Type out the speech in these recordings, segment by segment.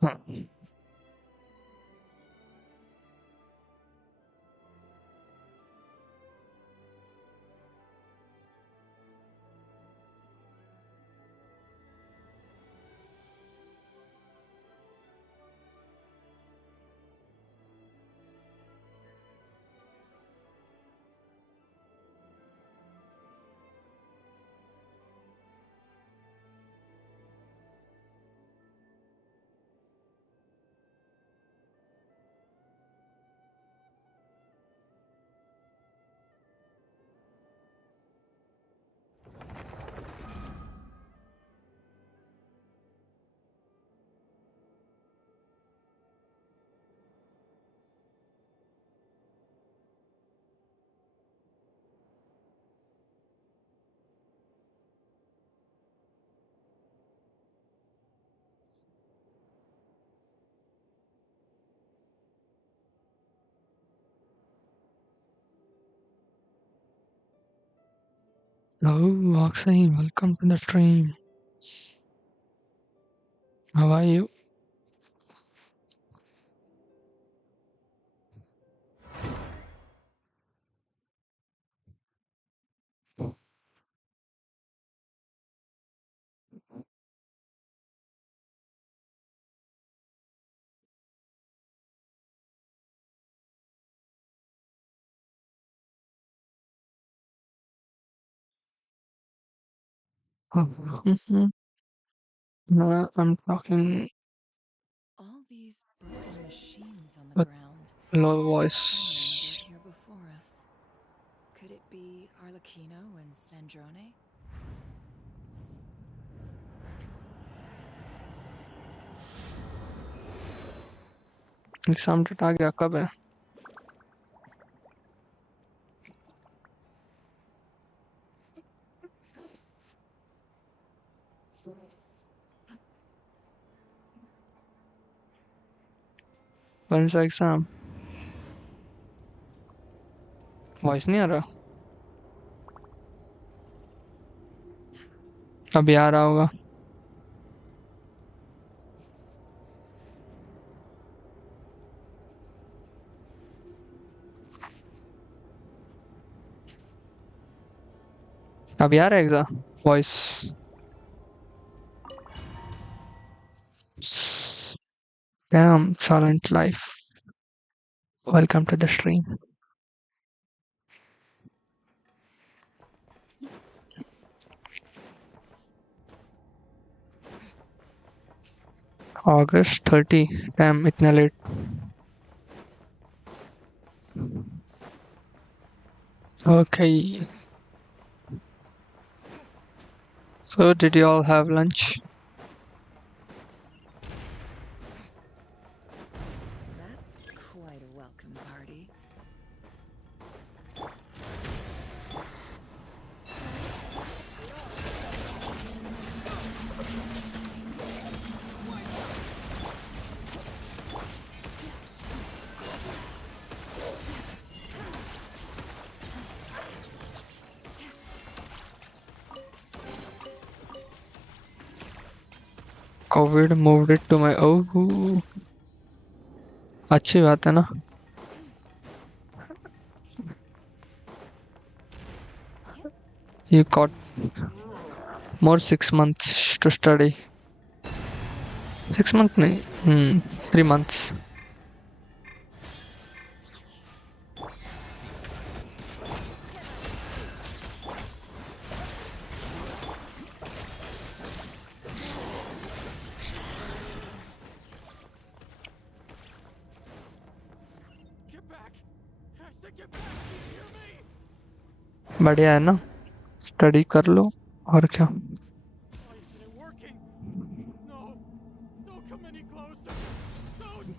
Hmm. Hello, Oxy, welcome to the stream. How are you? Mhm. I'm talking All these broken machines on the with ground. low Someone voice. got here before us. Could it be Arlecchino and Sandrone? Exam date आ गया कब है? When's the exam? Voice नहीं आ रहा? अभी आ रहा होगा. अभी आ रहा है exam? Voice. Damn, silent life. Welcome to the stream. August 30. Damn, इतना late. Okay. So, did you all have lunch? That's quite a welcome party. COVID moved it to my. Oh, अच्छी बात है ना. You got more 6 months to study. 6 months नहीं. 3 months. Get back! I said get back! Can you hear me? बढ़िया है ना. Study कर लो और क्या. Why isn't it working? No! Don't come any closer! Don't!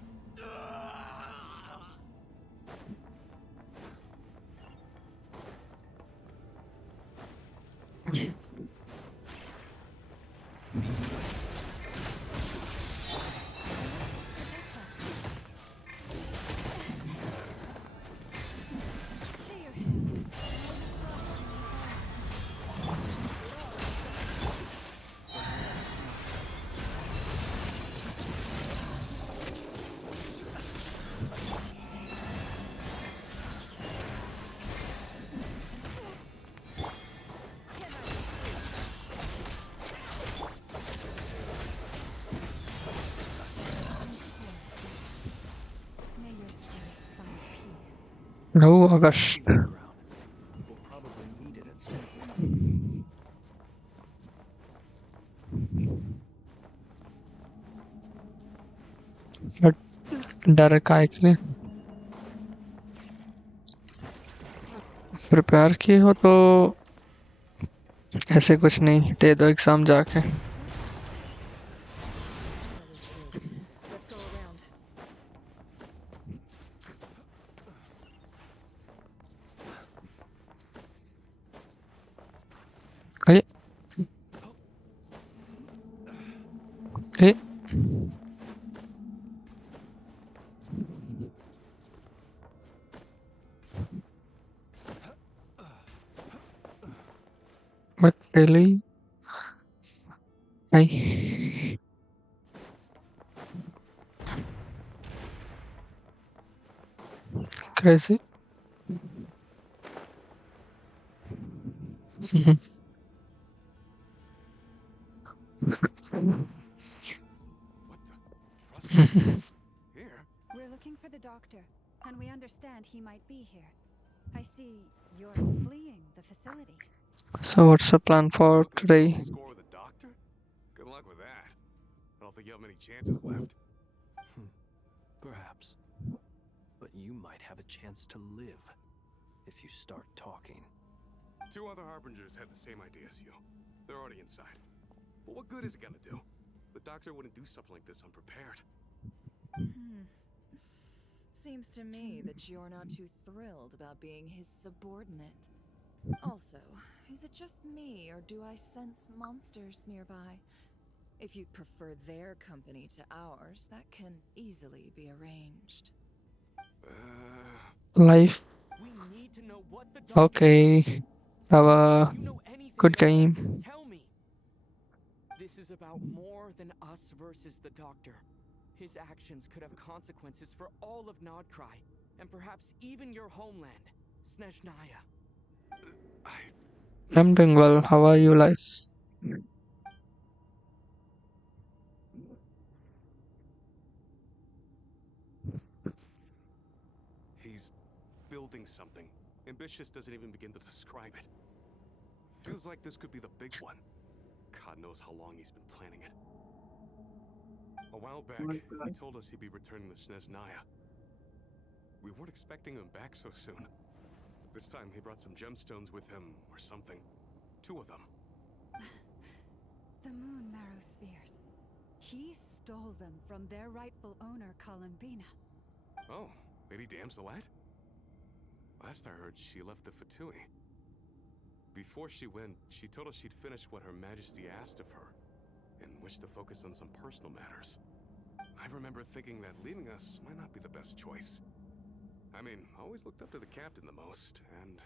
No, August. Ground. We'll probably need it at some point. But डर काय के लिए प्रिपेयर किए हो तो ऐसे कुछ नहीं दे दो एग्जाम जाके Let's go around. अरे अरे बट really नहीं crazy What the? Trespass? Here? We're looking for the doctor, and we understand he might be here. I see you're fleeing the facility. So what's the plan for today? Score with the doctor? Good luck with that. I don't think you have many chances left. Perhaps. But you might have a chance to live if you start talking. Two other harbingers had the same idea as you. They're already inside. But what good is it gonna do? The doctor wouldn't do something like this unprepared. Seems to me that you're not too thrilled about being his subordinate. Also, is it just me, or do I sense monsters nearby? If you'd prefer their company to ours, that can easily be arranged. Life. We need to know what the doctor Okay. Have a If you know anything good about it, game. Tell me. This is about more than us versus the doctor. His actions could have consequences for all of Nodcry, and perhaps even your homeland, Snezhnaya. I'm doing well. How are you, life? He's building something. Ambitious doesn't even begin to describe it. Feels like this could be the big one. God knows how long he's been planning it. A while back, he told us he'd be returning to Snezhnaya. We weren't expecting him back so soon. This time he brought some gemstones with him, or something. 2 of them. The moon marrow spheres. He stole them from their rightful owner, Columbina. Oh, Lady Damselette? Last I heard, she left the Fatui. Before she went, she told us she'd finished what Her Majesty asked of her, and wished to focus on some personal matters. I remember thinking that leaving us might not be the best choice. I mean, I always looked up to the captain the most, and...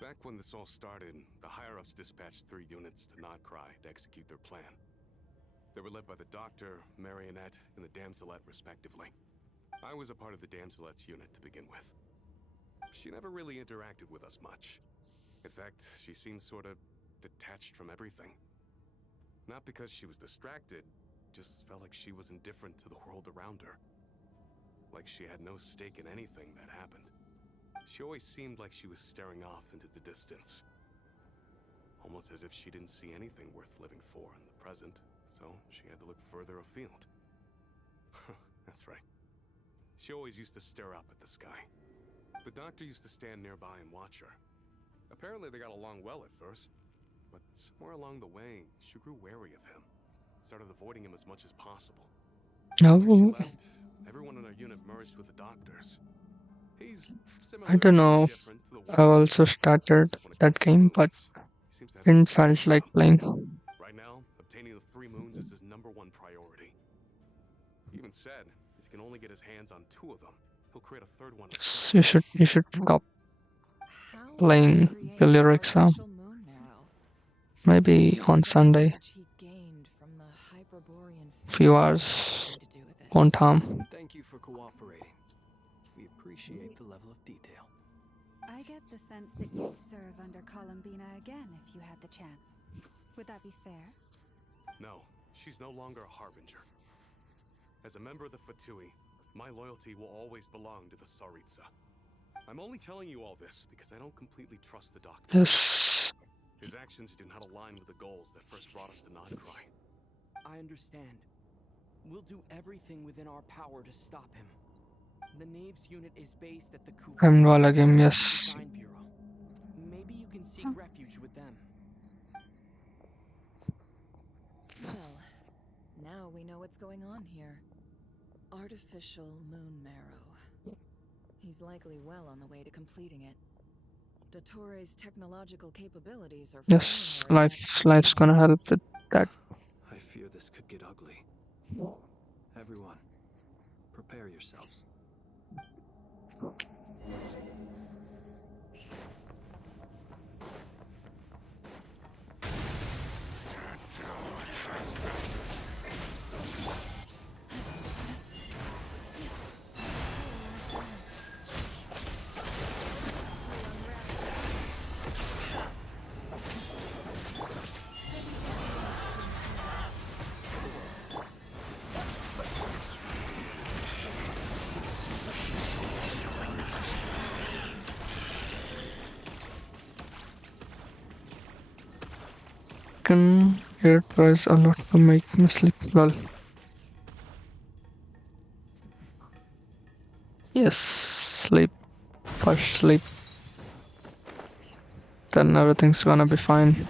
Back when this all started, the higher-ups dispatched 3 units to Nodcry to execute their plan. They were led by the Doctor, Marionette, and the Damselette, respectively. I was a part of the Damselette's unit to begin with. She never really interacted with us much. In fact, she seemed sort of detached from everything. Not because she was distracted, just felt like she was indifferent to the world around her. Like she had no stake in anything that happened. She always seemed like she was staring off into the distance. Almost as if she didn't see anything worth living for in the present, so she had to look further afield. That's right. She always used to stare up at the sky. The Doctor used to stand nearby and watch her. Apparently they got along well at first, but somewhere along the way, she grew wary of him. Started avoiding him as much as possible. After she No, left, everyone in our unit merged with the Doctors. He's I don't know. different to the I also started when it that comes to game, but moons. He seems to have didn't everything felt like down. playing. Right now, obtaining the 3 moons is his #1 priority. He even said if he can only get his hands on 2 of them, he'll create a 3rd one. So you should stop How would playing he create till your an exam. artificial moon marrow? Maybe on The Sunday. knowledge he gained from the Hyperborean Few fields hours has something to do with it. won't harm. Thank you for cooperating. We appreciate the level of detail. I get the sense that you'd serve under Columbina again if you had the chance. Would that be fair? No, she's no longer a harbinger. As a member of the Fatui, My loyalty will always belong to the Tsaritsa. I'm only telling you all this because I don't completely trust the doctor. Yes. His actions do not align with the goals that first brought us to Nodcry. I understand. We'll do everything within our power to stop him. The Knaves unit is based at the I'm Kuvalis Wala game, yes. Design Bureau. Maybe you can seek refuge with them. Well, now we know what's going on here. Artificial moon marrow. He's likely well on the way to completing it. Dottore technological capabilities are Yes, far more life's gonna help with that. I fear this could get ugly. Everyone, prepare yourselves. Here tries a lot to make me sleep. Lol. Yes, sleep. First sleep. Then everything's gonna be fine.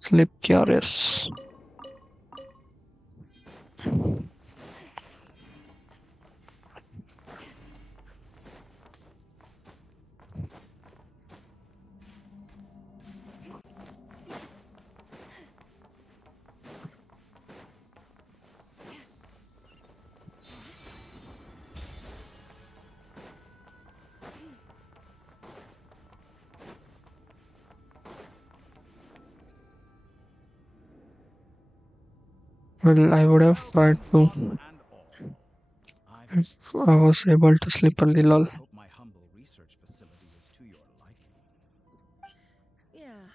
Sleep curious. Well, I would have tried to And all. I've if I was able to sleep early. Lol. hope my humble research facility is to your liking. Yeah,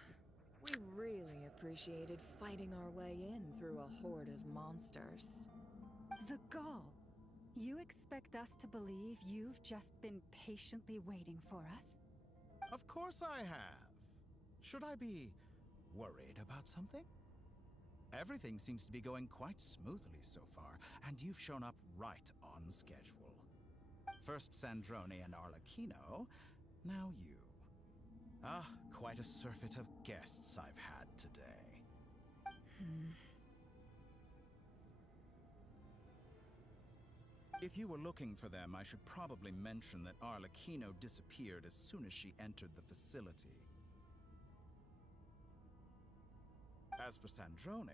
we really appreciated fighting our way in through a horde of monsters. The gall. You expect us to believe you've just been patiently waiting for us? Of course I have. Should I be worried about something? Everything seems to be going quite smoothly so far, and you've shown up right on schedule. First Sandrone and Arlecchino, now you. Ah, quite a surfeit of guests I've had today. If you were looking for them, I should probably mention that Arlecchino disappeared as soon as she entered the facility. As for Sandrone,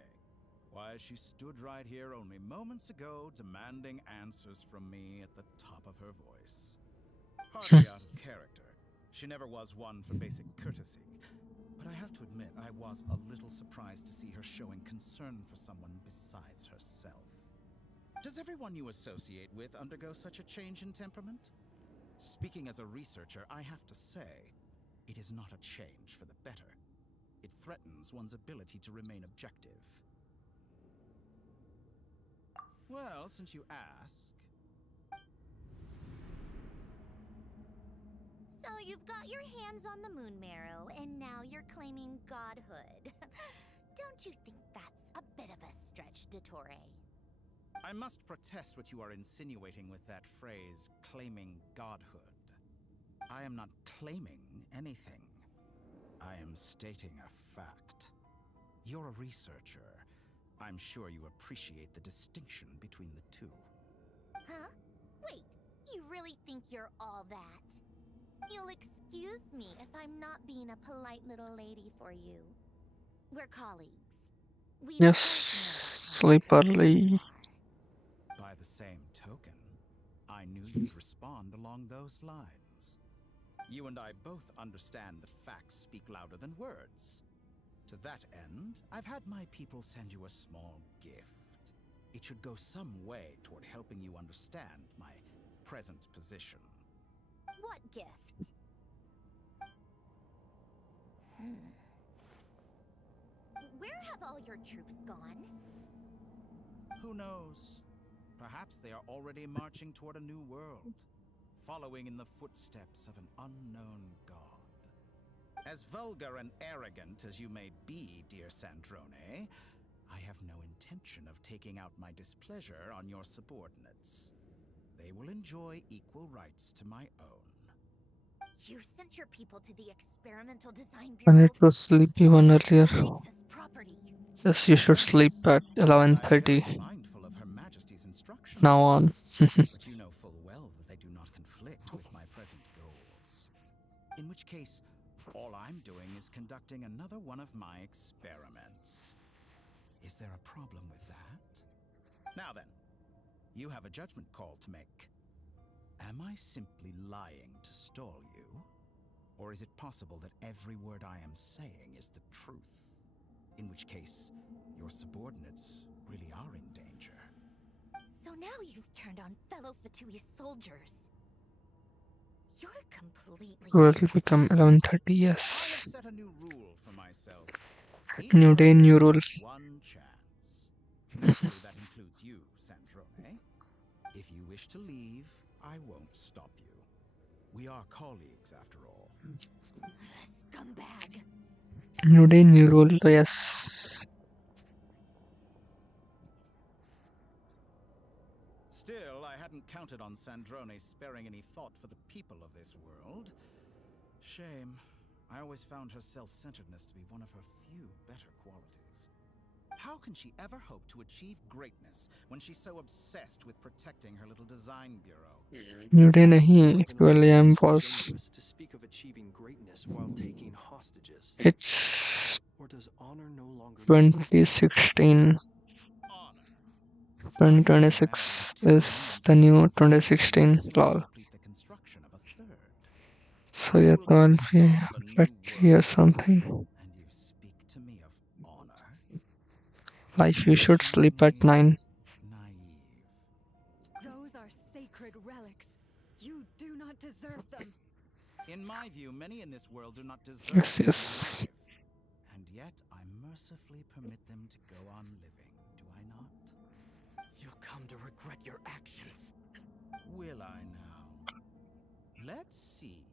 why, she stood right here only moments ago demanding answers from me at the top of her voice. Hardly out of character. She never was one for basic courtesy. But I have to admit, I was a little surprised to see her showing concern for someone besides herself. Does everyone you associate with undergo such a change in temperament? Speaking as a researcher, I have to say, it is not a change for the better. It threatens one's ability to remain objective. Well, since you ask... So you've got your hands on the moon marrow, and now you're claiming godhood. Don't you think that's a bit of a stretch, Dottore? I must protest what you are insinuating with that phrase, claiming godhood. I am not claiming anything. I am stating a fact. You're a researcher. I'm sure you appreciate the distinction between the two. Huh? Wait, you really think you're all that? You'll excuse me if I'm not being a polite little lady for you. We're colleagues. We Yes, both know sleep early. By the same token, I knew you'd respond along those lines. You and I both understand that facts speak louder than words. To that end, I've had my people send you a small gift. It should go some way toward helping you understand my present position. What gift? Where have all your troops gone? Who knows? Perhaps they are already marching toward a new world, following in the footsteps of an unknown god. As vulgar and arrogant as you may be, dear Sandrone, I have no intention of taking out my displeasure on your subordinates. They will enjoy equal rights to my own. You sent your people to the experimental design I bureau. need to sleep even earlier. Nix's property. Yes, you should sleep at And I'm very 11:30 mindful of Her Majesty's instructions. now on. But you know full well that they do not conflict with my present goals. In which case, all I'm doing is conducting another one of my experiments. Is there a problem with that? Now then, you have a judgment call to make. Am I simply lying to stall you? Or is it possible that every word I am saying is the truth? In which case, your subordinates really are in danger. So now you've turned on fellow Fatui soldiers. You're completely Will become 11:30. I have Yes. set a new rule for myself. Each New day, person new rule. gets one chance. Naturally, that includes you, Sandrone. If you wish to leave, I won't stop you. We are colleagues, after all. Scumbag. New day, new rule. Yes. Still, I hadn't counted on Sandrone sparing any thought for the people of this world. Shame. I always found her self-centeredness to be one of her few better qualities. How can she ever hope to achieve greatness when she's so obsessed with protecting her little design bureau? New day nahi. 12 AM It's was. disingenuous to speak of achieving greatness while taking hostages. It's Or does honor no longer mean 2016. Honor. 2026 is the new 2016. Lol. Complete the construction of a third. So yeah, 12 factory or something. And you speak to me of honor? Life, you should sleep at 9. Naive. Those are sacred relics. You do not deserve them. In my view, many in this world do not deserve Yes, to be yes. alive. And yet, I mercifully permit them to go on living, do I not? You'll come to regret your actions. Will I now? Let's see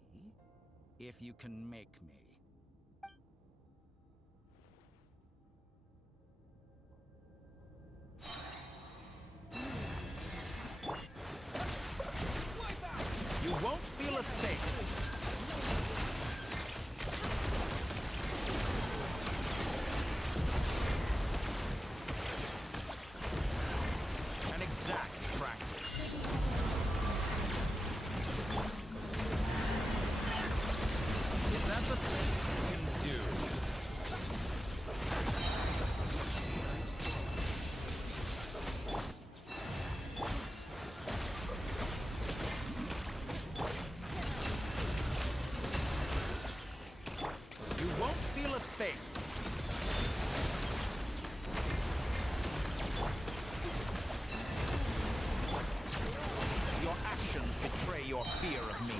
if you can make me. You won't feel a thing. An exact practice. Is that the thing you can do? You won't feel a thing. Your actions betray your fear of me.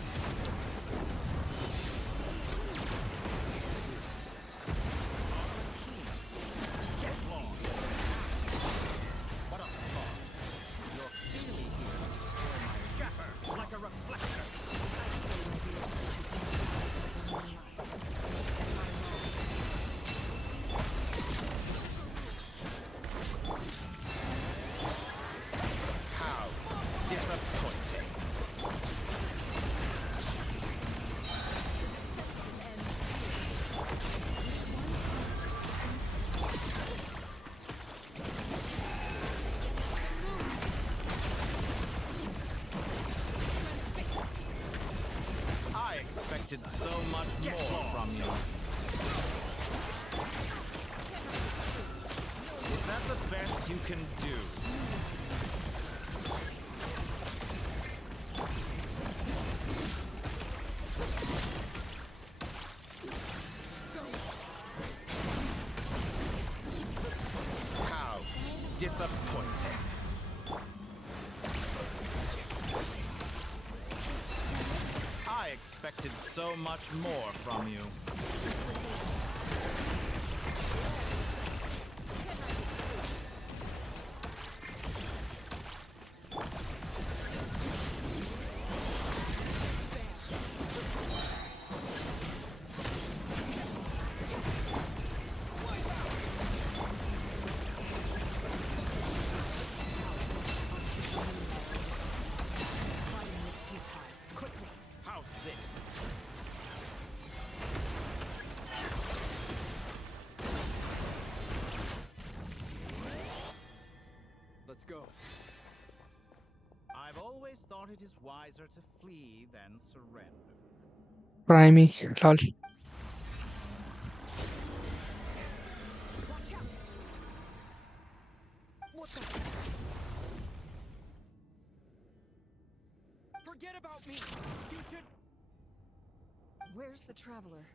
Get lost. What a farce. You're clearly here to destroy my shatter like a reflector. How disappointing. expected so much more from you. Is that the best you can do? How disappointing. I expected so much more from you. How's this? Let's go. I've always thought it is wiser to flee than surrender. Try me. Lol. Forget about me! You should... Where's the traveler?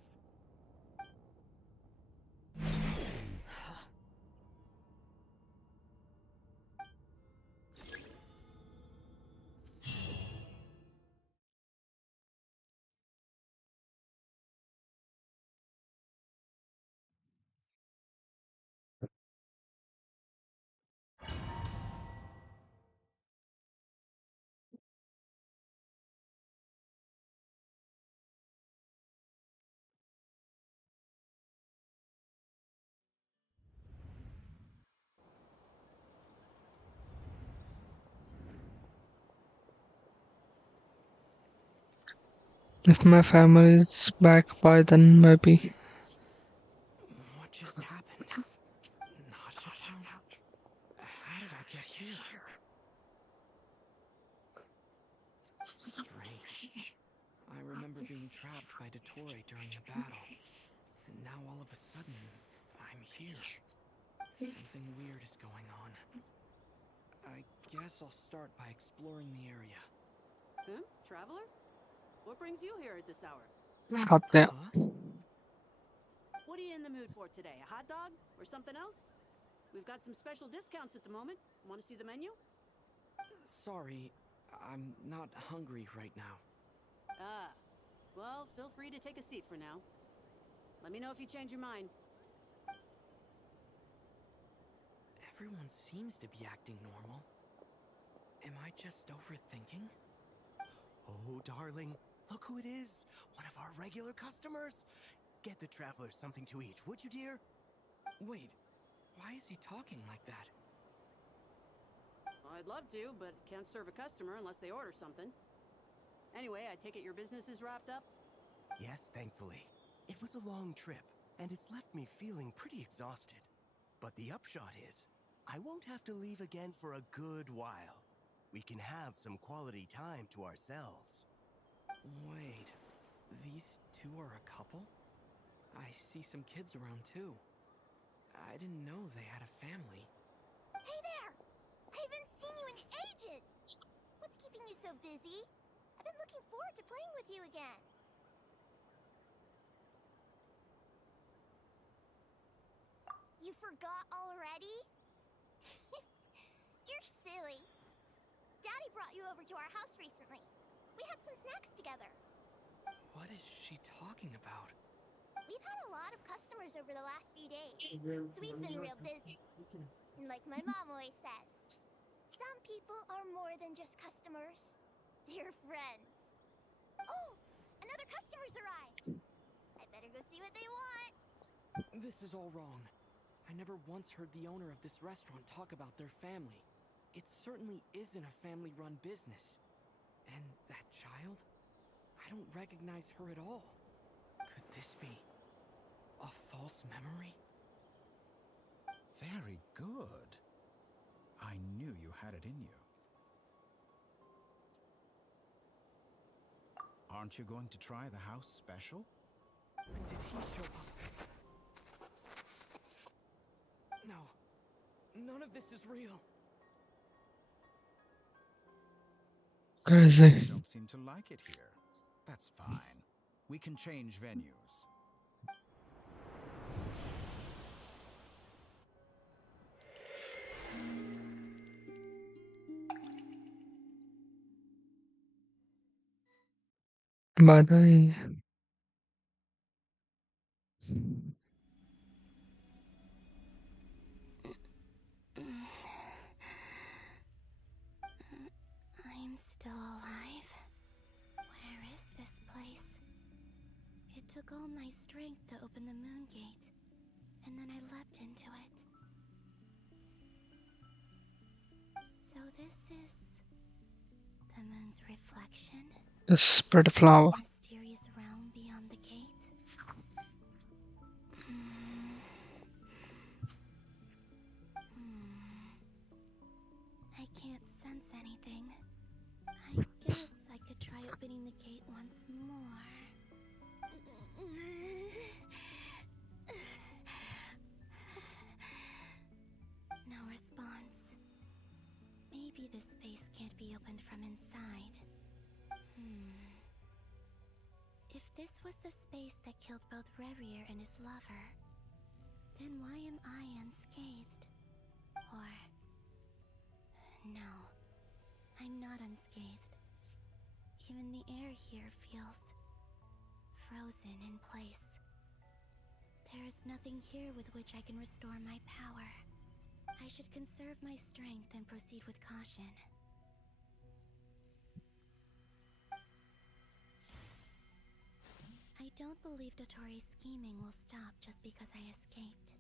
If my family is back by then, maybe. What just happened? Nasha Town? How did I get here? Strange. I remember being trapped by Dottore during the battle. And now all of a sudden, I'm here. Something weird is going on. I guess I'll start by exploring the area. Traveler? What brings you here at this hour? Up there. Huh? What are you in the mood for today? A hot dog? Or something else? We've got some special discounts at the moment. Want to see the menu? Sorry, I'm not hungry right now. Ah. Well, feel free to take a seat for now. Let me know if you change your mind. Everyone seems to be acting normal. Am I just overthinking? Oh, darling, look who it is. One of our regular customers. Get the traveler something to eat, would you, dear? Wait, why is he talking like that? Well, I'd love to, but can't serve a customer unless they order something. Anyway, I take it your business is wrapped up? Yes, thankfully. It was a long trip, and it's left me feeling pretty exhausted. But the upshot is, I won't have to leave again for a good while. We can have some quality time to ourselves. Wait, these two are a couple? I see some kids around too. I didn't know they had a family. Hey there! I haven't seen you in ages! What's keeping you so busy? I've been looking forward to playing with you again. You forgot already? You're silly. Daddy brought you over to our house recently. We had some snacks together. What is she talking about? We've had a lot of customers over the last few days, so we've been real busy. And like my mom always says, some people are more than just customers. They're friends. Oh, another customer's arrived. I better go see what they want. This is all wrong. I never once heard the owner of this restaurant talk about their family. It certainly isn't a family-run business. And that child? I don't recognize her at all. Could this be a false memory? Very good. I knew you had it in you. Aren't you going to try the house special? Did he show up? No. None of this is real. You Crazy. don't seem to like it here. That's fine. We can change venues. बाधा ही है. I'm still alive. Where is this place? It took all my strength to open the moon gate, and then I leapt into it. So this is the moon's reflection? The spread flower. Mysterious realm beyond the gate? I can't sense anything. I guess I could try opening the gate once more. No response. Maybe this space can't be opened from inside. If this was the space that killed both Revier and his lover, then why am I unscathed? Or... no, I'm not unscathed. Even the air here feels... frozen in place. There is nothing here with which I can restore my power. I should conserve my strength and proceed with caution. I don't believe Dotori's scheming will stop just because I escaped.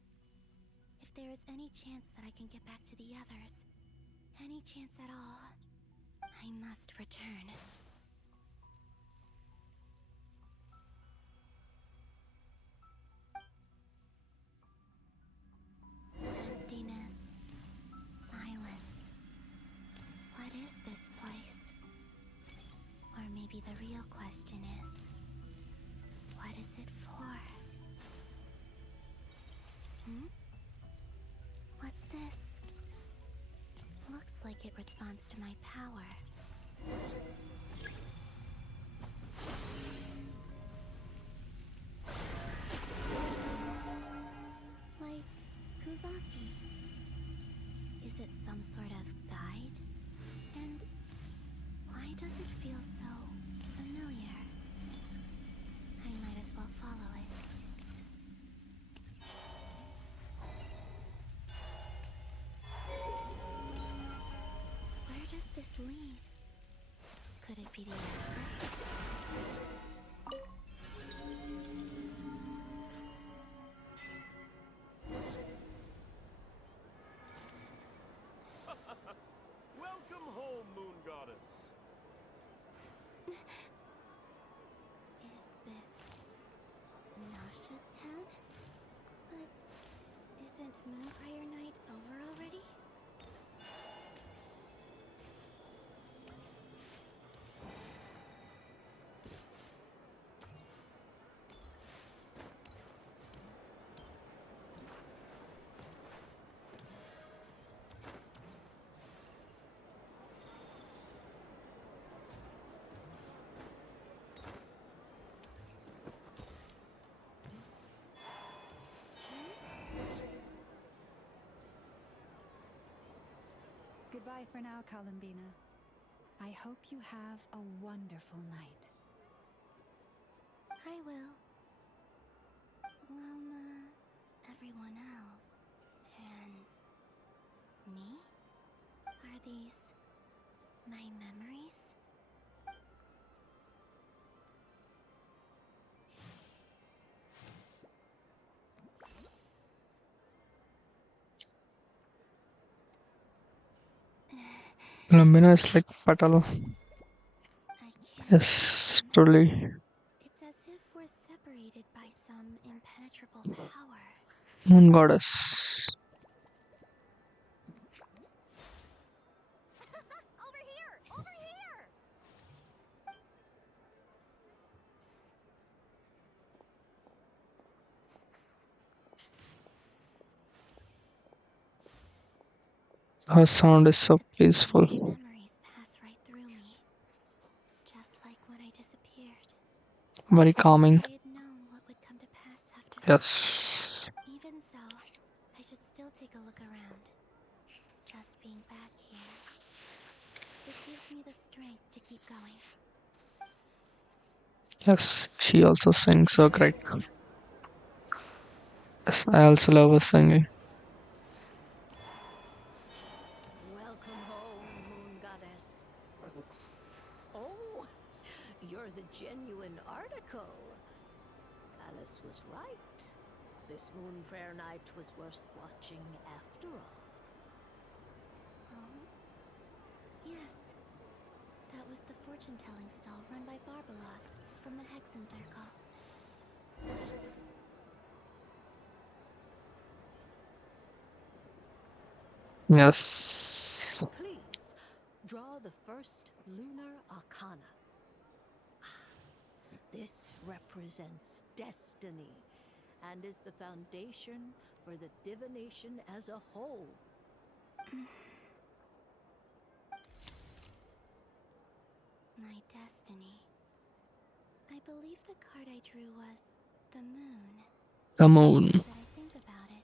If there is any chance that I can get back to the others, any chance at all, I must return. Emptiness. Silence. What is this place? Or maybe the real question is, what is it for? What's this? Looks like it responds to my power. Like Kuvaki. Is it some sort of guide? And why does it feel so familiar? I might as well follow it. Where does this lead? Could it be the exit? Welcome home, Moon Goddess. Is this Nasha Town? But isn't Moonfire Night over already? Goodbye for now, Columbina. I hope you have a wonderful night. I will. Loma, everyone else, and me? Are these my memories? Lumbina is like Patal. I can't Yes, remember. truly. It's as if we're separated by some impenetrable power. Moon goddess. Over here! Over here! Her sound is so peaceful. These memories pass right through me, just like when I disappeared. Very calming. If I had known what would come to pass after Yes. that. Even so, I should still take a look around. Just being back here, it gives me the strength to keep going. Yes, she also sings so great. Yes, I also love her singing. Welcome home, Moon Goddess. Oh, you're the genuine article. Alice was right. This Moon Prayer Night was worth watching after all. Oh? Yes. That was the fortune-telling stall run by Barbeloth from the Hexen Circle. Yes. Please, draw the first Lunar Arcana. This represents destiny and is the foundation for the divination as a whole. My destiny. I believe the card I drew was the moon. The moon. Now that I think about it,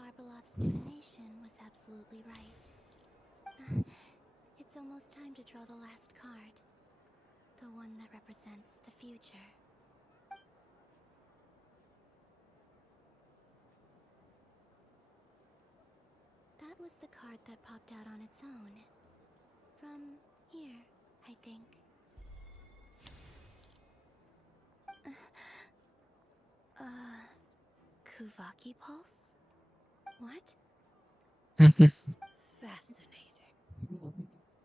Barbeloth's divination was absolutely right. It's almost time to draw the last card. The one that represents the future. That was the card that popped out on its own. From here, I think. Kuvaki Pulse? What? Fascinating.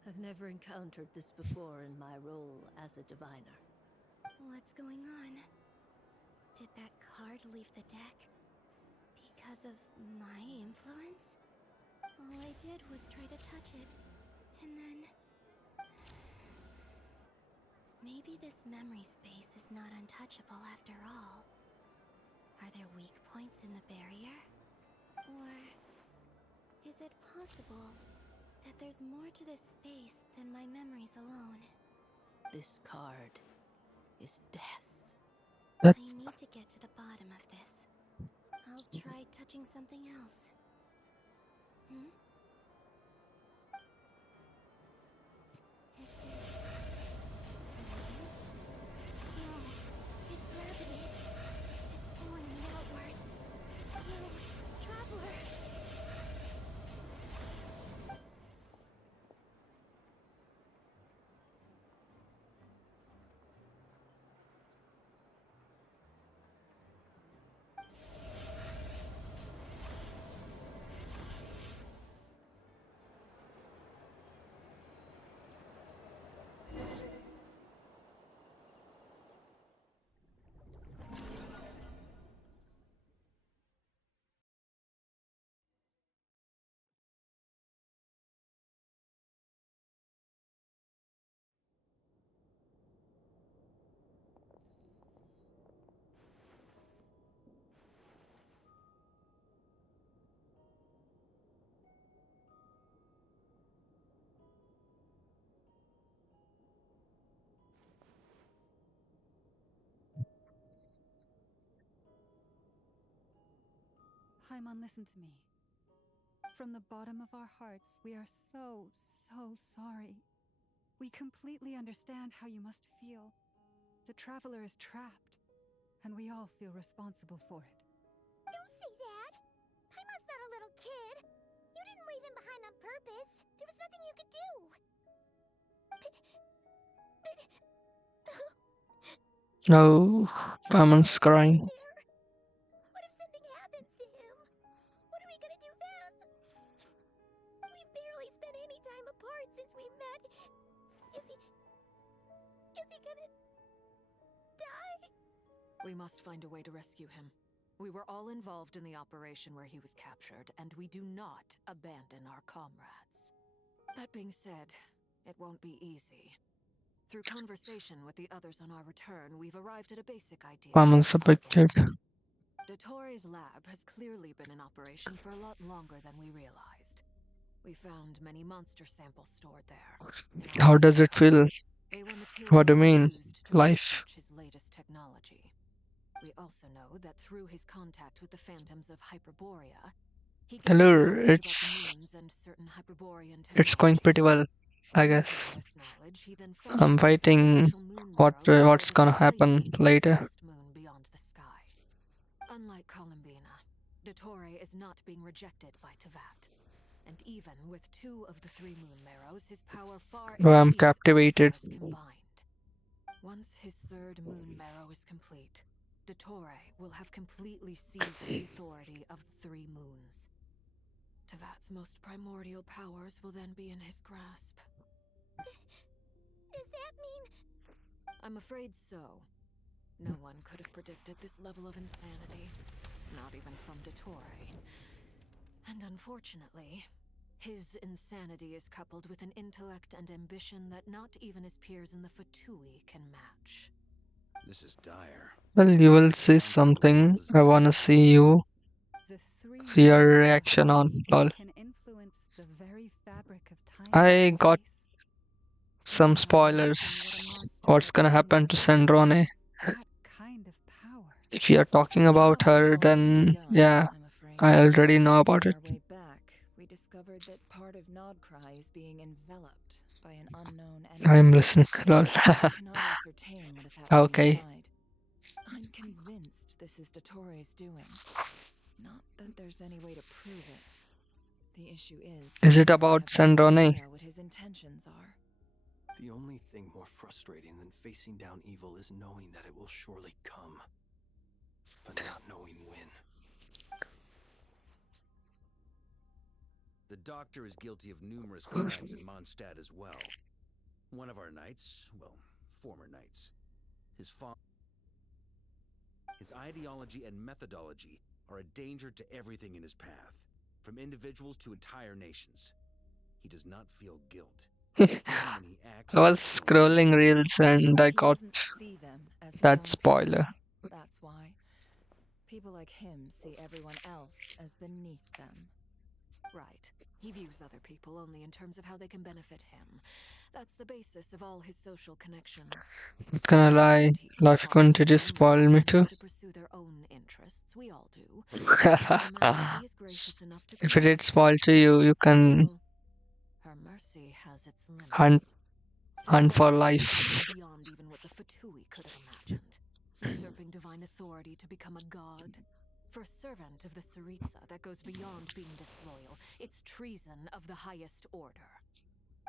I've never encountered this before in my role as a diviner. What's going on? Did that card leave the deck? Because of my influence? All I did was try to touch it, and then... Maybe this memory space is not untouchable after all. Are there weak points in the barrier? Or is it possible that there's more to this space than my memories alone? This card is death. I need to get to the bottom of this. I'll try touching something else. Hmm? Is this... No, it's gravity. It's pulling me outwards. No, Traveler! Paimon, listen to me. From the bottom of our hearts, we are so sorry. We completely understand how you must feel. The Traveler is trapped, and we all feel responsible for it. Don't say that! Paimon's not a little kid! You didn't leave him behind on purpose! There was nothing you could do! No, Paimon's crying. What if something happens to him? What are we gonna do then? We've barely spent any time apart since we met. Is he gonna... die? We must find a way to rescue him. We were all involved in the operation where he was captured, and we do not abandon our comrades. That being said, it won't be easy. Through conversation with the others on our return, we've arrived at a basic idea. Paimon's a big kid. Dottore lab has clearly been in operation for a lot longer than we realized. We found many monster samples stored there. How does it feel? They were What do you materials mean? used to Life. research his latest technology. We also know that through his contact with the phantoms of Hyperborea, he gained Hello, knowledge about it's the moons and certain Hyperborean going pretty technologies. well, I Using guess. this knowledge, he then I'm fashioned waiting artificial moon barrows to what's serve as gonna happen replacements for the later. vast moon beyond the sky. Unlike Columbina, Dottore is not being rejected by Tevat. And even with 2 of the 3 moon marrows, his power far Bro, I'm exceeds all of captivated. ours combined. Once his 3rd moon marrow is complete, Dottore will have completely seized the authority of the 3 moons. Tevat's most primordial powers will then be in his grasp. Does that mean... I'm afraid so. No one could have predicted this level of insanity. Not even from Dottore. And unfortunately, his insanity is coupled with an intellect and ambition that not even his peers in the Fatui can match. This is dire. Well, you will see something. I wanna see you The 3 see your moons reaction on lol. can influence the very fabric of time I and got space. some Imagine what a spoilers. monster What's like gonna him happen would to do. Sandrone? That kind of power. If you're talking about her, then yeah, I already know about it. On our way back, we discovered that part of Nodcry is being enveloped by an unknown enemy. I'm listening. Lol. We cannot ascertain what is happening Okay. inside. I'm convinced this is Dottore's doing. Not that there's any way to prove it. The issue Is it we about have no Sandrone? idea what his intentions are. The only thing more frustrating than facing down evil is knowing that it will surely come, but not knowing when. The Doctor is guilty of numerous crimes in Mondstadt as well. One of our knights, well, former knights, his ideology and methodology are a danger to everything in his path, from individuals to entire nations. He does not feel guilt. I was scrolling reels and I got See them as his that own spoiler. people. That's why. People like him see everyone else as beneath them. Right. He views other people only in terms of how they can benefit him. That's the basis of all his social connections. Not gonna lie, life is going to just spoil me too. To pursue their own interests, we all do. Her Majesty is gracious enough to If it grant did spoil to you, you can Her mercy has its limits. hunt for Dottore's life. actions go beyond even what the Fatui could have imagined. Usurping divine authority to become a god. For a servant of the Tsaritsa, that goes beyond being disloyal. It's treason of the highest order.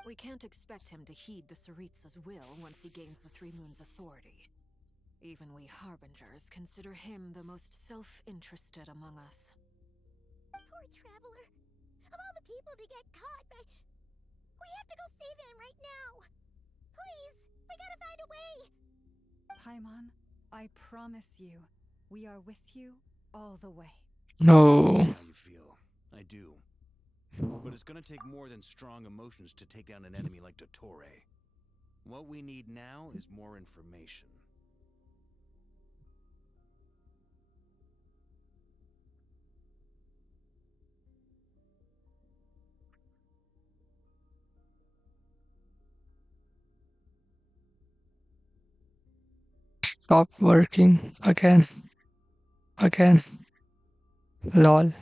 We can't expect him to heed the Tsaritsa's will once he gains the 3 moons' authority. Even we Harbingers consider him the most self-interested among us. Poor Traveler. Of all the people to get caught by... We have to go save him right now. Please, we gotta find a way. Paimon, I promise you, we are with you all the way. No. How you feel. I do. But it's gonna take more than strong emotions to take down an enemy like Dottore. What we need now is more information. Stop working again. Again. Lol.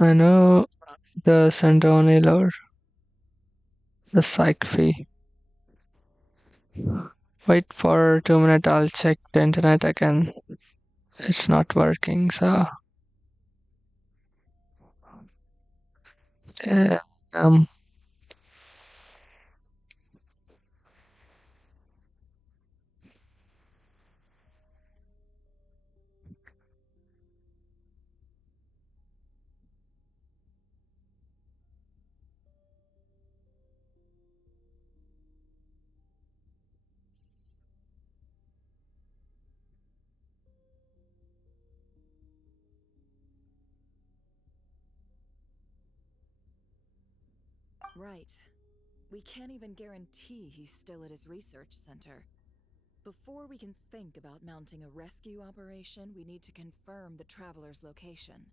I know the Sandrone lore. The psych fee. Wait for 2 minutes, I'll check the internet again. It's not working, so uh, um Right. We can't even guarantee he's still at his research center. Before we can think about mounting a rescue operation, we need to confirm the traveler's location.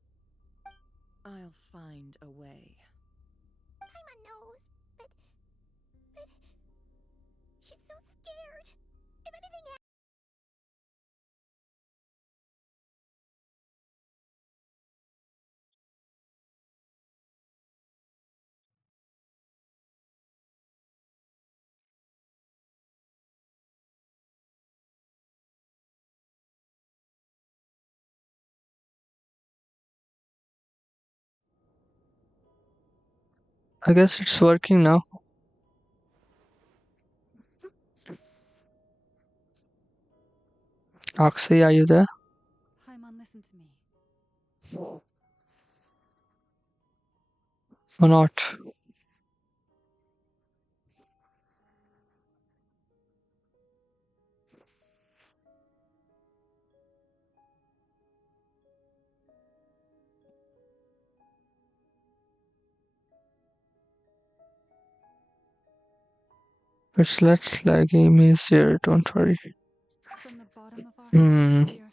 I'll find a way. Paimon knows, but she's so scared. If anything happens. I guess it's working now. Oxy, are you there? Paimon, listen to me. Or not? It's let's laggy me here, don't worry. From the bottom of our Hmm. hearts, we are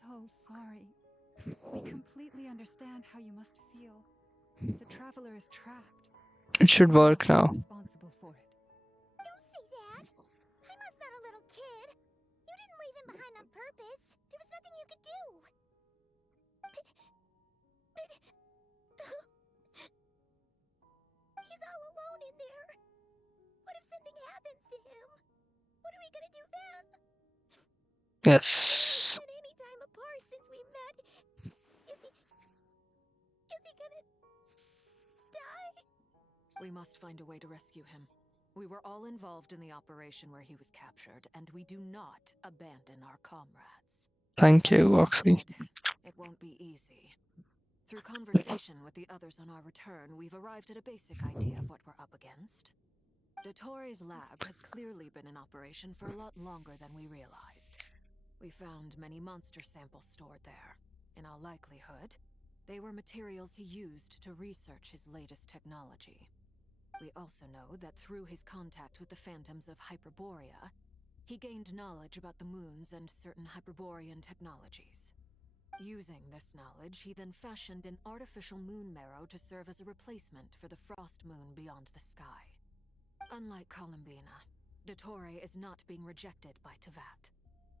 so sorry. We completely understand how you must feel. The traveler is trapped. It should We work are now. responsible for it. Don't say that. Paimon's not a little kid. You didn't leave him behind on purpose. There was nothing you could do. He's all alone in there. What if something happens to him? What are we gonna do then? Yes. Spent any time apart since we met. Is he gonna die? We must find a way to rescue him. We were all involved in the operation where he was captured, and we do not abandon our comrades. Thank you, That Oxy. said, it won't be easy. Through conversation with the others on our return, we've arrived at a basic idea of what we're up against. Dottore lab has clearly been in operation for a lot longer than we realized. We found many monster samples stored there. In all likelihood, they were materials he used to research his latest technology. We also know that through his contact with the phantoms of Hyperborea, he gained knowledge about the moons and certain Hyperborean technologies. Using this knowledge, he then fashioned an artificial moon marrow to serve as a replacement for the frost moon beyond the sky. Unlike Columbina, Dottore is not being rejected by Tevat.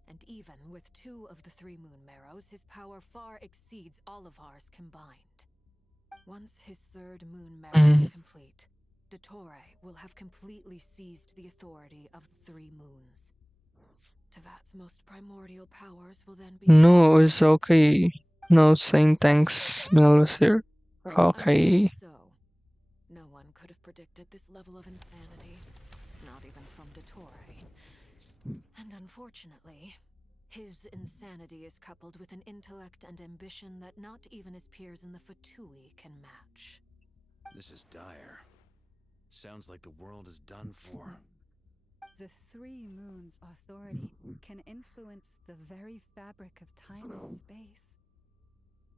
And even with 2 of the 3 moon marrows, his power far exceeds all of ours combined. Once his 3rd moon marrow is complete, Dottore will have completely seized the authority of the 3 moons. Tevat's most primordial powers will then be No, it's exposed. okay. No saying thanks, Mel was here. I'm Okay. afraid so. No one could have predicted this level of insanity, not even from Dottore. And unfortunately, his insanity is coupled with an intellect and ambition that not even his peers in the Fatui can match. This is dire. Sounds like the world is done for. The 3 moons' authority can influence the very fabric of time and space.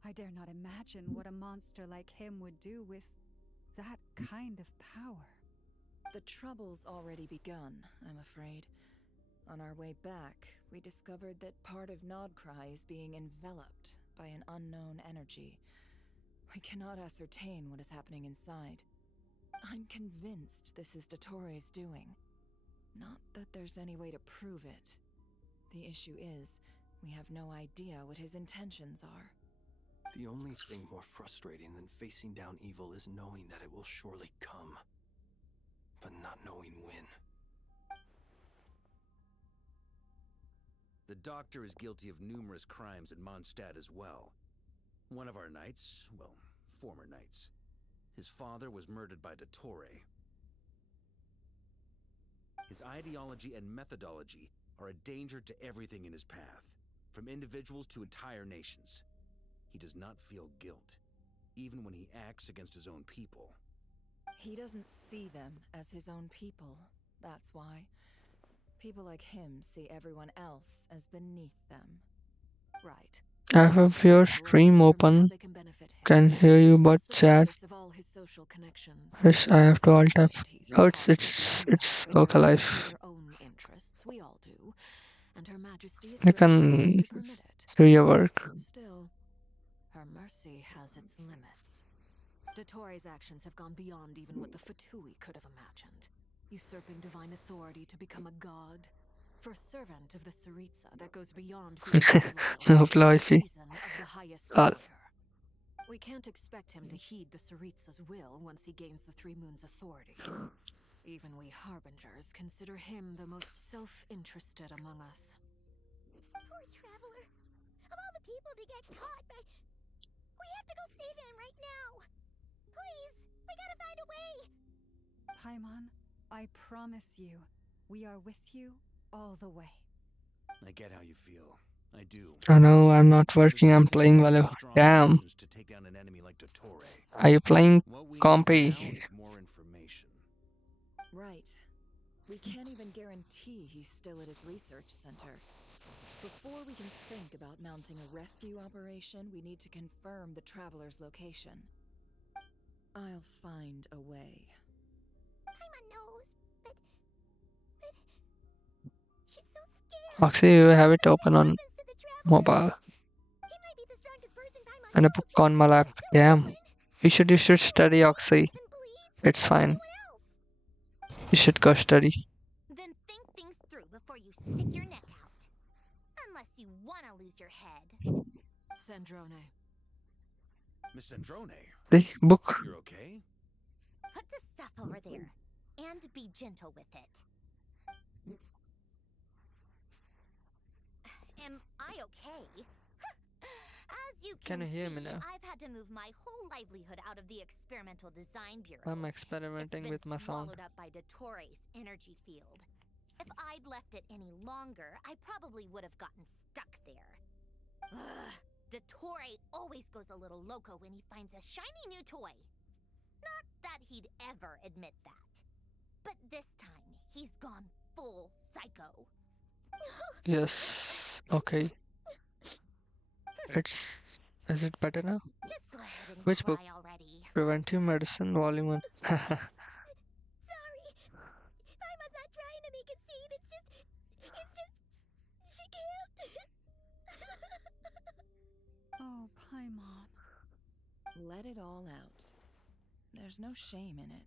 I dare not imagine what a monster like him would do with that kind of power. The trouble's already begun, I'm afraid. On our way back, we discovered that part of Nodcry is being enveloped by an unknown energy. We cannot ascertain what is happening inside. I'm convinced this is Dottore's doing. Not that there's any way to prove it. The issue is, we have no idea what his intentions are. The only thing more frustrating than facing down evil is knowing that it will surely come, but not knowing when. The doctor is guilty of numerous crimes in Mondstadt as well. One of our knights, well, former knights, his father was murdered by Dottore. His ideology and methodology are a danger to everything in his path, from individuals to entire nations. He does not feel guilt, even when he acts against his own people. He doesn't see them as his own people, that's why. People like him see everyone else as beneath them. Right. I have your stream open. Can hear you, but chat. Yes, I have to alt tab. Oh, it's okay, life. I can do your work. Still, her mercy has its limits. Dottore's actions have gone beyond even what the Fatui could have imagined. Usurping divine authority to become a god. For a servant of the Tsaritsa, that goes beyond being No, the reason of the highest order. We can't expect him to heed the Tsaritsa's will once he gains the Three Moons' authority. Even we Harbingers consider him the most self-interested among us. Poor traveler. Of all the people to get caught by... We have to go save him right now. Please, we gotta find a way. Paimon, I promise you, we are with you all the way. I get how you feel. I do. Oh no, I'm not working, I'm playing Valor. Damn. To take down an enemy like Dottore. Are you playing Compy? More information. Right. We can't even guarantee he's still at his research center. Before we can think about mounting a rescue operation, we need to confirm the traveler's location. I'll find a way. Paimon knows, but she's so scared. Oxy, you have it open on mobile. And a book on my lap. Damn. You should study, Oxy. It's fine. You should go study. Then think things through before you stick your neck out. Unless you want to lose your head. Sandrone. Miss Sandrone. The book. You're okay? Put the stuff over there. And be gentle with it. Am I okay? As you can hear see, me now? I've had to move my whole livelihood out of the Experimental Design Bureau. I'm experimenting with my sound. Swallowed up by Dottore's energy field. If I'd left it any longer, I probably would have gotten stuck there. Ugh, Dottore always goes a little loco when he finds a shiny new toy. Not that he'd ever admit that. But this time, he's gone full psycho. Yes. Okay. Is it better now? Just go ahead and Which cry book? already. Preventive Medicine, Volume 1. Sorry. Paimon's not trying to make a scene. It's just... She can't. Oh, Paimon. Let it all out. There's no shame in it.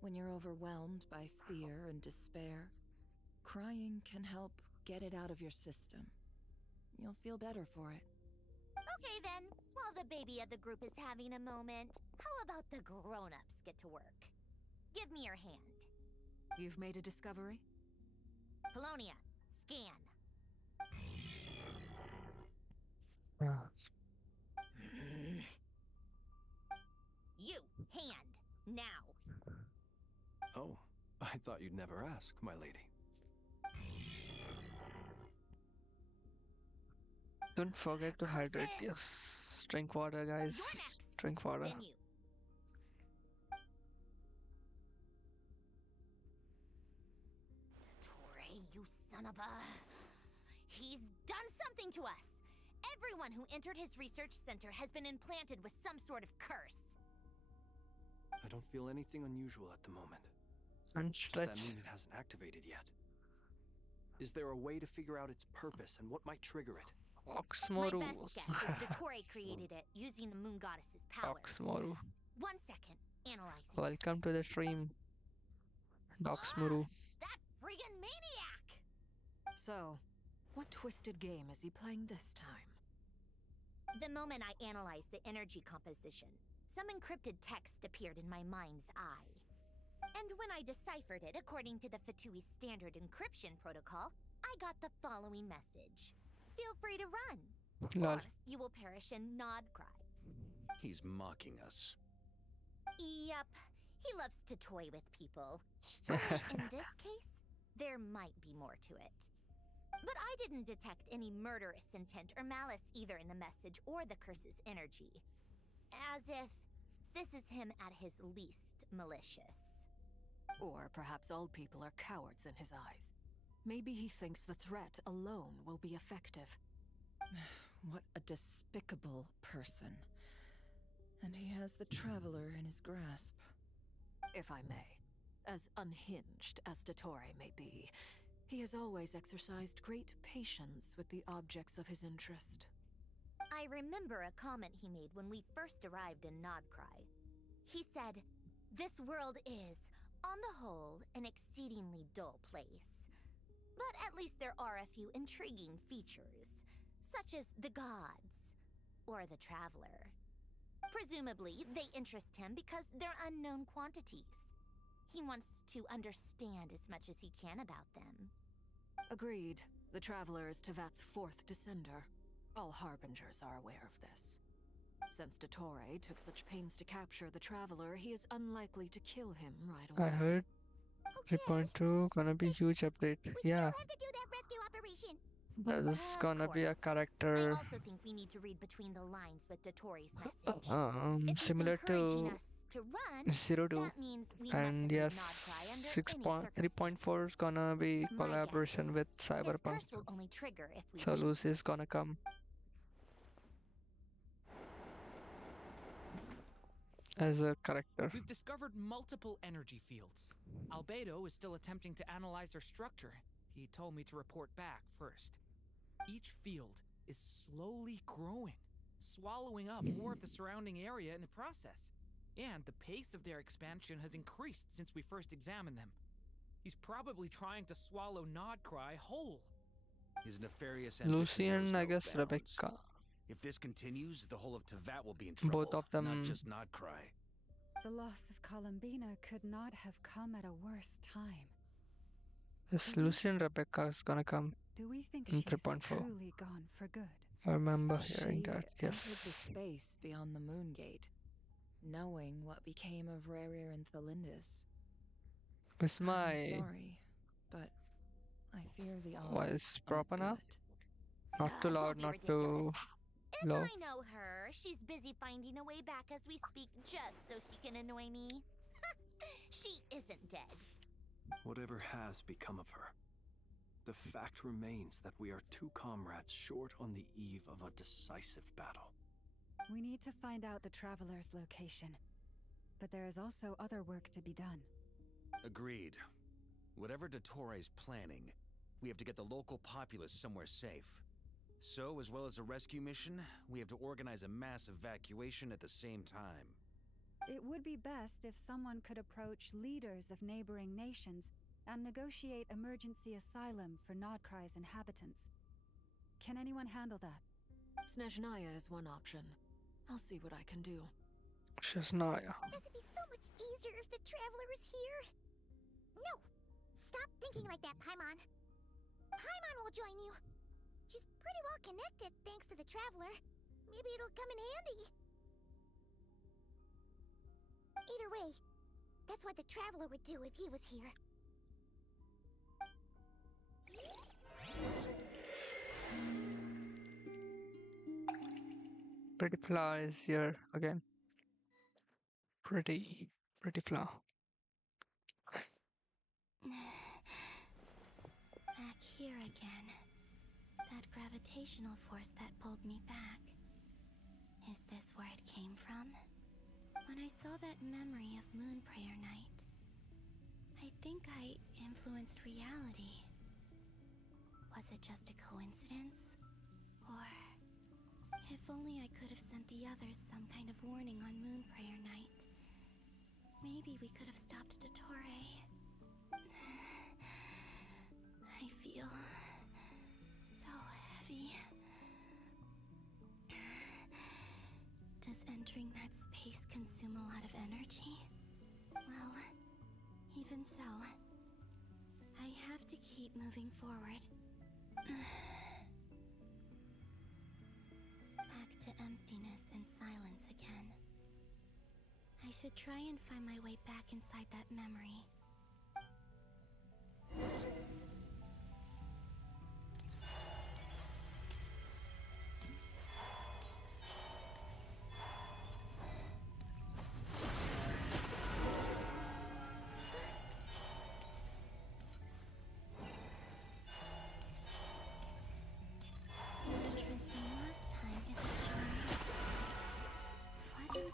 When you're overwhelmed by fear and despair, crying can help get it out of your system. You'll feel better for it. Okay then, while the baby of the group is having a moment, how about the grown-ups get to work? Give me your hand. You've made a discovery? Polonia, scan. You, hand, now. Oh, I thought you'd never ask, my lady. Don't forget to hydrate. Yes. Drink water, guys. Drink water. Then you. Dottore, you son of a... He's done something to us! Everyone who entered his research center has been implanted with some sort of curse. I don't feel anything unusual at the moment. And Does that stretch. mean it hasn't activated yet? Is there a way to figure out its purpose and what might trigger it? Oxmoru. My best guess is Dottore created it using the moon goddess's power. Oxmoru. 1 second, analyzing. Welcome to the stream. Oxmoru. That friggin' maniac! So, what twisted game is he playing this time? The moment I analyzed the energy composition, some encrypted text appeared in my mind's eye. And when I deciphered it according to the Fatui standard encryption protocol, I got the following message. Feel free to run, Lol. or you will perish in Nodcry. He's mocking us. Yep, he loves to toy with people. Only in this case, there might be more to it. But I didn't detect any murderous intent or malice either in the message or the curse's energy. As if this is him at his least malicious. Or perhaps all people are cowards in his eyes. Maybe he thinks the threat alone will be effective. What a despicable person. And he has the Traveler in his grasp. If I may, as unhinged as Dottore may be, he has always exercised great patience with the objects of his interest. I remember a comment he made when we first arrived in Nodcry. He said, "This world is, on the whole, an exceedingly dull place. But at least there are a few intriguing features, such as the gods, or the Traveler. Presumably, they interest him because they're unknown quantities. He wants to understand as much as he can about them." Agreed. The Traveler is Tevat's fourth descender. All Harbingers are aware of this. Since Dottore took such pains to capture the Traveler, he is unlikely to kill him right away. I heard 3.2 gonna be huge update. Yeah, Have to do that rescue operation. there's Of gonna be a course. I character also think we need to read between the lines with Dottore's message. If he's similar encouraging to us to run, 02. that means we And mustn't yes, leave Nodcry under 3.4 is gonna be My collaboration guess with is his Cyberpunk. curse will only trigger if we So leave. Lucy is gonna come as a character. We've discovered multiple energy fields. Albedo is still attempting to analyze their structure. He told me to report back first. Each field is slowly growing, swallowing up more of the surrounding area in the process. And the pace of their expansion has increased since we first examined them. He's probably trying to swallow Nodcry whole. His nefarious Lucy ambition knows and no I guess bounds. Rebecca. If this continues, the whole of Tevat will be in trouble. Both of them. Not just Nodcry. The loss of Columbina could not have come at a worse time. Yes, Lucy and Rebecca is gonna come Do we think in she's 3.4. truly gone for good? I remember hearing She that. entered the Yes. space beyond the Moon Gate, knowing what became of Rerir and Thalindus. It's I'm my sorry, but I fear the odds voice aren't proper now? good. Not too Don't loud, be not too ridiculous. If low. I know her, she's busy finding a way back as we speak just so she can annoy me. She isn't dead. Whatever has become of her, the fact remains that we are two comrades short on the eve of a decisive battle. We need to find out the Traveler's location. But there is also other work to be done. Agreed. Whatever Dottore is planning, we have to get the local populace somewhere safe. So, as well as a rescue mission, we have to organize a mass evacuation at the same time. It would be best if someone could approach leaders of neighboring nations and negotiate emergency asylum for Nodcry's inhabitants. Can anyone handle that? Snezhnaya is one option. I'll see what I can do. Shasnaya. This would be so much easier if the Traveler was here. No! Stop thinking like that, Paimon. Paimon will join you. She's pretty well connected thanks to the Traveler. Maybe it'll come in handy. Either way, that's what the Traveler would do if he was here. Pretty Flower is here again. Pretty Flower. Back here again. That gravitational force that pulled me back. Is this where it came from? When I saw that memory of Moon Prayer Night, I think I influenced reality. Was it just a coincidence? Or if only I could have sent the others some kind of warning on Moon Prayer Night. Maybe we could have stopped Dottore. I feel so heavy. Does entering that space consume a lot of energy? Well, even so, I have to keep moving forward. Back to emptiness and silence again. I should try and find my way back inside that memory.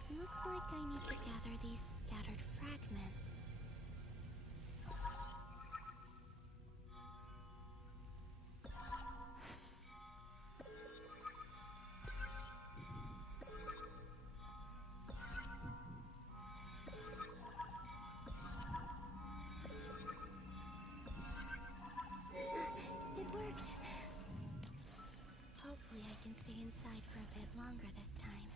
Looks like I need to gather these scattered fragments. It worked. Hopefully I can stay inside for a bit longer this time.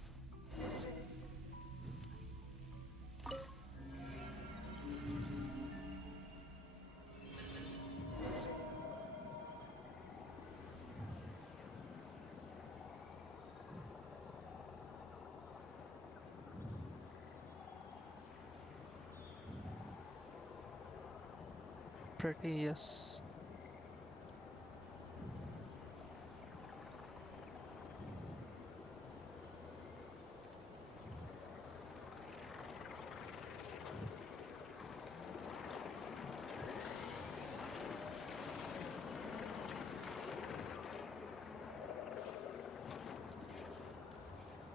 Pretty, yes.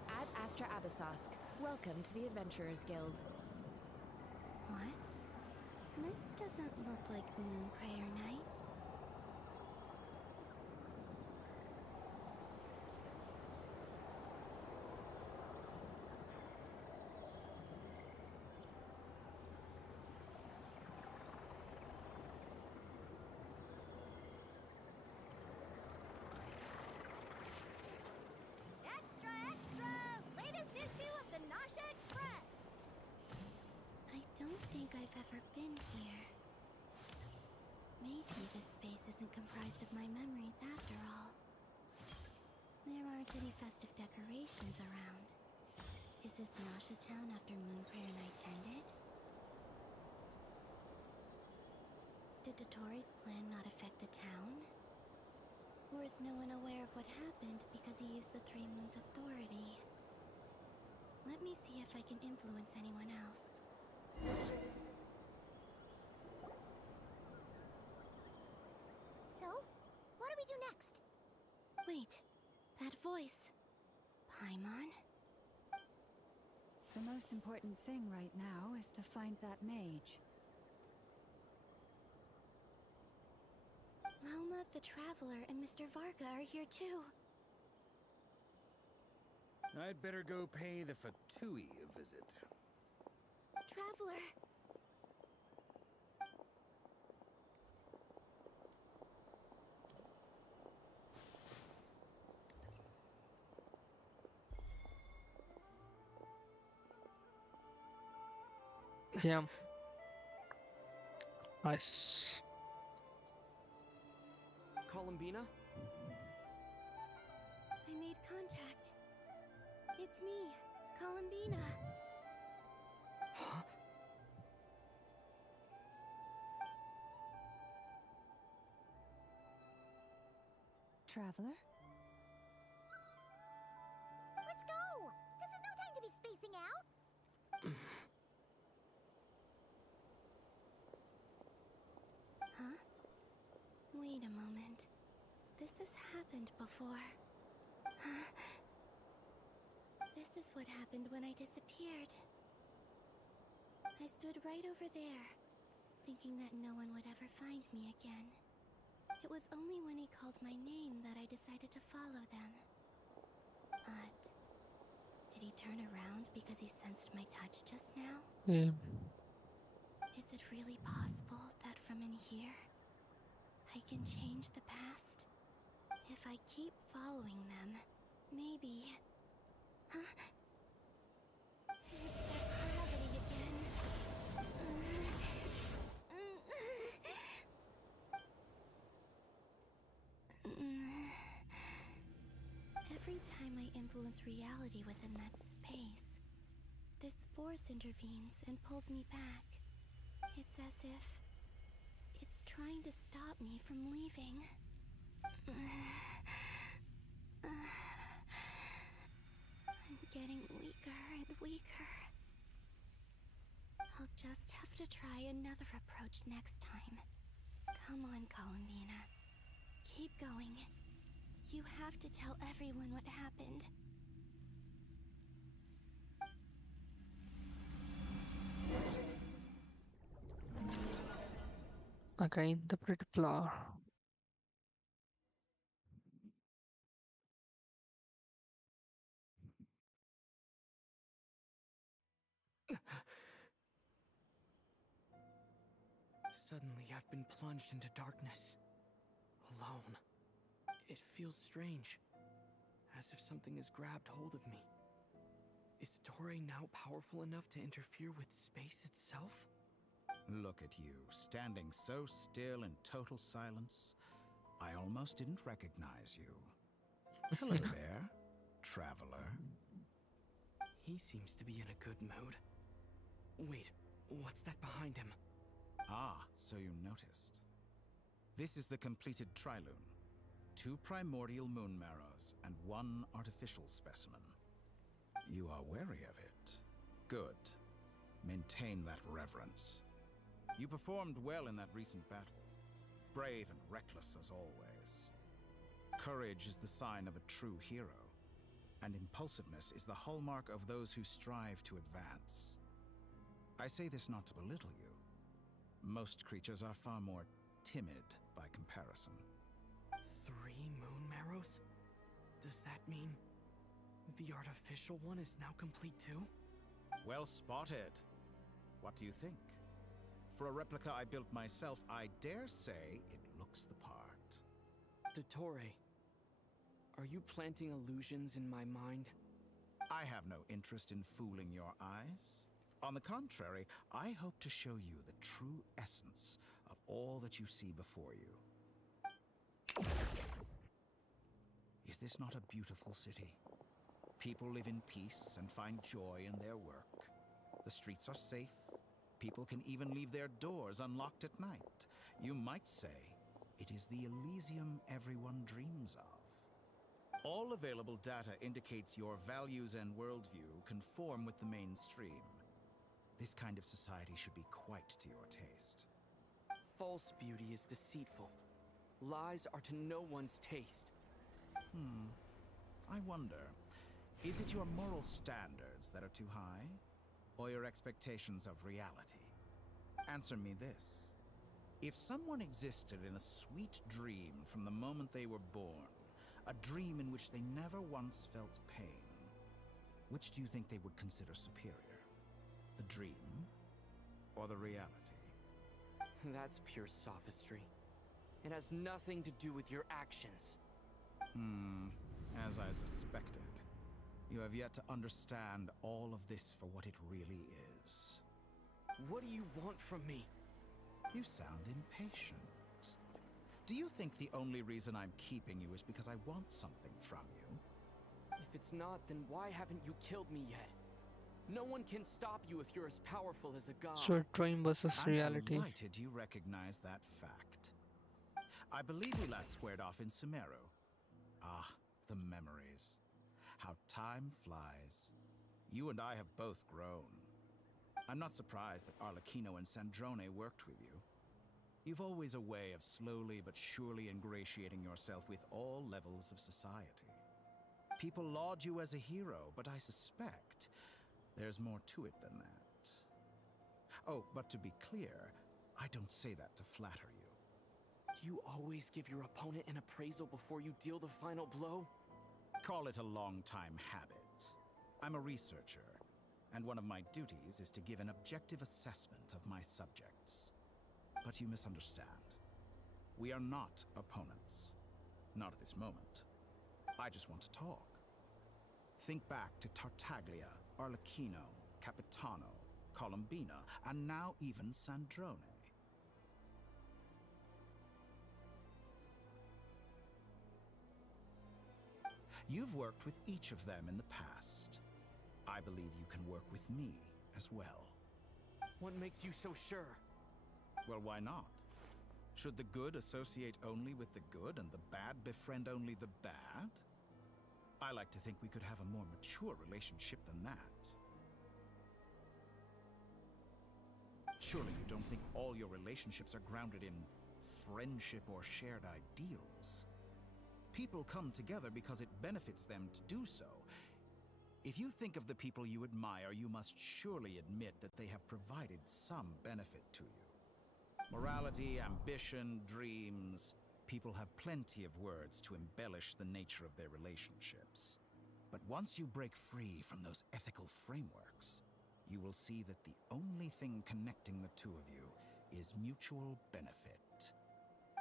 Ad Astra Abyssosque. Welcome to the Adventurers Guild. What? This doesn't look like Moon Prayer Night. Extra, extra! Latest issue of the Nasha Express! I don't think I've ever been here. Maybe this space isn't comprised of my memories after all. There aren't any festive decorations around. Is this Nasha Town after Moon Prayer Night ended? Did Dotori's plan not affect the town? Or is no one aware of what happened because he used the Three Moons' authority? Let me see if I can influence anyone else. So, what do we do next? Wait, that voice. Paimon? The most important thing right now is to find that mage. Lauma the Traveler and Mr. Varga are here too. I'd better go pay the Fatui a visit. Traveler! Yeah. Nice. Columbina? I made contact. It's me, Columbina. Huh? Traveler? Let's go! This is no time to be spacing out! Huh? Wait a moment. This has happened before. This is what happened when I disappeared. I stood right over there, thinking that no one would ever find me again. It was only when he called my name that I decided to follow them. But did he turn around because he sensed my touch just now? Yeah. Is it really possible that from in here, I can change the past? If I keep following them, maybe... Huh? It's that gravity again. influence reality within that space. This force intervenes and pulls me back. It's as if it's trying to stop me from leaving. I'm getting weaker and weaker. I'll just have to try another approach next time. Come on, Columbina. Keep going. You have to tell everyone what happened. Again, the pretty flower. Suddenly, I've been plunged into darkness. Alone. It feels strange. As if something has grabbed hold of me. Is Toray now powerful enough to interfere with space itself? Look at you, standing so still in total silence. I almost didn't recognize you. Hello there, traveler. He seems to be in a good mood. Wait, what's that behind him? Ah, so you noticed. This is the completed Trilune. 2 primordial moon marrows and 1 artificial specimen. You are wary of it. Good. Maintain that reverence. You performed well in that recent battle. Brave and reckless as always. Courage is the sign of a true hero, and impulsiveness is the hallmark of those who strive to advance. I say this not to belittle you. Most creatures are far more timid by comparison. 3 moon marrows? Does that mean the artificial one is now complete too? Well spotted. What do you think? For a replica I built myself, I dare say it looks the part. Dottore, are you planting illusions in my mind? I have no interest in fooling your eyes. On the contrary, I hope to show you the true essence of all that you see before you. Is this not a beautiful city? People live in peace and find joy in their work. The streets are safe. People can even leave their doors unlocked at night. You might say it is the Elysium everyone dreams of. All available data indicates your values and worldview conform with the mainstream. This kind of society should be quite to your taste. False beauty is deceitful. Lies are to no one's taste. I wonder, is it your moral standards that are too high? Or your expectations of reality? Answer me this. If someone existed in a sweet dream from the moment they were born, a dream in which they never once felt pain, which do you think they would consider superior? The dream or the reality? That's pure sophistry. It has nothing to do with your actions. As I suspected. You have yet to understand all of this for what it really is. What do you want from me? You sound impatient. Do you think the only reason I'm keeping you is because I want something from you? If it's not, then why haven't you killed me yet? No one can stop you if you're as powerful as a god. So dream versus I'm reality. delighted you recognize that fact. I believe we last squared off in Sumeru. Ah, the memories. How time flies. You and I have both grown. I'm not surprised that Arlecchino and Sandrone worked with you. You've always a way of slowly but surely ingratiating yourself with all levels of society. People laud you as a hero, but I suspect there's more to it than that. Oh, but to be clear, I don't say that to flatter you. Do you always give your opponent an appraisal before you deal the final blow? Call it a long-time habit. I'm a researcher, and one of my duties is to give an objective assessment of my subjects. But you misunderstand. We are not opponents. Not at this moment. I just want to talk. Think back to Tartaglia, Arlecchino, Capitano, Columbina, and now even Sandrone. You've worked with each of them in the past. I believe you can work with me as well. What makes you so sure? Well, why not? Should the good associate only with the good and the bad befriend only the bad? I like to think we could have a more mature relationship than that. Surely you don't think all your relationships are grounded in friendship or shared ideals? People come together because it benefits them to do so. If you think of the people you admire, you must surely admit that they have provided some benefit to you. Morality, ambition, dreams. People have plenty of words to embellish the nature of their relationships. But once you break free from those ethical frameworks, you will see that the only thing connecting the two of you is mutual benefit.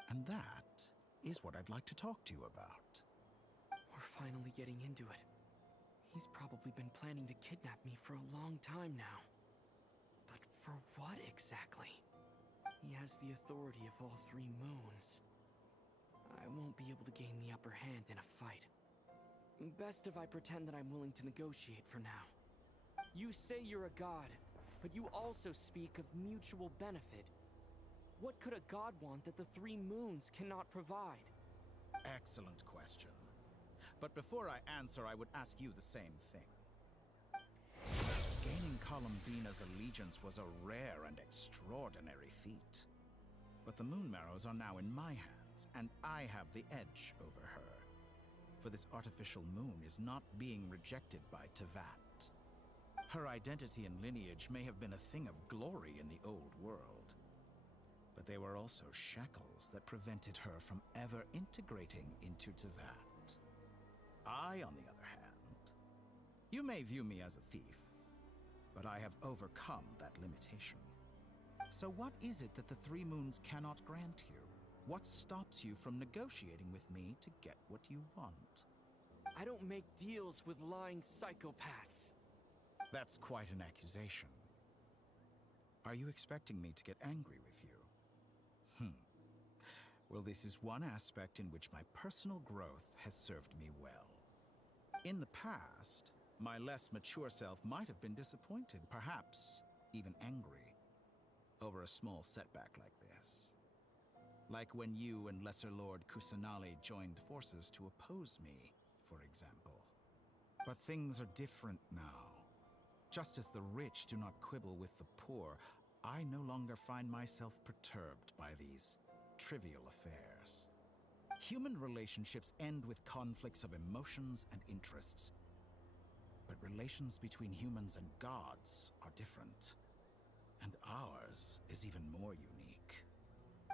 And that is what I'd like to talk to you about. We're finally getting into it. He's probably been planning to kidnap me for a long time now. But for what exactly? He has the authority of all three moons. I won't be able to gain the upper hand in a fight. Best if I pretend that I'm willing to negotiate for now. You say you're a god, but you also speak of mutual benefit. What could a god want that the three moons cannot provide? Excellent question. But before I answer, I would ask you the same thing. Gaining Columbina's allegiance was a rare and extraordinary feat. But the Moon Marrows are now in my hands, and I have the edge over her. For this artificial moon is not being rejected by Tevat. Her identity and lineage may have been a thing of glory in the old world, but they were also shackles that prevented her from ever integrating into Tevat. I, on the other hand, you may view me as a thief, but I have overcome that limitation. So what is it that the Three Moons cannot grant you? What stops you from negotiating with me to get what you want? I don't make deals with lying psychopaths. That's quite an accusation. Are you expecting me to get angry with you? Well, this is one aspect in which my personal growth has served me well. In the past, my less mature self might have been disappointed, perhaps even angry, over a small setback like this. Like when you and Lesser Lord Kusanali joined forces to oppose me, for example. But things are different now. Just as the rich do not quibble with the poor, I no longer find myself perturbed by these trivial affairs. Human relationships end with conflicts of emotions and interests. But relations between humans and gods are different. And ours is even more unique.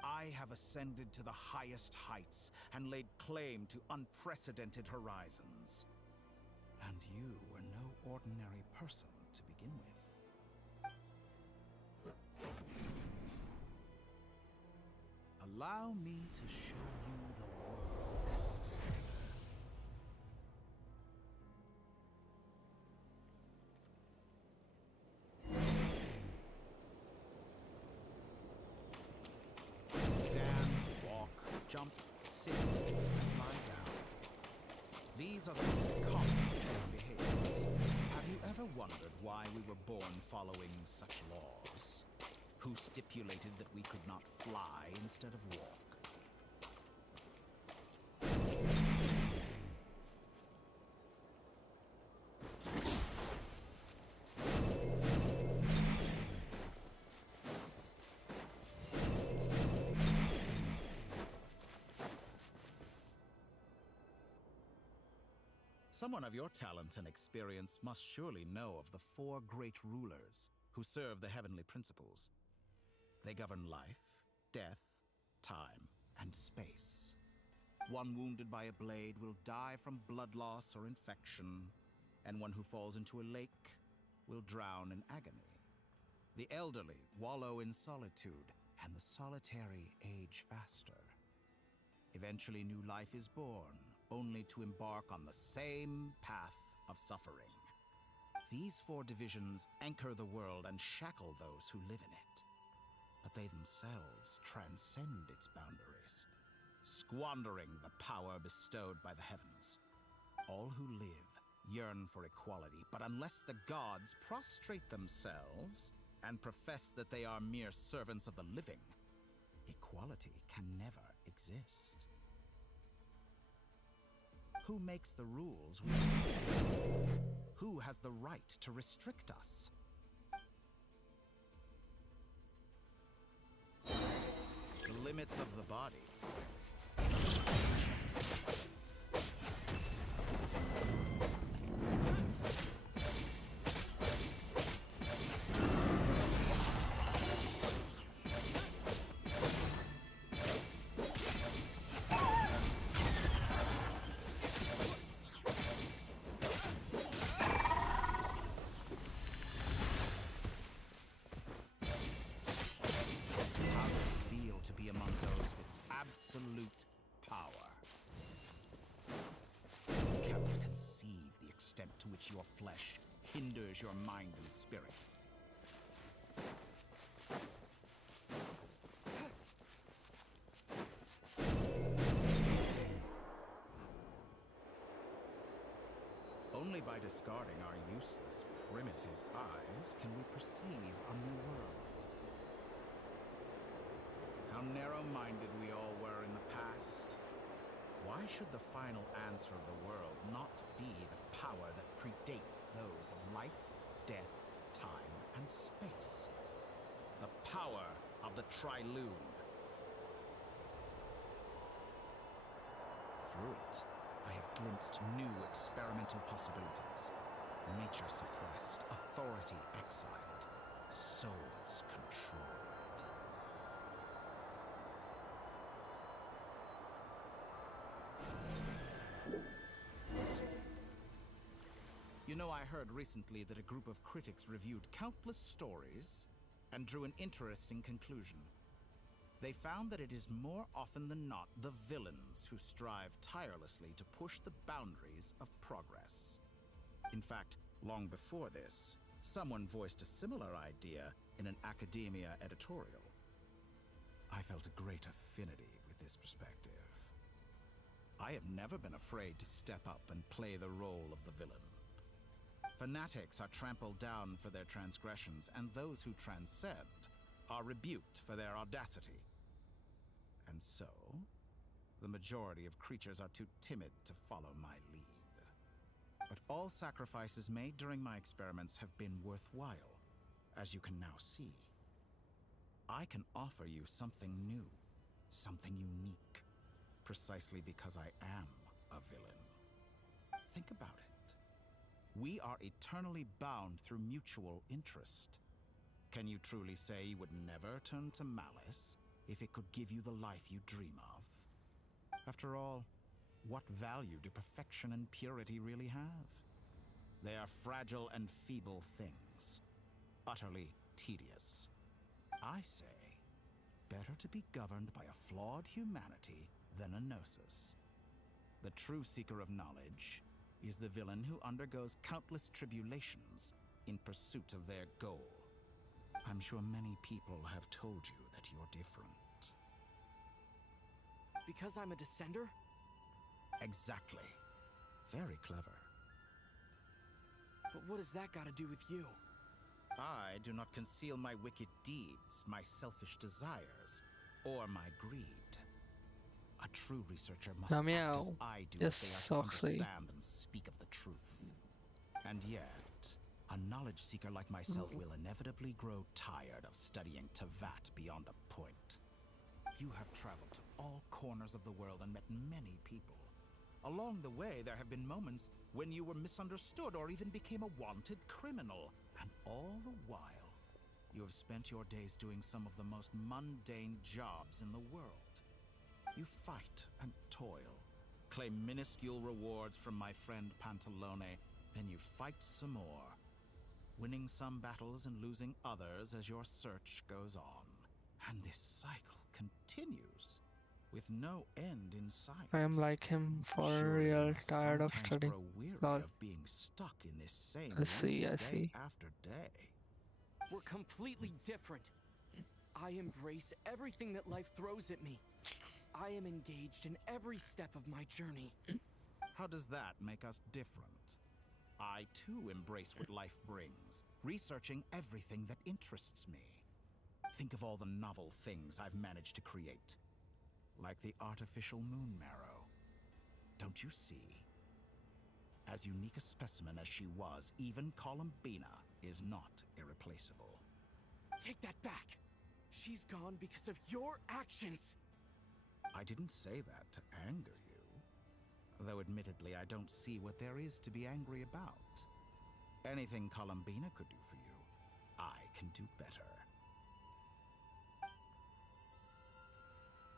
I have ascended to the highest heights and laid claim to unprecedented horizons. And you were no ordinary person to begin with. Allow me to show you the world. Stand, walk, jump, sit, and lie down. These are the most common human behaviors. Have you ever wondered why we were born following such laws? Who stipulated that we could not fly instead of walk? Someone of your talent and experience must surely know of the four great rulers who serve the heavenly principles. They govern life, death, time, and space. One wounded by a blade will die from blood loss or infection, and one who falls into a lake will drown in agony. The elderly wallow in solitude, and the solitary age faster. Eventually, new life is born, only to embark on the same path of suffering. These four divisions anchor the world and shackle those who live in it. But they themselves transcend its boundaries, squandering the power bestowed by the heavens. All who live yearn for equality, but unless the gods prostrate themselves and profess that they are mere servants of the living, equality can never exist. Who makes the rules we follow? Who has the right to restrict us? The limits of the body. Absolute power. You cannot conceive the extent to which your flesh hinders your mind and spirit. Only by discarding our useless, primitive eyes can we perceive a new world. How narrow-minded we all were in the past. Why should the final answer of the world not be the power that predates those of life, death, time, and space? The power of the Triloon. Through it, I have glimpsed new experimental possibilities. Nature suppressed, authority exiled, souls controlled. You know, I heard recently that a group of critics reviewed countless stories and drew an interesting conclusion. They found that it is more often than not the villains who strive tirelessly to push the boundaries of progress. In fact, long before this, someone voiced a similar idea in an academia editorial. I felt a great affinity with this perspective. I have never been afraid to step up and play the role of the villain. Fanatics are trampled down for their transgressions, and those who transcend are rebuked for their audacity. And so, the majority of creatures are too timid to follow my lead. But all sacrifices made during my experiments have been worthwhile, as you can now see. I can offer you something new, something unique, precisely because I am a villain. Think about it. We are eternally bound through mutual interest. Can you truly say you would never turn to malice if it could give you the life you dream of? After all, what value do perfection and purity really have? They are fragile and feeble things, utterly tedious. I say, better to be governed by a flawed humanity than a gnosis. The true seeker of knowledge is the villain who undergoes countless tribulations in pursuit of their goal. I'm sure many people have told you that you're different. Because I'm a descender? Exactly. Very clever. But what has that got to do with you? I do not conceal my wicked deeds, my selfish desires, or my greed. A true researcher must act as I do if they are to understand and speak of the truth. And yet, a knowledge seeker like myself will inevitably grow tired of studying Tevat beyond a point. You have traveled to all corners of the world and met many people. Along the way, there have been moments when you were misunderstood or even became a wanted criminal. And all the while, you have spent your days doing some of the most mundane jobs in the world. You fight and toil, claim minuscule rewards from my friend Pantalone, then you fight some more, winning some battles and losing others as your search goes on. And this cycle continues, with no end in sight. I am like him for real, tired of studying. Grow weary of being stuck in this same I see. day after day. We're completely different. I embrace everything that life throws at me. I am engaged in every step of my journey. How does that make us different? I too embrace what life brings, researching everything that interests me. Think of all the novel things I've managed to create. Like the artificial moon marrow. Don't you see? As unique a specimen as she was, even Columbina is not irreplaceable. Take that back! She's gone because of your actions! I didn't say that to anger you. Though admittedly, I don't see what there is to be angry about. Anything Columbina could do for you, I can do better.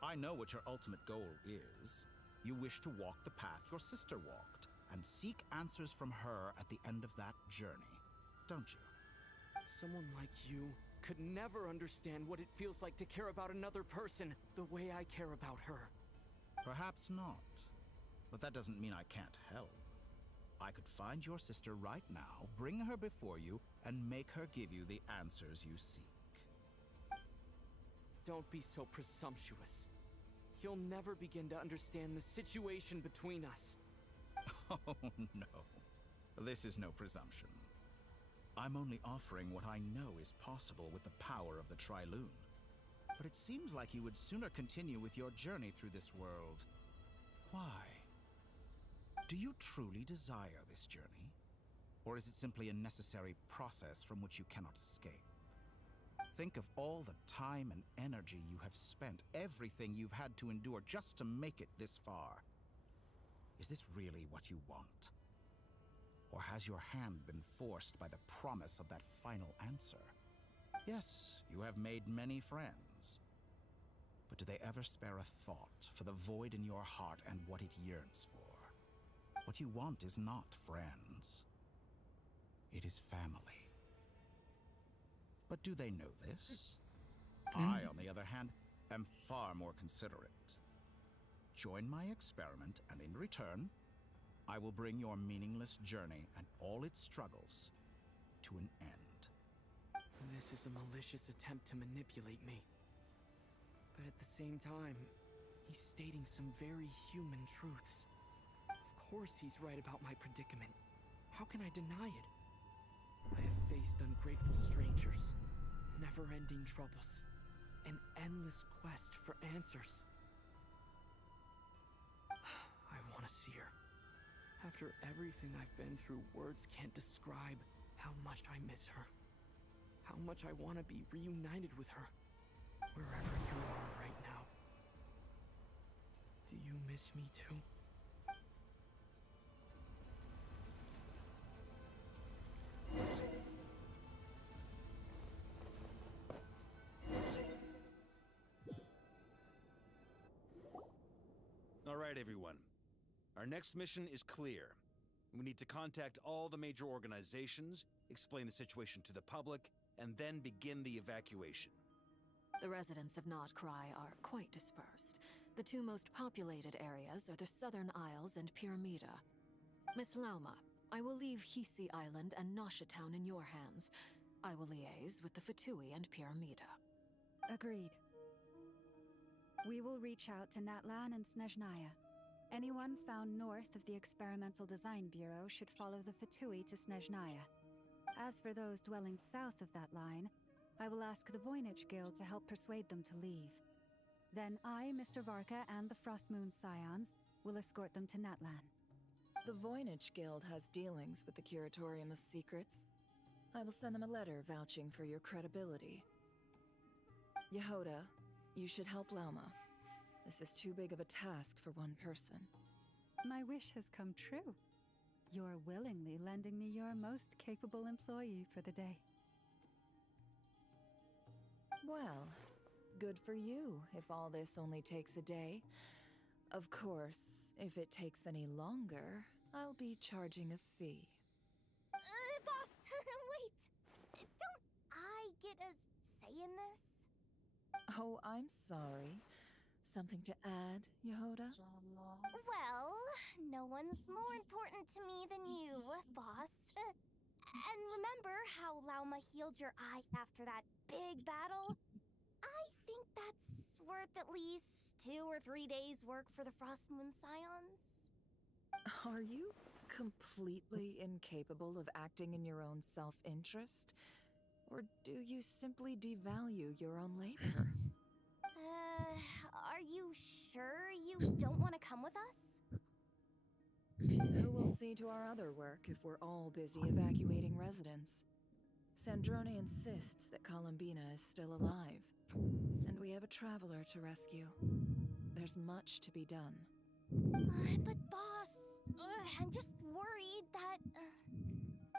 I know what your ultimate goal is. You wish to walk the path your sister walked, and seek answers from her at the end of that journey, don't you? Someone like you could never understand what it feels like to care about another person the way I care about her. Perhaps not. But that doesn't mean I can't help. I could find your sister right now, bring her before you, and make her give you the answers you seek. Don't be so presumptuous. You'll never begin to understand the situation between us. Oh, no. This is no presumption. I'm only offering what I know is possible with the power of the Triloon. But it seems like you would sooner continue with your journey through this world. Why? Do you truly desire this journey? Or is it simply a necessary process from which you cannot escape? Think of all the time and energy you have spent, everything you've had to endure just to make it this far. Is this really what you want? Or has your hand been forced by the promise of that final answer? Yes, you have made many friends. But do they ever spare a thought for the void in your heart and what it yearns for? What you want is not friends. It is family. But do they know this? I, on the other hand, am far more considerate. Join my experiment, and in return, I will bring your meaningless journey and all its struggles to an end. This is a malicious attempt to manipulate me. But at the same time, he's stating some very human truths. Of course he's right about my predicament. How can I deny it? I have faced ungrateful strangers, never-ending troubles, an endless quest for answers. I want to see her. After everything I've been through, words can't describe how much I miss her. How much I want to be reunited with her, wherever you are right now. Do you miss me too? All right, everyone. Our next mission is clear. We need to contact all the major organizations, explain the situation to the public, and then begin the evacuation. The residents of Notcry are quite dispersed. The two most populated areas are the Southern Isles and Pyramida. Miss Lauma, I will leave Hisi Island and Nasha Town in your hands. I will liaise with the Fatui and Pyramida. Agreed. We will reach out to Natlan and Snezhnaya. Anyone found north of the Experimental Design Bureau should follow the Fatui to Snezhnaya. As for those dwelling south of that line, I will ask the Voynich Guild to help persuade them to leave. Then I, Mr. Varka, and the Frostmoon Scions will escort them to Natlan. The Voynich Guild has dealings with the Curatorium of Secrets. I will send them a letter vouching for your credibility. Yehoda, you should help Lauma. This is too big of a task for one person. My wish has come true. You're willingly lending me your most capable employee for the day. Well, good for you if all this only takes a day. Of course, if it takes any longer, I'll be charging a fee. Boss, wait! Don't I get a say in this? Oh, I'm sorry. Something to add, Yehoda? Well, no one's more important to me than you, boss. And remember how Lauma healed your eye after that big battle? I think that's worth at least 2 or 3 days' work for the Frostmoon Scions. Are you completely incapable of acting in your own self-interest? Or do you simply devalue your own labor? Are you sure you don't want to come with us? Who will see to our other work if we're all busy evacuating residents? Sandrone insists that Columbina is still alive, and we have a traveler to rescue. There's much to be done. But boss, I'm just worried that...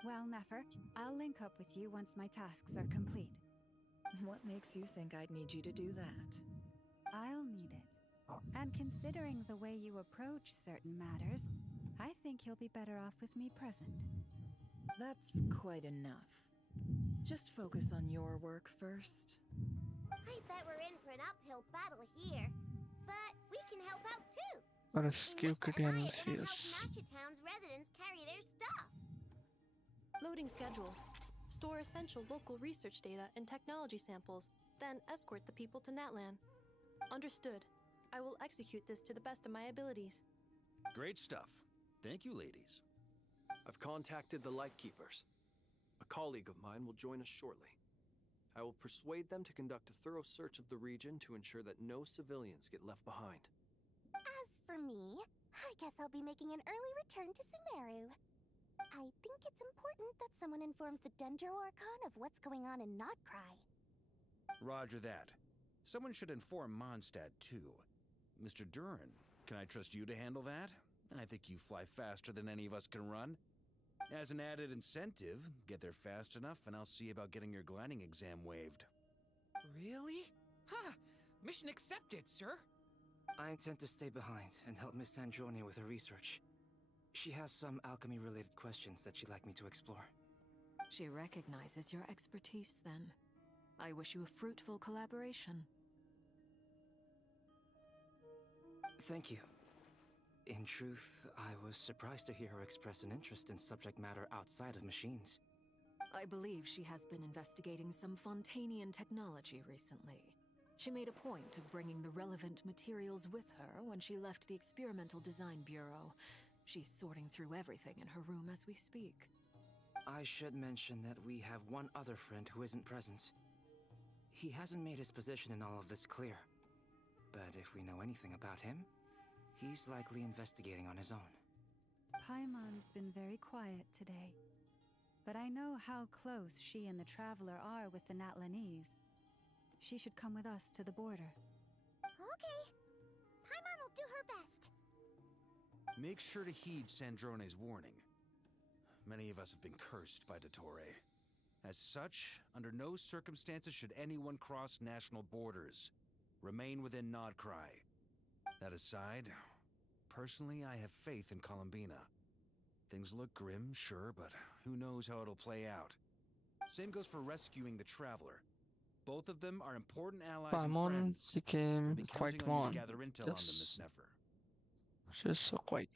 Well, Nefer, I'll link up with you once my tasks are complete. What makes you think I'd need you to do that? I'll need it. And considering the way you approach certain matters, I think you'll be better off with me present. That's quite enough. Just focus on your work first. I bet we're in for an uphill battle here. But we can help out too. Rescue Genhsin. Town's residents carry their stuff. Loading schedule. Store essential local research data and technology samples, then escort the people to Natlan. Understood. I will execute this to the best of my abilities. Great stuff. Thank you, ladies. I've contacted the Lightkeepers. A colleague of mine will join us shortly. I will persuade them to conduct a thorough search of the region to ensure that no civilians get left behind. As for me, I guess I'll be making an early return to Sumeru. I think it's important that someone informs the Dendro Archon of what's going on in Notcry. Roger that. Someone should inform Mondstadt, too. Mr. Duran, can I trust you to handle that? I think you fly faster than any of us can run. As an added incentive, get there fast enough and I'll see about getting your gliding exam waived. Really? Ha! Mission accepted, sir! I intend to stay behind and help Miss Sandrone with her research. She has some alchemy-related questions that she'd like me to explore. She recognizes your expertise, then. I wish you a fruitful collaboration. Thank you. In truth, I was surprised to hear her express an interest in subject matter outside of machines. I believe she has been investigating some Fontanian technology recently. She made a point of bringing the relevant materials with her when she left the Experimental Design Bureau. She's sorting through everything in her room as we speak. I should mention that we have one other friend who isn't present. He hasn't made his position in all of this clear. But if we know anything about him, he's likely investigating on his own. Paimon's been very quiet today. But I know how close she and the Traveler are with the Natlanese. She should come with us to the border. Okay. Paimon will do her best. Make sure to heed Sandrone's warning. Many of us have been cursed by Dottore. As such, under no circumstances should anyone cross national borders. Remain within Notcry. That aside, personally I have faith in Columbina. Things look grim, sure, but who knows how it'll play out. Same goes for rescuing the Traveler. Both of them are important allies and Paimon friends. became Be quite counting on you warm. to gather intel on them, Miss Yes, Nefer. she's so quiet.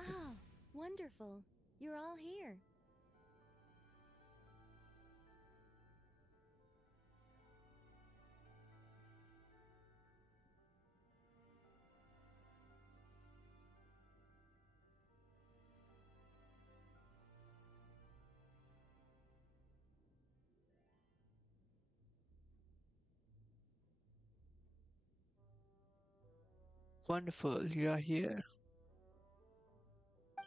Oh, wonderful. You're all here. Wonderful, you are here.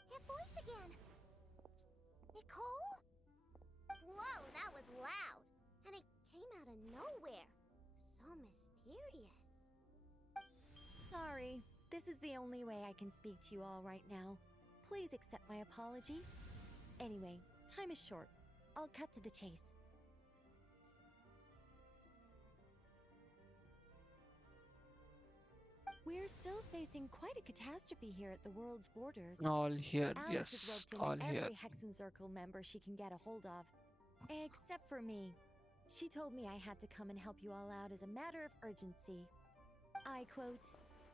That voice again. Nicole? Whoa, that was loud. And it came out of nowhere. So mysterious. Sorry, this is the only way I can speak to you all right now. Please accept my apology. Anyway, time is short. I'll cut to the chase. We're still facing quite a catastrophe here at the world's borders. All here, Alice has yes, roped in all here. every Hexen Circle member she can get a hold of. Except for me. She told me I had to come and help you all out as a matter of urgency. I quote,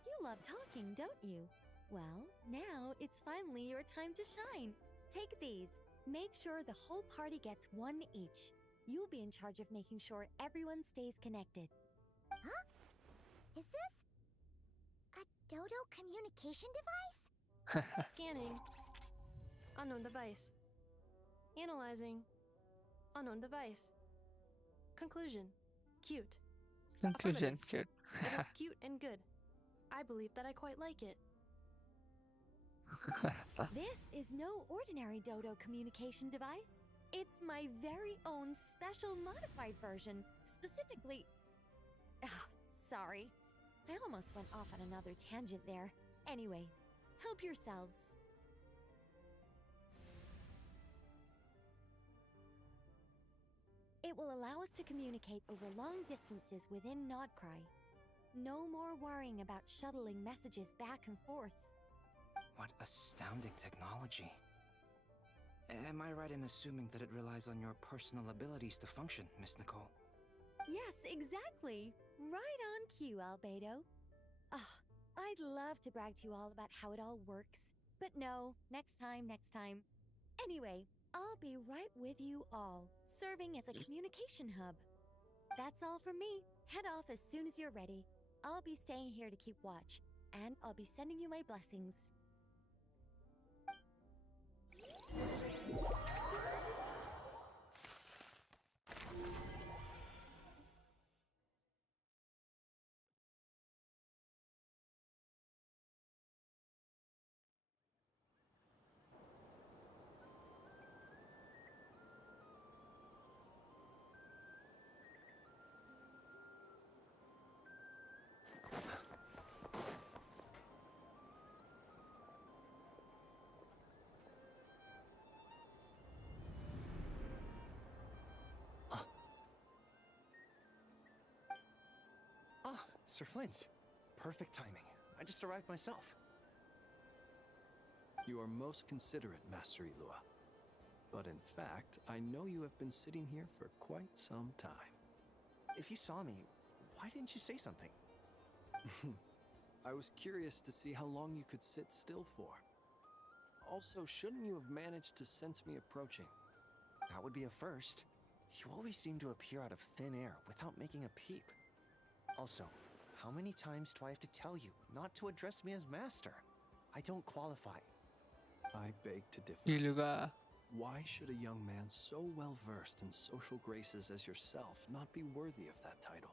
"You love talking, don't you? Well, now it's finally your time to shine. Take these. Make sure the whole party gets one each. You'll be in charge of making sure everyone stays connected." Huh? Is this a Dodo communication device? Scanning. Unknown device. Analyzing. Unknown device. Conclusion. Cute. Conclusion, kid. It is cute and good. I believe that I quite like it. This is no ordinary Dodo communication device. It's my very own special modified version, specifically... Ah, sorry. I almost went off on another tangent there. Anyway, help yourselves. It will allow us to communicate over long distances within Nodcry. No more worrying about shuttling messages back and forth. What astounding technology. Am I right in assuming that it relies on your personal abilities to function, Miss Nicole? Yes, exactly. Right on cue, Albedo. Ah, I'd love to brag to you all about how it all works. But no, next time, next time. Anyway, I'll be right with you all, serving as a communication hub. That's all from me. Head off as soon as you're ready. I'll be staying here to keep watch, and I'll be sending you my blessings. Ah, Sir Flint. Perfect timing. I just arrived myself. You are most considerate, Master Ilua. But in fact, I know you have been sitting here for quite some time. If you saw me, why didn't you say something? I was curious to see how long you could sit still for. Also, shouldn't you have managed to sense me approaching? That would be a first. You always seem to appear out of thin air without making a peep. Also, how many times do I have to tell you not to address me as master? I don't qualify. I beg to differ. Iluga. Why should a young man so well versed in social graces as yourself not be worthy of that title?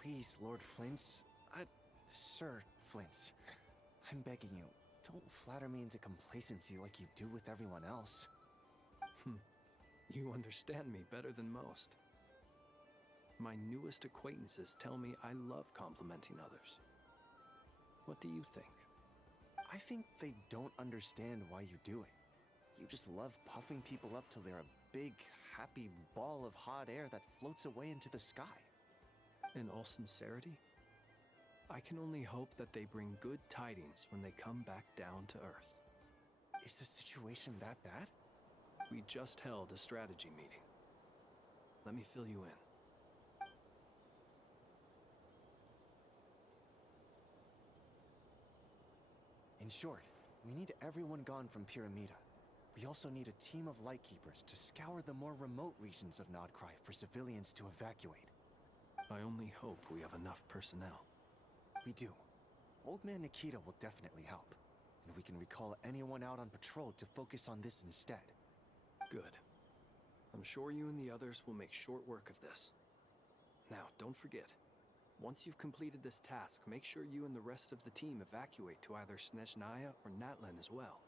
Please, Lord Flint's... Sir Flint's. I'm begging you, don't flatter me into complacency like you do with everyone else. You understand me better than most. My newest acquaintances tell me I love complimenting others. What do you think? I think they don't understand why you do it. You just love puffing people up till they're a big, happy ball of hot air that floats away into the sky. In all sincerity, I can only hope that they bring good tidings when they come back down to Earth. Is the situation that bad? We just held a strategy meeting. Let me fill you in. In short, we need everyone gone from Pyramida. We also need a team of Lightkeepers to scour the more remote regions of Nodcry for civilians to evacuate. I only hope we have enough personnel. We do. Old Man Nikita will definitely help, and we can recall anyone out on patrol to focus on this instead. Good. I'm sure you and the others will make short work of this. Now, don't forget, once you've completed this task, make sure you and the rest of the team evacuate to either Snezhnaya or Natlan as well.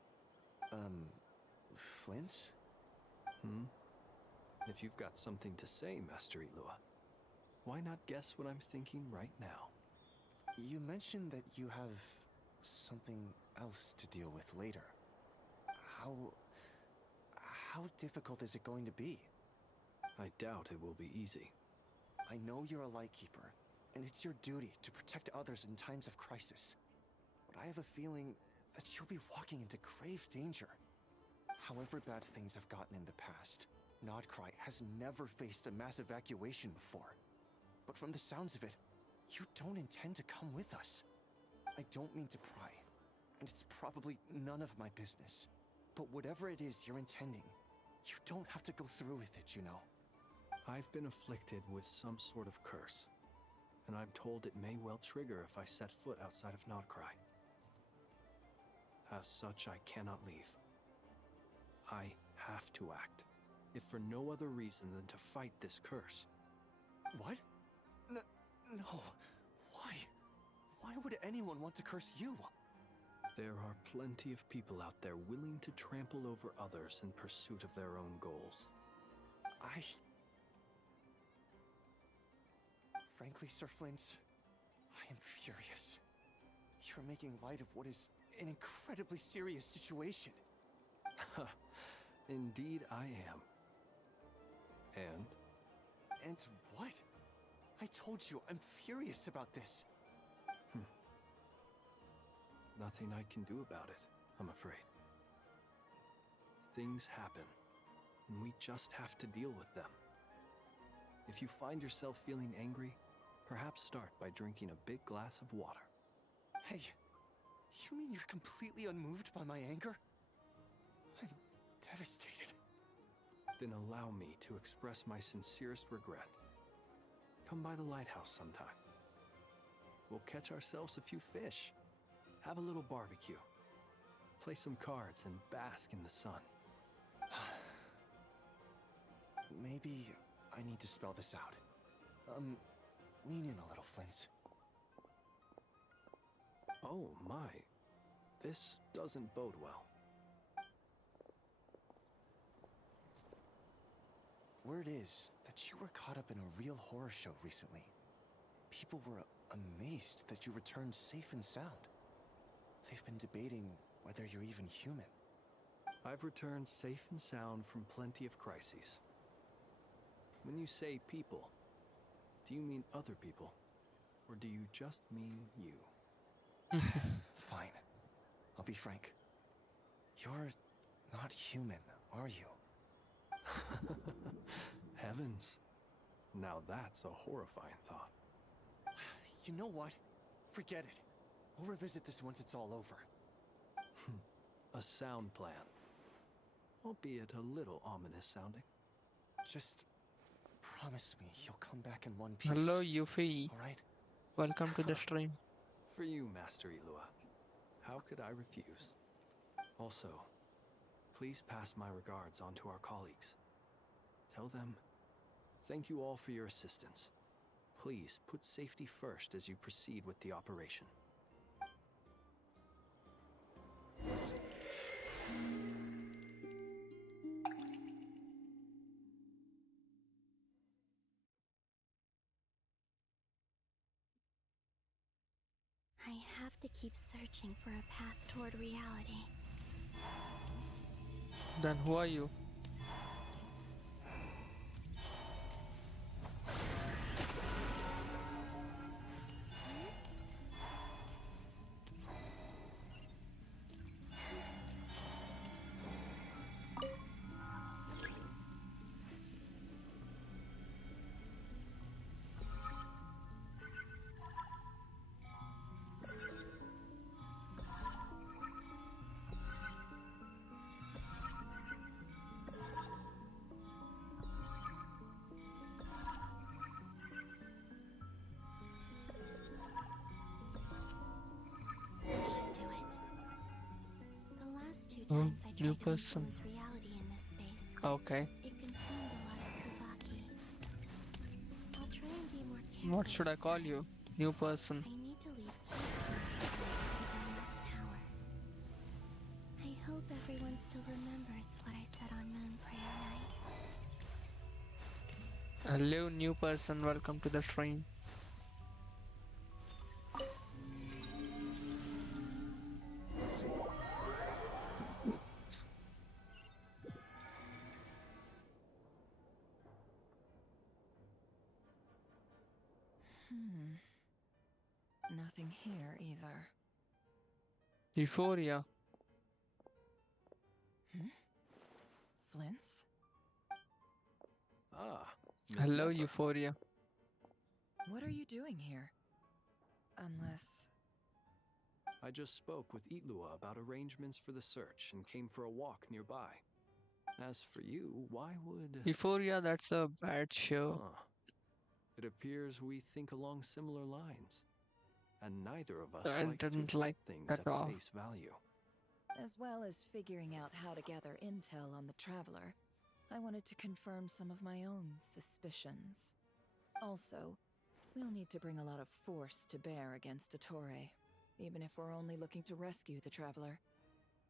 Flint's? If you've got something to say, Master Ilua, why not guess what I'm thinking right now? You mentioned that you have something else to deal with later. How difficult is it going to be? I doubt it will be easy. I know you're a Lightkeeper, and it's your duty to protect others in times of crisis. But I have a feeling that you'll be walking into grave danger. However bad things have gotten in the past, Nodcry has never faced a mass evacuation before. But from the sounds of it, you don't intend to come with us. I don't mean to pry, and it's probably none of my business. But whatever it is you're intending, you don't have to go through with it, you know. I've been afflicted with some sort of curse, and I'm told it may well trigger if I set foot outside of Nodcry. As such, I cannot leave. I have to act, if for no other reason than to fight this curse. What? No. Why? Why would anyone want to curse you? There are plenty of people out there willing to trample over others in pursuit of their own goals. Frankly, Sir Flint, I am furious. You're making light of what is an incredibly serious situation. Indeed I am. And? And what? I told you, I'm furious about this. Nothing I can do about it, I'm afraid. Things happen, and we just have to deal with them. If you find yourself feeling angry, perhaps start by drinking a big glass of water. Hey, you mean you're completely unmoved by my anger? I'm devastated. Then allow me to express my sincerest regret. Come by the lighthouse sometime. We'll catch ourselves a few fish, have a little barbecue, play some cards, and bask in the sun. Maybe I need to spell this out. Lean in a little, Flint. Oh my, this doesn't bode well. Word is that you were caught up in a real horror show recently. People were amazed that you returned safe and sound. They've been debating whether you're even human. I've returned safe and sound from plenty of crises. When you say people, do you mean other people? Or do you just mean you? Fine. I'll be frank. You're not human, are you? Heavens. Now that's a horrifying thought. You know what? Forget it. We'll revisit this once it's all over. A sound plan. Albeit a little ominous sounding. Just promise me you'll come back in one piece. Hello, Yuffie. All right? Welcome to the stream. For you, Master Ilua. How could I refuse? Also, please pass my regards on to our colleagues. Tell them, thank you all for your assistance. Please put safety first as you proceed with the operation. I have to keep searching for a path toward reality. Then who are you? Times I new tried to person. influence reality in this space. Okay. It consumed a lot of Kuvaki. I'll try and be more careful. What should I call you? New person. I need to leave using less power. I hope everyone still remembers what I said on Moon Prayer Night. Hello, new person. Welcome to the stream. Nothing here either. Euphoria. Flint's? Ah. Miss Hello, Nefer. Euphoria. What are you doing here? Unless... I just spoke with Itlua about arrangements for the search and came for a walk nearby. As for you, why would... Euphoria, that's a bad show. Huh. It appears we think along similar lines. And neither of us I likes to didn't accept like things that at at all. face value. As well as figuring out how to gather intel on the Traveler, I wanted to confirm some of my own suspicions. Also, we'll need to bring a lot of force to bear against Ettore, even if we're only looking to rescue the Traveler.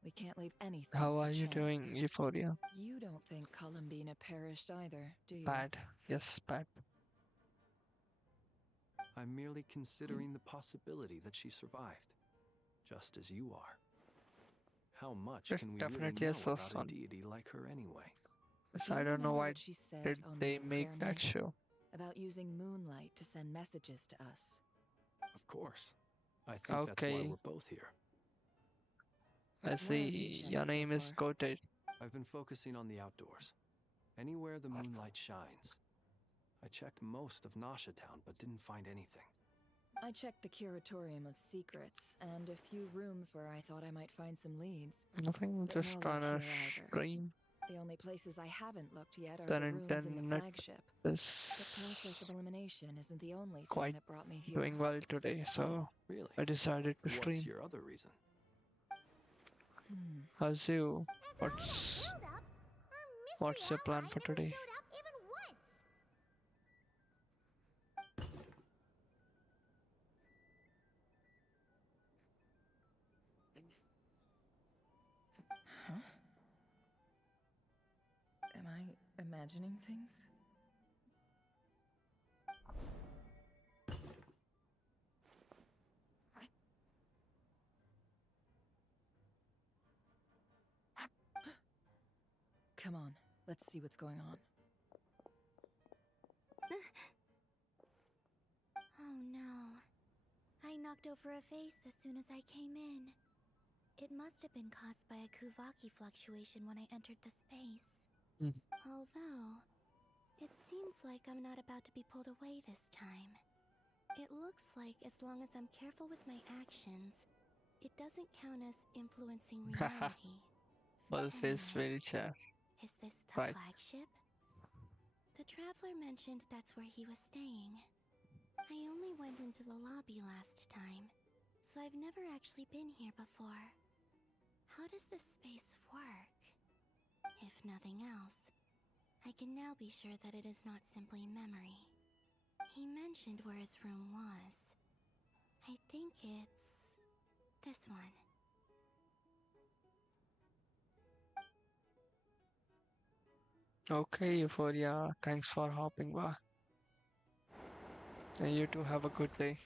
We can't leave anything How to are you doing, chance. Euphoria? You don't think Columbina perished either, do you? Bad. Yes, bad. I'm merely considering the possibility that she survived, just as you are. How much It's can we really definitely a know about a son. deity like her anyway? Yes, Do you I don't know remember why what she said did on they Moon make Prayer that Night? show. About using moonlight to send messages to us. Of course. I think that's why Okay, we're both here. I What have you see. checked Your so name is far? Goated. I've been focusing on the outdoors. Anywhere the moonlight shines. I checked most of Nasha Town, but didn't find anything. I checked the Curatorium of Secrets and a few rooms where I thought I might find some leads. Nothing, But just no luck trying to here either. stream. The only places I haven't looked yet are The the rooms in the internet flagship. The process is of elimination isn't the only thing quite that brought me here. doing well today, so Really? I decided to What's stream. your other reason? How's you? Hold up. Our What's your plan for never today? showed up even once. Huh? Am I imagining things? Come on, let's see what's going on. Oh no. I knocked over a vase as soon as I came in. It must have been caused by a Kuvaki fluctuation when I entered the space. Mm. Although, it seems like I'm not about to be pulled away this time. It looks like as long as I'm careful with my actions, it doesn't count as influencing reality. Full face wheelchair. Is this the Right. flagship? The Traveler mentioned that's where he was staying. I only went into the lobby last time, so I've never actually been here before. How does this space work? If nothing else, I can now be sure that it is not simply memory. He mentioned where his room was. I think it's this one. Okay, Euphoria. Thanks for hopping by. And you too have a good day.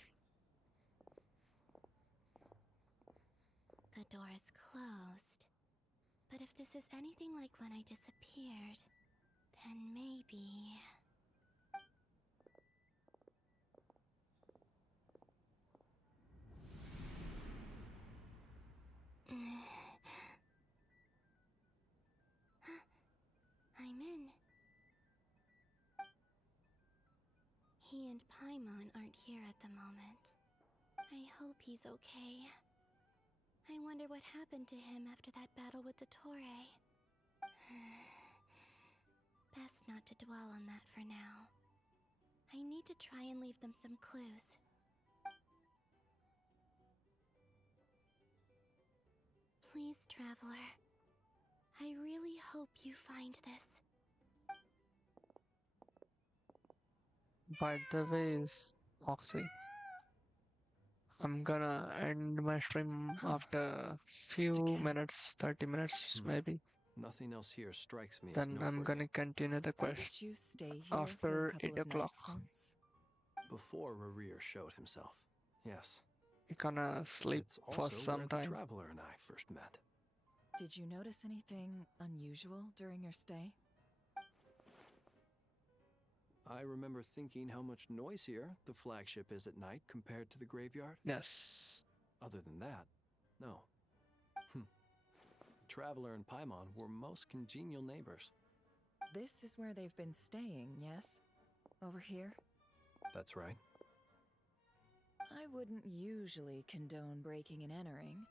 The door is closed. But if this is anything like when I disappeared, then maybe... I'm in. He and Paimon aren't here at the moment. I hope he's okay. I wonder what happened to him after that battle with Ettore. Best not to dwell on that for now. I need to try and leave them some clues. Please, Traveler. I really hope you find this. By the way, Oxy, I'm gonna end my stream after few minutes, 30 minutes maybe. Nothing else here strikes me as Then I'm noteworthy. gonna continue the quest Didn't you stay here for a after couple 8 of o'clock. nights once? Before Rerir showed himself. Yes. I'm gonna sleep It's for also some where the time. Traveler and I first met. Did you notice anything unusual during your stay? I remember thinking how much noisier the flagship is at night compared to the graveyard. Yes. Other than that, no. Traveler and Paimon were most congenial neighbors. This is where they've been staying, yes? Over here? That's right. I wouldn't usually condone breaking and entering,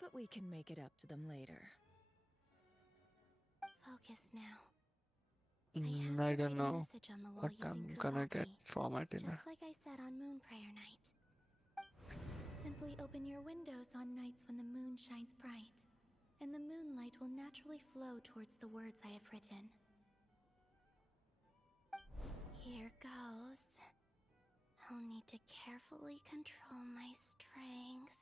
but we can make it up to them later. Focus now. I don't know Message on the wall what using I'm gonna get Kuvaki, for my dinner. just like I said on Moon Prayer Night. Simply open your windows on nights when the moon shines bright. and the moonlight will naturally flow towards the words I have written. Here goes. I'll need to carefully control my strength.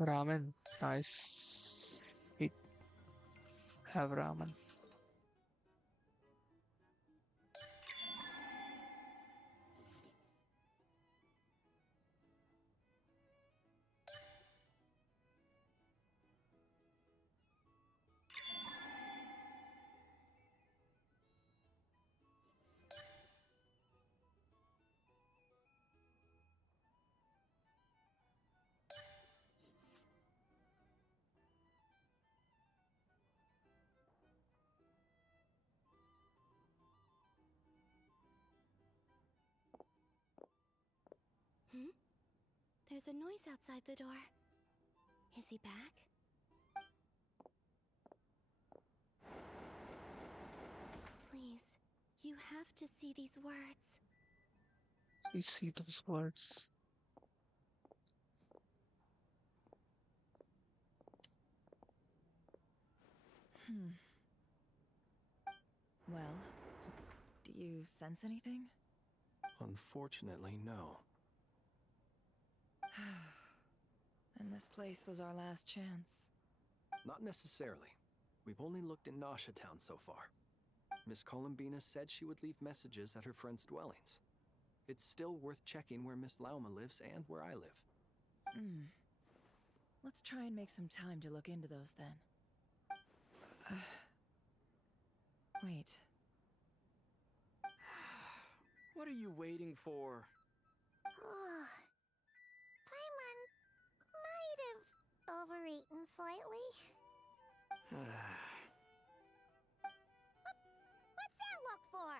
Ramen. Nice. Eat. Have ramen. There's a noise outside the door. Is he back? Please, you have to see these words. You see those words. Well, do you sense anything? Unfortunately, no. And this place was our last chance. Not necessarily. We've only looked in Nasha Town so far. Miss Columbina said she would leave messages at her friends' dwellings. It's still worth checking where Miss Lauma lives and where I live. Let's try and make some time to look into those then. Wait. What are you waiting for? Paimon might have overeaten slightly. What's that look for?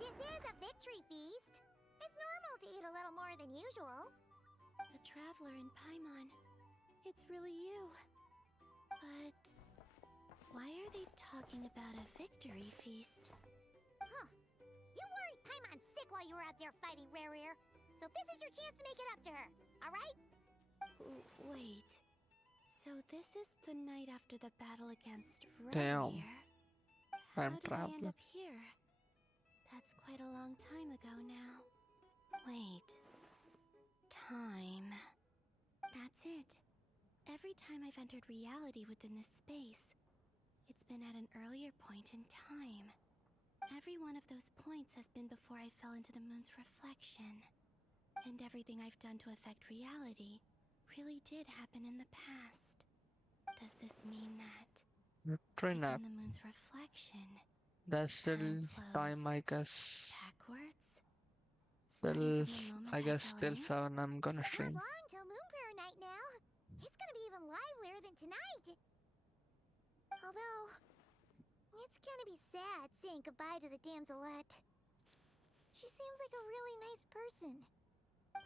This is a victory feast. It's normal to eat a little more than usual. The Traveler in Paimon. It's really you. But why are they talking about a victory feast? Huh. You worried Paimon sick while you were out there fighting Rare, so this is your chance to make it up to her, alright? Wait. So this is the night after the battle against Damn. Rare. I'm How did I end trapped. up here? That's quite a long time ago now. Wait. Time. That's it. Every time I've entered reality within this space, it's been at an earlier point in time. Every one of those points has been before I fell into the moon's reflection. And everything I've done to affect reality really did happen in the past. Does this mean that Train nap. within the moon's reflection, That's still time flows time, I guess. backwards? Till, Starting from the moment I guess fell till in? 7 I'm gonna Not stream. long till Moon Prayer night now. It's gonna be even livelier than tonight. Although, it's gonna be sad saying goodbye to the damselette. She seems like a really nice person.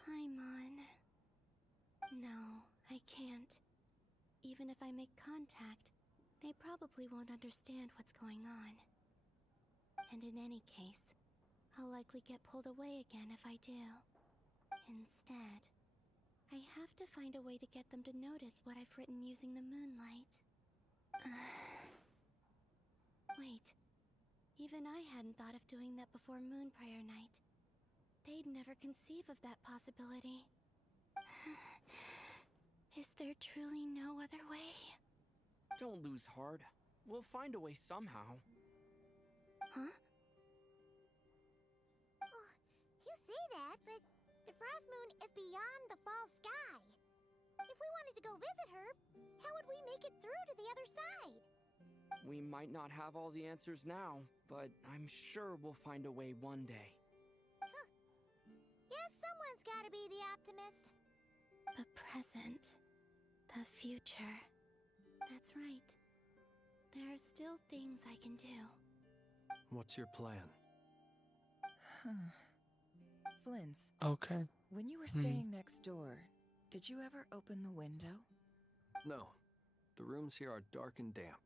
Paimon. No, I can't. Even if I make contact, they probably won't understand what's going on. And in any case, I'll likely get pulled away again if I do. Instead, I have to find a way to get them to notice what I've written using the moonlight. Wait, even I hadn't thought of doing that before Moon Prayer night. They'd never conceive of that possibility. Is there truly no other way? Don't lose heart. We'll find a way somehow. Huh? Oh, you say that, but the Frost Moon is beyond the fall sky. If we wanted to go visit her, how would we make it through to the other side? We might not have all the answers now, but I'm sure we'll find a way one day. Huh. Guess someone's gotta be the optimist. The present. The future. That's right. There are still things I can do. What's your plan? Flint's, Okay. when you were Hmm. staying next door, did you ever open the window? No. The rooms here are dark and damp,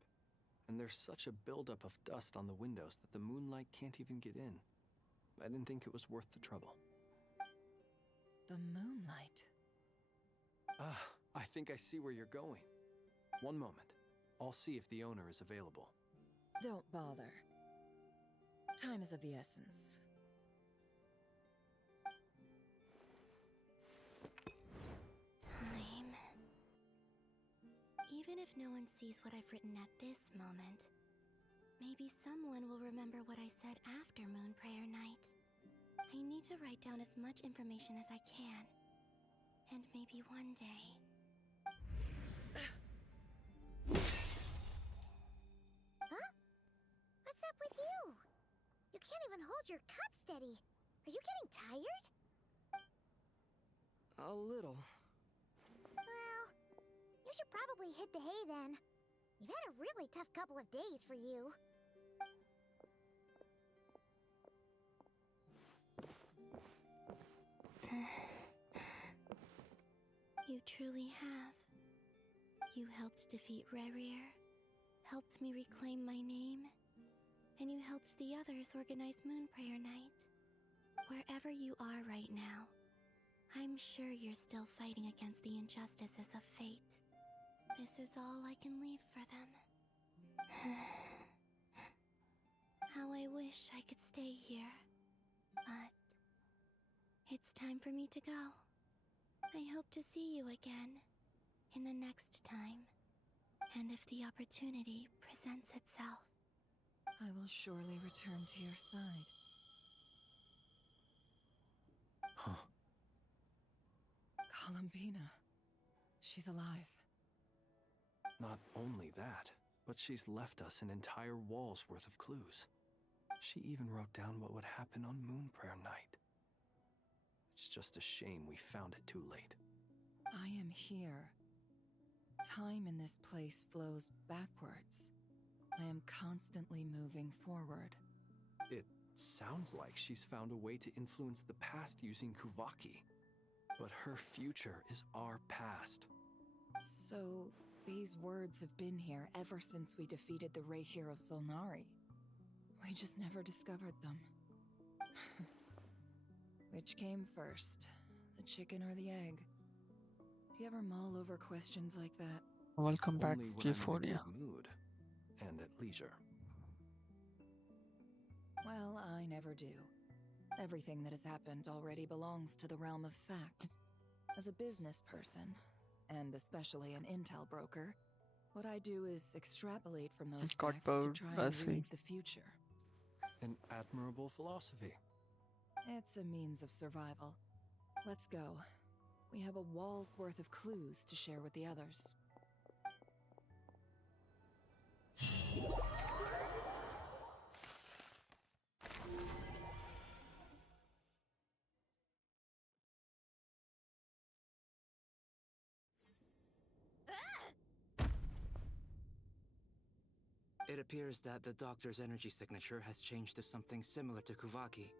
and there's such a buildup of dust on the windows that the moonlight can't even get in. I didn't think it was worth the trouble. The moonlight. Ah, I think I see where you're going. One moment. I'll see if the owner is available. Don't bother. Time is of the essence. Time. Even if no one sees what I've written at this moment, maybe someone will remember what I said after Moon Prayer Night. I need to write down as much information as I can. And maybe one day... Huh? What's up with you? You can't even hold your cup steady. Are you getting tired? A little. Well, you should probably hit the hay then. You've had a really tough couple of days for you. You truly have. You helped defeat Rerir, helped me reclaim my name, and you helped the others organize Moon Prayer Night. Wherever you are right now, I'm sure you're still fighting against the injustices of fate. This is all I can leave for them. How I wish I could stay here. But it's time for me to go. I hope to see you again in the next time. And if the opportunity presents itself. I will surely return to your side. Huh. Columbina. She's alive. Not only that, but she's left us an entire wall's worth of clues. She even wrote down what would happen on Moon Prayer Night. It's just a shame we found it too late. I am here. Time in this place flows backwards. I am constantly moving forward. It sounds like she's found a way to influence the past using Kuvaki. But her future is our past. So, these words have been here ever since we defeated the Ray Hero Solnari. We just never discovered them. Which came first, the chicken or the egg? Do you ever mull over questions like that? Welcome back Only to when I'm in a Euphoria. good mood and at leisure. Well, I never do. Everything that has happened already belongs to the realm of fact. As a business person, and especially an intel broker, what I do is extrapolate from those Got facts to bored, try I and see. read the future. An admirable philosophy. It's a means of survival. Let's go. We have a wall's worth of clues to share with the others. It appears that the doctor's energy signature has changed to something similar to Kuvaki,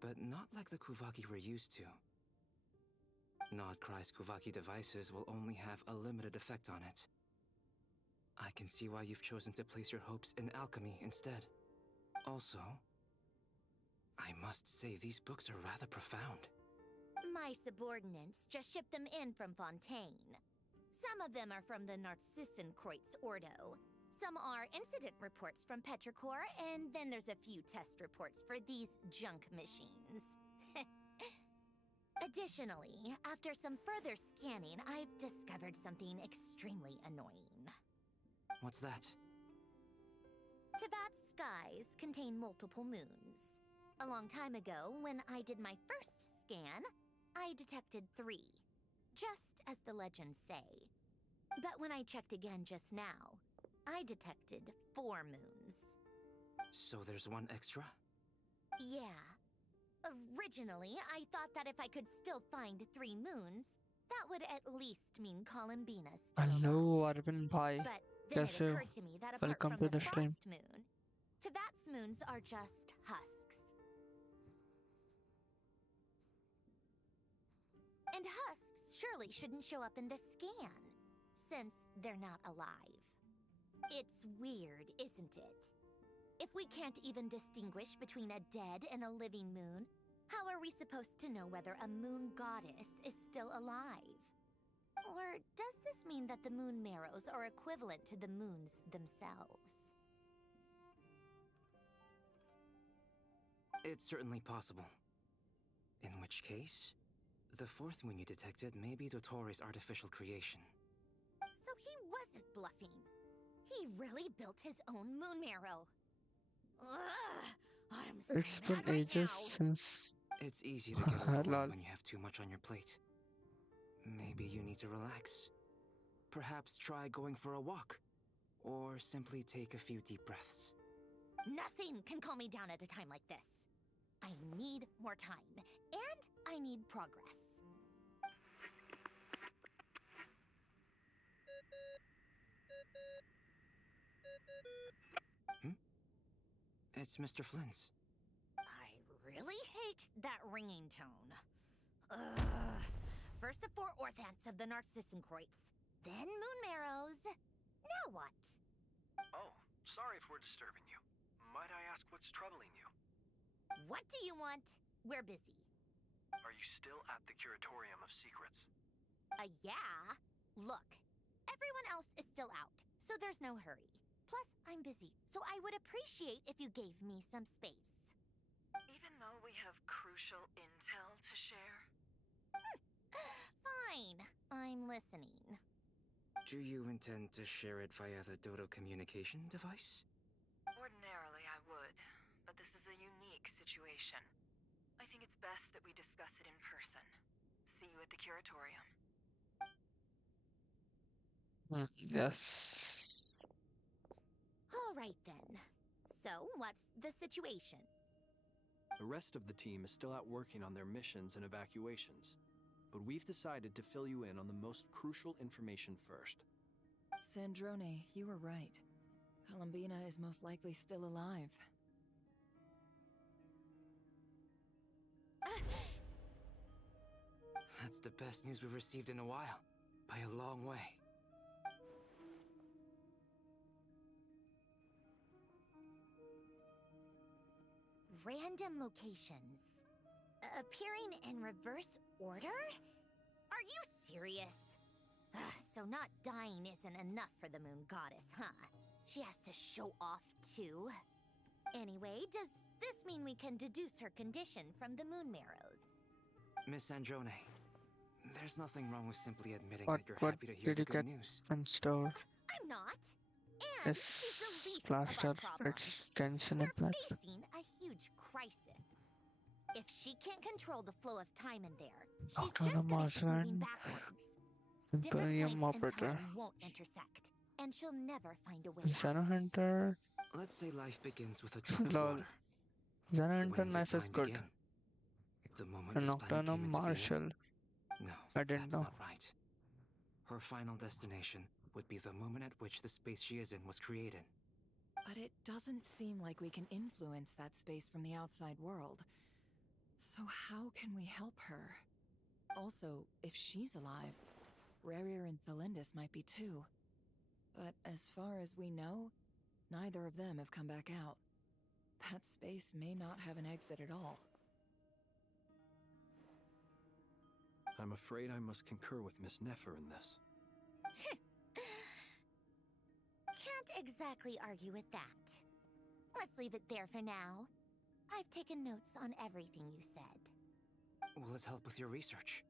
but not like the Kuvaki we're used to. Nodcry's Kuvaki devices will only have a limited effect on it. I can see why you've chosen to place your hopes in alchemy instead. Also, I must say these books are rather profound. My subordinates just shipped them in from Fontaine. Some of them are from the Narcissenkreuz Ordo. Some are incident reports from Petrichor, and then there's a few test reports for these junk machines. Additionally, after some further scanning, I've discovered something extremely annoying. What's that? Teyvat's skies contain multiple moons. A long time ago, when I did my first scan, I detected 3, just as the legends say. But when I checked again just now, I detected 4 moons. So there's one extra? Yeah. Originally, I thought that if I could still find 3 moons, that would at least mean Columbina's still alive. Hello, Arvind bhai. But then it Kaise ho? occurred to me that apart Welcome from to the the stream. frost moon, Teyvat's moons are just husks. And husks surely shouldn't show up in the scan, since they're not alive. It's weird, isn't it? If we can't even distinguish between a dead and a living moon, how are we supposed to know whether a moon goddess is still alive? Or does this mean that the moon marrows are equivalent to the moons themselves? It's certainly possible. In which case, the fourth moon you detected may be Dottore artificial creation. So he wasn't bluffing. He really built his own moon marrow. Ugh, I'm so It's been mad right ages now. It's easy to get overwhelmed lol. when you have too much on your plate. Maybe you need to relax. Perhaps try going for a walk. Or simply take a few deep breaths. Nothing can calm me down at a time like this. I need more time, and I need progress. It's Mr. Flynn's. I really hate that ringing tone. Ugh. First the four orthants of the Narcissenkreuz, then moon marrows. Now what? Oh, sorry if we're disturbing you. Might I ask what's troubling you? What do you want? We're busy. Are you still at the Curatorium of Secrets? Yeah. Look, everyone else is still out, so there's no hurry. Plus, I'm busy, so I would appreciate if you gave me some space. Even though we have crucial intel to share? Fine, I'm listening. Do you intend to share it via the Dodo communication device? Ordinarily, I would, but this is a unique situation. I think it's best that we discuss it in person. See you at the Curatorium. Yes. All right then. So, what's the situation? The rest of the team is still out working on their missions and evacuations, but we've decided to fill you in on the most crucial information first. Sandrone, you were right. Columbina is most likely still alive. That's the best news we've received in a while. By a long way. Random locations. Appearing in reverse order? Are you serious? So not dying isn't enough for the moon goddess, huh? She has to show off too. Anyway, does this mean we can deduce her condition from the moon marrows? Miss Sandrone, there's nothing wrong with simply admitting What that you're what happy to hear did the you good get news. in store? I'm not. And she's the Yes, least of our Blaster. problems. It's Genhsin We're Impact. facing a huge crisis. If she can't control the flow of time in there, she's Doctor just gonna keep moving Marsland, backwards. Different Imperium points in Operator, time won't intersect, and she'll never find a way Xeno out. Hunter. Let's say life begins with a drop of Lol. water. Xeno Hunter When did knife is time good. begin? The moment And this planet Nocturnum came into Marshall. being? No, I didn't that's know. not right. Her final destination would be the moment at which the space she is in was created. But it doesn't seem like we can influence that space from the outside world. So how can we help her? Also, if she's alive, Rerir and Thalindus might be too. But as far as we know, neither of them have come back out. That space may not have an exit at all. I'm afraid I must concur with Miss Nefer in this. Can't exactly argue with that. Let's leave it there for now. I've taken notes on everything you said. Will it help with your research?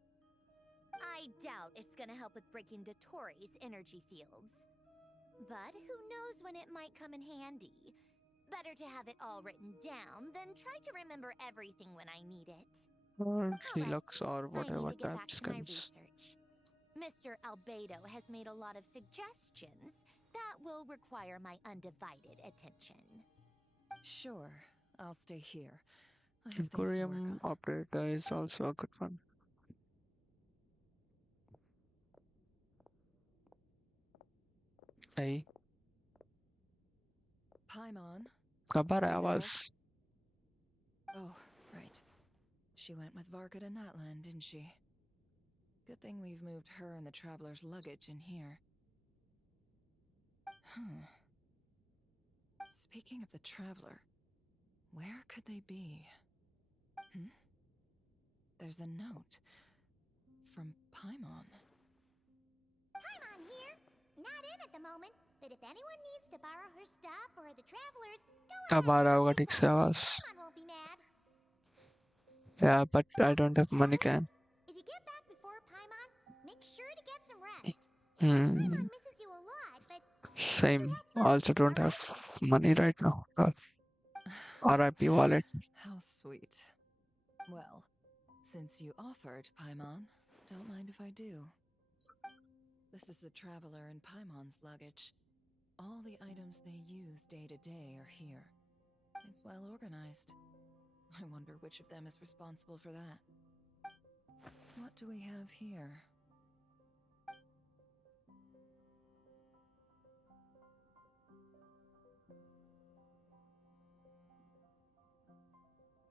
I doubt it's gonna help with breaking Dottori's energy fields. But who knows when it might come in handy. Better to have it all written down than try to remember everything when I need it. Or Alright, Felix or I need whatever to get that back to my skins. research. Mr. Albedo has made a lot of suggestions that will require my undivided attention. Sure, I'll stay here. I have things to work Emporium on. Operator is also a good one. Hey, Paimon. kabar Are hai you there? आवाज? Oh, right. She went with Varka to Natlan, didn't she? Good thing we've moved her and the traveler's luggage in here. Speaking of the traveler, where could they be? There's a note from Paimon. Paimon here. Not in at the moment, but if anyone needs to borrow her stuff or the travelers, go अब आ रहा होगा ठीक से आवाज. Paimon won't be mad. Yeah, but I don't have money can. If you get back before Paimon, make sure to get some rest. Hmm. Paimon misses you a lot, but Same. Also don't have money right now. RIP wallet. How sweet. Well, since you offered, Paimon, don't mind if I do. This is the traveler and Paimon's luggage. All the items they use day to day are here. It's well organized. I wonder which of them is responsible for that. What do we have here?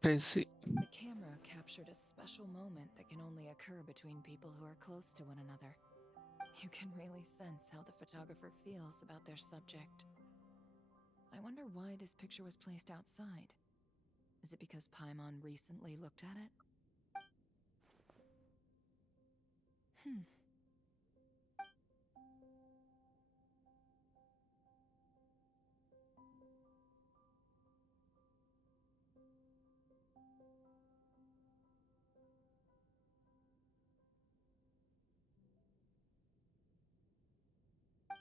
Crazy. The camera captured a special moment that can only occur between people who are close to one another. You can really sense how the photographer feels about their subject. I wonder why this picture was placed outside. Is it because Paimon recently looked at it?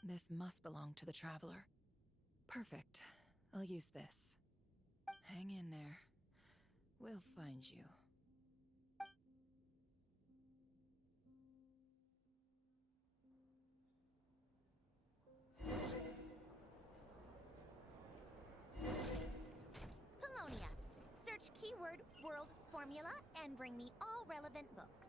This must belong to the traveler. Perfect. I'll use this. Hang in there. We'll find you. Polonia. Search keyword world formula and bring me all relevant books.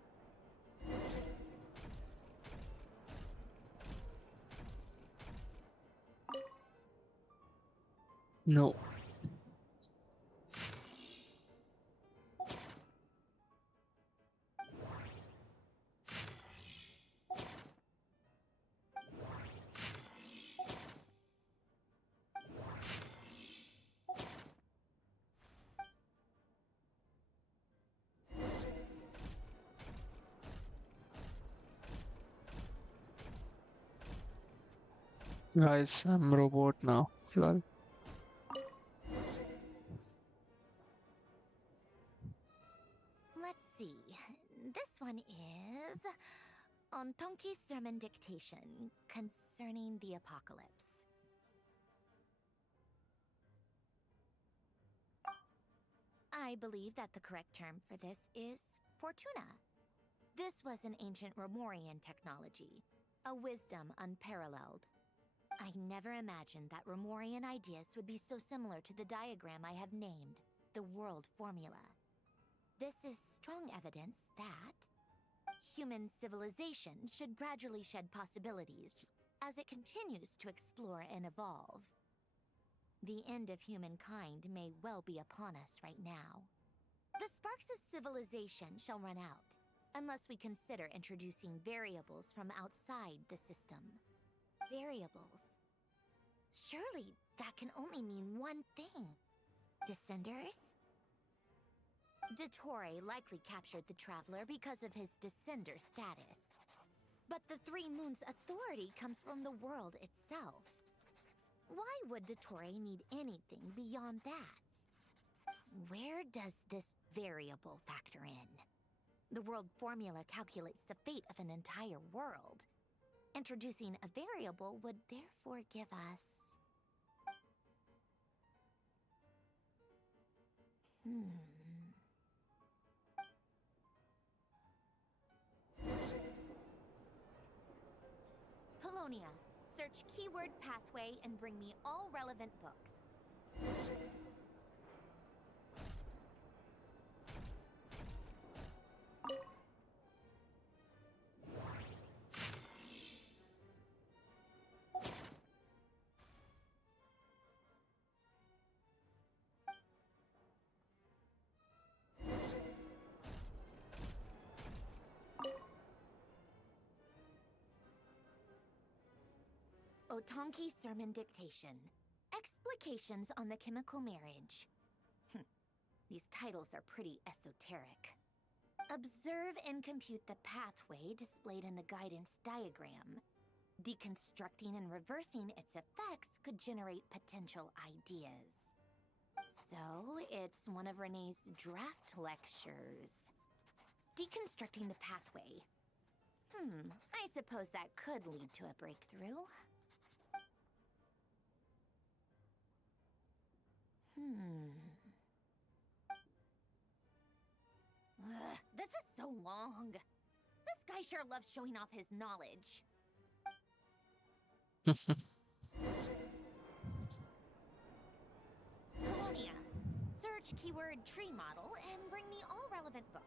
No. Guys, I'm robot now. Lol. Let's see. This one is Ontonki Sermon Dictation concerning the apocalypse. I believe that the correct term for this is Fortuna. This was an ancient Romorian technology, a wisdom unparalleled. I never imagined that Romorian ideas would be so similar to the diagram I have named, the World Formula. This is strong evidence that human civilization should gradually shed possibilities as it continues to explore and evolve. The end of humankind may well be upon us right now. The sparks of civilization shall run out, unless we consider introducing variables from outside the system. Variables. Surely that can only mean one thing. Descenders? Dottore likely captured the traveler because of his descender status. But the Three Moons' authority comes from the world itself. Why would Dottore need anything beyond that? Where does this variable factor in? The world formula calculates the fate of an entire world. Introducing a variable would therefore give us... Polonia, search keyword pathway and bring me all relevant books. Otonki Sermon Dictation. Explications on the Chemical Marriage. These titles are pretty esoteric. Observe and compute the pathway displayed in the guidance diagram. Deconstructing and reversing its effects could generate potential ideas. So, it's one of Renee's draft lectures. Deconstructing the pathway. I suppose that could lead to a breakthrough. This is so long. This guy sure loves showing off his knowledge. Colonia. Search keyword tree model and bring me all relevant books.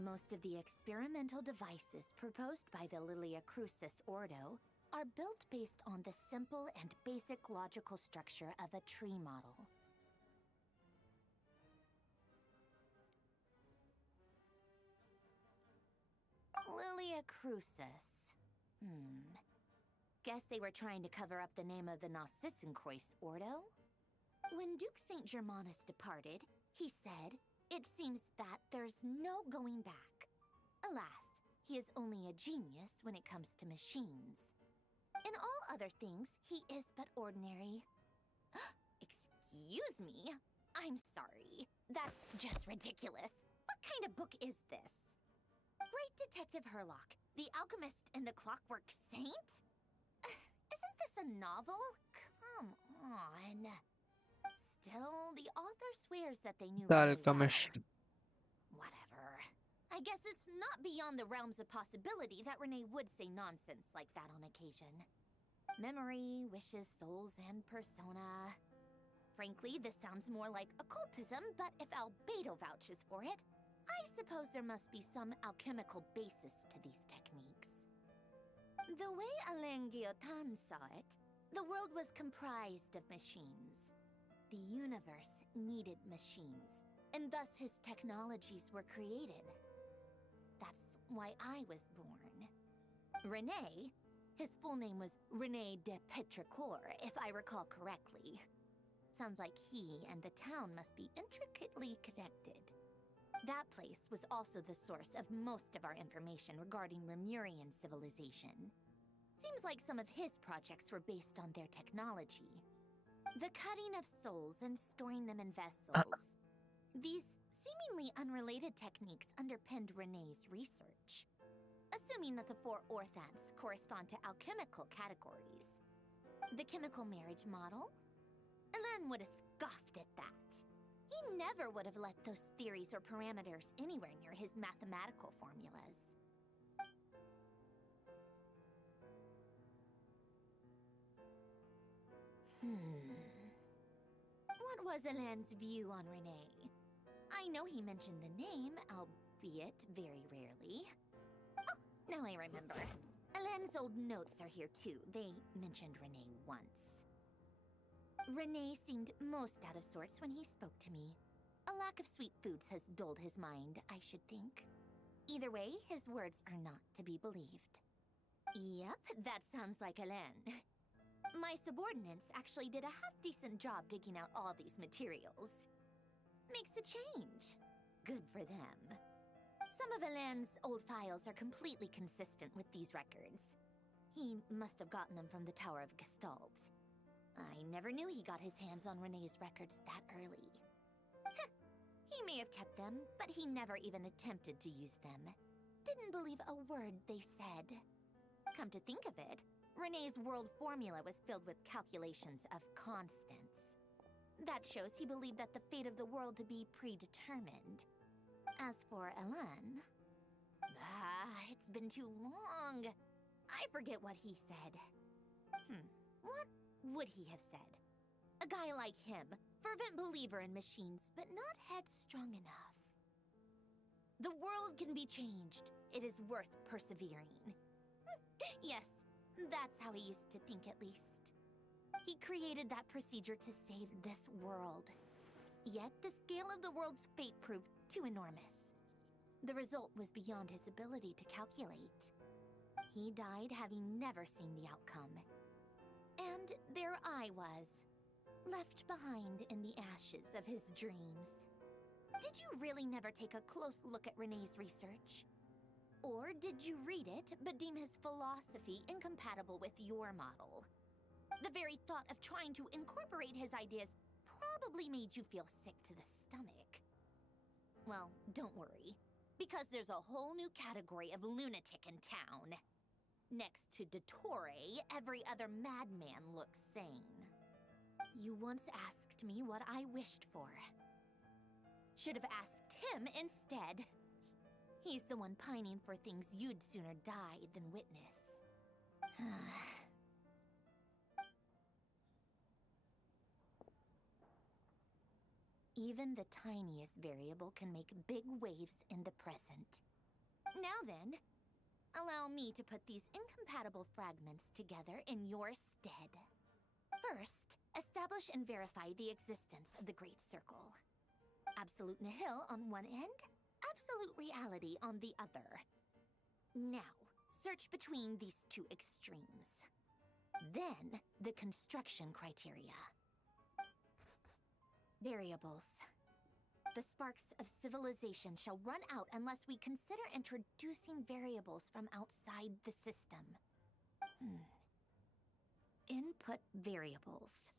Most of the experimental devices proposed by the Lilia Crucis Ordo are built based on the simple and basic logical structure of a tree model. Lilia Crucis. Guess they were trying to cover up the name of the Narcissenkois Ordo? When Duke St. Germanus departed, he said, "It seems that there's no going back." Alas, he is only a genius when it comes to machines. In all other things, he is but ordinary. Excuse me? I'm sorry. That's just ridiculous. What kind of book is this? Great Detective Herlock, the Alchemist and the Clockwork Saint? Isn't this a novel? Come on. Still, the author swears that they knew The really well. Alchemist. Whatever. I guess it's not beyond the realms of possibility that Renee would say nonsense like that on occasion. Memory, wishes, souls, and persona. Frankly, this sounds more like occultism, but if Albedo vouches for it, I suppose there must be some alchemical basis to these techniques. The way Alain Guillotin saw it, the world was comprised of machines. The universe needed machines, and thus his technologies were created. That's why I was born. René, his full name was René de Petrichor, if I recall correctly. Sounds like he and the town must be intricately connected. That place was also the source of most of our information regarding Remurian civilization. Seems like some of his projects were based on their technology. The cutting of souls and storing them in vessels. These seemingly unrelated techniques underpinned René's research. Assuming that the four orthants correspond to alchemical categories. The chemical marriage model? Alain would have scoffed at that. He never would have let those theories or parameters anywhere near his mathematical formulas. What was Alain's view on René? I know he mentioned the name, albeit very rarely. Oh, now I remember. Alain's old notes are here too. They mentioned René once. René seemed most out of sorts when he spoke to me. A lack of sweet foods has dulled his mind, I should think. Either way, his words are not to be believed. Yep, that sounds like Alain. My subordinates actually did a half-decent job digging out all these materials. Makes a change. Good for them. Some of Alain's old files are completely consistent with these records. He must have gotten them from the Tower of Gestalt. I never knew he got his hands on René's records that early. Heh, he He may have kept them, but he never even attempted to use them. Didn't believe a word they said. Come to think of it, Renee's world formula was filled with calculations of constants. That shows he believed that the fate of the world to be predetermined. As for Elan... it's been too long. I forget what he said. What would he have said? A guy like him, fervent believer in machines, but not headstrong enough. The world can be changed. It is worth persevering. Yes, that's how he used to think at least. He created that procedure to save this world. Yet the scale of the world's fate proved too enormous. The result was beyond his ability to calculate. He died having never seen the outcome. And there I was, left behind in the ashes of his dreams. Did you really never take a close look at Renee's research? Or did you read it but deem his philosophy incompatible with your model? The very thought of trying to incorporate his ideas probably made you feel sick to the stomach. Well, don't worry, because there's a whole new category of lunatic in town. Next to Dottore, every other madman looks sane. You once asked me what I wished for. Should have asked him instead. He's the one pining for things you'd sooner die than witness. Even the tiniest variable can make big waves in the present. Now then, allow me to put these incompatible fragments together in your stead. First, establish and verify the existence of the Great Circle. Absolute nihil on one end, absolute reality on the other. Now, search between these two extremes. Then, the construction criteria. Variables. The sparks of civilization shall run out unless we consider introducing variables from outside the system. Input variables.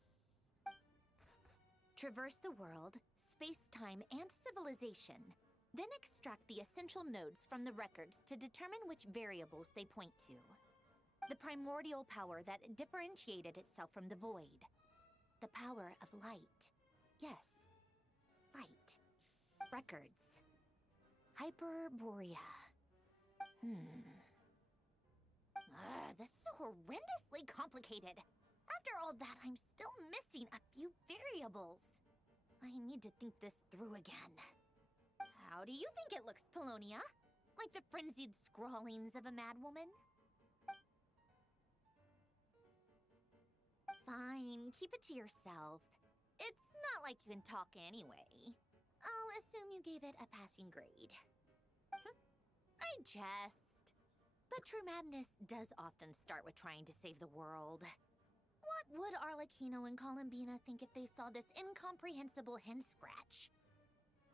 Traverse the world, space-time, and civilization. Then extract the essential nodes from the records to determine which variables they point to. The primordial power that differentiated itself from the void. The power of light. Yes, light. Records. Hyperborea. This is horrendously complicated. After all that, I'm still missing a few variables. I need to think this through again. How do you think it looks, Polonia? Like the frenzied scrawlings of a madwoman? Fine, keep it to yourself. It's not like you can talk anyway. I'll assume you gave it a passing grade. I jest. But true madness does often start with trying to save the world. What would Arlecchino and Columbina think if they saw this incomprehensible hen scratch?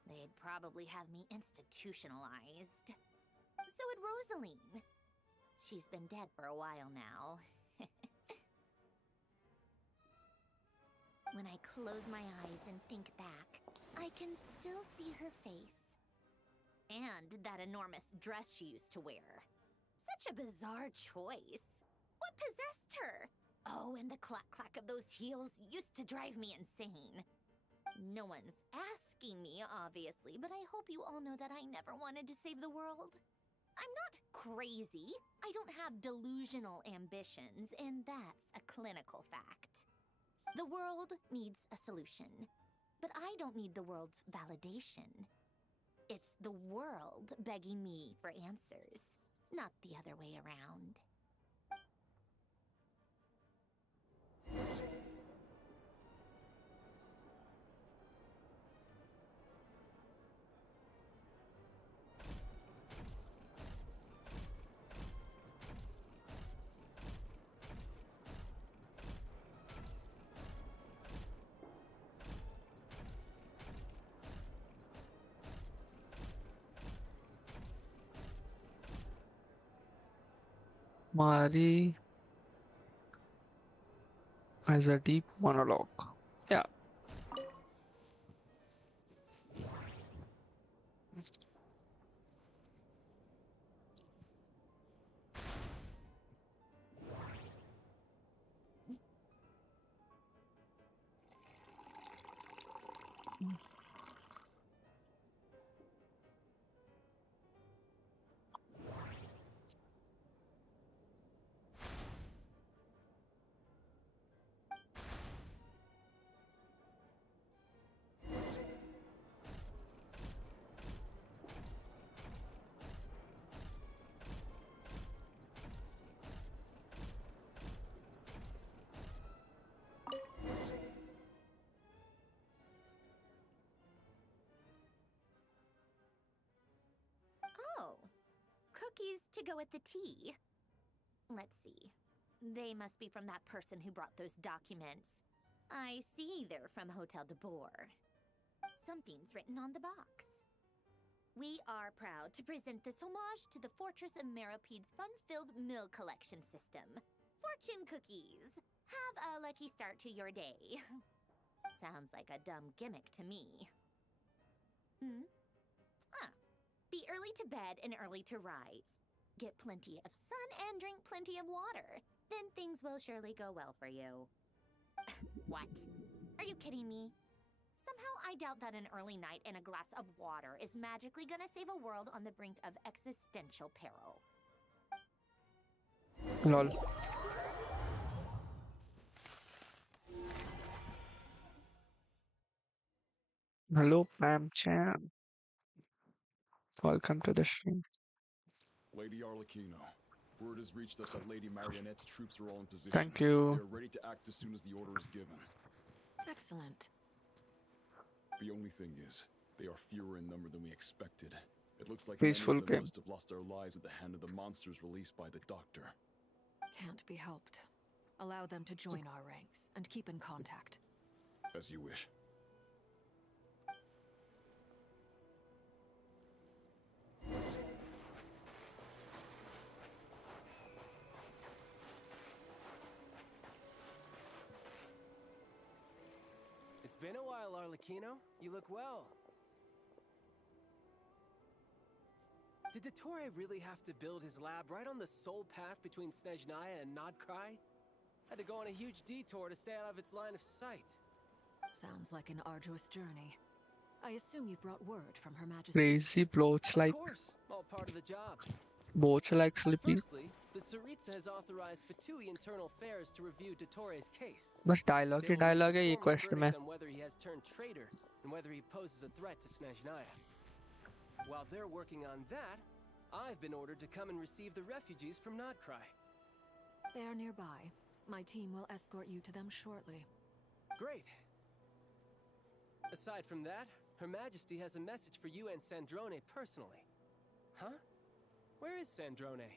They'd probably have me institutionalized. So would Rosaline. She's been dead for a while now. When I close my eyes and think back, I can still see her face. And that enormous dress she used to wear. Such a bizarre choice. What possessed her? Oh, and the clack-clack of those heels used to drive me insane. No one's asking me, obviously, but I hope you all know that I never wanted to save the world. I'm not crazy. I don't have delusional ambitions, and that's a clinical fact. The world needs a solution, but I don't need the world's validation. It's the world begging me for answers, not the other way around. Mari has a deep monologue. Yeah. cookies to go with the tea. Let's see. They must be from that person who brought those documents. I see they're from Hotel de Boer. Something's written on the box. We are proud to present this homage to the Fortress of Meropede's fun-filled meal collection system. Fortune cookies! Have a lucky start to your day. Sounds like a dumb gimmick to me. Be early to bed and early to rise. Get plenty of sun and drink plenty of water. Then things will surely go well for you. What? Are you kidding me? Somehow I doubt that an early night and a glass of water is magically gonna save a world on the brink of existential peril. Lol. Hello, Pam Chan. Welcome to the stream. Lady Arlecchino, word has reached us that Lady Marionette's troops are all in position. Thank you. They are ready to act as soon as the order is given. Excellent. The only thing is, they are fewer in number than we expected. It looks like Peaceful many of them game. must have lost their lives at the hand of the monsters released by the Doctor. Can't be helped. Allow them to join our ranks and keep in contact. As you wish. It's been a while, Arlecchino. You look well. Did Dottore really have to build his lab right on the sole path between Snezhnaya and Nodcry? Had to go on a huge detour to stay out of its line of sight. Sounds like an arduous journey. I assume you've brought word from Her Majesty. Crazy bloats like Of course, all part of the job. boats like sleepy. Firstly, the Tsaritsa has authorized Fatui Internal Affairs to review Dottore's case. बस dialogue They ही will dialogue है reach a ये formal quest में. verdict on whether he has turned traitor and whether he poses a threat to Snezhnaya. While they're working on that, I've been ordered to come and receive the refugees from Nodcry. They are nearby. My team will escort you to them shortly. Great. Aside from that, Her Majesty has a message for you and Sandrone personally. Huh? Where is Sandrone?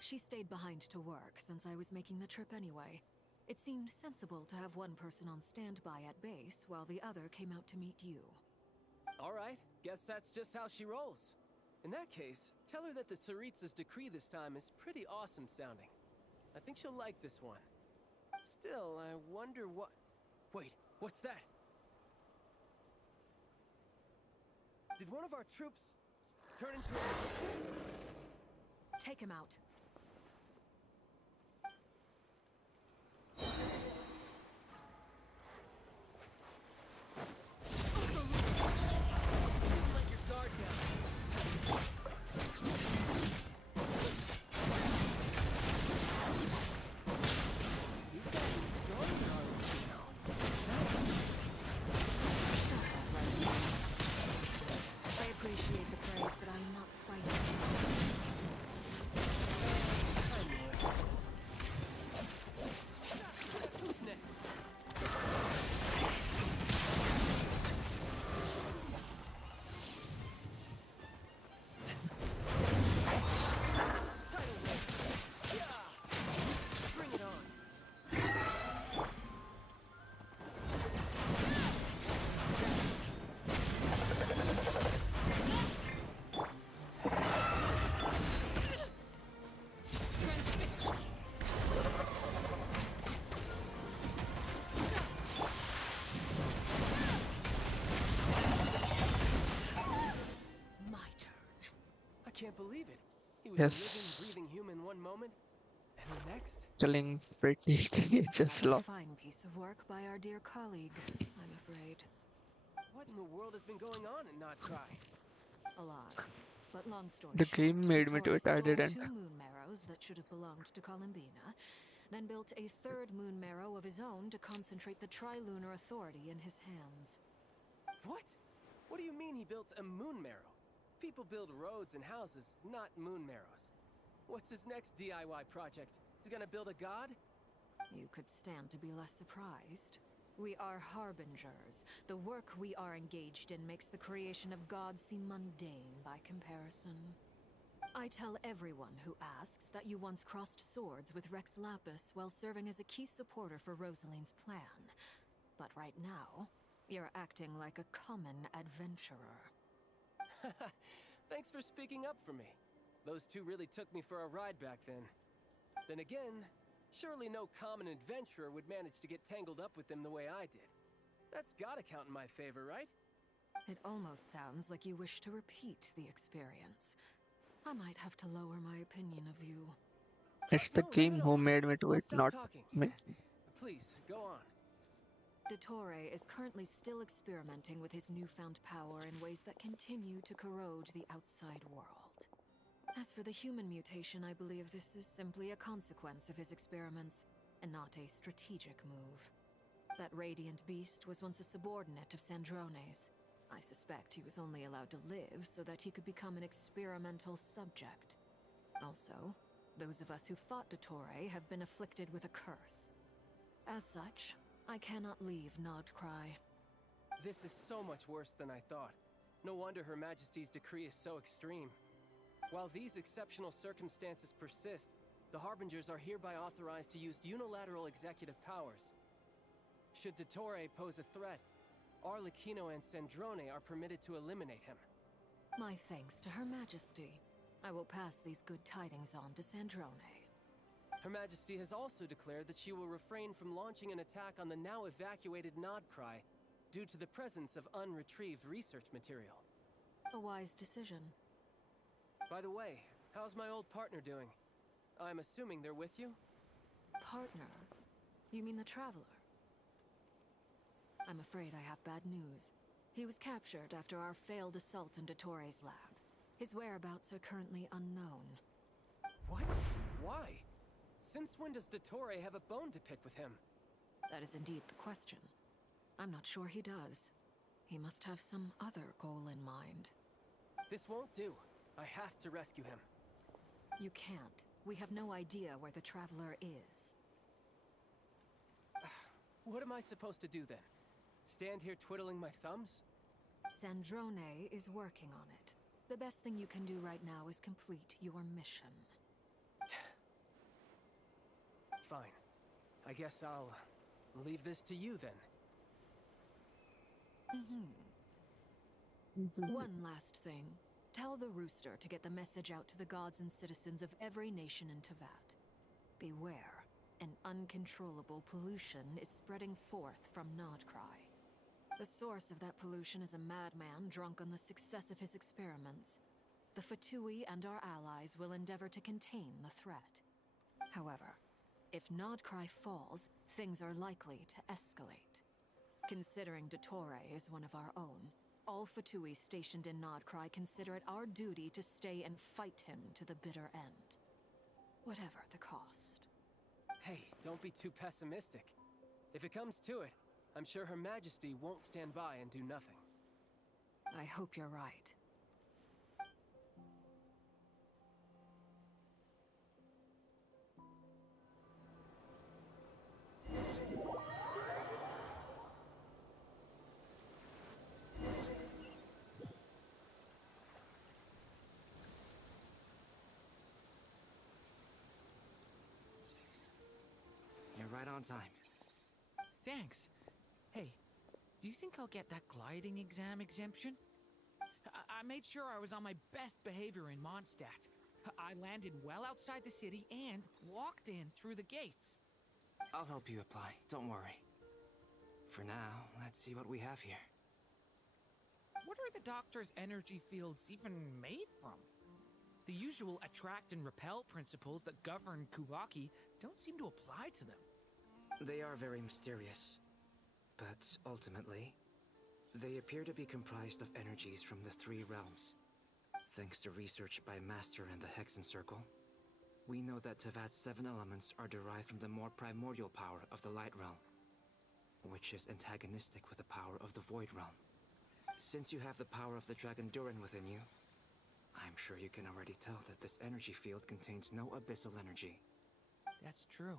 She stayed behind to work since I was making the trip anyway. It seemed sensible to have one person on standby at base while the other came out to meet you. All right, guess that's just how she rolls. In that case, tell her that the Tsaritsa's decree this time is pretty awesome sounding. I think she'll like this one. Still, I wonder what... Wait, what's that? Did one of our troops turn into a... Take him out. Let your guard down. You've got me started, Arlecchino. I appreciate the praise, but I'm not fighting. I knew it. Who's next? Tidal wave. Yeah. Bring it on. My turn. I can't believe it. He was Yes. a living, breathing human one moment, and the next. Killing pretty just Rather lot. fine piece of work by our dear colleague, I'm afraid. What in the world has been going on in Nodcry? A lot. But long story The short, game made me do Dottore it. I stole didn't. 2 moon marrows that should have belonged to Columbina, then built a 3rd moon marrow of his own to concentrate the Tri-Lunar Authority in his hands. What? What do you mean he built a moon marrow? People build roads and houses, not moon marrows. What's his next DIY project? He's gonna build a god? You could stand to be less surprised. We are harbingers. The work we are engaged in makes the creation of gods seem mundane by comparison. I tell everyone who asks that you once crossed swords with Rex Lapis while serving as a key supporter for Rosaline's plan. But right now, you're acting like a common adventurer. Thanks for speaking up for me. Those two really took me for a ride back then. Then again, surely no common adventurer would manage to get tangled up with them the way I did. That's gotta count in my favor, right? It almost sounds like you wish to repeat the experience. I might have to lower my opinion of you. It's the game who made me do I'll it, stop not talking. me. Please, go on. Dottore is currently still experimenting with his newfound power in ways that continue to corrode the outside world. As for the human mutation, I believe this is simply a consequence of his experiments, and not a strategic move. That radiant beast was once a subordinate of Sandrone's. I suspect he was only allowed to live so that he could become an experimental subject. Also, those of us who fought Dottore have been afflicted with a curse. As such, I cannot leave Nodcry. This is so much worse than I thought. No wonder Her Majesty's decree is so extreme. While these exceptional circumstances persist, the Harbingers are hereby authorized to use unilateral executive powers. Should Dottore pose a threat, Arlecchino and Sandrone are permitted to eliminate him. My thanks to Her Majesty. I will pass these good tidings on to Sandrone. Her Majesty has also declared that she will refrain from launching an attack on the now evacuated Nodcry due to the presence of unretrieved research material. A wise decision. By the way, how's my old partner doing? I'm assuming they're with you? Partner? You mean the Traveler? I'm afraid I have bad news. He was captured after our failed assault in Dottore's lab. His whereabouts are currently unknown. What? Why? Since when does Dottore have a bone to pick with him? That is indeed the question. I'm not sure he does. He must have some other goal in mind. This won't do. I have to rescue him. You can't. We have no idea where the Traveler is. What am I supposed to do then? Stand here twiddling my thumbs? Sandrone is working on it. The best thing you can do right now is complete your mission. Fine. I guess I'll leave this to you then. One last thing. Tell the Rooster to get the message out to the gods and citizens of every nation in Tevat. Beware. An uncontrollable pollution is spreading forth from Nodcry. The source of that pollution is a madman drunk on the success of his experiments. The Fatui and our allies will endeavor to contain the threat. However, if Nodcry falls, things are likely to escalate. Considering Dottore is one of our own, all Fatui stationed in Nodcry consider it our duty to stay and fight him to the bitter end. Whatever the cost. Hey, don't be too pessimistic. If it comes to it, I'm sure Her Majesty won't stand by and do nothing. I hope you're right. You're right on time. Thanks. Hey, do you think I'll get that gliding exam exemption? I made sure I was on my best behavior in Mondstadt. I landed well outside the city and walked in through the gates. I'll help you apply, don't worry. For now, let's see what we have here. What are the doctor's energy fields even made from? The usual attract and repel principles that govern Kuvaki don't seem to apply to them. They are very mysterious. But ultimately, they appear to be comprised of energies from the three realms. Thanks to research by Master and the Hexen Circle, we know that Tevat's 7 elements are derived from the more primordial power of the Light Realm, which is antagonistic with the power of the Void Realm. Since you have the power of the Dragon Durin within you, I'm sure you can already tell that this energy field contains no abyssal energy. That's true.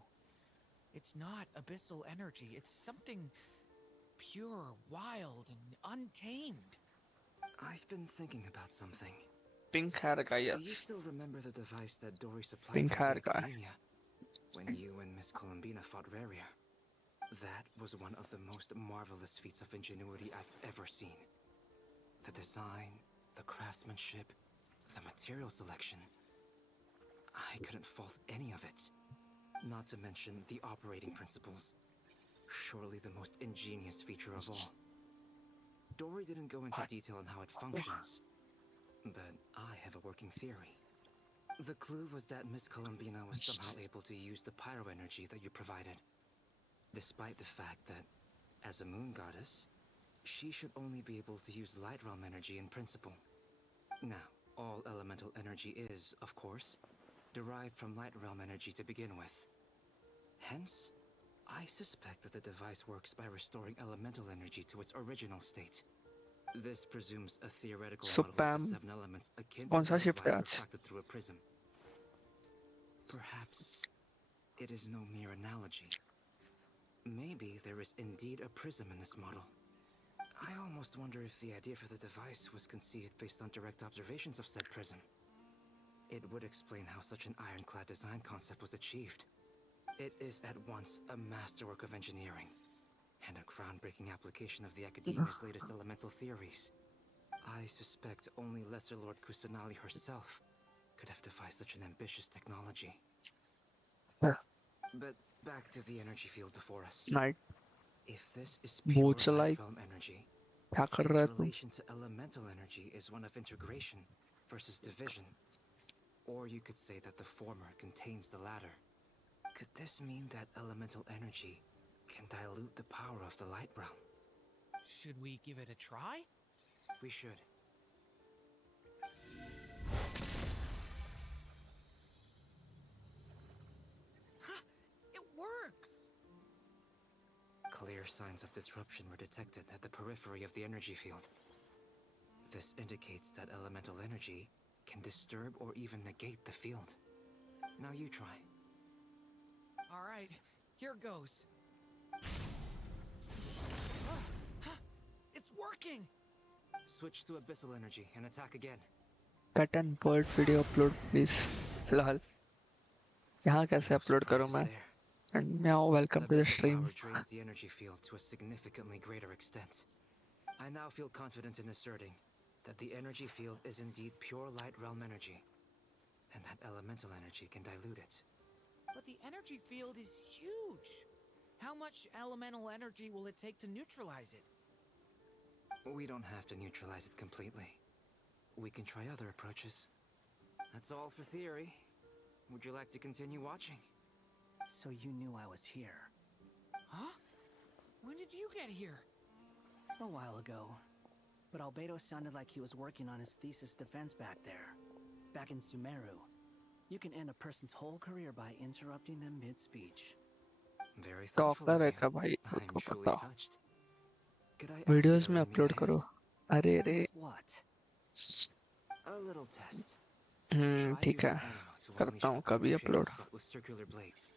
It's not abyssal energy, it's something pure, wild, and untamed. I've been thinking about something. Pink hair guy, Do you yes. still remember the device that Dory supplied Pink from the hair guy. academia when you and Miss Columbina fought Raria? That was one of the most marvelous feats of ingenuity I've ever seen. The design, the craftsmanship, the material selection. I couldn't fault any of it. Not to mention the operating principles. Surely the most ingenious feature of all. Dory didn't go into detail on how it functions, but I have a working theory. The clue was that Miss Columbina was somehow able to use the pyro energy that you provided, despite the fact that, as a moon goddess, she should only be able to use light realm energy in principle. Now, all elemental energy is, of course, derived from light realm energy to begin with. Hence, I suspect that the device works by restoring elemental energy to its original state. This presumes a theoretical So model of Pam, the seven elements akin कौन to सा that of shift है light आज? refracted through a prism. Perhaps it is no mere analogy. Maybe there is indeed a prism in this model. I almost wonder if the idea for the device was conceived based on direct observations of said prism. It would explain how such an ironclad design concept was achieved. It is at once a masterwork of engineering and a groundbreaking application of the Academia's latest elemental theories. I suspect only Lesser Lord Kusanali herself could have devised such an ambitious technology. But back to the energy field before us. Night. If this is pure light realm energy, its relation to elemental energy is one of integration versus division. Or you could say that the former contains the latter. Could this mean that elemental energy can dilute the power of the light realm? Should we give it a try? We should. It works! Clear signs of disruption were detected at the periphery of the energy field. This indicates that elemental energy can disturb or even negate the field. Now you try. Alright, here goes. It's working! Switch to abyssal energy and attack again. Cut and bird video upload please. Lol यहाँ कैसे upload करूँ मैं? And now welcome to the Abyssal stream. power drains the energy field to a significantly greater extent. I now feel confident in asserting that the energy field is indeed pure light realm energy, and that elemental energy can dilute it. But the energy field is huge. How much elemental energy will it take to neutralize it? We don't have to neutralize it completely. We can try other approaches. That's all for theory. Would you like to continue watching? So you knew I was here. Huh? When did you get here? A while ago. But Albedo sounded like he was working on his thesis defense back there. Back in Sumeru. You can end a person's whole career by interrupting them mid-speech. Very thoughtful topper of है you. क्या भाई? I'm उसको truly पता. touched. Could I ask videos you में to lend me a upload hand? करो. अरे रे. With what? A little test. ठीक है. करता हूँ कभी upload. With circular blades,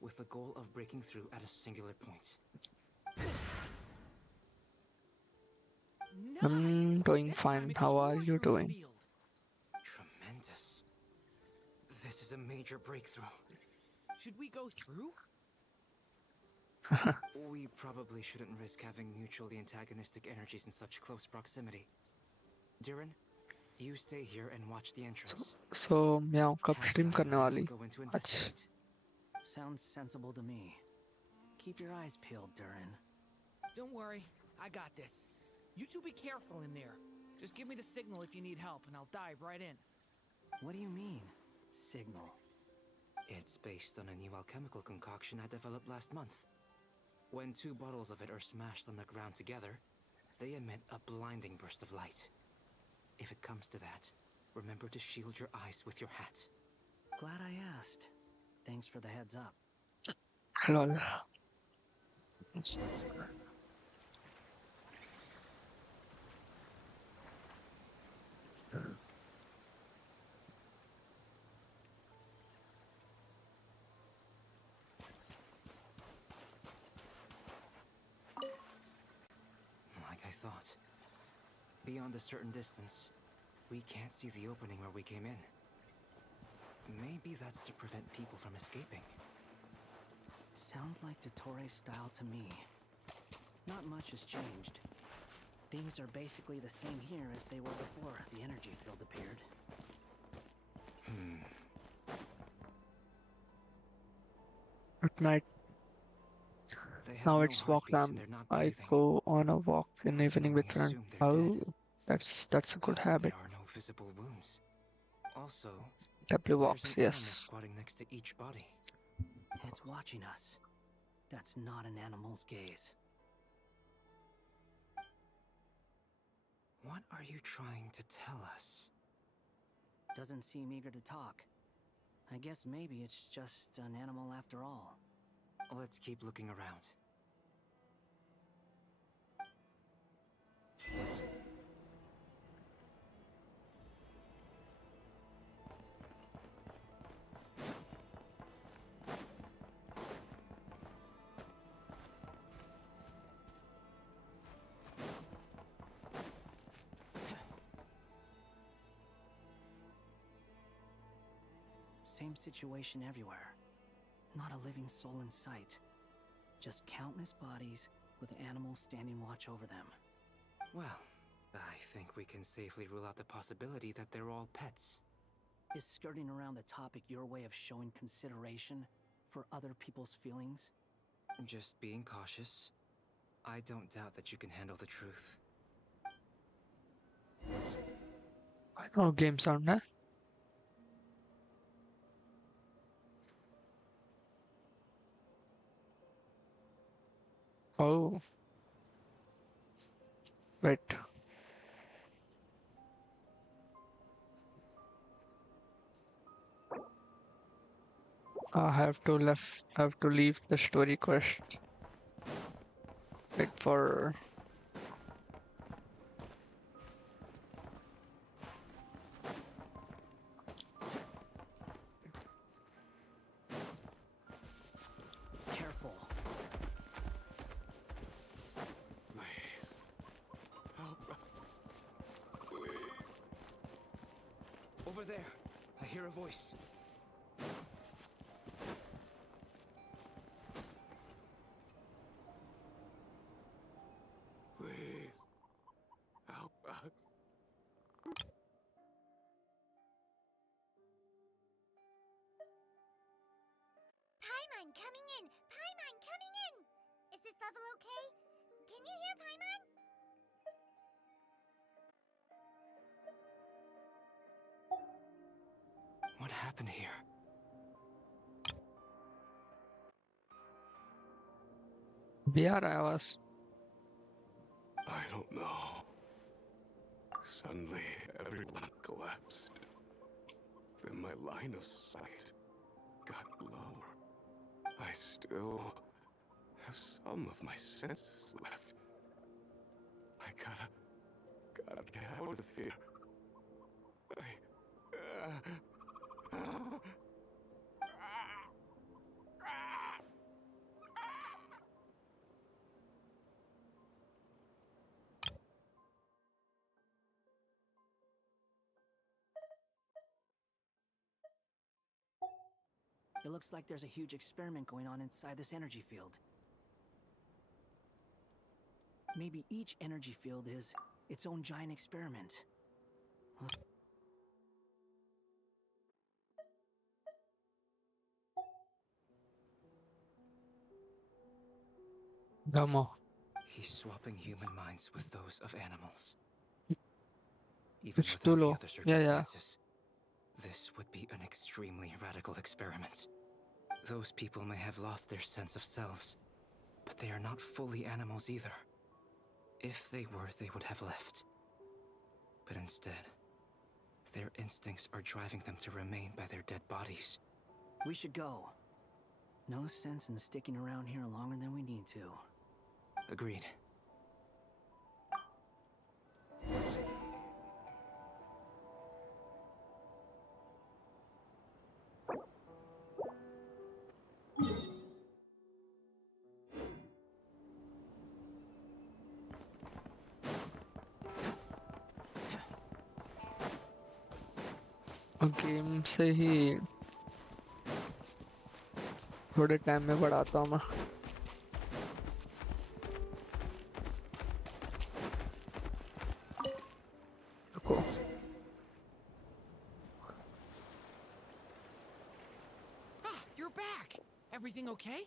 with the goal of breaking through at a singular point. I'm doing fine. How are you doing? Tremendous. This is a major breakthrough. Should we go through? We probably shouldn't risk having mutually antagonistic energies in such close proximity. Durin, you stay here and watch the entrance. So मैं कब stream करने वाली? Go into अच्छा. investigate. Sounds sensible to me. Keep your eyes peeled, Durin. Don't worry, I got this. You two be careful in there. Just give me the signal if you need help, and I'll dive right in. What do you mean, signal? It's based on a new alchemical concoction I developed last month. When two bottles of it are smashed on the ground together, they emit a blinding burst of light. If it comes to that, remember to shield your eyes with your hat. Glad I asked. Thanks for the heads up. Lol. beyond a certain distance, we can't see the opening where we came in. Maybe that's to prevent people from escaping. Sounds like Dottore style to me. Not much has changed. Things are basically the same here as they were before the energy field appeared. At night. They have Now no it's walk heartbeats and time. they're not I breathing. go on a walk in We can evening only with friend. assume they're dead. Oh, that's a good But habit. there are no visible wounds. Also, W there's walks, an animal yes. squatting next to each body. It's watching us. That's not an animal's gaze. What are you trying to tell us? Doesn't seem eager to talk. I guess maybe it's just an animal after all. Let's keep looking around. Same situation everywhere. Not a living soul in sight. Just countless bodies with animals standing watch over them. Well, I think we can safely rule out the possibility that they're all pets. Is skirting around the topic your way of showing consideration for other people's feelings? Just being cautious. I don't doubt that you can handle the truth. I know game sound, nah? Oh. Wait. I have to leave the story quest. Wait for Careful. Please. Help us. Please. Over there, I hear a voice. Please. Help us. Paimon coming in! Paimon coming in! Is this level okay? Can you hear Paimon? What happened here? VR I was. I don't know. Suddenly, everyone collapsed. Then my line of sight got lower. I still have some of my senses left. I gotta get out of here. It looks like there's a huge experiment going on inside this energy field. Maybe each energy field is its own giant experiment. Huh? Damo. He's swapping human minds with those of animals. Even It's without too the low. other Yeah. circumstances, this would be an extremely radical experiment. Those people may have lost their sense of selves, but they are not fully animals either. If they were, they would have left. But instead, their instincts are driving them to remain by their dead bodies. We should go. No sense in sticking around here longer than we need to. Agreed. Game से ही थोड़े time में बढ़ाता हूँ मैं। रुको। Ah, you're back! Everything okay?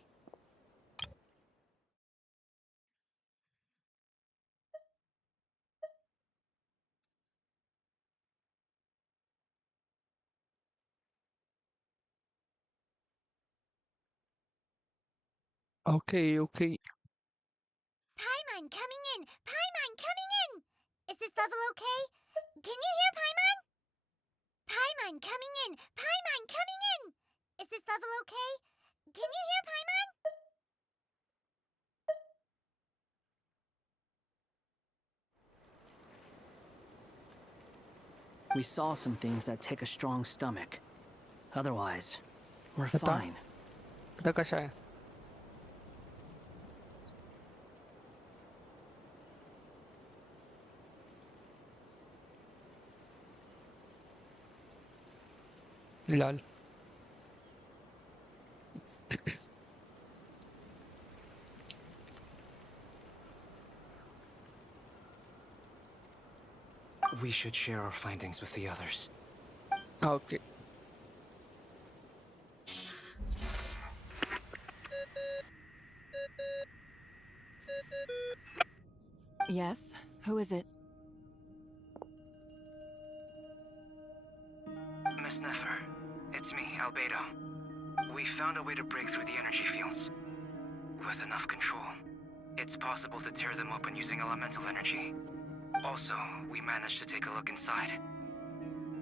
Okay, okay. Paimon coming in! Paimon coming in! Is this level okay? Can you hear Paimon? Paimon coming in! Paimon coming in! Is this level okay? Can you hear Paimon? We saw some things that take a strong stomach. Otherwise, we're बता fine. तेरा कशा है? लाल We should share our findings with the others. Okay. Yes? Who is it? Miss Nefer, it's me, Albedo. We found a way to break through the energy fields. With enough control, it's possible to tear them open using elemental energy. Also, we managed to take a look inside.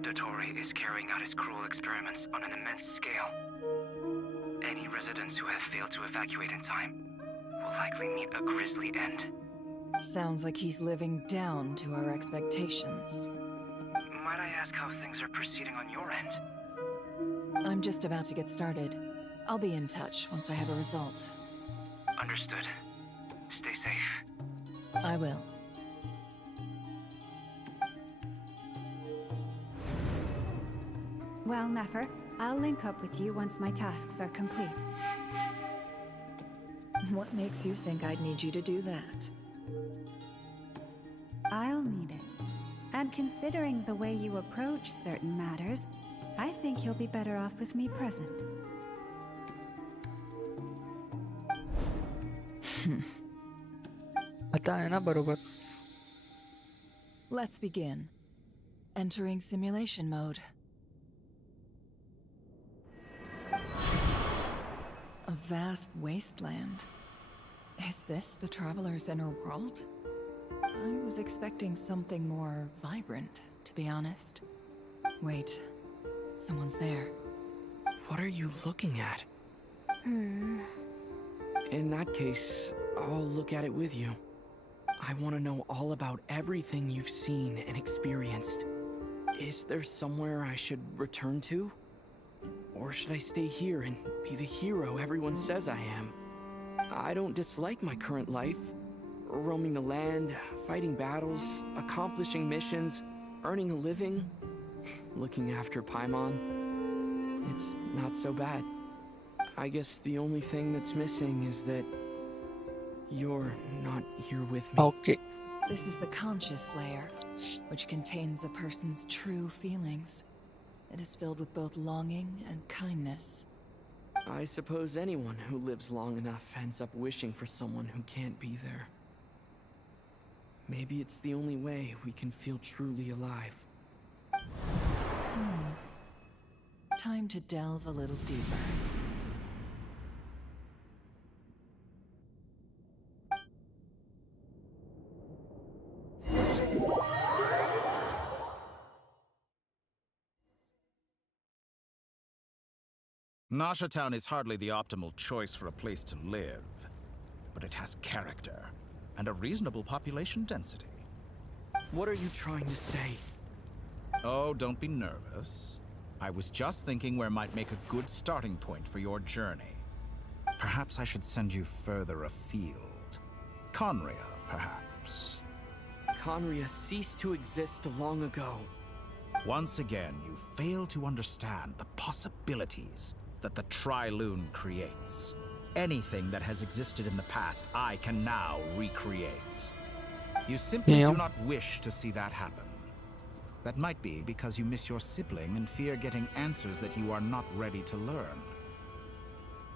Dottore is carrying out his cruel experiments on an immense scale. Any residents who have failed to evacuate in time will likely meet a grisly end. Sounds like he's living down to our expectations. Might I ask how things are proceeding on your end? I'm just about to get started. I'll be in touch once I have a result. Understood. Stay safe. I will. Well, Nefer, I'll link up with you once my tasks are complete. What makes you think I'd need you to do that? I'll need it. And considering the way you approach certain matters, I think you'll be better off with me present. पता है ना बरोबर. Let's begin. Entering simulation mode. A vast wasteland. Is this the Traveler's inner world? I was expecting something more vibrant, to be honest. Wait, someone's there. What are you looking at? In that case, I'll look at it with you. I want to know all about everything you've seen and experienced. Is there somewhere I should return to? Or should I stay here and be the hero everyone says I am? I don't dislike my current life. Roaming the land, fighting battles, accomplishing missions, earning a living, looking after Paimon. It's not so bad. I guess the only thing that's missing is that you're not here with me. Okay. This is the conscious layer, which contains a person's true feelings. It is filled with both longing and kindness. I suppose anyone who lives long enough ends up wishing for someone who can't be there. Maybe it's the only way we can feel truly alive. Time to delve a little deeper. Nasha Town is hardly the optimal choice for a place to live, but it has character and a reasonable population density. What are you trying to say? Oh, don't be nervous. I was just thinking where might make a good starting point for your journey. Perhaps I should send you further afield. Conria, perhaps. Conria ceased to exist long ago. Once again, you fail to understand the possibilities that the Tri-Lune creates. Anything that has existed in the past, I can now recreate. You simply do not wish to see that happen. That might be because you miss your sibling and fear getting answers that you are not ready to learn.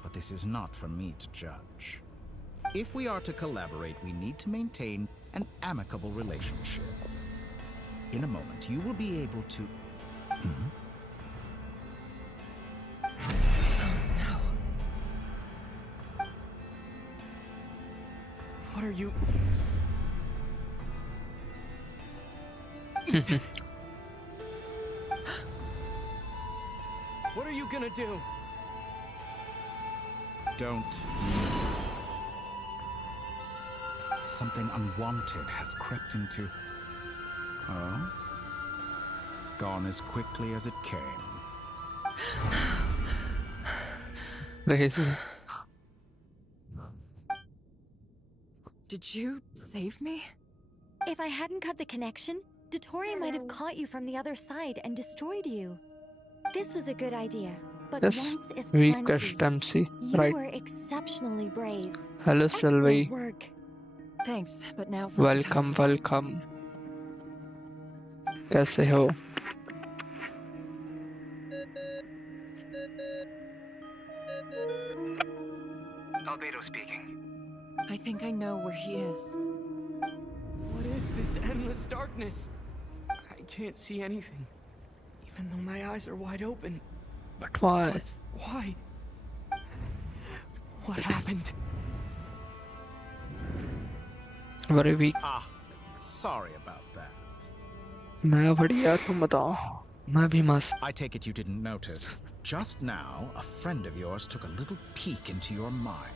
But this is not for me to judge. If we are to collaborate, we need to maintain an amicable relationship. In a moment, you will be able to... What are you... What are you gonna do? Don't. Something unwanted has crept into... Oh? Gone as quickly as it came. Did you save me? If I hadn't cut the connection, Dottore might have caught you from the other side and destroyed you. This was a good idea, but Yes, once is we plenty. crushed MC, You right? were exceptionally brave. Hello, Excellent Sylvie. work. Thanks, but now's not the time. Welcome. कैसे हो? Albedo speaking. I think I know where he is. What is this endless darkness? I can't see anything, even though my eyes are wide open. But why? Why? What happened? Very weak. Ah, sorry about that. मैं बढ़िया, तुम बताओ. मैं भी मस्त. I take it you didn't notice. Just now, a friend of yours took a little peek into your mind.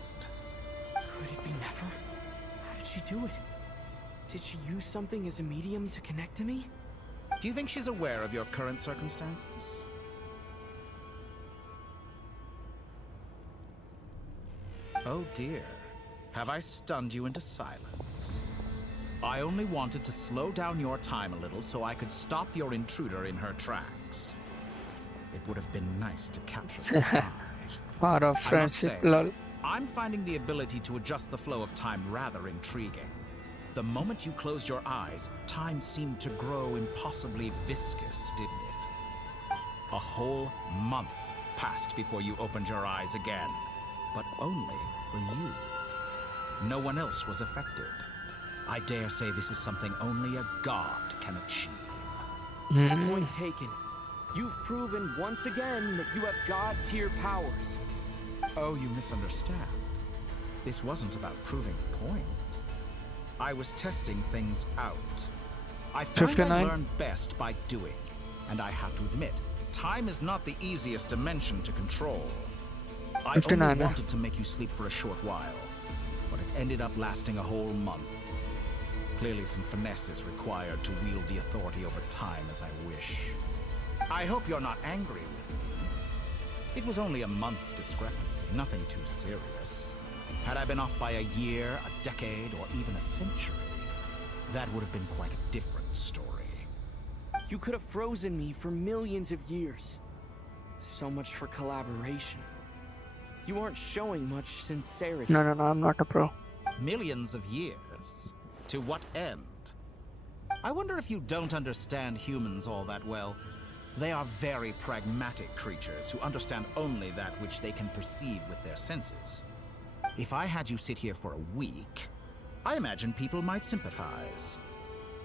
Could it be Never? How did she do it? Did she use something as a medium to connect to me? Do you think she's aware of your current circumstances? Oh dear. Have I stunned you into silence? I only wanted to slow down your time a little so I could stop your intruder in her tracks. It would have been nice to capture the spy. Part of friendship, lol. I'm finding the ability to adjust the flow of time rather intriguing. The moment you closed your eyes, time seemed to grow impossibly viscous, didn't it? A whole month passed before you opened your eyes again, but only for you. No one else was affected. I dare say this is something only a god can achieve. Point taken. You've proven once again that you have god-tier powers. Oh, you misunderstand. This wasn't about proving a point. I was testing things out. I find 59. I learn best by doing. And I have to admit, time is not the easiest dimension to control. I 59. only wanted to make you sleep for a short while, but it ended up lasting a whole month. Clearly some finesse is required to wield the authority over time as I wish. I hope you're not angry with me. It was only a month's discrepancy, nothing too serious. Had I been off by a year, a decade, or even a century, that would have been quite a different story. You could have frozen me for millions of years. So much for collaboration. You aren't showing much sincerity. No, I'm not a pro. Millions of years? To what end? I wonder if you don't understand humans all that well. They are very pragmatic creatures who understand only that which they can perceive with their senses. If I had you sit here for a week, I imagine people might sympathize.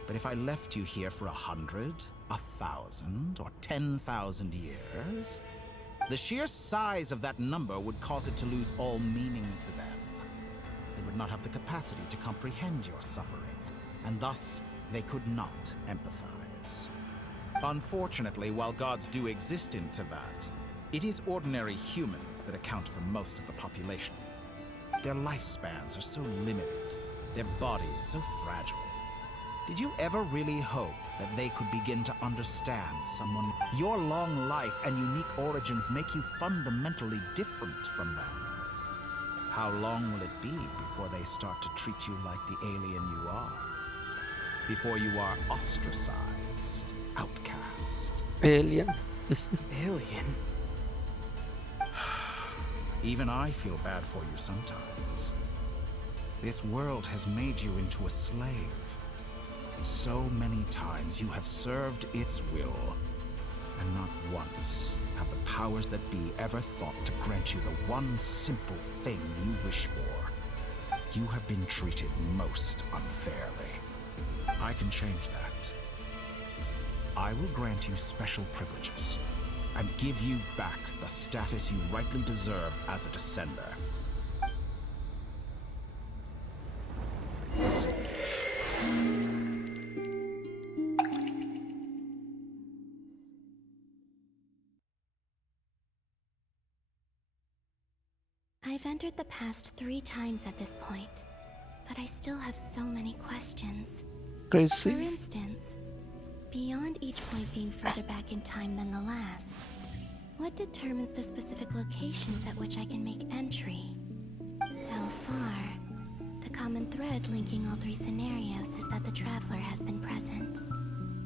But if I left you here for 100, 1,000, or 10,000 years, the sheer size of that number would cause it to lose all meaning to them. They would not have the capacity to comprehend your suffering, and thus they could not empathize. Unfortunately, while gods do exist in Tevat, it is ordinary humans that account for most of the population. Their lifespans are so limited, their bodies so fragile. Did you ever really hope that they could begin to understand someone? Your long life and unique origins make you fundamentally different from them. How long will it be before they start to treat you like the alien you are? Before you are ostracized, outcast? Alien. Alien? Even I feel bad for you sometimes. This world has made you into a slave. So many times you have served its will, and not once have the powers that be ever thought to grant you the one simple thing you wish for. You have been treated most unfairly. I can change that. I will grant you special privileges and give you back the status you rightly deserve as a descender. I've entered the past 3 times at this point, but I still have so many questions. For Crazy. instance, beyond each point being further back in time than the last, what determines the specific locations at which I can make entry? So far, the common thread linking all 3 scenarios is that the Traveler has been present.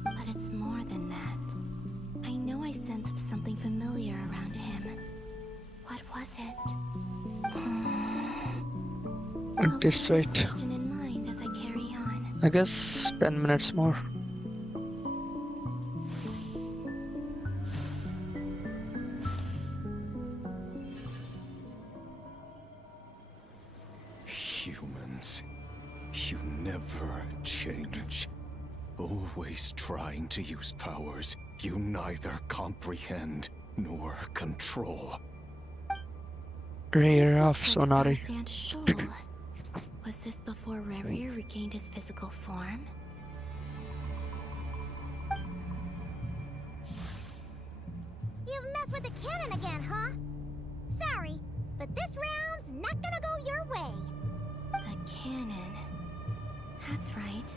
But it's more than that. I know I sensed something familiar around him. What was it? At this rate, Question in mind as I carry on. I guess 10 minutes more. Humans, you never change. Always trying to use powers you neither comprehend nor control. Rear of From Sonari. Sand Shoal. Was this before Rerir regained his physical form? You've messed with the cannon again, huh? Sorry, but this round's not gonna go your way. The cannon. That's right.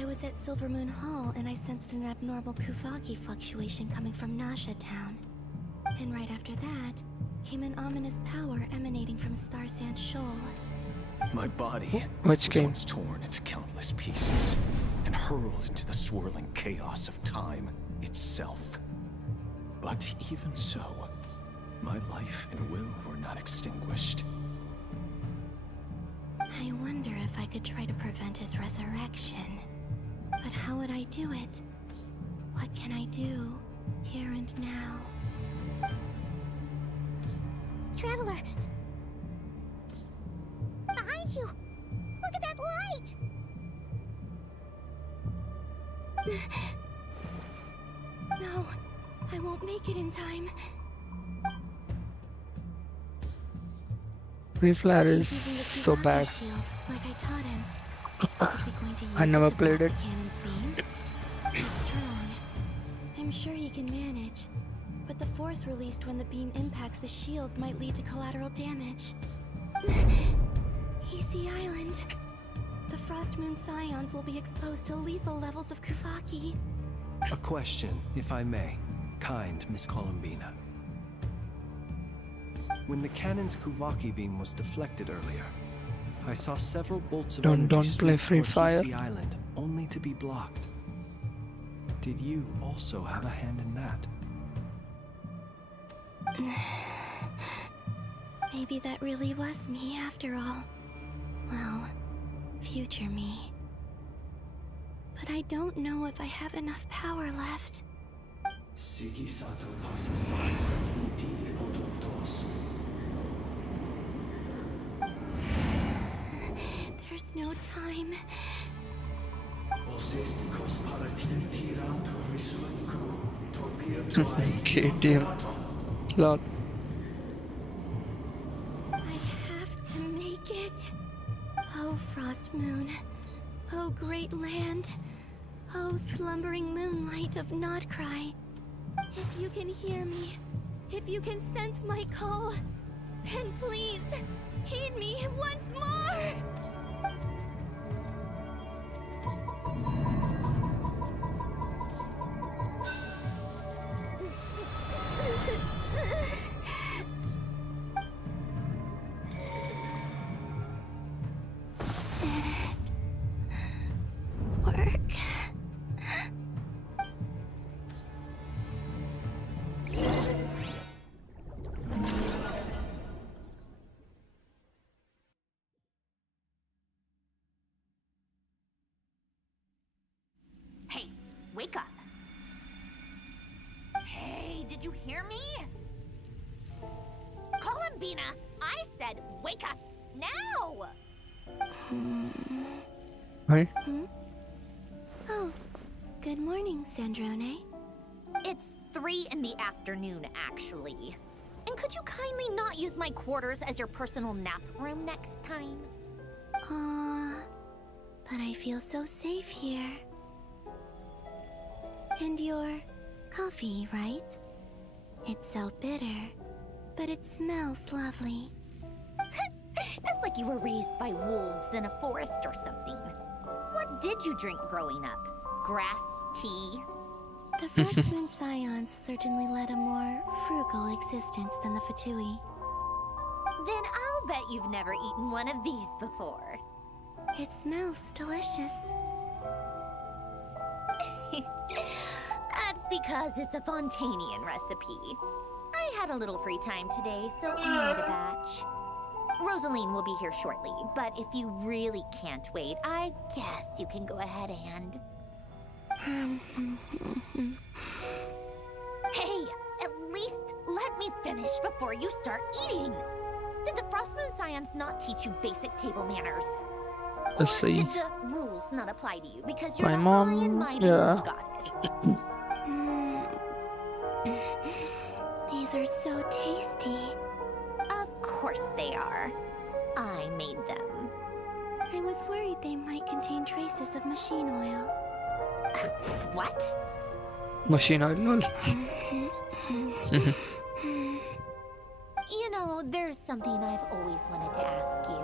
I was at Silver Moon Hall and I sensed an abnormal Kuvaki fluctuation coming from Nasha Town. And right after that, came an ominous power emanating from Star Sand Shoal. My body Which was game? once torn into countless pieces and hurled into the swirling chaos of time itself. But even so, my life and will were not extinguished. I wonder if I could try to prevent his resurrection. But how would I do it? What can I do, here and now? Traveler! Behind you! Look at that light! No, I won't make it in time. Reflare is He's using so the Kuvaki bad. shield, like I taught him. Is he going to use I never it to played block it. the cannon's beam? He's strong. I'm sure he can manage. But the force released when the beam impacts the shield might lead to collateral damage. Easy Island. The Frost Moon Scions will be exposed to lethal levels of Kuvaki. A question, if I may. Kind Miss Columbina. When the cannon's Kuvaki beam was deflected earlier, I saw several bolts of energy Don't play streak Free towards Fire. Genhsin Island, only to be blocked. Did you also have a hand in that? Maybe that really was me after all. Well, future me. But I don't know if I have enough power left. There's no time. KTM. Lol. I have to make it. Oh, Frost Moon. Oh, great land. Oh, slumbering moonlight of Nodcry. If you can hear me, if you can sense my call, then please, heed me once more! Work. wake up. Hey, did you hear me? Columbina, I said wake up now! Hi. Oh, good morning, Sandrone. It's 3 in the afternoon, actually. And could you kindly not use my quarters as your personal nap room next time? But I feel so safe here. And your coffee, right? It's so bitter, but it smells lovely. It's like you were raised by wolves in a forest or something. What did you drink growing up? Grass tea? The Frost Moon Scions certainly led a more frugal existence than the Fatui. Then I'll bet you've never eaten one of these before. It smells delicious. That's because it's a Fontanian recipe. I had a little free time today, so I made a batch. Rosaline will be here shortly, but if you really can't wait, I guess you can go ahead and... Hey, at least let me finish before you start eating. Did the Frost Moon Scions not teach you basic table manners? Let's see. Did the rules not apply to you because you're My the mom, high and mighty yeah. goddess? These are so tasty. Of course they are. I made them. I was worried they might contain traces of machine oil. What? Machine oil, lol. You know, there's something I've always wanted to ask you.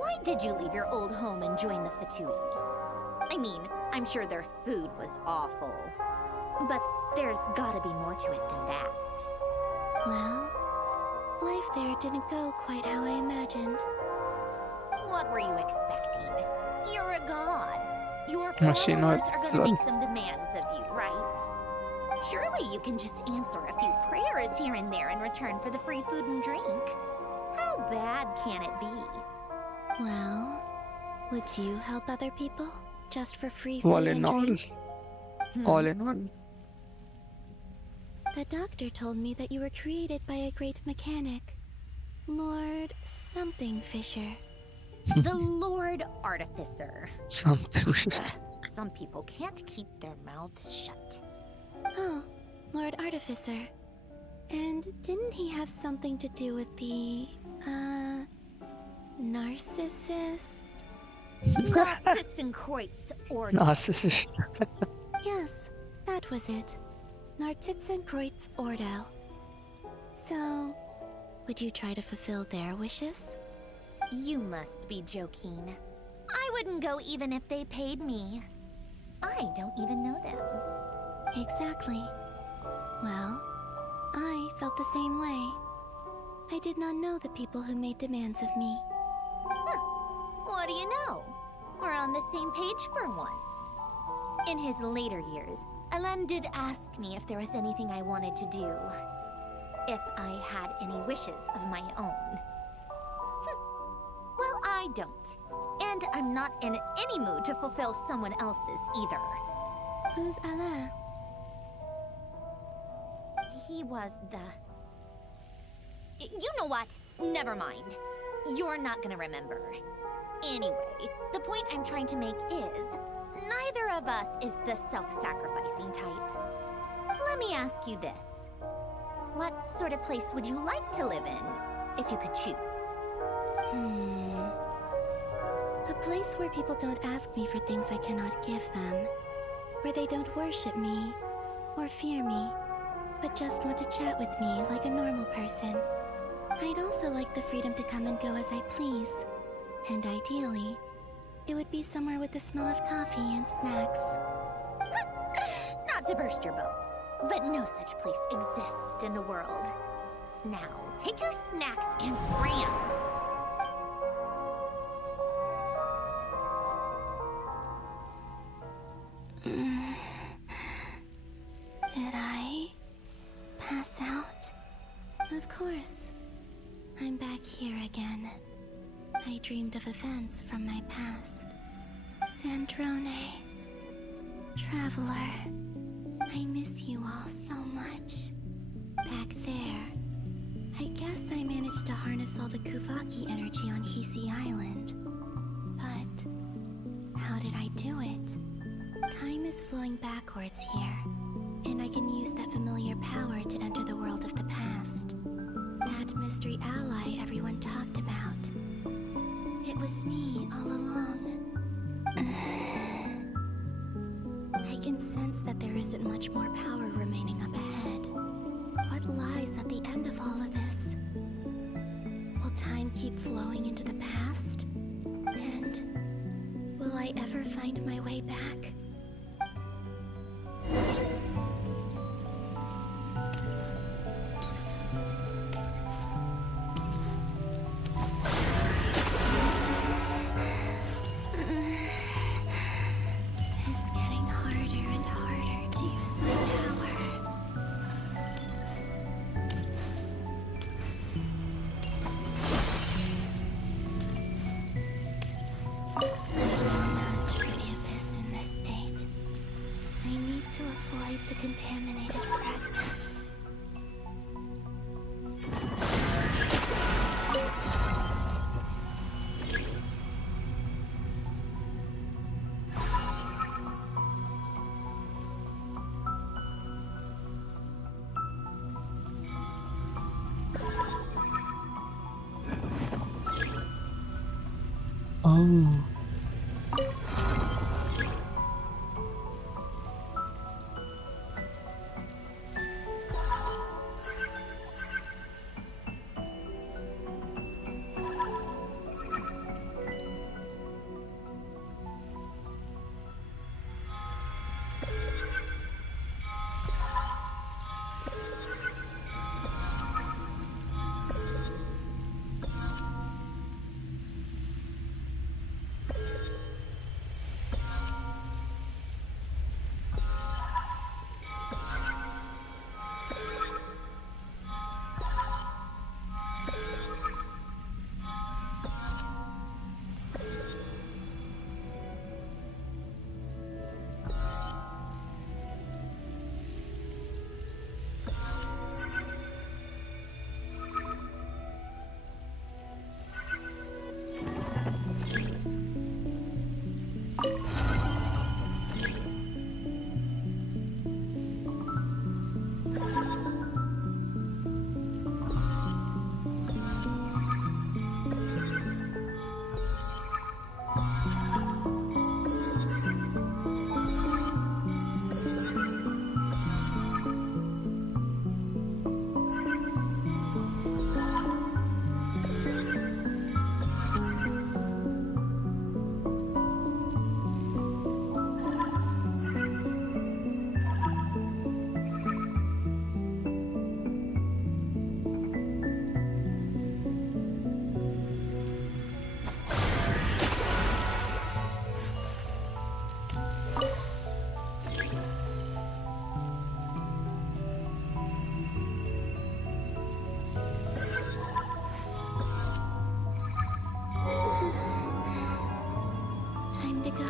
Why did you leave your old home and join the Fatui? I mean, I'm sure their food was awful. But there's gotta be more to it than that. Well, life there didn't go quite how I imagined. What were you expecting? You're a god. Your Machine followers oil, are gonna lol. make some demands of you, right? Surely you can just answer a few prayers here and there in return for the free food and drink. How bad can it be? Well, would you help other people just for free All food in and all. drink? All in one. The doctor told me that you were created by a great mechanic, Lord something Fisher. The Lord Artificer. Something. Some people can't keep their mouths shut. Oh, Lord Artificer. And didn't he have something to do with the, narcissist? Narcissenkreuz order. Narcissist. Yes, that was it. Narcissenkreuz Ordo. So, would you try to fulfill their wishes? You must be joking. I wouldn't go even if they paid me. I don't even know them. Exactly. Well, I felt the same way. I did not know the people who made demands of me. Huh. What do you know? We're on the same page for once. In his later years, Alain did ask me if there was anything I wanted to do. If I had any wishes of my own. Well, I don't. And I'm not in any mood to fulfill someone else's either. Who's Alain? He was the... You know what? Never mind. You're not gonna remember. Anyway, the point I'm trying to make is, neither of us is the self-sacrificing type. Let me ask you this. What sort of place would you like to live in, if you could choose? A place where people don't ask me for things I cannot give them. Where they don't worship me, or fear me, but just want to chat with me like a normal person. I'd also like the freedom to come and go as I please. And ideally, it would be somewhere with the smell of coffee and snacks. Not to burst your bubble, but no such place exists in the world. Now, take your snacks and scram. Did I pass out? Of course. I'm back here again. I dreamed of events from my past. Sandrone. Traveler, I miss you all so much. Back there, I guess I managed to harness all the Kuvaki energy on Hisi Island. But how did I do it? Time is flowing backwards here, and I can use that familiar power to enter the world of the past. That mystery ally everyone talked about. It was me all along. I can sense that there isn't much more power remaining up ahead. What lies at the end of all of this? Will time keep flowing into the past? And will I ever find my way back? It's getting harder and harder to use my power. Much for the abyss in this state. I need to avoid the contaminated fragments. Oh. Time to go.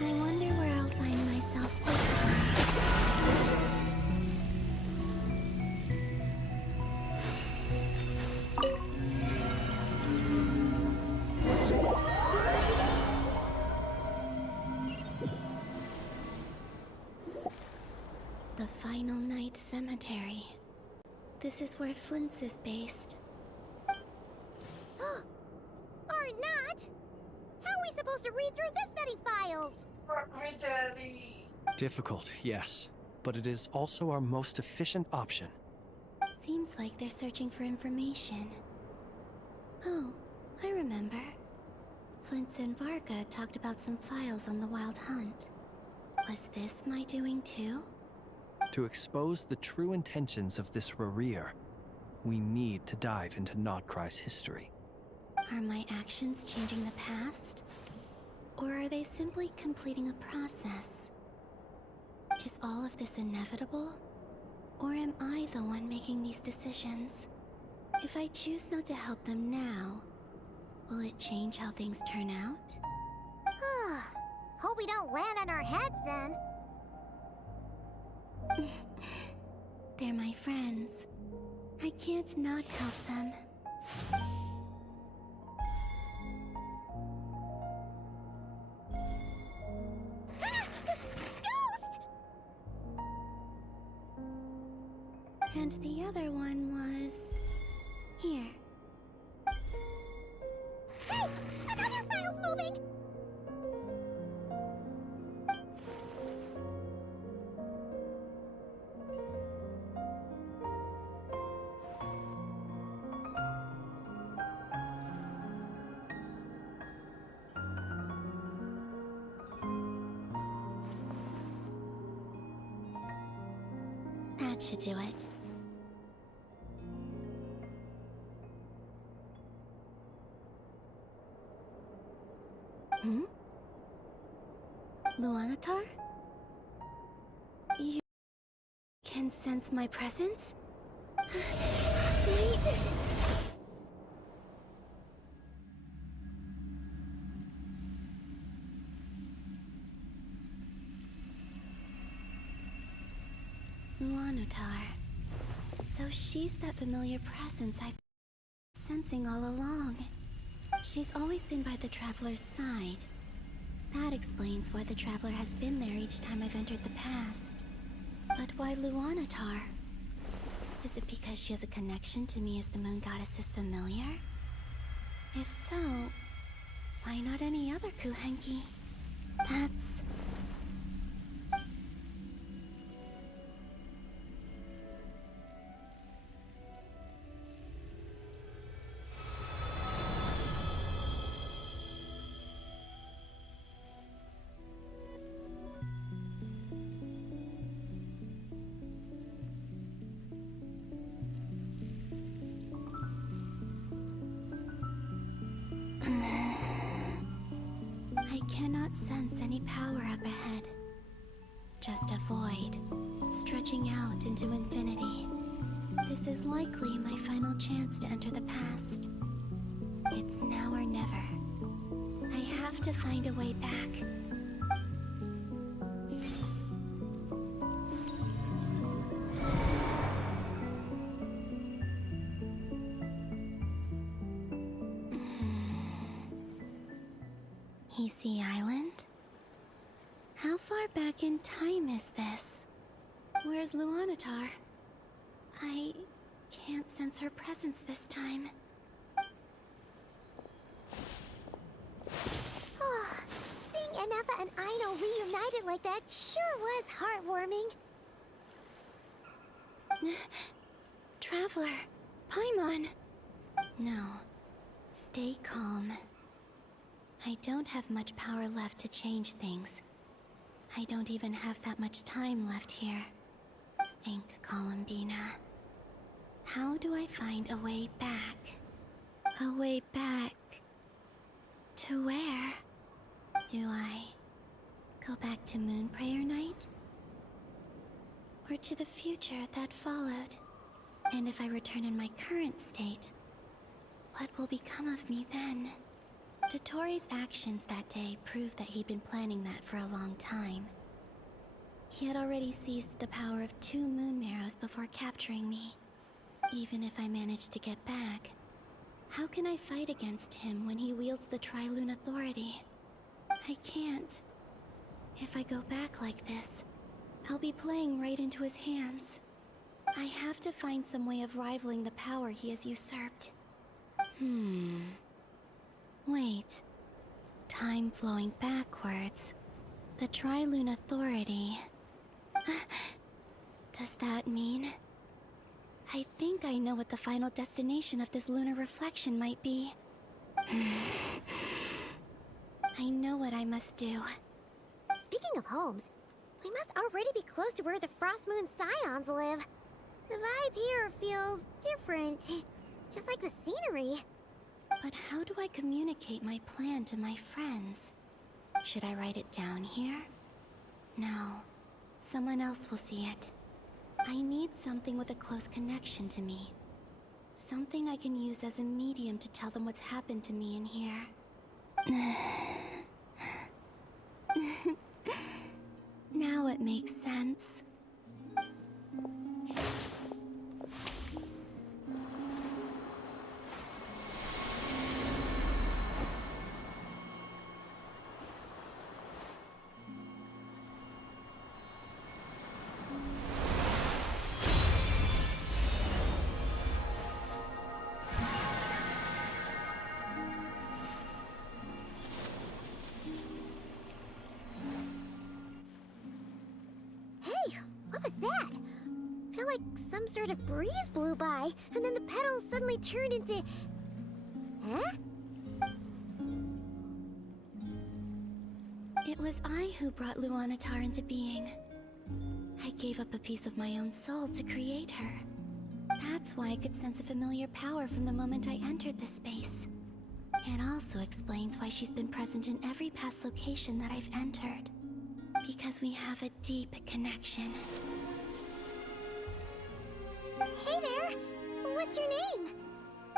I wonder where I'll find myself this time. The Final Night Cemetery. This is where Flint's is based. Or not! How are we supposed to read through this many files? Difficult, yes, but it is also our most efficient option. Seems like they're searching for information. Oh, I remember. Flint's and Varga talked about some files on the Wild Hunt. Was this my doing too? To expose the true intentions of this Rereer, we need to dive into Nodcry's history. Are my actions changing the past? Or are they simply completing a process? Is all of this inevitable? Or am I the one making these decisions? If I choose not to help them now, will it change how things turn out? Hope we don't land on our heads then. They're my friends. I can't not help them. Ghost! And the other one was... here. Hey! Another file's moving! That should do it. Hmm? Luanatar? You can sense my presence? Wait! Luanatar. So she's that familiar presence I've been sensing all along. She's always been by the Traveler's side. That explains why the Traveler has been there each time I've entered the past. But why Luanatar? Is it because she has a connection to me as the Moon Goddess's familiar? If so, why not any other Kuhenki? That's... I cannot sense any power up ahead. Just a void, stretching out into infinity. This is likely my final chance to enter the past. It's now or never. I have to find a way back. Genhsin Island? How far back in time is this? Where's Luanatar? I can't sense her presence this time. Oh, seeing Anafa and Aino reunited like that sure was heartwarming. Traveler, Paimon. No, stay calm. I don't have much power left to change things. I don't even have that much time left here. Think, Columbina. How do I find a way back? A way back... to where? Do I go back to Moon Prayer Night? Or to the future that followed? And if I return in my current state, what will become of me then? Dotori's actions that day proved that he'd been planning that for a long time. He had already seized the power of 2 moon marrows before capturing me. Even if I managed to get back, how can I fight against him when he wields the Tri-Lune Authority? I can't. If I go back like this, I'll be playing right into his hands. I have to find some way of rivaling the power he has usurped. Wait. Time flowing backwards. The Tri-Lune Authority. Does that mean... I think I know what the final destination of this lunar reflection might be. I know what I must do. Speaking of homes, we must already be close to where the Frost Moon Scions live. The vibe here feels different, just like the scenery. But how do I communicate my plan to my friends? Should I write it down here? No. Someone else will see it. I need something with a close connection to me. Something I can use as a medium to tell them what's happened to me in here. Now it makes sense. Hey, what was that? I feel like some sort of breeze blew by, and then the petals suddenly turned into... Huh? It was I who brought Luanatar into being. I gave up a piece of my own soul to create her. That's why I could sense a familiar power from the moment I entered this space. It also explains why she's been present in every past location that I've entered. Because we have a deep connection. Hey there! What's your name?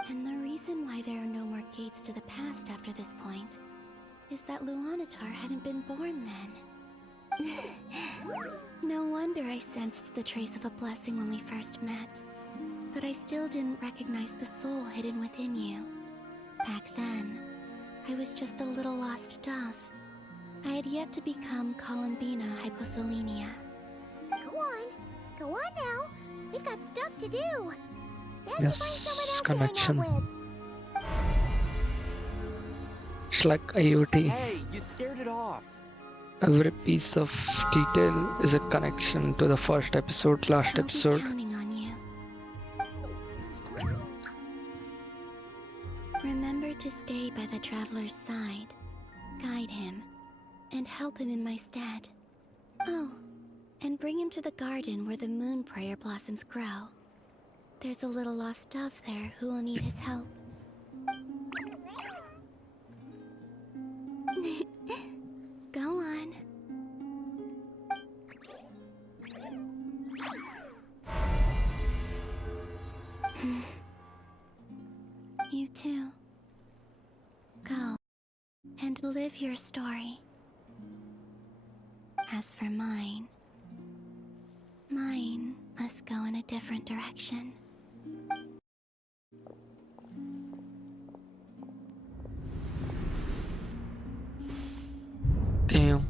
And the reason why there are no more gates to the past after this point is that Luanatar hadn't been born then. No wonder I sensed the trace of a blessing when we first met. But I still didn't recognize the soul hidden within you. Back then, I was just a little lost dove. I had yet to become Columbina Hyposelenia. Go on now. We've got stuff to do. Yes, connection. It's like IoT. Hey, you scared it off. Every piece of detail is a connection to the first episode, last episode. Counting on you. Remember to stay by the traveler's side, guide him, and help him in my stead. Oh, and bring him to the garden where the moon prayer blossoms grow. There's a little lost dove there who will need his help. Go on. You too. Go and live your story. As for mine must go in a different direction. Damn.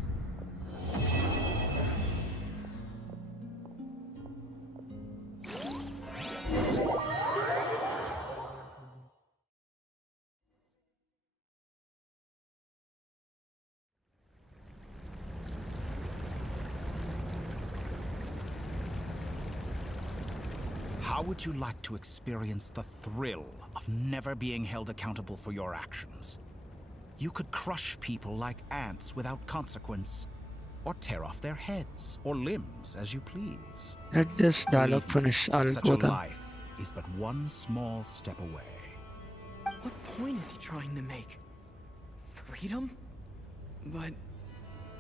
How would you like to experience the thrill of never being held accountable for your actions? You could crush people like ants without consequence, or tear off their heads or limbs as you please. Let this dialogue finish. I'll Such go a then. life is but one small step away. What point is he trying to make? Freedom? But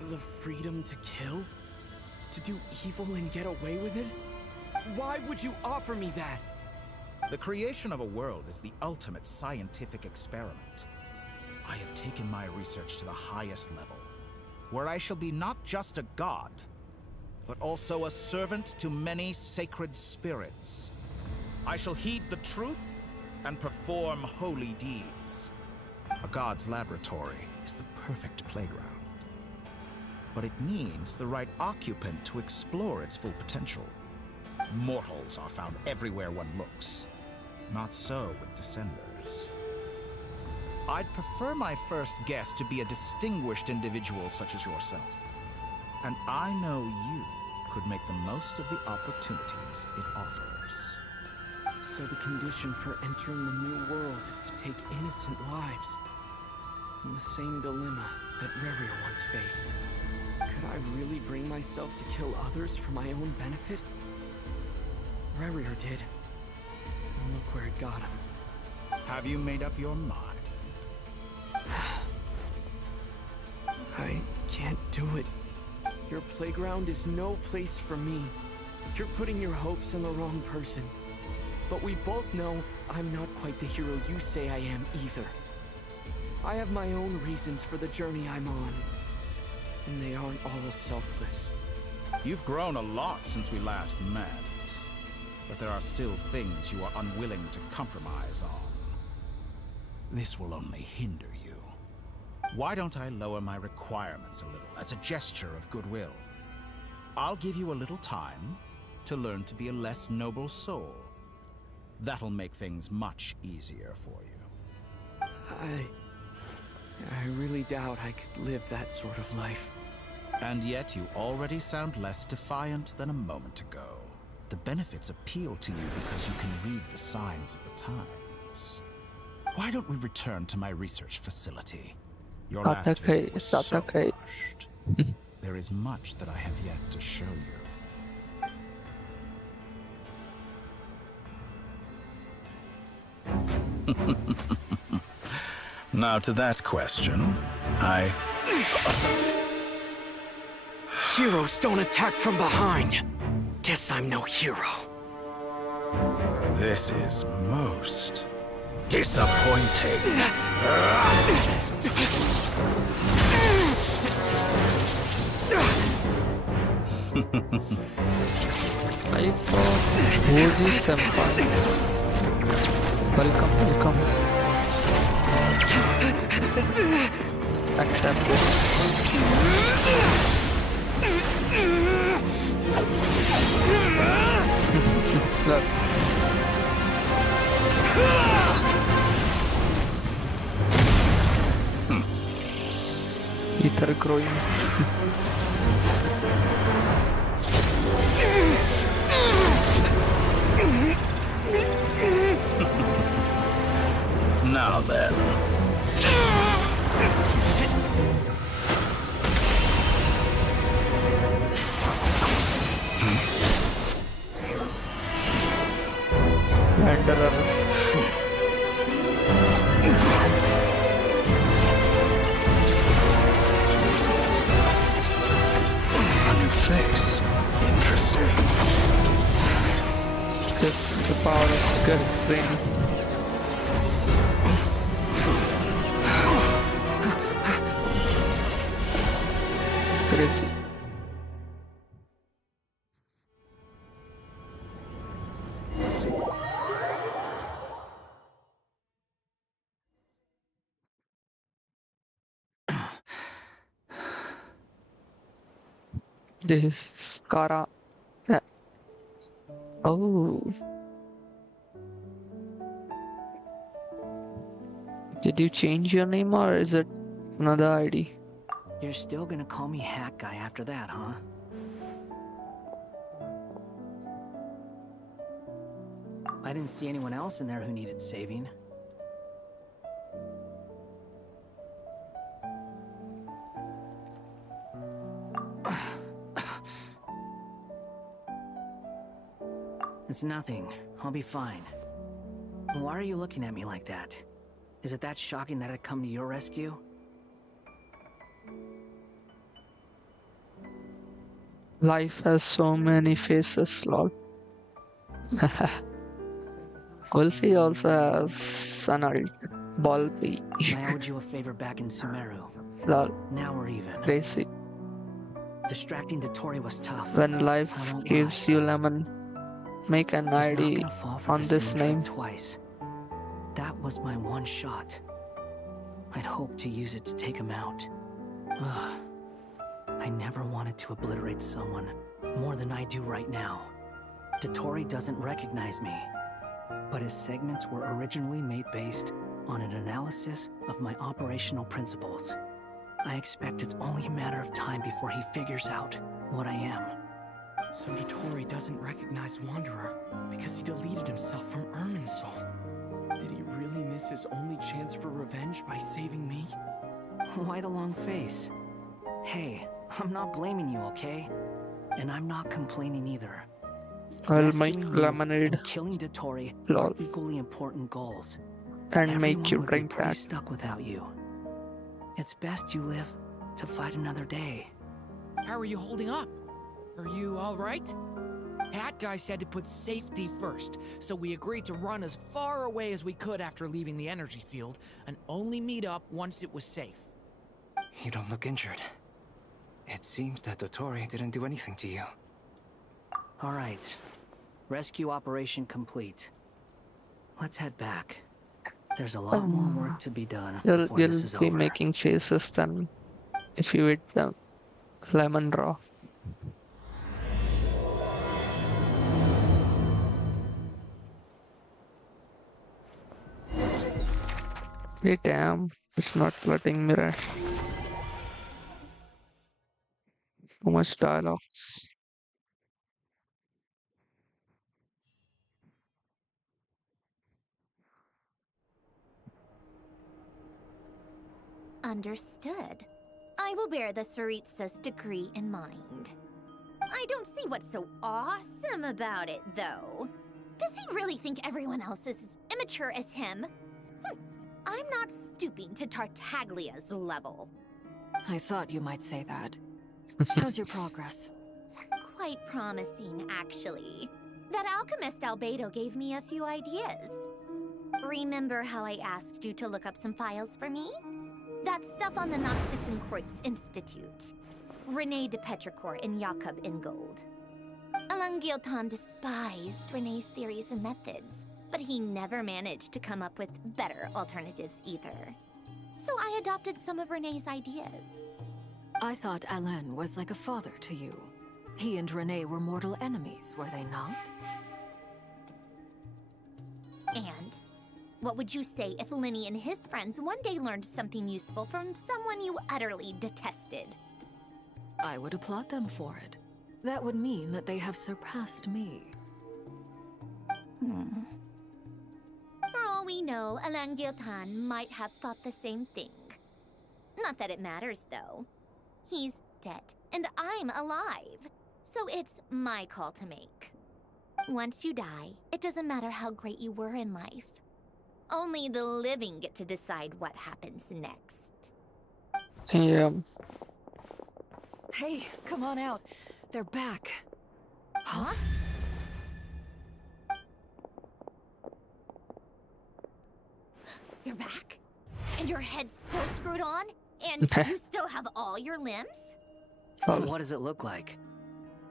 the freedom to kill? To do evil and get away with it? Why would you offer me that? The creation of a world is the ultimate scientific experiment. I have taken my research to the highest level, where I shall be not just a god, but also a servant to many sacred spirits. I shall heed the truth and perform holy deeds. A god's laboratory is the perfect playground. But it needs the right occupant to explore its full potential. Mortals are found everywhere one looks. Not so with Descenders. I'd prefer my first guest to be a distinguished individual such as yourself. And I know you could make the most of the opportunities it offers. So the condition for entering the new world is to take innocent lives. The same dilemma that Reria once faced. Could I really bring myself to kill others for my own benefit? Reria did. And look where it got him. Have you made up your mind? I can't do it. Your playground is no place for me. You're putting your hopes in the wrong person. But we both know I'm not quite the hero you say I am either. I have my own reasons for the journey I'm on. And they aren't all selfless. You've grown a lot since we last met, but there are still things you are unwilling to compromise on. This will only hinder you. Why don't I lower my requirements a little as a gesture of goodwill? I'll give you a little time to learn to be a less noble soul. That'll make things much easier for you. I really doubt I could live that sort of life. And yet you already sound less defiant than a moment ago. The benefits appeal to you because you can read the signs of the times. Why don't we return to my research facility? Your last visit was so rushed. There is much that I have yet to show you. Now to that question, Heroes don't attack from behind. Guess I'm no hero. This is most disappointing. I for OG Senpai. Welcome. Accept this. Look. Ether growing. Now then. Wanderer. A new face. Interesting. This is the power of skill training. Crazy. This is Kara. Oh. Did you change your name or is it another ID? You're still gonna call me Hat Guy after that, huh? I didn't see anyone else in there who needed saving. It's nothing. I'll be fine. Why are you looking at me like that? Is it that shocking that I'd come to your rescue? Life has so many faces, lol. Wolfie also has an alt. Bulby. I owed you a favor back in Sumeru. Lol. Now we're even. Crazy. Distracting Dotori was tough. When life gives you lemon, make an ID on this name. Twice. That was my one shot. I'd hoped to use it to take him out. Ugh. I never wanted to obliterate someone more than I do right now. Dotori doesn't recognize me, but his segments were originally made based on an analysis of my operational principles. I expect it's only a matter of time before he figures out what I am. So Dotori doesn't recognize Wanderer because he deleted himself from Irminsul. Did he really miss his only chance for revenge by saving me? Why the long face? Hey, I'm not blaming you, okay? And I'm not complaining either. I'll make lemonade. Killing Dotori Lol. are equally important goals. And make you Everyone would drink be pretty that. stuck without you. It's best you live to fight another day. How are you holding up? Are you all right? Hat Guy said to put safety first, so we agreed to run as far away as we could after leaving the energy field, and only meet up once it was safe. You don't look injured. It seems that Dottore didn't do anything to you. Alright. Rescue operation complete. Let's head back. There's a lot more work to be done before this You'll is be over. making faces then if you eat the lemon raw. Hey damn, it's not letting me rush. Too much dialogues. Understood. I will bear the Tsaritsa's decree in mind. I don't see what's so awesome about it, though. Does he really think everyone else is as immature as him? I'm not stooping to Tartaglia's level. I thought you might say that. How's your progress? Quite promising, actually. That alchemist Albedo gave me a few ideas. Remember how I asked you to look up some files for me? That stuff on the Nazissenkreuz Institute. Rene de Petrichor and Jakob Ingold. Elangilton despised Rene's theories and methods, but he never managed to come up with better alternatives either. So I adopted some of Rene's ideas. I thought Alain was like a father to you. He and Rene were mortal enemies, were they not? And what would you say if Linny and his friends one day learned something useful from someone you utterly detested? I would applaud them for it. That would mean that they have surpassed me. For all we know, Alain Giltan might have thought the same thing. Not that it matters, though. He's dead, and I'm alive. So it's my call to make. Once you die, it doesn't matter how great you were in life. Only the living get to decide what happens next. Yeah. Hey, come on out. They're back. Huh? You're back? And your head's still screwed on? And you still have all your limbs? What does it look like?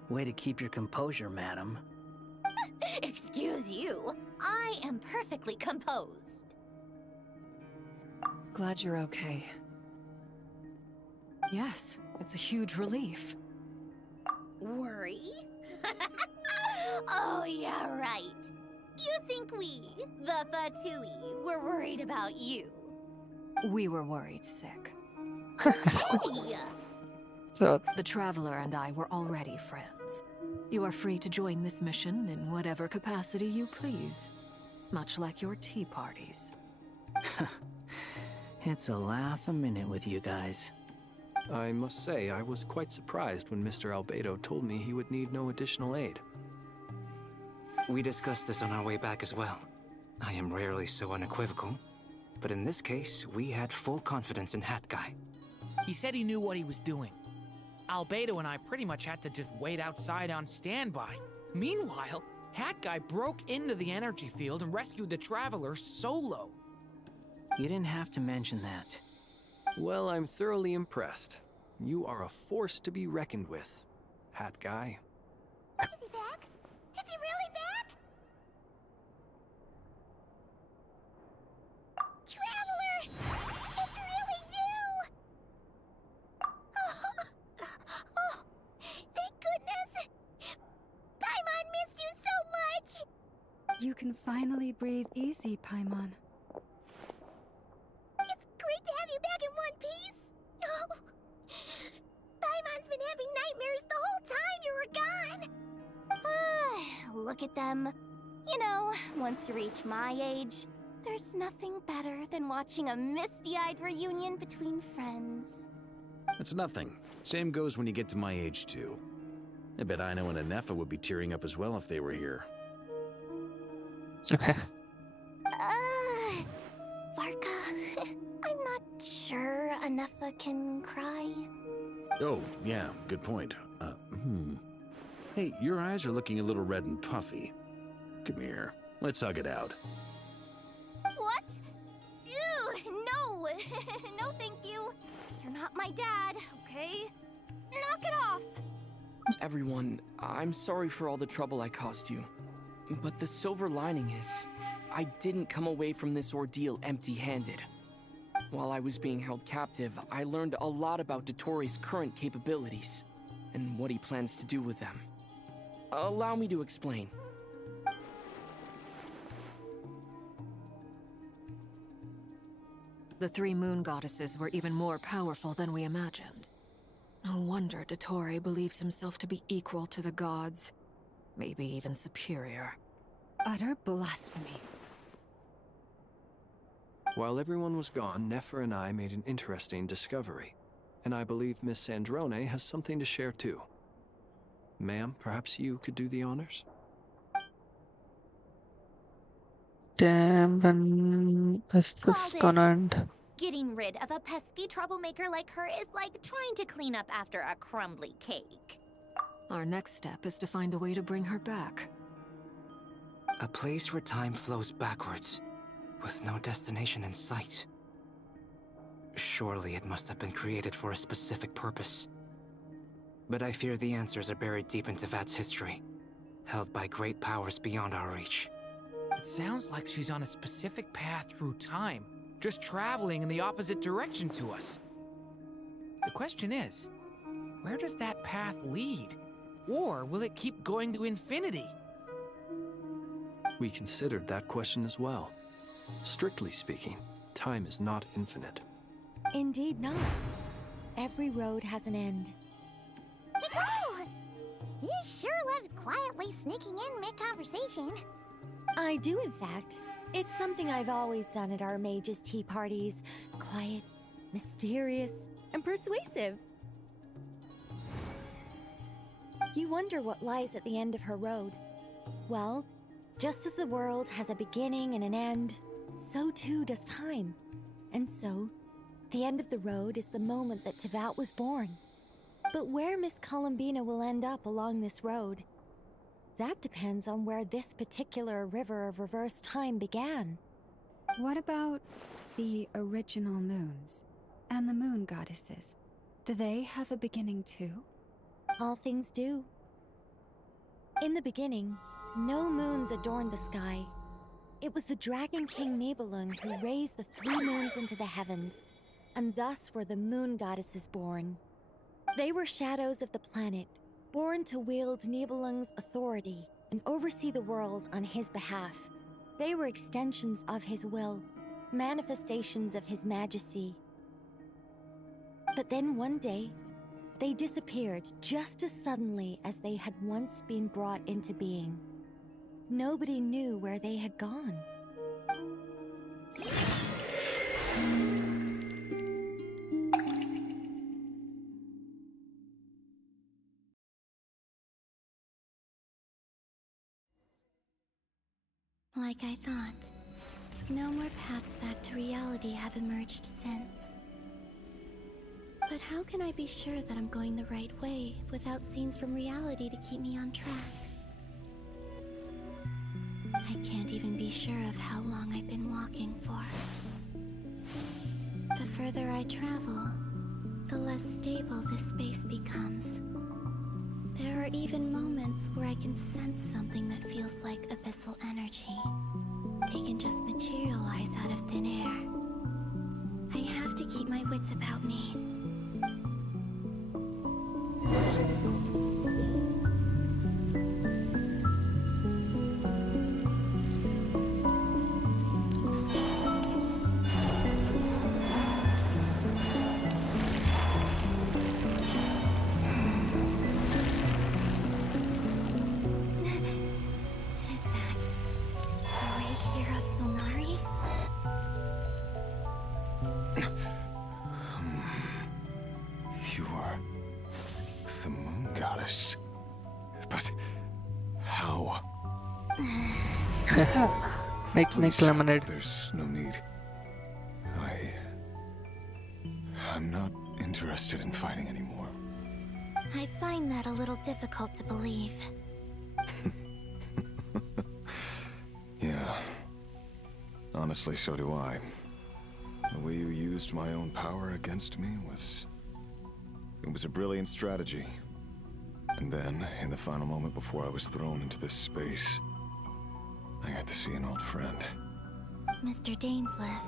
Way to keep your composure, madam. Excuse you. I am perfectly composed. Glad you're okay. Yes, it's a huge relief. Worry? Oh, yeah, right. You think we, the Fatui, were worried about you? We were worried sick. Hey! The Traveler and I were already friends. You are free to join this mission in whatever capacity you please. Much like your tea parties. It's a laugh a minute with you guys. I must say, I was quite surprised when Mr. Albedo told me he would need no additional aid. We discussed this on our way back as well. I am rarely so unequivocal, but in this case, we had full confidence in Hat Guy. He said he knew what he was doing. Albedo and I pretty much had to just wait outside on standby. Meanwhile, Hat Guy broke into the energy field and rescued the Traveler solo. You didn't have to mention that. Well, I'm thoroughly impressed. You are a force to be reckoned with, Hat Guy. Is he back? Is he really back? Traveler! It's really you! Oh, thank goodness! Paimon missed you so much! You can finally breathe easy, Paimon. It's great to have you back in one piece! Oh, Paimon's been having nightmares the whole time you were gone! Look at them. You know, once you reach my age, there's nothing better than watching a misty-eyed reunion between friends. It's nothing. Same goes when you get to my age, too. I bet Ino and Anefa would be tearing up as well if they were here. Okay. Varka, I'm not sure Anefa can cry. Oh, yeah, good point. Hey, your eyes are looking a little red and puffy. Come here. Let's hug it out. What? Ew, no! No, thank you. You're not my dad, okay? Knock it off! Everyone, I'm sorry for all the trouble I caused you. But the silver lining is, I didn't come away from this ordeal empty-handed. While I was being held captive, I learned a lot about Dottoro's current capabilities, and what he plans to do with them. Allow me to explain. The three moon goddesses were even more powerful than we imagined. No wonder Dottore believes himself to be equal to the gods. Maybe even superior. Utter blasphemy. While everyone was gone, Nefer and I made an interesting discovery. And I believe Miss Sandrone has something to share too. Ma'am, perhaps you could do the honors? Damn, when is this gonna end? Getting rid of a pesky troublemaker like her is like trying to clean up after a crumbly cake. Our next step is to find a way to bring her back. A place where time flows backwards, with no destination in sight. Surely it must have been created for a specific purpose. But I fear the answers are buried deep in Tevat's history, held by great powers beyond our reach. It sounds like she's on a specific path through time, just traveling in the opposite direction to us. The question is, where does that path lead? Or will it keep going to infinity? We considered that question as well. Strictly speaking, time is not infinite. Indeed not. Every road has an end. Nicole! You sure loved quietly sneaking in mid-conversation. I do, in fact. It's something I've always done at our mages' tea parties. Quiet, mysterious, and persuasive. You wonder what lies at the end of her road. Well, just as the world has a beginning and an end, so too does time. And so, the end of the road is the moment that Tevat was born. But where Miss Columbina will end up along this road, that depends on where this particular river of reverse time began. What about the original moons and the moon goddesses? Do they have a beginning too? All things do. In the beginning, no moons adorned the sky. It was the Dragon King Nibelung who raised the three moons into the heavens, and thus were the moon goddesses born. They were shadows of the planet, born to wield Nibelung's authority and oversee the world on his behalf. They were extensions of his will, manifestations of his majesty. But then one day, they disappeared just as suddenly as they had once been brought into being. Nobody knew where they had gone. Like I thought, no more paths back to reality have emerged since. But how can I be sure that I'm going the right way without scenes from reality to keep me on track? I can't even be sure of how long I've been walking for. The further I travel, the less stable this space becomes. There are even moments where I can sense something that feels like abyssal energy. They can just materialize out of thin air. I have to keep my wits about me. You are the moon goddess. But how? Make lemonade. There's no need. I'm not interested in fighting anymore. I find that a little difficult to believe. Yeah. Honestly, so do I. The way you used my own power against me was It was a brilliant strategy. And then, in the final moment before I was thrown into this space, I got to see an old friend. Mr. Dainsleif.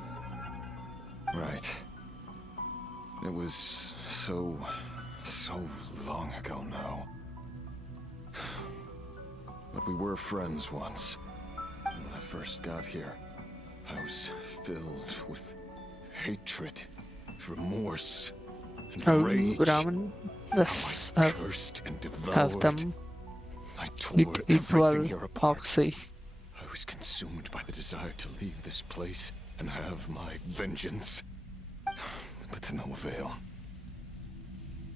Right. It was so long ago now. But we were friends once. When I first got here, I was filled with hatred, remorse, and rage. Raman, let's Cursed and have devoured. them I tore eat well, everything here apart. Oxy. I was consumed by the desire to leave this place and have my vengeance. But to no avail.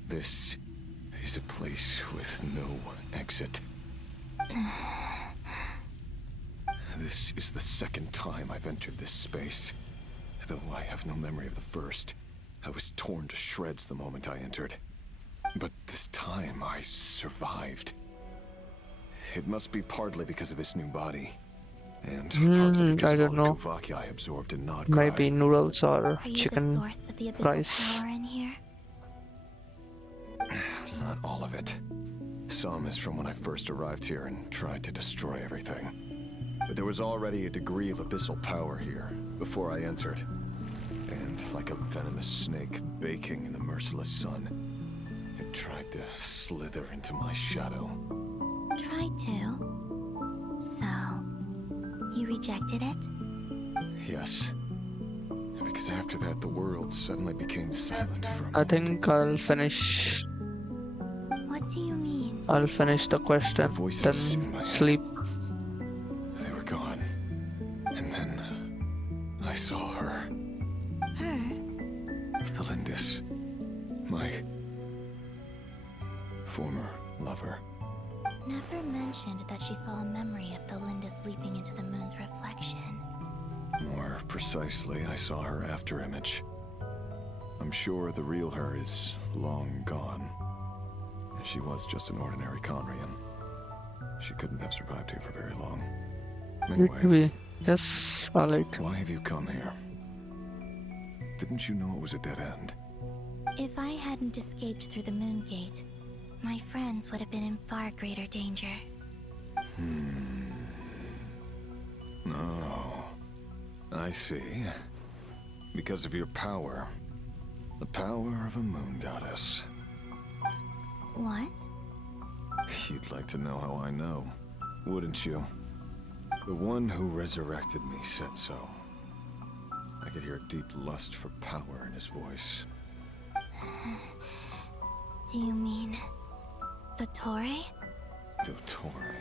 This is a place with no exit. This is the second time I've entered this space. Though I have no memory of the first. I was torn to shreds the moment I entered. But this time I survived. It must be partly because of this new body. And partly because I of don't all know. the Kuvaki I absorbed in Nodcry. Maybe noodles or Are you the chicken source of the abyssal rice. power in here? Not all of it. Some is from when I first arrived here and tried to destroy everything. But there was already a degree of abyssal power here before I entered. And like a venomous snake baking in the merciless sun, it tried to slither into my shadow. Tried to. So, you rejected it? Yes. Because after that, the world suddenly became silent for I think I'll finish. What do you mean? I'll finish the question, voices in my then head. sleep. They were gone. And then I saw her. Her? Thalindis. My former lover. Never mentioned that she saw a memory of Thalindis leaping into the moon's reflection. More precisely, I saw her after image. I'm sure the real her is long gone. She was just an ordinary Conrian. She couldn't have survived here for very long. Anyway, Maybe. Yes, alright. why have you come here? Didn't you know it was a dead end? If I hadn't escaped through the moon gate, my friends would have been in far greater danger. Oh, I see. Because of your power. The power of a moon goddess. What? You'd like to know how I know, wouldn't you? The one who resurrected me said so. I could hear a deep lust for power in his voice. Do you mean... Dottore? Dottore.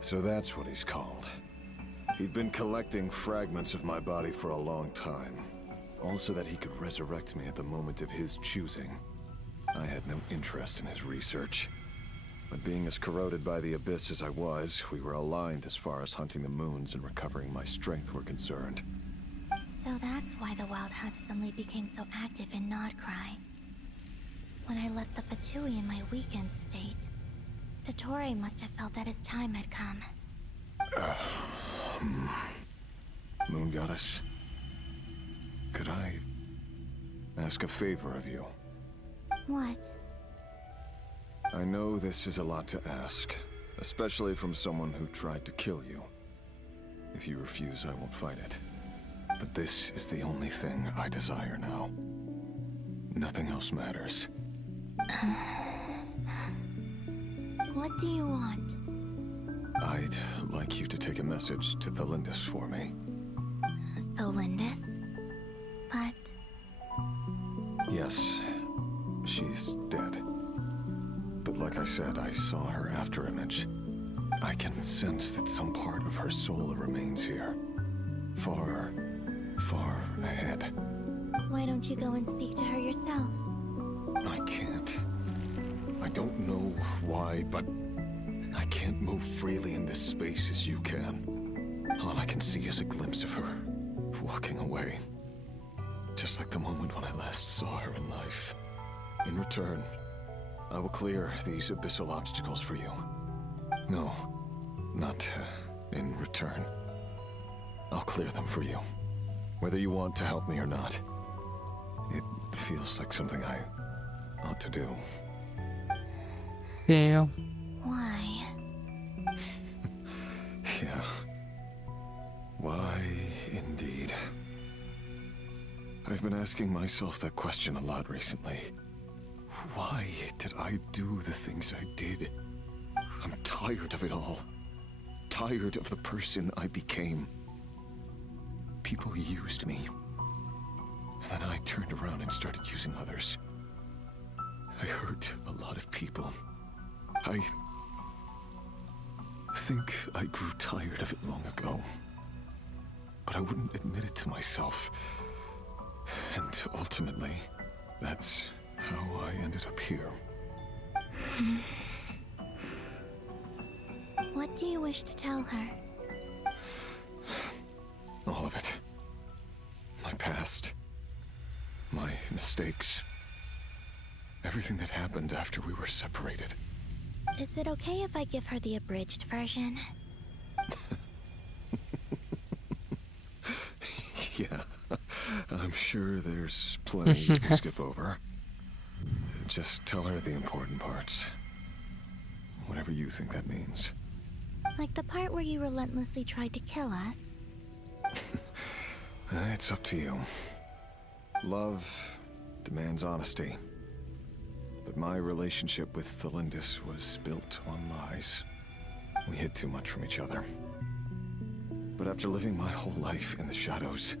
So that's what he's called. He'd been collecting fragments of my body for a long time. Also that he could resurrect me at the moment of his choosing. I had no interest in his research. But being as corroded by the abyss as I was, we were aligned as far as hunting the moons and recovering my strength were concerned. So that's why the Wild Hunt suddenly became so active in Nodcry. When I left the Fatui in my weakened state, Dottore must have felt that his time had come. Moon Goddess, could I ask a favor of you? What? I know this is a lot to ask, especially from someone who tried to kill you. If you refuse, I won't fight it. But this is the only thing I desire now. Nothing else matters. What do you want? I'd like you to take a message to Thalindis for me. Thalindis? But... Yes, she's dead. But like I said, I saw her after image. I can sense that some part of her soul remains here. Far, far ahead. Why don't you go and speak to her yourself? I can't. I don't know why, but I can't move freely in this space as you can. All I can see is a glimpse of her, walking away. Just like the moment when I last saw her in life. In return, I will clear these abyssal obstacles for you. No, not in return. I'll clear them for you, whether you want to help me or not. It feels like something I ought to do. Yeah. Why? Yeah. Why, indeed. I've been asking myself that question a lot recently. Why did I do the things I did? I'm tired of it all. Tired of the person I became. People used me. And then I turned around and started using others. I hurt a lot of people. I think I grew tired of it long ago. But I wouldn't admit it to myself. And ultimately, that's how I ended up here. What do you wish to tell her? All of it. My past. My mistakes. Everything that happened after we were separated. Is it okay if I give her the abridged version? Yeah, I'm sure there's plenty you can skip over. Just tell her the important parts. Whatever you think that means. Like the part where you relentlessly tried to kill us? It's up to you. Love demands honesty. But my relationship with Thelindis was built on lies. We hid too much from each other. But after living my whole life in the shadows,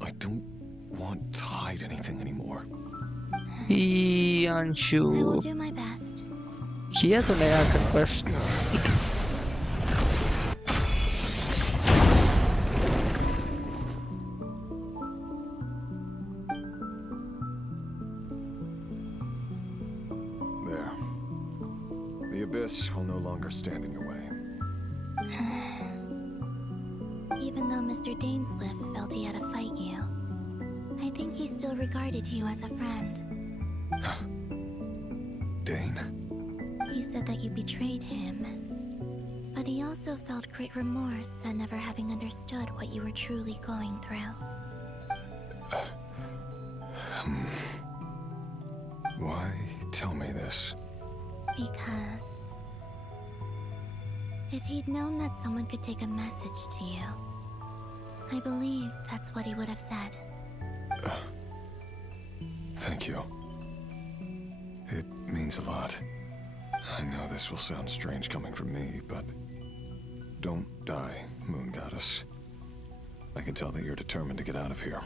I don't want to hide anything anymore. Anshu. I will do my best. किया तो नया conquest. There. The abyss will no longer stand in your way. Even though Mr. Dainsliff felt he had to fight you, I think he still regarded you as a friend. Dane? He said that you betrayed him, but he also felt great remorse at never having understood what you were truly going through. Why tell me this? Because if he'd known that someone could take a message to you, I believe that's what he would have said. Thank you. It means a lot. I know this will sound strange coming from me, but don't die, Moon Goddess. I can tell that you're determined to get out of here.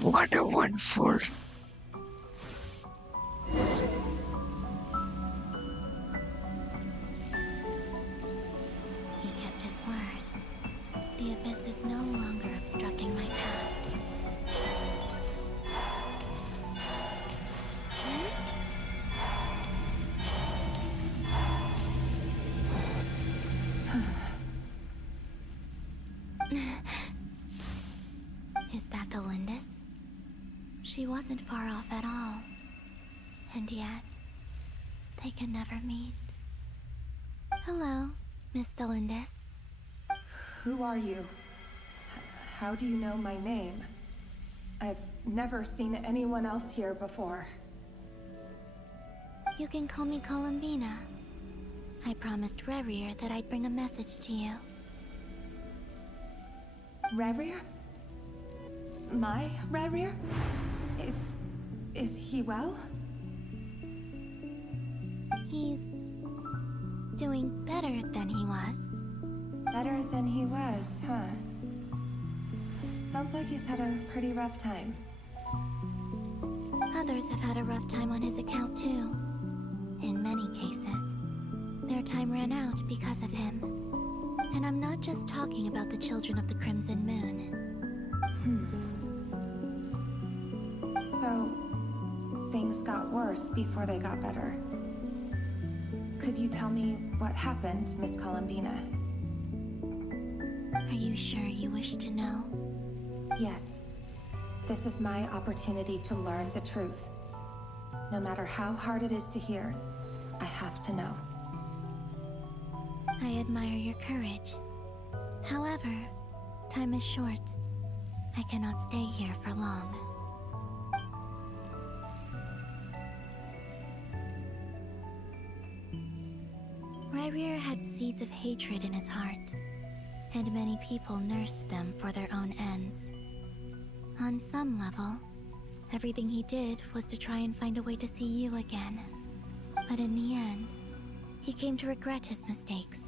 What a wonderful. He kept his word. The abyss is no longer obstructing my path. Is that the Lindis? She wasn't far off at all. And yet, they can never meet. Hello, Miss Thelindis. Who are you? How do you know my name? I've never seen anyone else here before. You can call me Columbina. I promised Rerir that I'd bring a message to you. Rerir? My Rerir? Is he well? He's doing better than he was. Better than he was, huh? Sounds like he's had a pretty rough time. Others have had a rough time on his account too. In many cases, their time ran out because of him. And I'm not just talking about the children of the Crimson Moon. So, things got worse before they got better. Could you tell me what happened, Miss Columbina? Are you sure you wish to know? Yes, this is my opportunity to learn the truth. No matter how hard it is to hear, I have to know. I admire your courage. However, time is short. I cannot stay here for long. Ryrir had seeds of hatred in his heart, and many people nursed them for their own ends. On some level, everything he did was to try and find a way to see you again. But in the end, he came to regret his mistakes.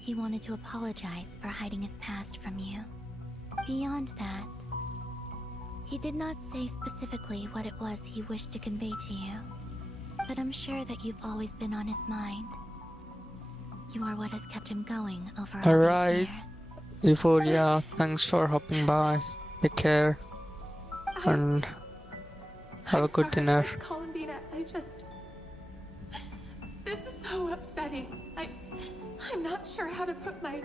He wanted to apologize for hiding his past from you. Beyond that, he did not say specifically what it was he wished to convey to you, but I'm sure that you've always been on his mind. You are what has kept him going over all these Alright, years. Euphoria, thanks for hopping by. Take care and have a good dinner. Miss Columbina, this is so upsetting. I'm not sure how to put my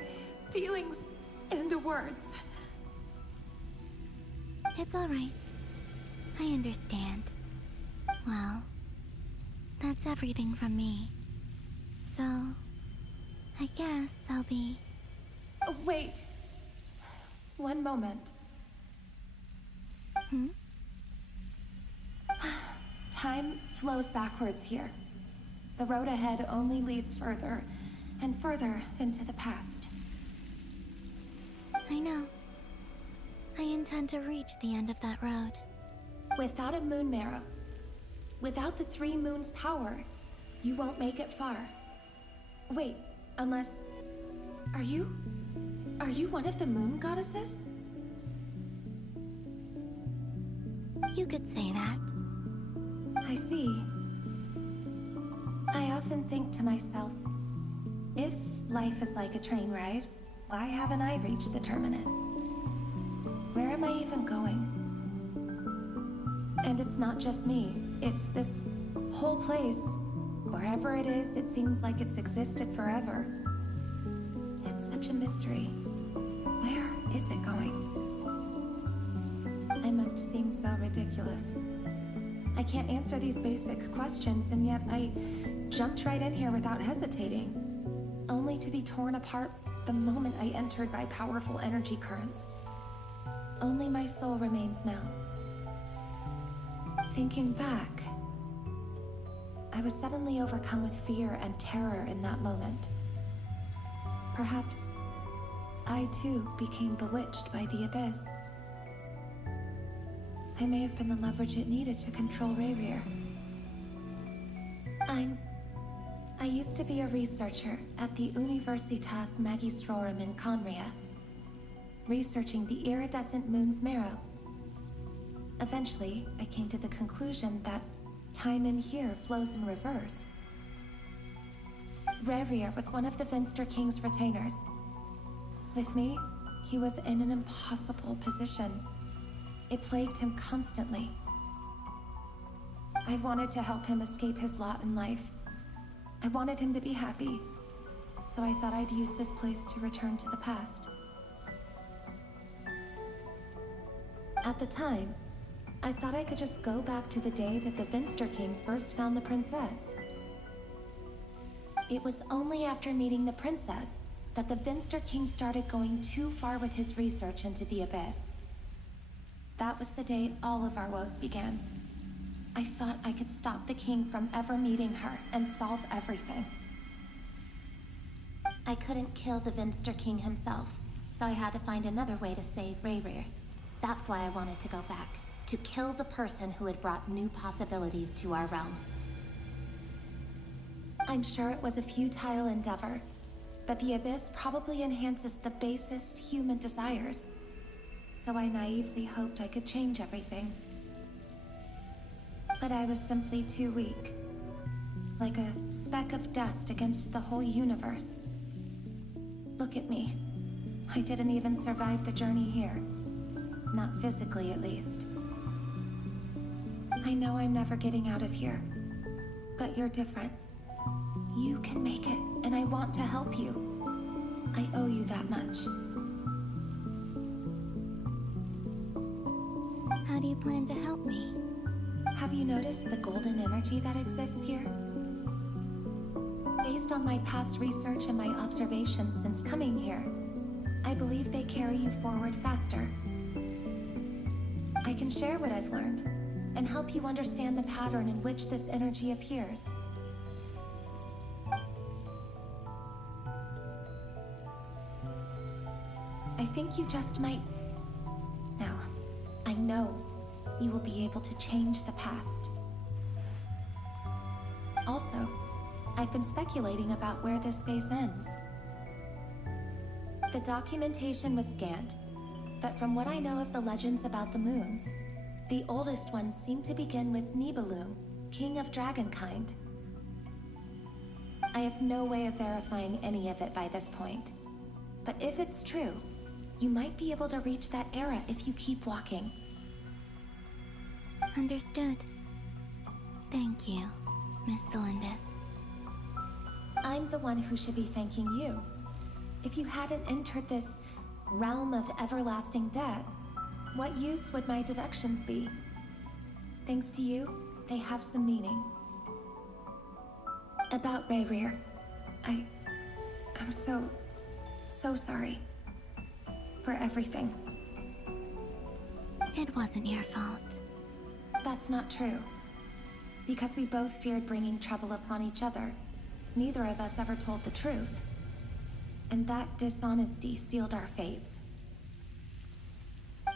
feelings into words. It's alright. I understand. Well, that's everything from me. So, I guess I'll be... Wait. One moment. Time flows backwards here. The road ahead only leads further and further into the past. I know. I intend to reach the end of that road. Without a moon marrow, without the 3 moons' power, you won't make it far. Wait, unless... Are you one of the moon goddesses? You could say that. I see. I often think to myself, if life is like a train ride, why haven't I reached the terminus? Where am I even going? And it's not just me, it's this whole place. Wherever it is, it seems like it's existed forever. It's such a mystery. Where is it going? I must seem so ridiculous. I can't answer these basic questions, and yet I jumped right in here without hesitating, only to be torn apart the moment I entered by powerful energy currents. Only my soul remains now. Thinking back, I was suddenly overcome with fear and terror in that moment. Perhaps I too became bewitched by the abyss. I may have been the leverage it needed to control Ryrir. I used to be a researcher at the Universitas Magistrorum in Conria, researching the iridescent moon's marrow. Eventually, I came to the conclusion that time in here flows in reverse. Ryrir was one of the Venster King's retainers. With me, he was in an impossible position. It plagued him constantly. I wanted to help him escape his lot in life. I wanted him to be happy, so I thought I'd use this place to return to the past. At the time, I thought I could just go back to the day that the Venster King first found the princess. It was only after meeting the princess that the Venster King started going too far with his research into the abyss. That was the day all of our woes began. I thought I could stop the king from ever meeting her and solve everything. I couldn't kill the Venster King himself, so I had to find another way to save Ryrir. That's why I wanted to go back, to kill the person who had brought new possibilities to our realm. I'm sure it was a futile endeavor, but the abyss probably enhances the basest human desires. So I naively hoped I could change everything. But I was simply too weak. Like a speck of dust against the whole universe. Look at me. I didn't even survive the journey here. Not physically, at least. I know I'm never getting out of here. But you're different. You can make it, and I want to help you. I owe you that much. plan to help me? Have you noticed the golden energy that exists here? Based on my past research and my observations since coming here, I believe they carry you forward faster. I can share what I've learned and help you understand the pattern in which this energy appears. I think you just might... Now, I know you will be able to change the past. Also, I've been speculating about where this space ends. The documentation was scanned, but from what I know of the legends about the moons, the oldest ones seem to begin with Nibelung, king of dragonkind. I have no way of verifying any of it by this point, but if it's true, you might be able to reach that era if you keep walking. Understood. Thank you, Miss Delindis. I'm the one who should be thanking you. If you hadn't entered this realm of everlasting death, what use would my deductions be? Thanks to you, they have some meaning. About Rayrear, I'm so sorry for everything. It wasn't your fault. That's not true. Because we both feared bringing trouble upon each other, neither of us ever told the truth. And that dishonesty sealed our fates.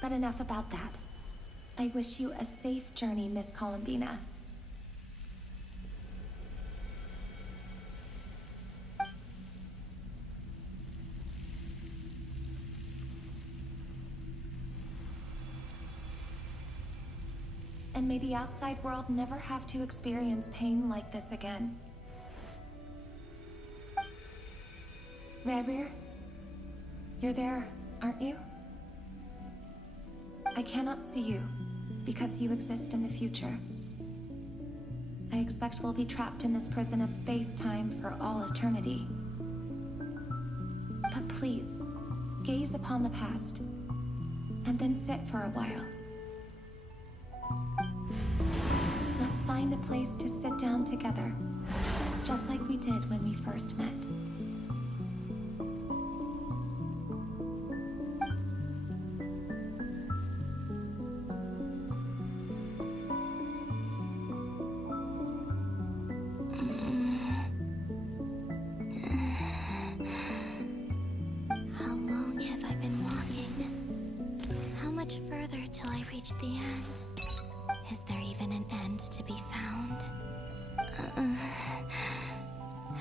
But enough about that. I wish you a safe journey, Miss Columbina. And may the outside world never have to experience pain like this again. Rayrear, you're there, aren't you? I cannot see you, because you exist in the future. I expect we'll be trapped in this prison of space-time for all eternity. But please, gaze upon the past, and then sit for a while. Let's find a place to sit down together, just like we did when we first met. How long have I been walking? How much further till I reach the end? Is there even an end to be found?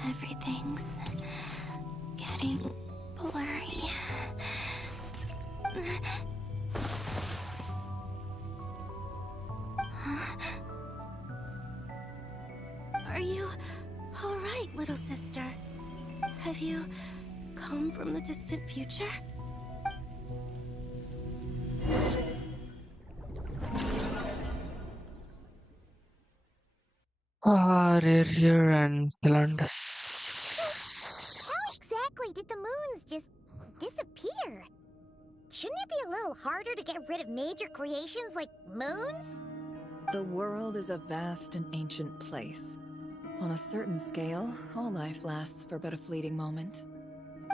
Everything's getting blurry. Huh? Are you all right, little sister? Have you come from the distant future? Rayrear and Delindis. How exactly did the moons just disappear? Shouldn't it be a little harder to get rid of major creations like moons? The world is a vast and ancient place. On a certain scale, all life lasts for but a fleeting moment.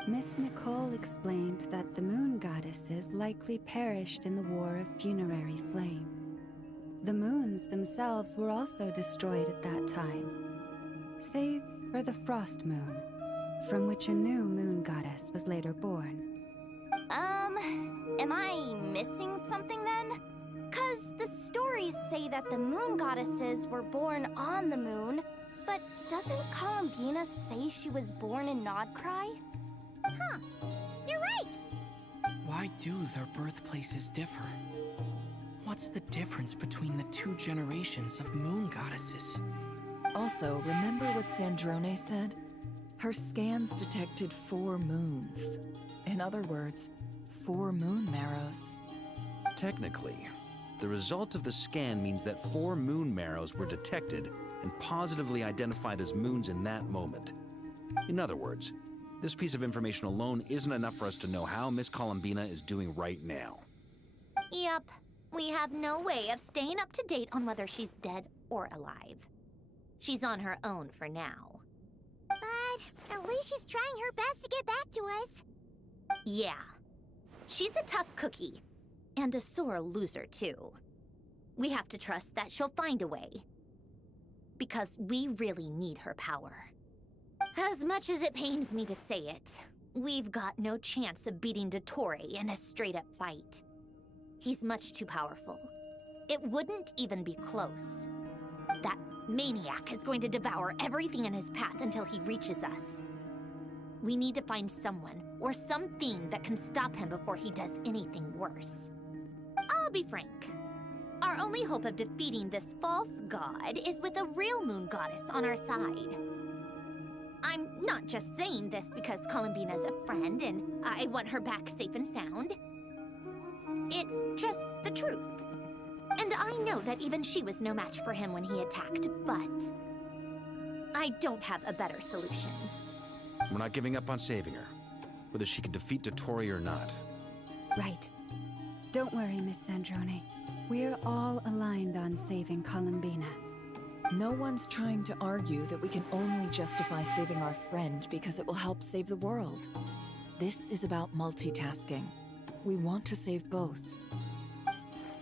Miss Nicole explained that the moon goddesses likely perished in the War of Funerary Flame. The moons themselves were also destroyed at that time, save for the Frost Moon, from which a new moon goddess was later born. Am I missing something then? 'Cause the stories say that the moon goddesses were born on the moon, but doesn't Columbina say she was born in Nodcry? Huh, you're right! Why do their birthplaces differ? What's the difference between the two generations of moon goddesses? Also, remember what Sandrone said? Her scans detected 4 moons. In other words, 4 moon marrows. Technically, the result of the scan means that 4 moon marrows were detected and positively identified as moons in that moment. In other words, this piece of information alone isn't enough for us to know how Miss Columbina is doing right now. Yep. We have no way of staying up to date on whether she's dead or alive. She's on her own for now. But at least she's trying her best to get back to us. Yeah. She's a tough cookie. And a sore loser, too. We have to trust that she'll find a way. Because we really need her power. As much as it pains me to say it, we've got no chance of beating Dottore in a straight-up fight. He's much too powerful. It wouldn't even be close. That maniac is going to devour everything in his path until he reaches us. We need to find someone or something that can stop him before he does anything worse. I'll be frank. Our only hope of defeating this false god is with a real moon goddess on our side. I'm not just saying this because Columbina's a friend and I want her back safe and sound. It's just the truth. And I know that even she was no match for him when he attacked, but I don't have a better solution. We're not giving up on saving her, whether she can defeat Dottore or not. Right. Don't worry, Miss Sandrone. We're all aligned on saving Columbina. No one's trying to argue that we can only justify saving our friend because it will help save the world. This is about multitasking. We want to save both.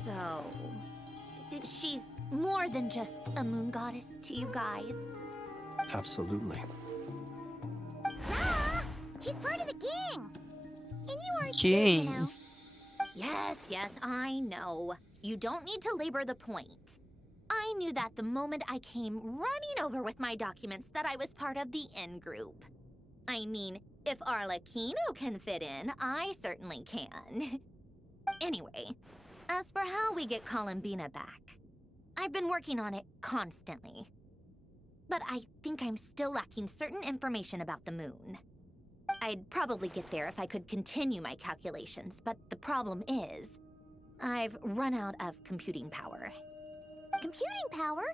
So, she's more than just a moon goddess to you guys? Absolutely. Ah! She's part of the gang! And you are too, Gang. you know. Yes, I know. You don't need to labor the point. I knew that the moment I came running over with my documents that I was part of the in-group. I mean, if Arlecchino can fit in, I certainly can. Anyway, as for how we get Columbina back, I've been working on it constantly. But I think I'm still lacking certain information about the moon. I'd probably get there if I could continue my calculations, but the problem is, I've run out of computing power. Computing power?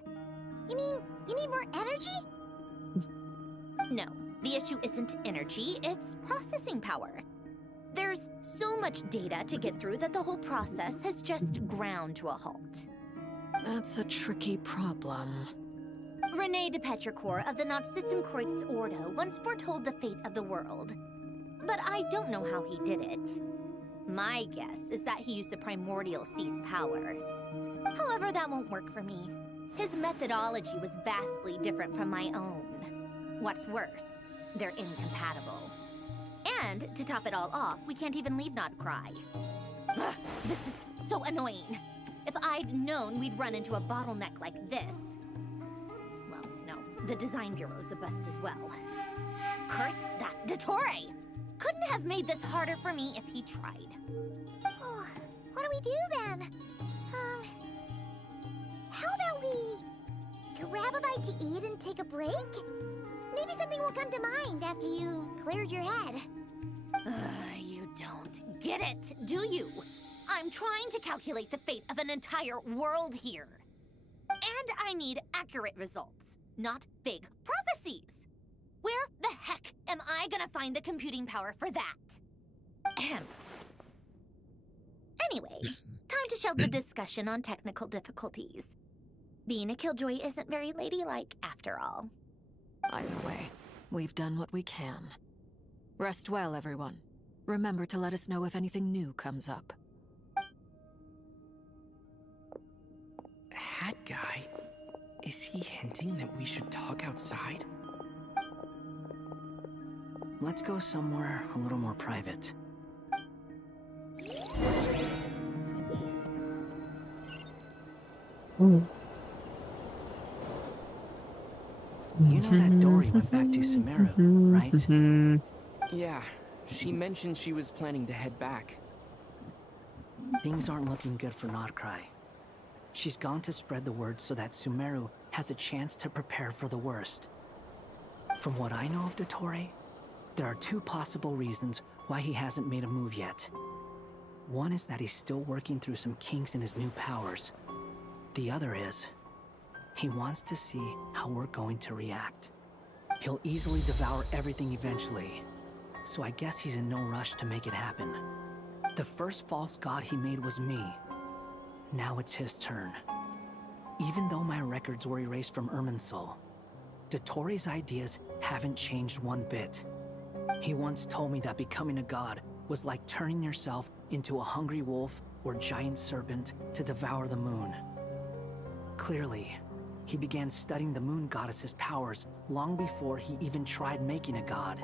You mean more energy? No, the issue isn't energy, it's processing power. There's so much data to get through that the whole process has just ground to a halt. That's a tricky problem. René de Petrichor of the Nazissenkreuz Ordo once foretold the fate of the world. But I don't know how he did it. My guess is that he used the primordial sea's power. However, that won't work for me. His methodology was vastly different from my own. What's worse, they're incompatible. And to top it all off, we can't even leave Nodcry. Ugh, this is so annoying. If I'd known we'd run into a bottleneck like this... Well, no, the design bureau's a bust as well. Curse that Dottore! Couldn't have made this harder for me if he tried. Oh, what do we do then? How about we grab a bite to eat and take a break? Maybe something will come to mind after you've cleared your head. You don't get it, do you? I'm trying to calculate the fate of an entire world here. And I need accurate results, not big prophecies. Where the heck am I gonna find the computing power for that? Ahem. Anyway, time to shelve the discussion on technical difficulties. Being a killjoy isn't very ladylike, after all. Either way, we've done what we can. Rest well, everyone. Remember to let us know if anything new comes up. Hat guy? Is he hinting that we should talk outside? Let's go somewhere a little more private. You know that Dory went back to Sumeru, right? Yeah, she mentioned she was planning to head back. Things aren't looking good for Nodcry. She's gone to spread the word so that Sumeru has a chance to prepare for the worst. From what I know of Dottore, there are two possible reasons why he hasn't made a move yet. One is that he's still working through some kinks in his new powers. The other is, he wants to see how we're going to react. He'll easily devour everything eventually, so I guess he's in no rush to make it happen. The first false god he made was me. Now it's his turn. Even though my records were erased from Irminsul, Dottore ideas haven't changed one bit. He once told me that becoming a god was like turning yourself into a hungry wolf or giant serpent to devour the moon. Clearly, he began studying the moon goddess's powers long before he even tried making a god.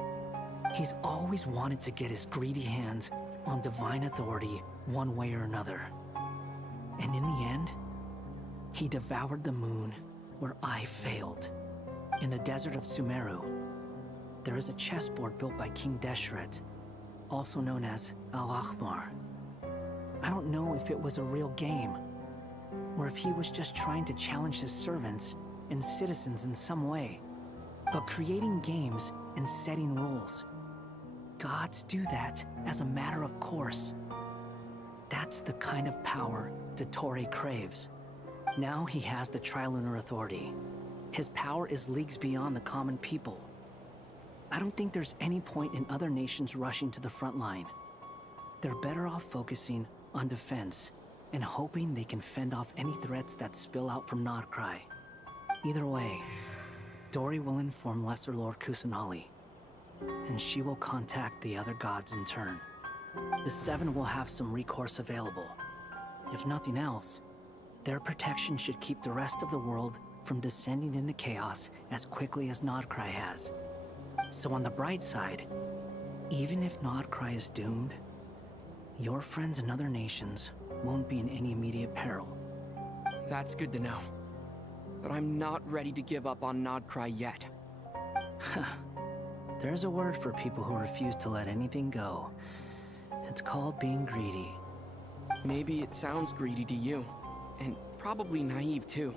He's always wanted to get his greedy hands on divine authority one way or another. And in the end, he devoured the moon where I failed. In the desert of Sumeru, there is a chessboard built by King Deshret, also known as Al-Ahmar. I don't know if it was a real game, or if he was just trying to challenge his servants and citizens in some way. But creating games and setting rules, gods do that as a matter of course. That's the kind of power Dottore craves. Now he has the Trilunar Authority. His power is leagues beyond the common people. I don't think there's any point in other nations rushing to the front line. They're better off focusing on defense and hoping they can fend off any threats that spill out from Nodcry. Either way, Dori will inform Lesser Lord Kusanali, and she will contact the other gods in turn. The Seven will have some recourse available. If nothing else, their protection should keep the rest of the world from descending into chaos as quickly as Nodcry has. So on the bright side, even if Nodcry is doomed, your friends in other nations won't be in any immediate peril. That's good to know. But I'm not ready to give up on Nodcry yet. There's a word for people who refuse to let anything go. It's called being greedy. Maybe it sounds greedy to you, and probably naive too.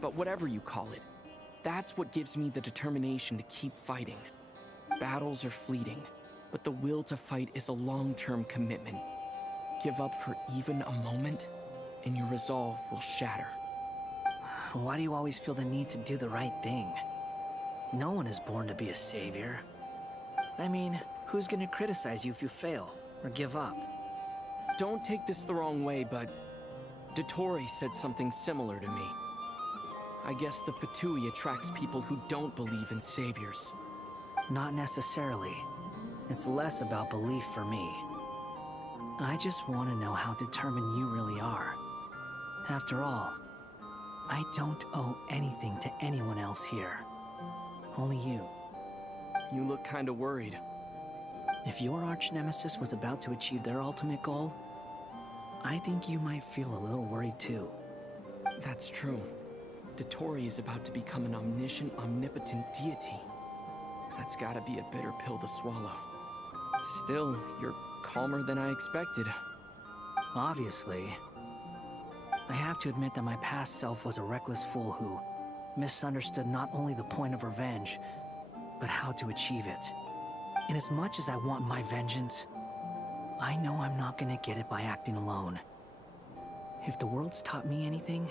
But whatever you call it, that's what gives me the determination to keep fighting. Battles are fleeting, but the will to fight is a long-term commitment. Give up for even a moment, and your resolve will shatter. Why do you always feel the need to do the right thing? No one is born to be a savior. I mean, who's gonna criticize you if you fail, or give up? Don't take this the wrong way, but Dottore said something similar to me. I guess the Fatui attracts people who don't believe in saviors. Not necessarily. It's less about belief for me. I just want to know how determined you really are. After all, I don't owe anything to anyone else here. Only you. You look kinda worried. If your arch-nemesis was about to achieve their ultimate goal, I think you might feel a little worried too. That's true. Dottore is about to become an omniscient, omnipotent deity. That's gotta be a bitter pill to swallow. Still, you're calmer than I expected. Obviously. I have to admit that my past self was a reckless fool who misunderstood not only the point of revenge, but how to achieve it. And as much as I want my vengeance, I know I'm not gonna get it by acting alone. If the world's taught me anything,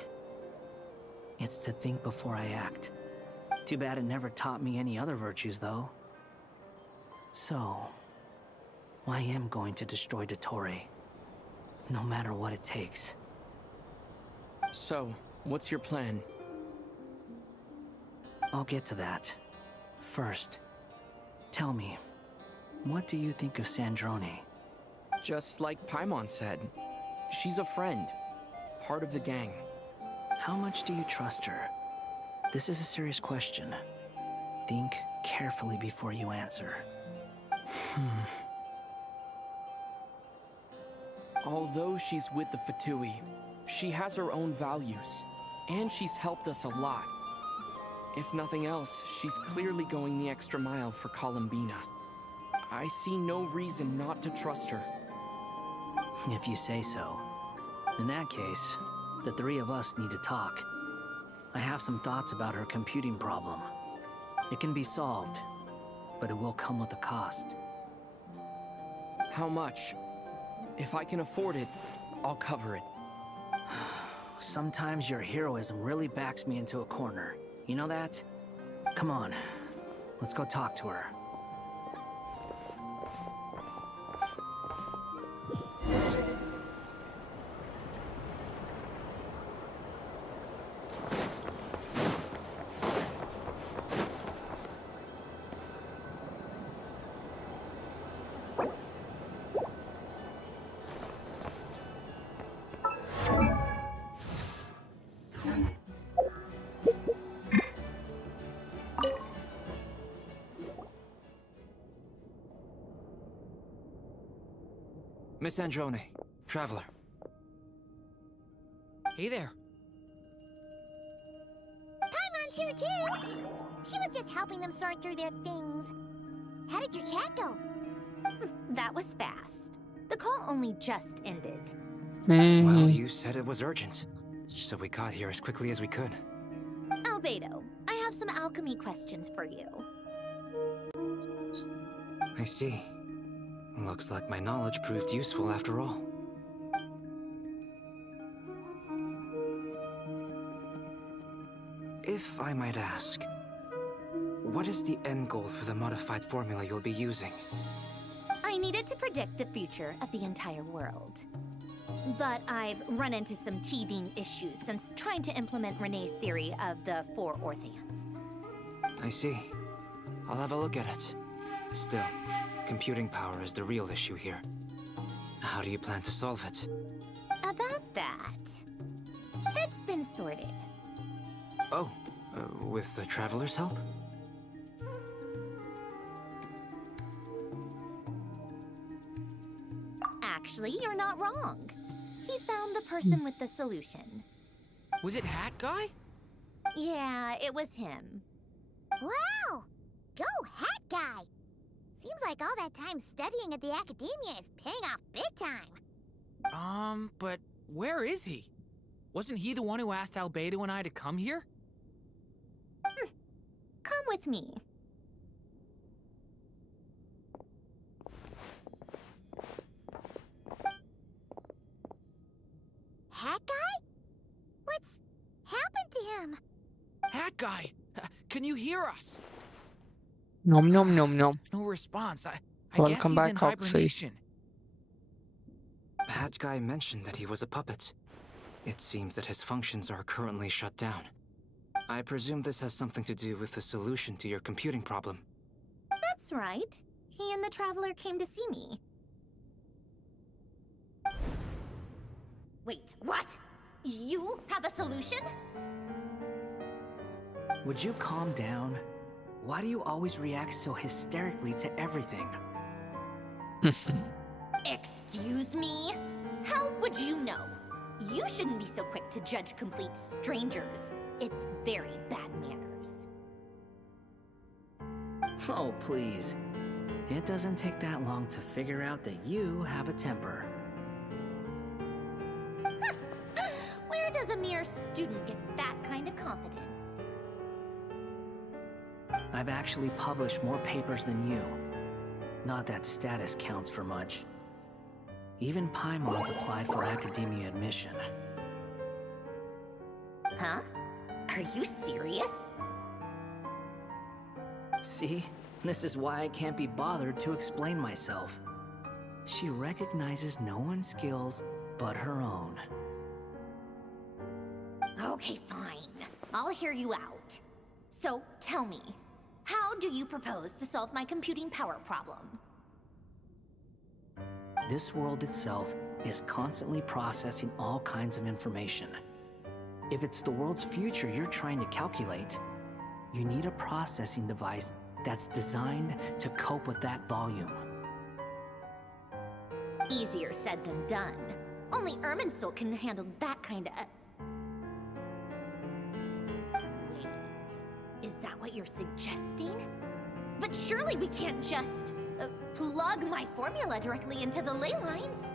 it's to think before I act. Too bad it never taught me any other virtues, though. So, I am going to destroy Dottore, no matter what it takes. So, what's your plan? I'll get to that. First, tell me, what do you think of Sandrone? Just like Paimon said, she's a friend, part of the gang. How much do you trust her? This is a serious question. Think carefully before you answer. Although she's with the Fatui, she has her own values, and she's helped us a lot. If nothing else, she's clearly going the extra mile for Columbina. I see no reason not to trust her. If you say so. In that case, the three of us need to talk. I have some thoughts about her computing problem. It can be solved, but it will come with a cost. How much? If I can afford it, I'll cover it. Sometimes your heroism really backs me into a corner. You know that? Come on, let's go talk to her. Androne, Traveler. Hey there. Pylon's here too! She was just helping them sort through their things. How did your chat go? That was fast. The call only just ended. Well, you said it was urgent, so we got here as quickly as we could. Albedo, I have some alchemy questions for you. I see. Looks like my knowledge proved useful after all. If I might ask, what is the end goal for the modified formula you'll be using? I needed to predict the future of the entire world. But I've run into some teething issues since trying to implement Renee's theory of the 4 Orthants. I see. I'll have a look at it. Still, computing power is the real issue here. How do you plan to solve it? About that, it's been sorted. Oh, with the Traveler's help? Actually, you're not wrong. He found the person with the solution. Was it Hat Guy? Yeah, it was him. Wow! Go, Hat Guy! Seems like all that time studying at the Academia is paying off big time. But where is he? Wasn't he the one who asked Albedo and I to come here? Come with me. Hat Guy? What's happened to him? Hat Guy, can you hear us? Nom nom nom nom. No response. I Welcome guess he's in back, Oxy. hibernation. Hat Guy mentioned that he was a puppet. It seems that his functions are currently shut down. I presume this has something to do with the solution to your computing problem. That's right. He and the Traveler came to see me. Wait, what? You have a solution? Would you calm down? Why do you always react so hysterically to everything? Excuse me? How would you know? You shouldn't be so quick to judge complete strangers. It's very bad manners. Oh, please. It doesn't take that long to figure out that you have a temper. Where does a mere student get that kind of confidence? I've actually published more papers than you. Not that status counts for much. Even Paimon's applied for academia admission. Huh? Are you serious? See? This is why I can't be bothered to explain myself. She recognizes no one's skills but her own. Okay, fine. I'll hear you out. So, tell me, how do you propose to solve my computing power problem? This world itself is constantly processing all kinds of information. If it's the world's future you're trying to calculate, you need a processing device that's designed to cope with that volume. Easier said than done. Only Irminsul can handle that kind of... Wait, is that what you're suggesting? But surely we can't just plug my formula directly into the ley lines.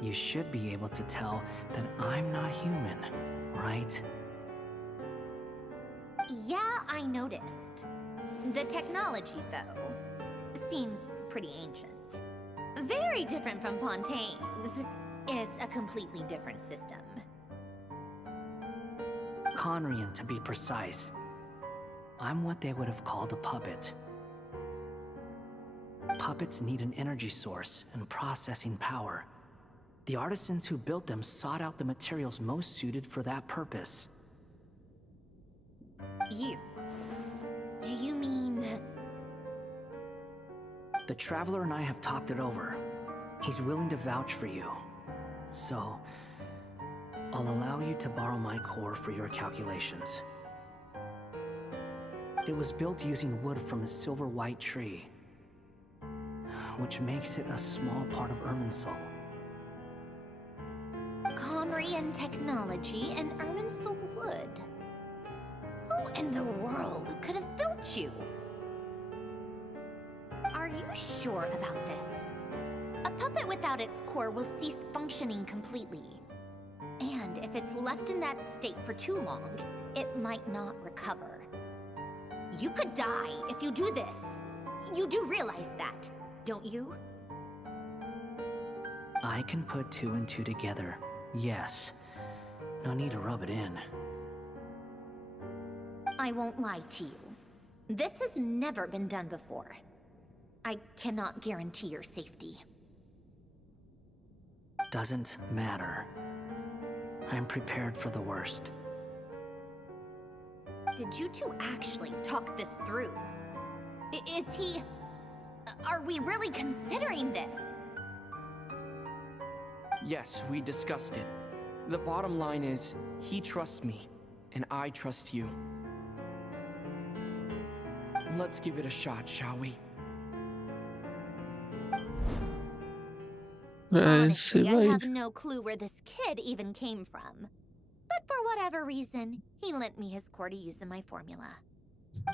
You should be able to tell that I'm not human, right? Yeah, I noticed. The technology, though, seems pretty ancient. Very different from Fontaine's. It's a completely different system. Conrian, to be precise. I'm what they would have called a puppet. Puppets need an energy source and processing power. The artisans who built them sought out the materials most suited for that purpose. You? Do you mean... The Traveler and I have talked it over. He's willing to vouch for you. So, I'll allow you to borrow my core for your calculations. It was built using wood from a silver white tree. which makes it a small part of Irminsul. Conrian technology and Irminsul wood. Who in the world could have built you? Are you sure about this? A puppet without its core will cease functioning completely. And if it's left in that state for too long, it might not recover. You could die if you do this. You do realize that, don't you? I can put 2 and 2 together, yes. No need to rub it in. I won't lie to you. This has never been done before. I cannot guarantee your safety. Doesn't matter. I'm prepared for the worst. Did you two actually talk this through? Is he... Are we really considering this? Yes, we discussed it. The bottom line is, he trusts me, and I trust you. Let's give it a shot, shall we? Honestly, I have no clue where this kid even came from. But for whatever reason, he lent me his core to use in my formula.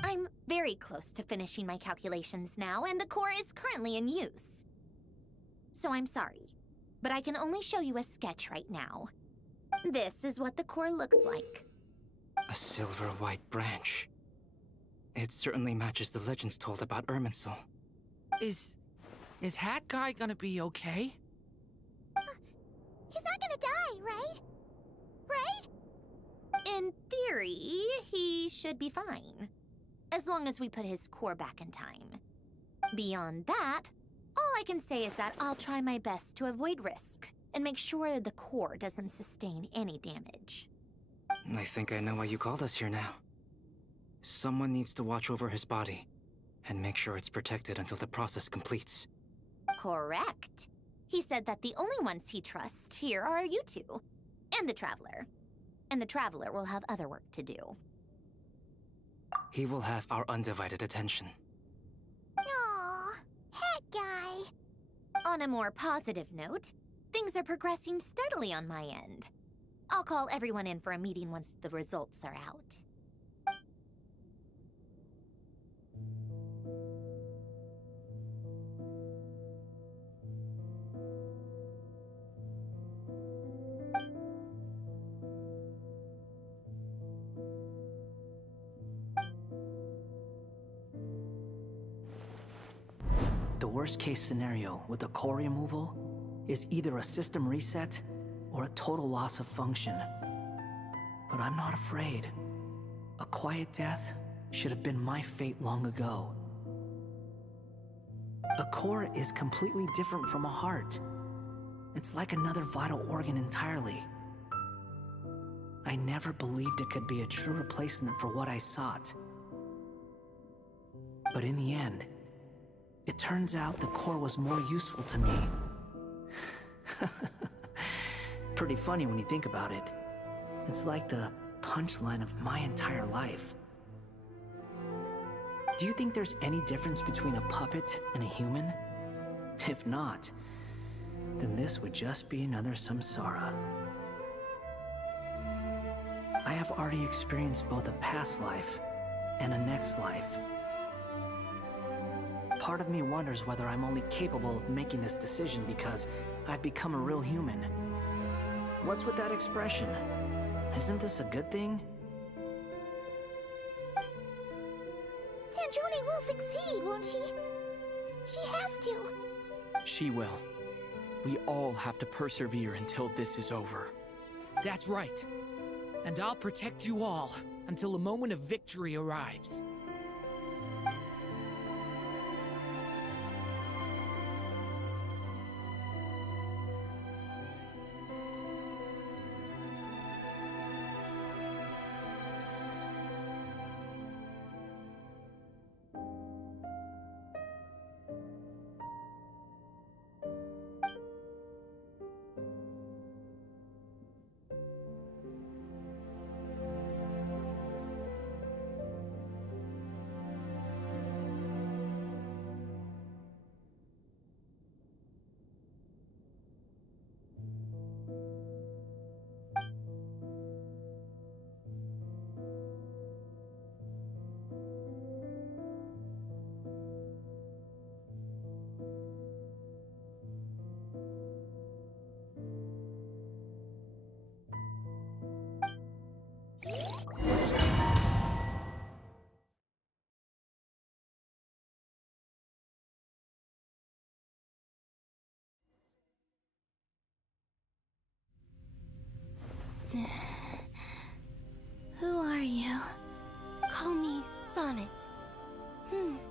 I'm very close to finishing my calculations now, and the core is currently in use. So I'm sorry, but I can only show you a sketch right now. This is what the core looks like. A silver-white branch. It certainly matches the legends told about Irminsul. Is Hat Guy gonna be okay? He's not gonna die, right? Right? In theory, he should be fine. As long as we put his core back in time. Beyond that, all I can say is that I'll try my best to avoid risk and make sure the core doesn't sustain any damage. I think I know why you called us here now. Someone needs to watch over his body and make sure it's protected until the process completes. Correct. He said that the only ones he trusts here are you two, and the Traveler. And the Traveler will have other work to do. He will have our undivided attention. Aww, Hat Guy. On a more positive note, things are progressing steadily on my end. I'll call everyone in for a meeting once the results are out. The worst case scenario with the core removal is either a system reset or a total loss of function. But I'm not afraid. A quiet death should have been my fate long ago. A core is completely different from a heart. It's like another vital organ entirely. I never believed it could be a true replacement for what I sought. But in the end, it turns out the core was more useful to me. Pretty funny when you think about it. It's like the punchline of my entire life. Do you think there's any difference between a puppet and a human? If not, then this would just be another samsara. I have already experienced both a past life and a next life. Part of me wonders whether I'm only capable of making this decision because I've become a real human. What's with that expression? Isn't this a good thing? Sandrone will succeed, won't she? She has to. She will. We all have to persevere until this is over. That's right. And I'll protect you all until a moment of victory arrives. Sonnet.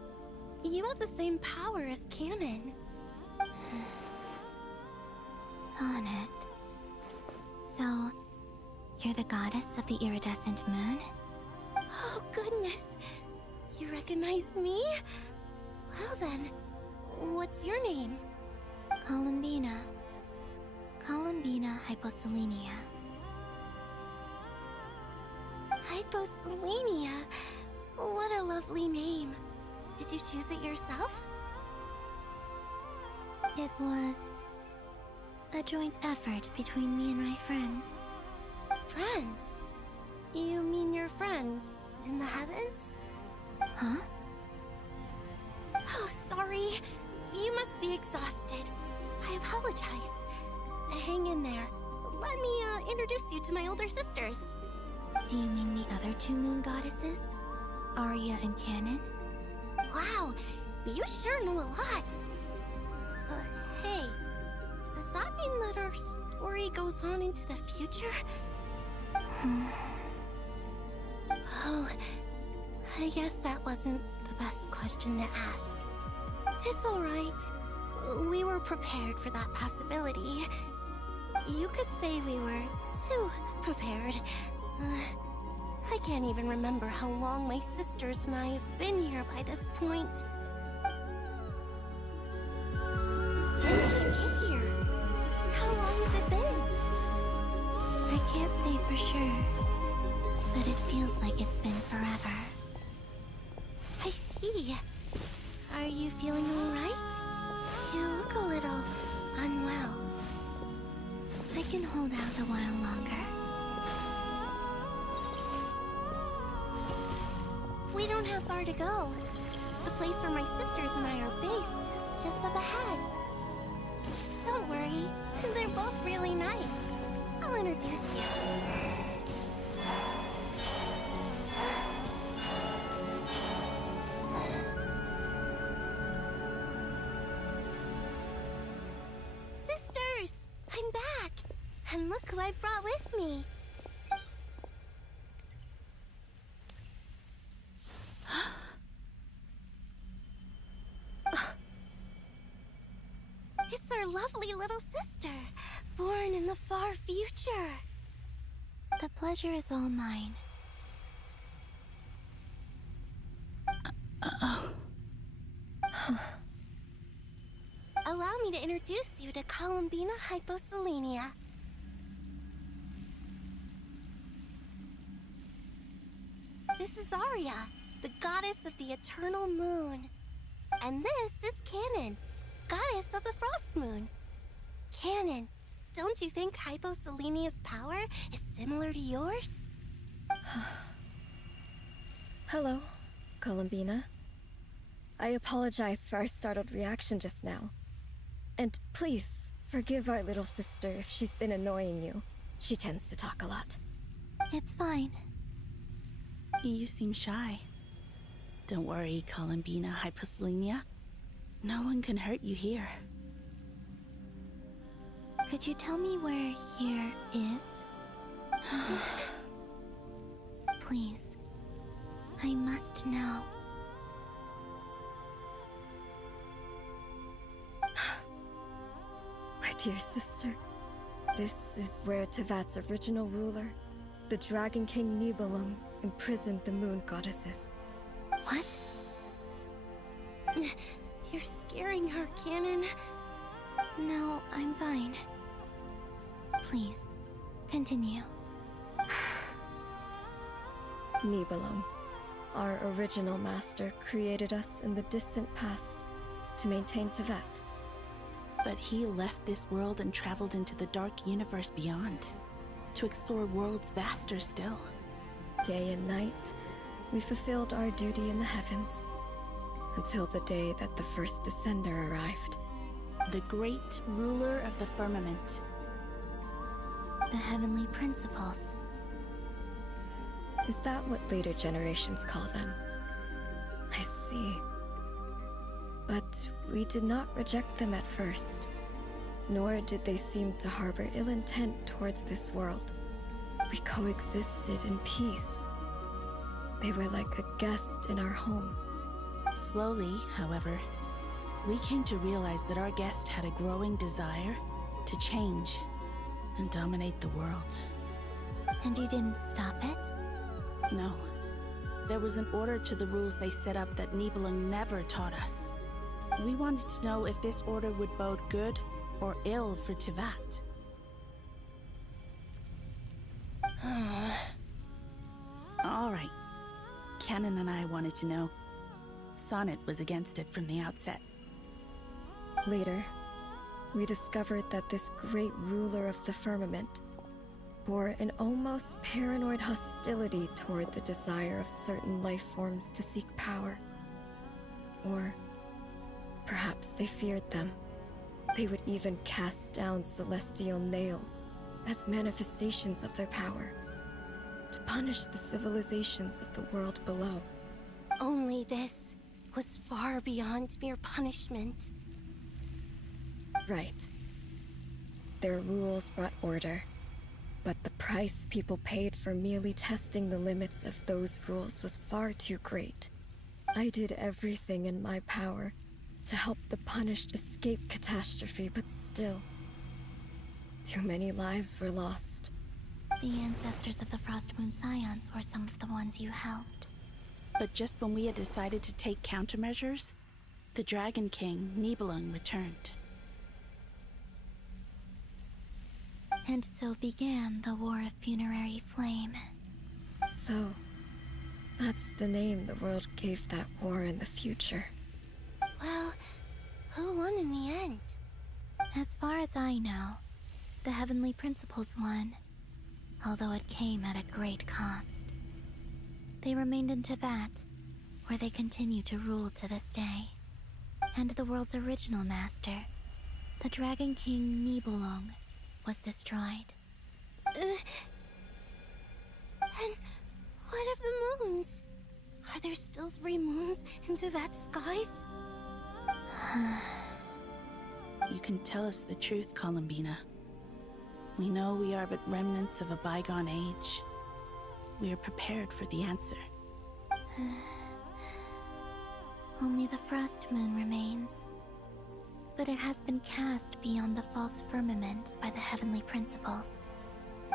You have the same power as Canon. Sonnet. So, you're the goddess of the iridescent moon? Oh, goodness! You recognize me? Well then, what's your name? Columbina. Columbina Hyposelenia. Hyposelenia? What a lovely name. Did you choose it yourself? It was a joint effort between me and my friends. Friends? You mean your friends in the heavens? Huh? Oh, sorry. You must be exhausted. I apologize. Hang in there. Let me introduce you to my older sisters. Do you mean the other two moon goddesses? Arya and Canon? Wow, you sure know a lot. Hey, does that mean that our story goes on into the future? Oh, I guess that wasn't the best question to ask. It's alright. We were prepared for that possibility. You could say we were too prepared. I can't even remember how long my sisters and I have been here by this point. When did you get here? How long has it been? I can't say for sure, but it feels like it's been forever. I see. Are you feeling alright? You look a little unwell. I can hold out a while longer. We don't have far to go. The place where my sisters and I are based is just up ahead. Don't worry, they're both really nice. I'll introduce you. Sisters! I'm back! And look who I've brought with me. It's our lovely little sister, born in the far future. The pleasure is all mine. Allow me to introduce you to Columbina Hyposelenia. This is Arya, the goddess of the eternal moon. And this is Canon, goddess of the frost moon. Canon, don't you think Hyposelenia's power is similar to yours? Hello, Columbina. I apologize for our startled reaction just now. And please, forgive our little sister if she's been annoying you. She tends to talk a lot. It's fine. You seem shy. Don't worry, Columbina Hyposelenia. No one can hurt you here. Could you tell me where here is? Please. I must know. My dear sister, this is where Tevat's original ruler, the Dragon King Nibelung, imprisoned the moon goddesses. What? You're scaring her, Canon. No, I'm fine. Please, continue. Nibelung, our original master, created us in the distant past to maintain Tevat. But he left this world and traveled into the dark universe beyond, to explore worlds vaster still. Day and night, we fulfilled our duty in the heavens, until the day that the first Descender arrived. The great ruler of the firmament. The heavenly principles. Is that what later generations call them? I see. But we did not reject them at first, nor did they seem to harbor ill intent towards this world. We coexisted in peace. They were like a guest in our home. Slowly, however, we came to realize that our guest had a growing desire to change and dominate the world. And you didn't stop it? No. There was an order to the rules they set up that Nibelung never taught us. We wanted to know if this order would bode good or ill for Tivat. All right. Canon and I wanted to know. Sonnet was against it from the outset. Later, we discovered that this great ruler of the firmament bore an almost paranoid hostility toward the desire of certain life forms to seek power. Or perhaps they feared them. They would even cast down celestial nails as manifestations of their power, to punish the civilizations of the world below. Only this was far beyond mere punishment. Right. Their rules brought order, but the price people paid for merely testing the limits of those rules was far too great. I did everything in my power to help the punished escape catastrophe, but still, too many lives were lost. The ancestors of the Frostmoon Scions were some of the ones you helped. But just when we had decided to take countermeasures, the Dragon King, Nibelung, returned. And so began the War of Funerary Flame. So, that's the name the world gave that war in the future. Well, who won in the end? As far as I know, the Heavenly Principles won, although it came at a great cost. They remained in Tivat, where they continue to rule to this day. And the world's original master, the Dragon King Nibelung, was destroyed. And what of the moons? Are there still 3 moons in Tivat's skies? You can tell us the truth, Columbina. We know we are but remnants of a bygone age. We are prepared for the answer. Only the Frost Moon remains. But it has been cast beyond the false firmament by the Heavenly Principles.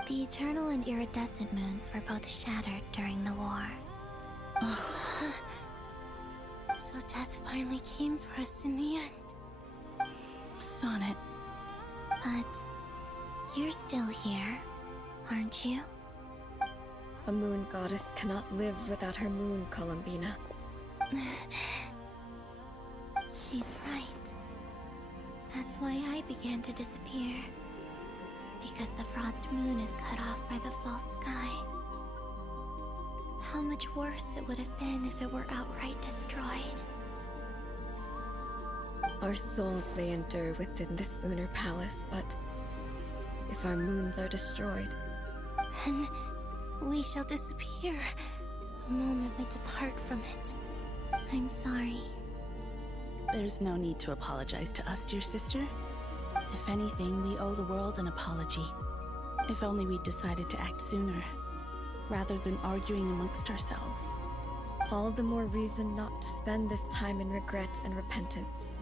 The eternal and iridescent moons were both shattered during the war. So death finally came for us in the end. Sonnet. But you're still here, aren't you? A moon goddess cannot live without her moon, Columbina. She's right. That's why I began to disappear. Because the Frost Moon is cut off by the false sky. How much worse it would have been if it were outright destroyed. Our souls may endure within this lunar palace, but if our moons are destroyed, then we shall disappear the moment we depart from it. I'm sorry. There's no need to apologize to us, dear sister. If anything, we owe the world an apology. If only we'd decided to act sooner, rather than arguing amongst ourselves. all the more reason not to spend this time in regret and repentance.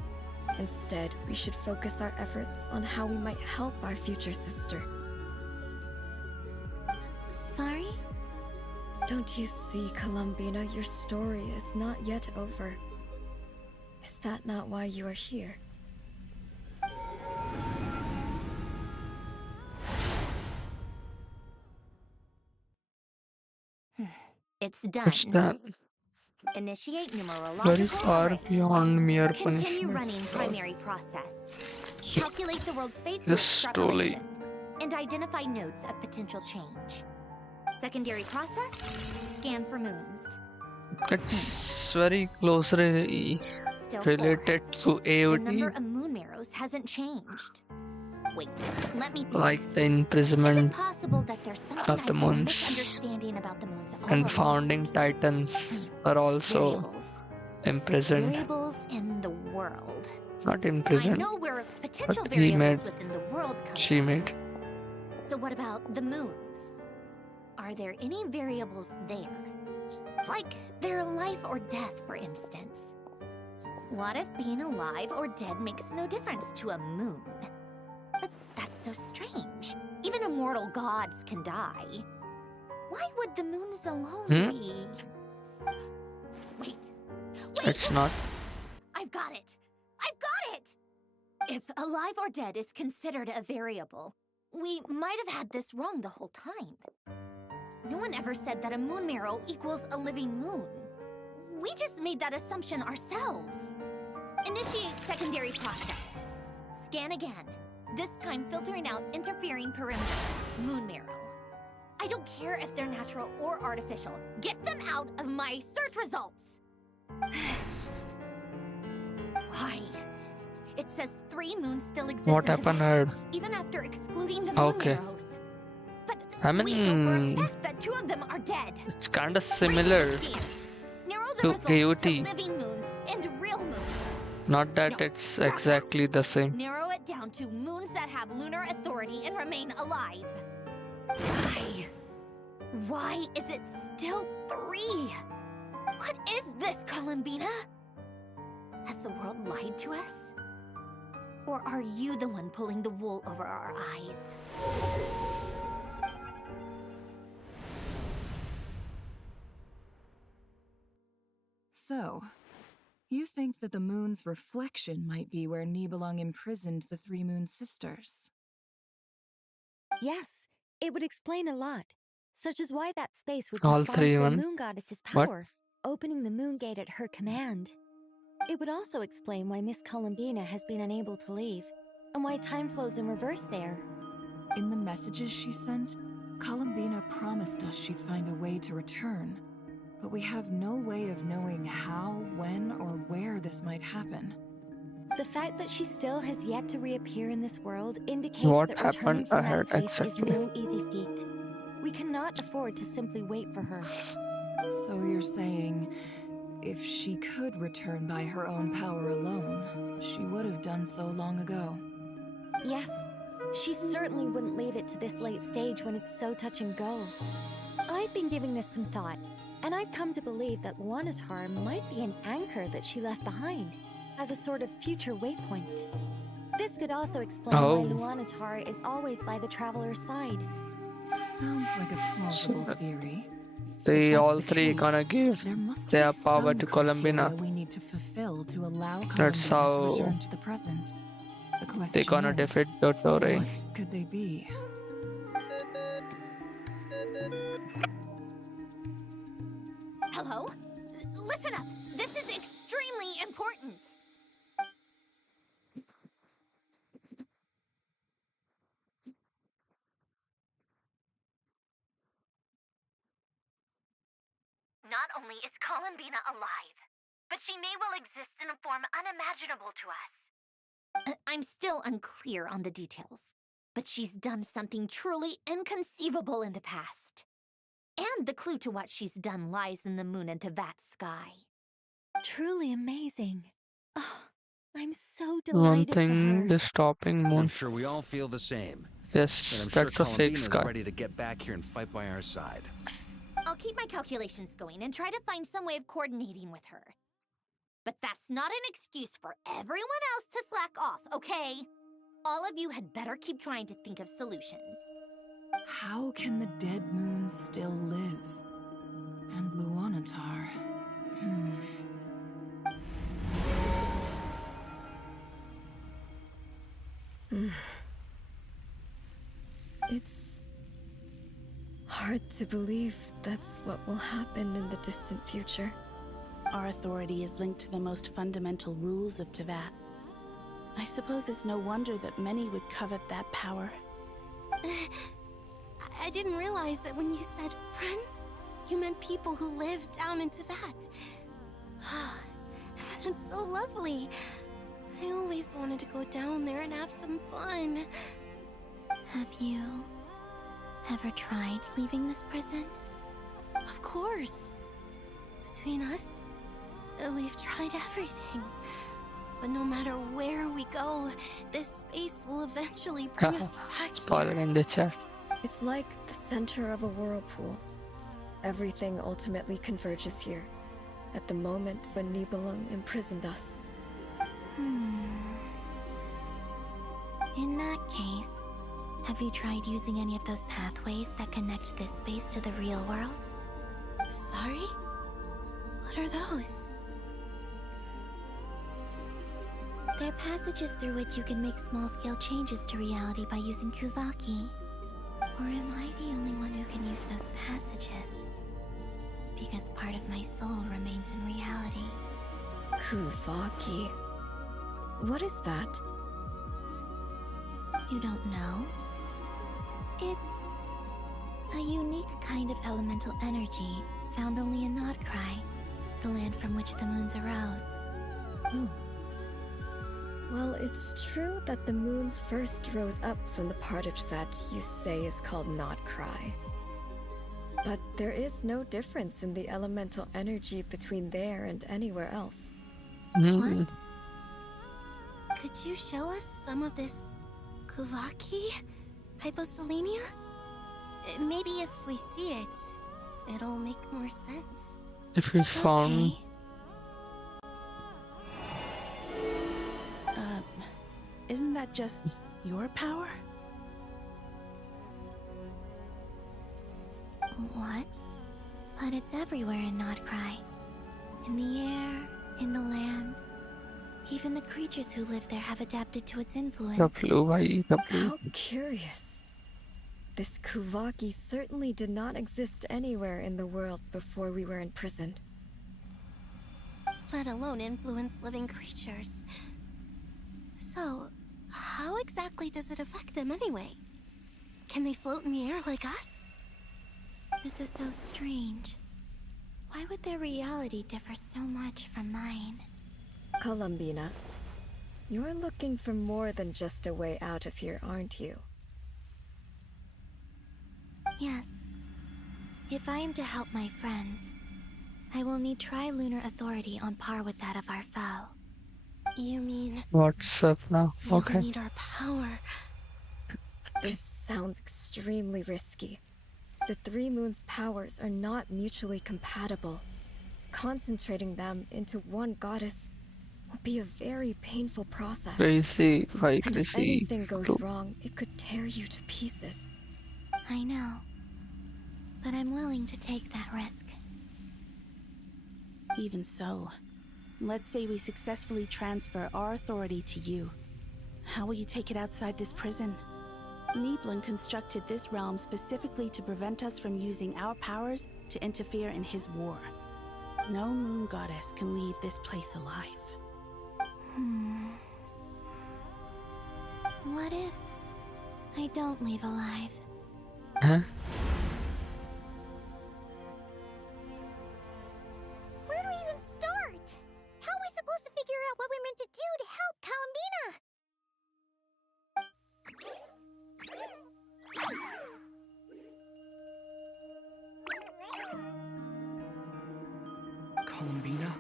Instead, we should focus our efforts on how we might help our future sister. Sorry? Don't you see, Columbina, your story is not yet over. Is that not why you are here? It's done. It's done. Initiate numerological Very far array. beyond mere Continue punishment. running primary process. Calculate the world's fate through Just slowly. extrapolation. And identify nodes of potential change. Secondary process, scan for moons. It's very closely Still related to The number AOD, of moon marrows hasn't changed. Wait, let me think. like the Is it imprisonment possible that there's something of the I've been moons misunderstanding about the moons all and along? founding titans are also Variables. imprisoned. Variables in the world. Not I imprisoned, know where potential but he variables made, within the world come she from. made. So what about the moons? Are there any variables there? Like their life or death, for instance. What if being alive or dead makes no difference to a moon? But that's so strange. Even immortal gods can die. Why would the moons alone be? Wait. It's not. I've got it. I've got it! If alive or dead is considered a variable, we might have had this wrong the whole time. No one ever said that a moon marrow equals a living moon. We just made that assumption ourselves. Initiate secondary process. Scan again. This time filtering out interfering perimeter. Moon marrow. I don't care if they're natural or artificial. Get them out of my search results! Why? It says 3 moons still exist What in happened? Tibet, Heard. even after excluding the moon Okay. marrows. But I we know for a mean, fact that 2 of them are dead. it's kind of similar Narrow the to results to AOT. living moons and real moons. Not that it's exactly the same. Narrow it down to moons that have lunar authority and remain alive. Why? Why is it still 3? What is this, Columbina? Has the world lied to us? Or are you the one pulling the wool over our eyes? So, you think that the moon's reflection might be where Nibelung imprisoned the 3 moon sisters? Yes, it would explain a lot, such as why that space would All respond 3 to a one. moon goddess's What? power, opening the moon gate at her command. It would also explain why Miss Columbina has been unable to leave, and why time flows in reverse there. In the messages she sent, Columbina promised us she'd find a way to return. But we have no way of knowing how, when, or where this might happen. The fact that she still has yet to reappear in this world indicates What that returning happened from ahead that place exactly? is no easy feat. We cannot afford to simply wait for her. So you're saying, if she could return by her own power alone, she would have done so long ago. Yes, she certainly wouldn't leave it to this late stage when it's so touch and go. I've been giving this some thought, and I've come to believe that Luana's heart might be an anchor that she left behind, as a sort of future waypoint. This could also explain why Luana's heart is always by the traveler's side. Sounds like a plausible theory. They If that's all the 3 case, gonna give there must their be power some to Columbina. criteria we need to fulfill to allow That's Columbina to how return to the present. The question they gonna is, defeat Dottore. what could they be? Hello? Listen up! This is extremely important! Not only is Columbina alive, but she may well exist in a form unimaginable to us. I'm still unclear on the details, but she's done something truly inconceivable in the past. And the clue to what she's done lies in the moon and Teyvat sky. Truly amazing. Oh, I'm so One delighted for thing her. is stopping I'm moon. sure we all feel the same. Yes, And I'm sure that's a fake Columbina's sky. ready to get back here and fight by our side. I'll keep my calculations going and try to find some way of coordinating with her. But that's not an excuse for everyone else to slack off, okay? All of you had better keep trying to think of solutions. How can the dead moon still live? And Luanatar... It's hard to believe that's what will happen in the distant future. Our authority is linked to the most fundamental rules of Teyvat. I suppose it's no wonder that many would covet that power. I didn't realize that when you said friends, you meant people who live down in Teyvat. That's so lovely. I always wanted to go down there and have some fun. Have you ever tried leaving this prison? Of course. Between us, we've tried everything. But no matter where we go, this space will eventually bring us back Spoiler here. in the chat. It's like the center of a whirlpool. Everything ultimately converges here, at the moment when Nibelung imprisoned us. In that case, have you tried using any of those pathways that connect this space to the real world? Sorry? What are those? They're passages through which you can make small-scale changes to reality by using Kuvaki. Or am I the only one who can use those passages? Because part of my soul remains in reality. Kuvaki. What is that? You don't know? It's a unique kind of elemental energy found only in Nodcry, the land from which the moons arose. Well, it's true that the moons first rose up from the parted that you say is called Nodcry. But there is no difference in the elemental energy between there and anywhere else. What? Could you show us some of this Kuvaki? Hyposelenia? Maybe if we see it, it'll make more sense. If we found... Isn't that just your power? What? But it's everywhere in Nodcry. In the air, in the land. Even the creatures who live there have adapted to its influence. How curious. This Kuvaki certainly did not exist anywhere in the world before we were imprisoned. Let alone influence living creatures. So, how exactly does it affect them anyway? Can they float in the air like us? This is so strange. Why would their reality differ so much from mine? Columbina, you're looking for more than just a way out of here, aren't you? Yes. If I am to help my friends, I will need Tri-Lunar authority on par with that of our foe. You mean... What's up now? Okay. We need our power. This sounds extremely risky. The Three Moons' powers are not mutually compatible. Concentrating them into one goddess will be a very painful process. Crazy, why and if crazy? anything goes wrong, it could tear you to pieces. I know. But I'm willing to take that risk. Even so, let's say we successfully transfer our authority to you. How will you take it outside this prison? Nibelung constructed this realm specifically to prevent us from using our powers to interfere in his war. No moon goddess can leave this place alive. What if I don't leave alive? Huh? Where do we even start? How are we supposed to figure out what we're meant to do to help Columbina? Columbina?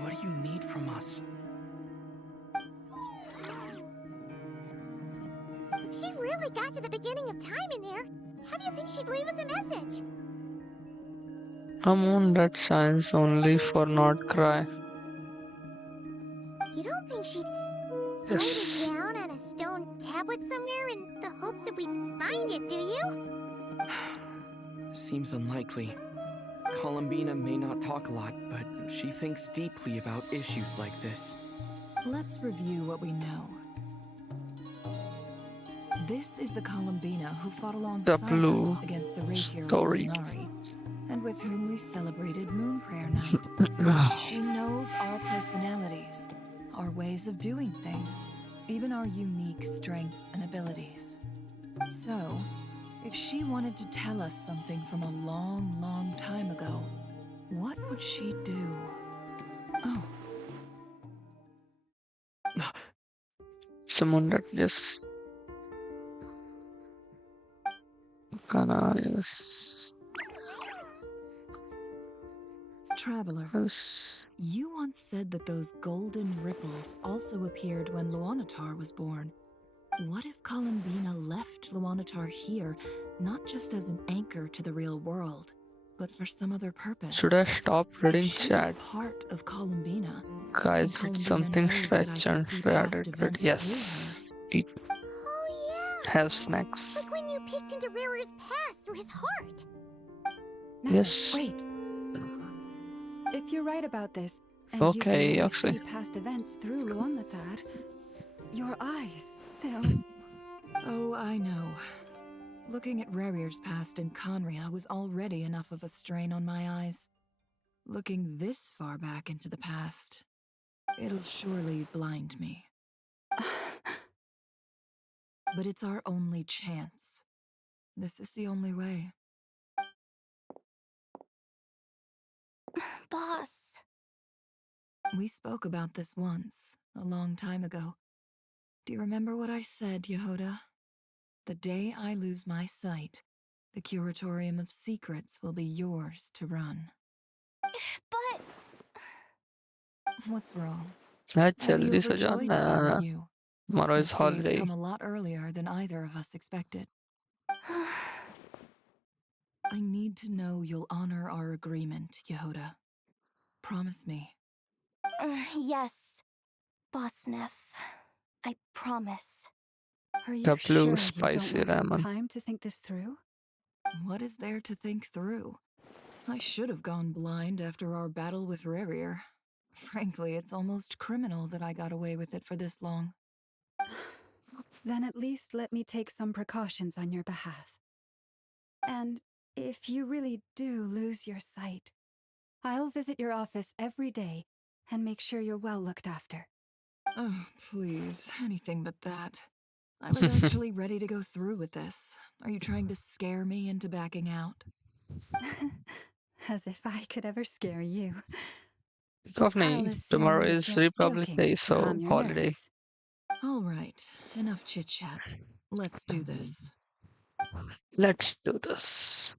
What do you need from us? If she really got to the beginning of time in there, how do you think she'd leave us a message? A moon that shines only for not cry. You don't think she'd Yes. write it down on a stone tablet somewhere in the hopes that we'd find it, do you? Seems unlikely. Columbina may not talk a lot, but she thinks deeply about issues like this. Let's review what we know. This is the Columbina who fought alongside us against the raid heroes of Nari, and with whom we celebrated Moon Prayer Night. She knows our personalities, our ways of doing things, even our unique strengths and abilities. So, if she wanted to tell us something from a long, long time ago, what would she do? Oh. Someone that just... Yes. Traveler, you once said that those golden ripples also appeared when Luanatar was born. What if Columbina left Luanatar here, not just as an anchor to the real world, but for some other purpose. Should I stop reading She chat? is part of Columbina. Guys, and it's Columbina something knows that I fetch can and see fat. past events through Yes. Eat. Have snacks. Like when you peeked into Rarer's past through his heart. Yes. Wait. If you're right about this, and you can Okay, really actually. see past events through Lunar IV, your eyes, they'll... Oh, I know. Looking at Rarier's past in Conria was already enough of a strain on my eyes. Looking this far back into the past, it'll surely blind me. But it's our only chance. This is the only way. Boss. We spoke about this once, a long time ago. Do you remember what I said, Yehoda? The day I lose my sight, the Curatorium of Secrets will be yours to run. But... What's wrong? आज I'd be जल्दी से overjoyed जाना if I were है. you. Tomorrow is This day has holiday. come a lot earlier than either of us expected. I need to know you'll honor our agreement, Yehoda. Promise me. Yes, Boss Neff. I promise. Are you The blue sure you don't spicy want some ramen. time to think this through? What is there to think through? I should have gone blind after our battle with Rarier. Frankly, it's almost criminal that I got away with it for this long. Then at least let me take some precautions on your behalf. And if you really do lose your sight, I'll visit your office every day and make sure you're well looked after. Oh, please, anything but that. I was actually ready to go through with this. Are you trying to scare me into backing out? As if I could ever scare you. Of I'll नहीं. assume Tomorrow you're is just Republic joking Day, to so calm your holiday. nerves. All right, enough chit-chat. Let's do this. Let's do this.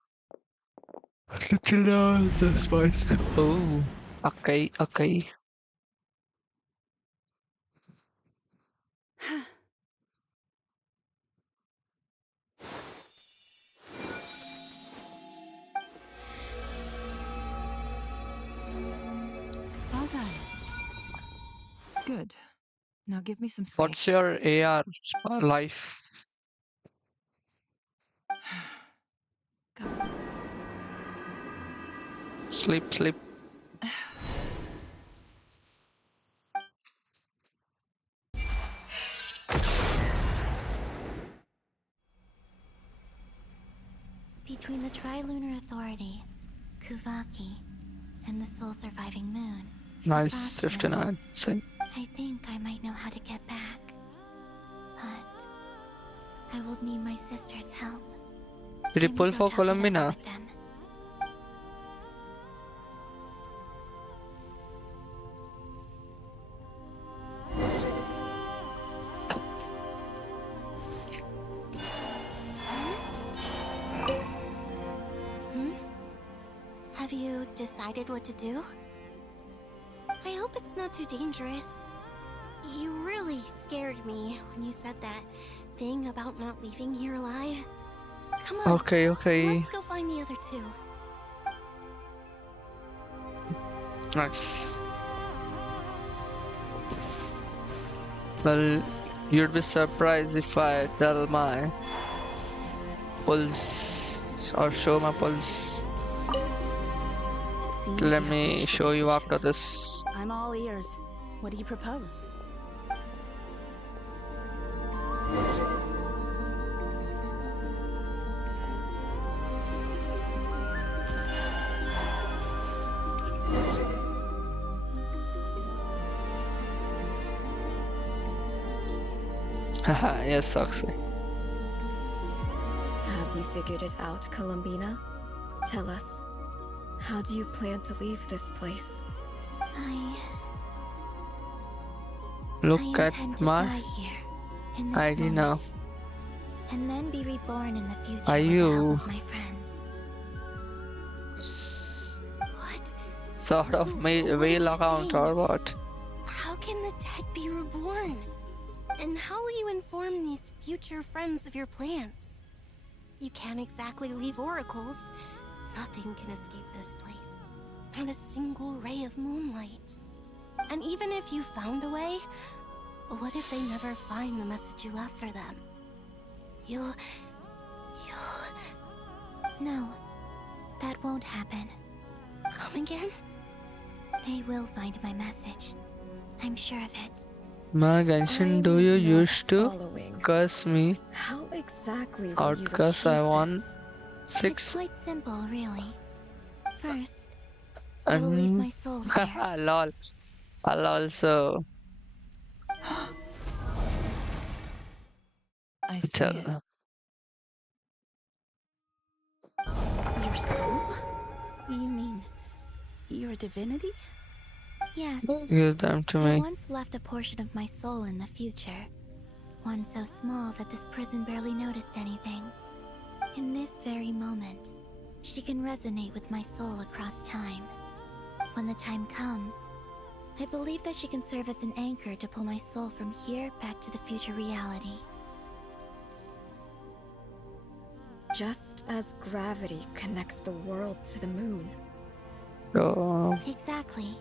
The spice. Oh, okay, okay. All done. Good. Now give me some space. What's your AR life? Sleep, sleep. Between the Tri-Lunar Authority, Kuvaki, and the sole-surviving moon, Nice, Frost 59. Sing. I think I might know how to get back. But I will need my sister's help. Did you Time to pull go for talk it over Columbina? with them. Have you decided what to do? I hope it's not too dangerous. You really scared me when you said that thing about not leaving here alive. Come on. Okay, okay. Let's go find the other two. Nice. Well, you'd be surprised if I tell my pulse or show my pulse. Let me show you after this. I'm all ears. What do you propose? Haha, yes, Oxy. Have you figured it out, Columbina? Tell us. How do you plan to leave this place? Look I at intend to my die here, in this ID moment, now. and then be reborn in the future Are with the help you of my friends. sort of whale account or what? How can the dead be reborn? And how will you inform these future friends of your plans? You can't exactly leave oracles. Nothing can escape this place. Not a single ray of moonlight. And even if you found a way, what if they never find the message you left for them? You'll... No, that won't happen. Come again? They will find my message. I'm sure of it. Ma Genshin, do you used to curse me How exactly will out you because I achieve won this? It's 6 quite simple, really. First, I will leave and my soul here. lol. I'll also I see tell it. her. Your soul? You mean your divinity? Yes. Give them to I me. once left a portion of my soul in the future. One so small that this prison barely noticed anything. In this very moment, she can resonate with my soul across time. When the time comes, I believe that she can serve as an anchor to pull my soul from here back to the future reality. Just as gravity connects the world to the moon. Go Exactly.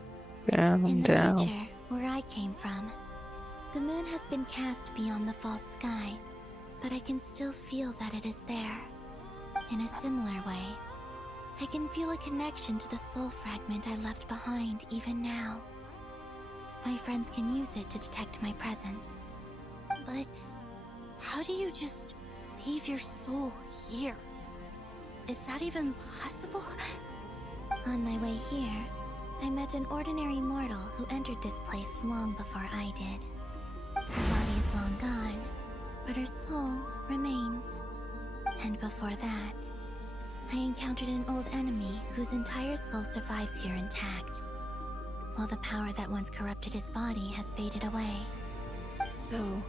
down, In the down. future, where I came from, the moon has been cast beyond the false sky, but I can still feel that it is there. In a similar way, I can feel a connection to the soul fragment I left behind even now. My friends can use it to detect my presence. But how do you just leave your soul here? Is that even possible? On my way here, I met an ordinary mortal who entered this place long before I did. Her body is long gone, but her soul remains. And before that, I encountered an old enemy whose entire soul survives here intact, while the power that once corrupted his body has faded away. So,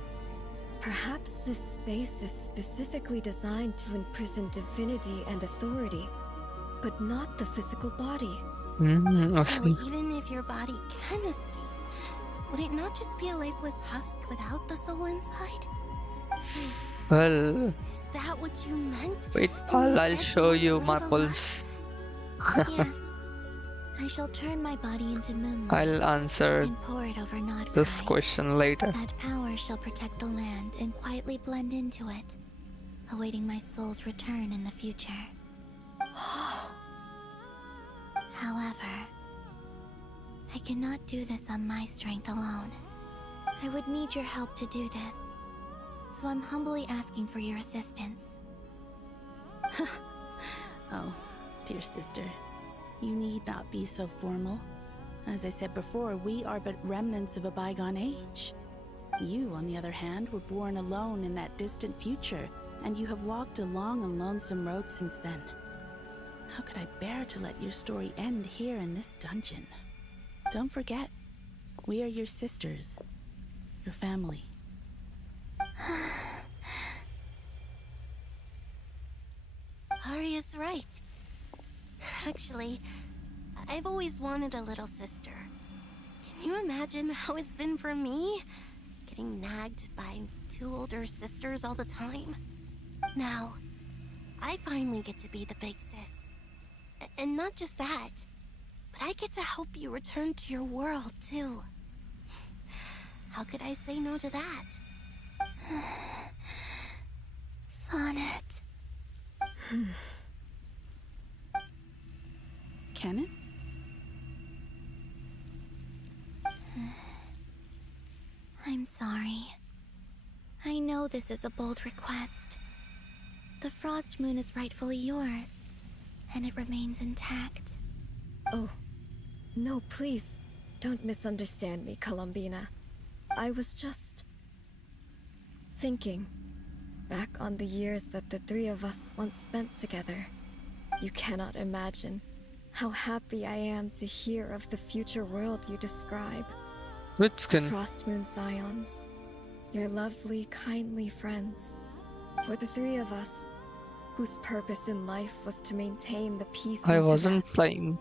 perhaps this space is specifically designed to imprison divinity and authority, but not the physical body. I Still, see. even if your body can escape, would it not just be a lifeless husk without the soul inside? Wait, Well, is that what you meant? wait, when you I'll said show would you my live a pulse. Yes, I shall turn my body into moonlight I'll answer and pour it over this Nodkai. question later. That power shall protect the land and quietly blend into it, awaiting my soul's return in the future. However, I cannot do this on my strength alone. I would need your help to do this, so I'm humbly asking for your assistance. Oh, dear sister, you need not be so formal. As I said before, we are but remnants of a bygone age. You, on the other hand, were born alone in that distant future, and you have walked a long and lonesome road since then. How could I bear to let your story end here in this dungeon? Don't forget, we are your sisters, your family. Arya's right. Actually, I've always wanted a little sister. Can you imagine how it's been for me? Getting nagged by two older sisters all the time. Now, I finally get to be the big sis. And not just that, but I get to help you return to your world, too. How could I say no to that? Sonnet. Canon? I'm sorry. I know this is a bold request. The Frost Moon is rightfully yours, and it remains intact. Oh, no, please, don't misunderstand me, Columbina. I was just thinking back on the years that the three of us once spent together. You cannot imagine how happy I am to hear of the future world you describe. Which skin? Frostmoon Scions, your lovely, kindly friends. For the three of us, whose purpose in life was to maintain the peace I in wasn't Tibet. playing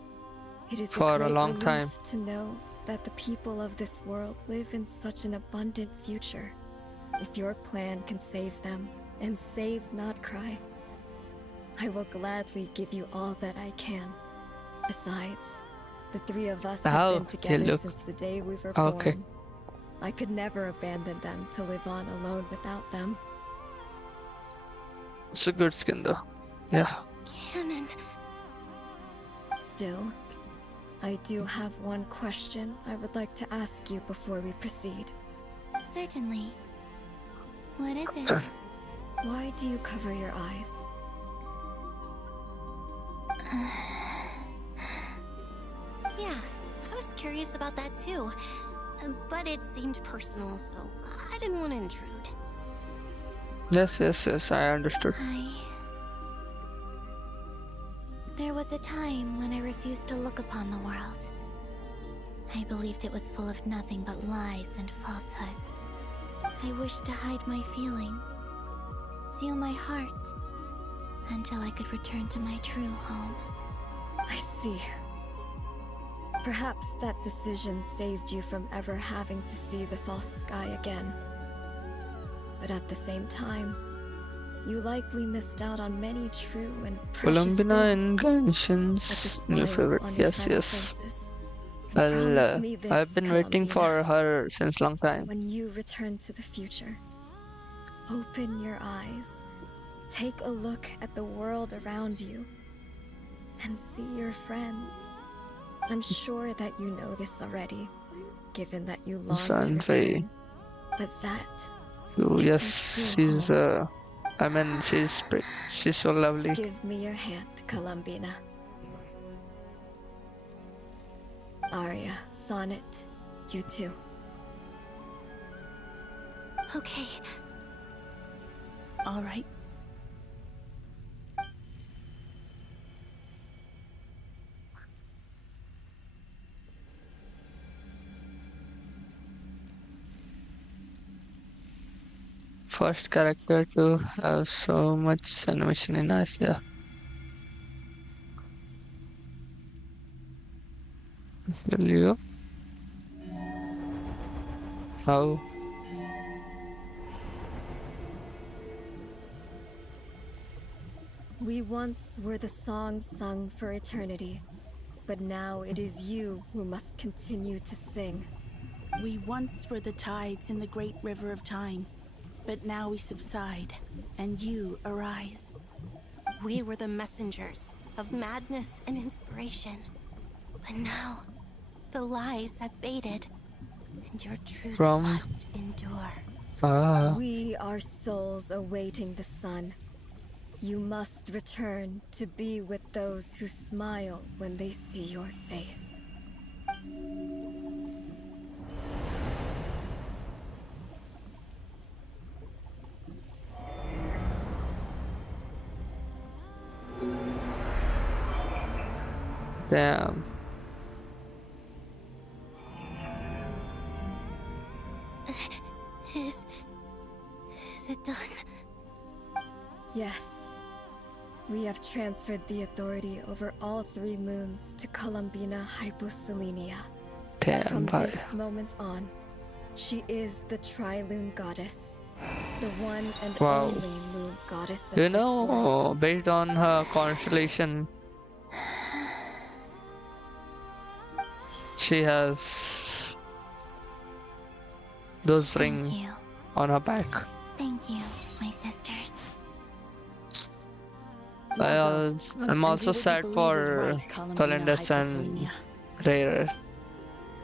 It is for a great long relief time. to know that the people of this world live in such an abundant future. If your plan can save them and save Nodcry, I will gladly give you all that I can. Besides, the three of us Oh, have been okay, together look. since the day we were Okay. born. I could never abandon them to live on alone without them. It's a good skin though. Yeah. Canon. Still, I do have one question I would like to ask you before we proceed. Certainly. What is it? Why do you cover your eyes? Yeah, I was curious about that too. But it seemed personal, so I didn't want to intrude. Yes, I understood. There was a time when I refused to look upon the world. I believed it was full of nothing but lies and falsehoods. I wished to hide my feelings, seal my heart, until I could return to my true home. I see. Perhaps that decision saved you from ever having to see the false sky again. But at the same time, you likely missed out on many true and precious Columbina and things. Genhsin's new favorite. Yes. I've been waiting for her since long time. When you return to the future, open your eyes, take a look at the world around you, and see your friends. I'm sure that you know this already, given that you long to return. But that Yes, she's she's so lovely. Give me your hand, Columbina. Arya, Sonnet, you too. Okay. All right. First character to have so much animation in eyes, yeah. Will you? How? We once were the songs sung for eternity, but now it is you who must continue to sing. We once were the tides in the great river of time, but now we subside, and you arise. We were the messengers of madness and inspiration. But now, the lies have faded, and your truth must endure. We are souls awaiting the sun. You must return to be with those who smile when they see your face. Damn. Is it done? Yes. We have transferred the authority over all three moons to Columbina Hyposelenia. Damn, From bhai. this moment on, she is the Tri-Lune Goddess. The one and Wow. only moon goddess of You this world. know, based on her constellation, she has those rings on her back. Thank you, my sisters. I'm also sad for Talendis and Rare.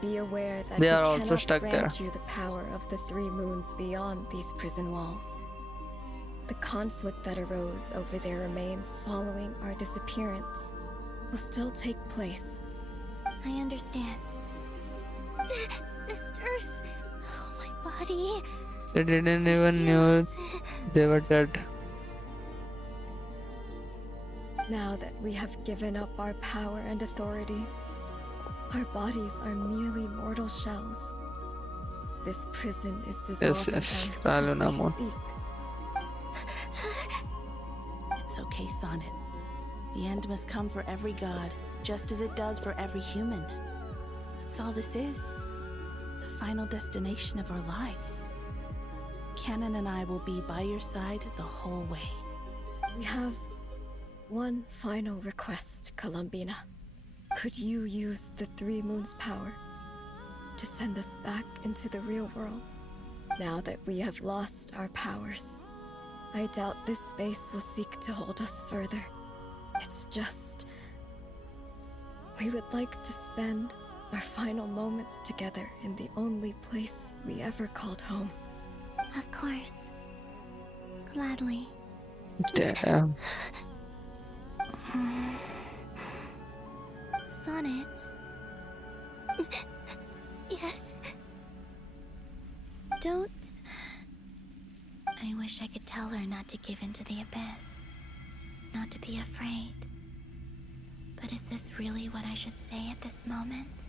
Be aware that They we are also cannot stuck there. grant you the power of the three moons beyond these prison walls. The conflict that arose over their remains following our disappearance will still take place. I understand. Sisters! Oh, my body! They didn't even know they were dead. Now that we have given up our power and authority, our bodies are merely mortal shells. This prison is dissolving Yes, them as we Alunamon. speak. It's okay, Sonnet. The end must come for every god, just as it does for every human. That's all this is. The final destination of our lives. Canon and I will be by your side the whole way. We have one final request, Columbina. Could you use the Three Moons' power to send us back into the real world? Now that we have lost our powers, I doubt this space will seek to hold us further. It's just... we would like to spend our final moments together in the only place we ever called home. Of course. Gladly. Damn. Sonnet. Yes. Don't... I wish I could tell her not to give in to the abyss. Not to be afraid. But is this really what I should say at this moment?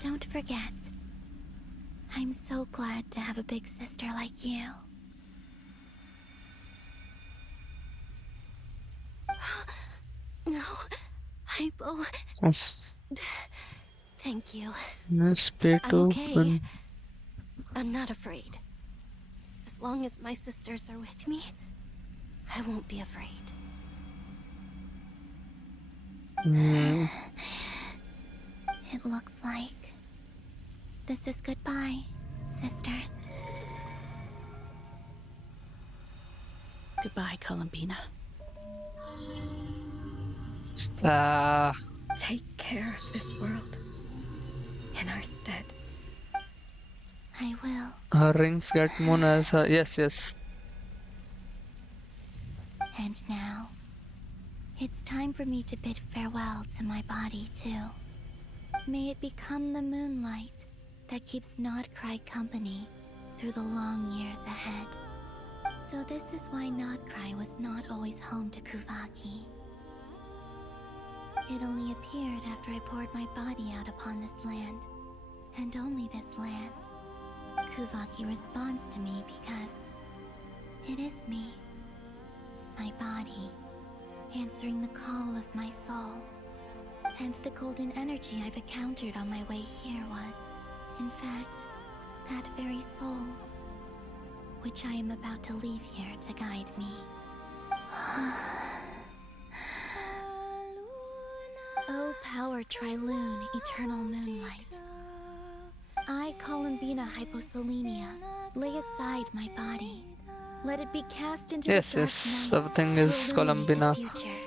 Don't forget. I'm so glad to have a big sister like you. No. Hypo. Yes. Thank you. Let's pay I'm to okay. I'm not afraid. As long as my sisters are with me, I won't be afraid. It looks like this is goodbye, sisters. Goodbye, Columbina. Take care of this world in our stead. I will. Her rings get known as her. Yes, yes. And now, it's time for me to bid farewell to my body, too. May it become the moonlight that keeps Nodcry company through the long years ahead. So this is why Nodcry was not always home to Kuvaki. It only appeared after I poured my body out upon this land, and only this land. Kuvaki responds to me because it is me, my body, answering the call of my soul. And the golden energy I've encountered on my way here was, in fact, that very soul, which I am about to leave here to guide me. O power Triloon, eternal moonlight. I, Columbina Hyposelenia, lay aside my body. Let it be cast into Yes, the dark yes. night Everything to is illuminate the Columbina. future.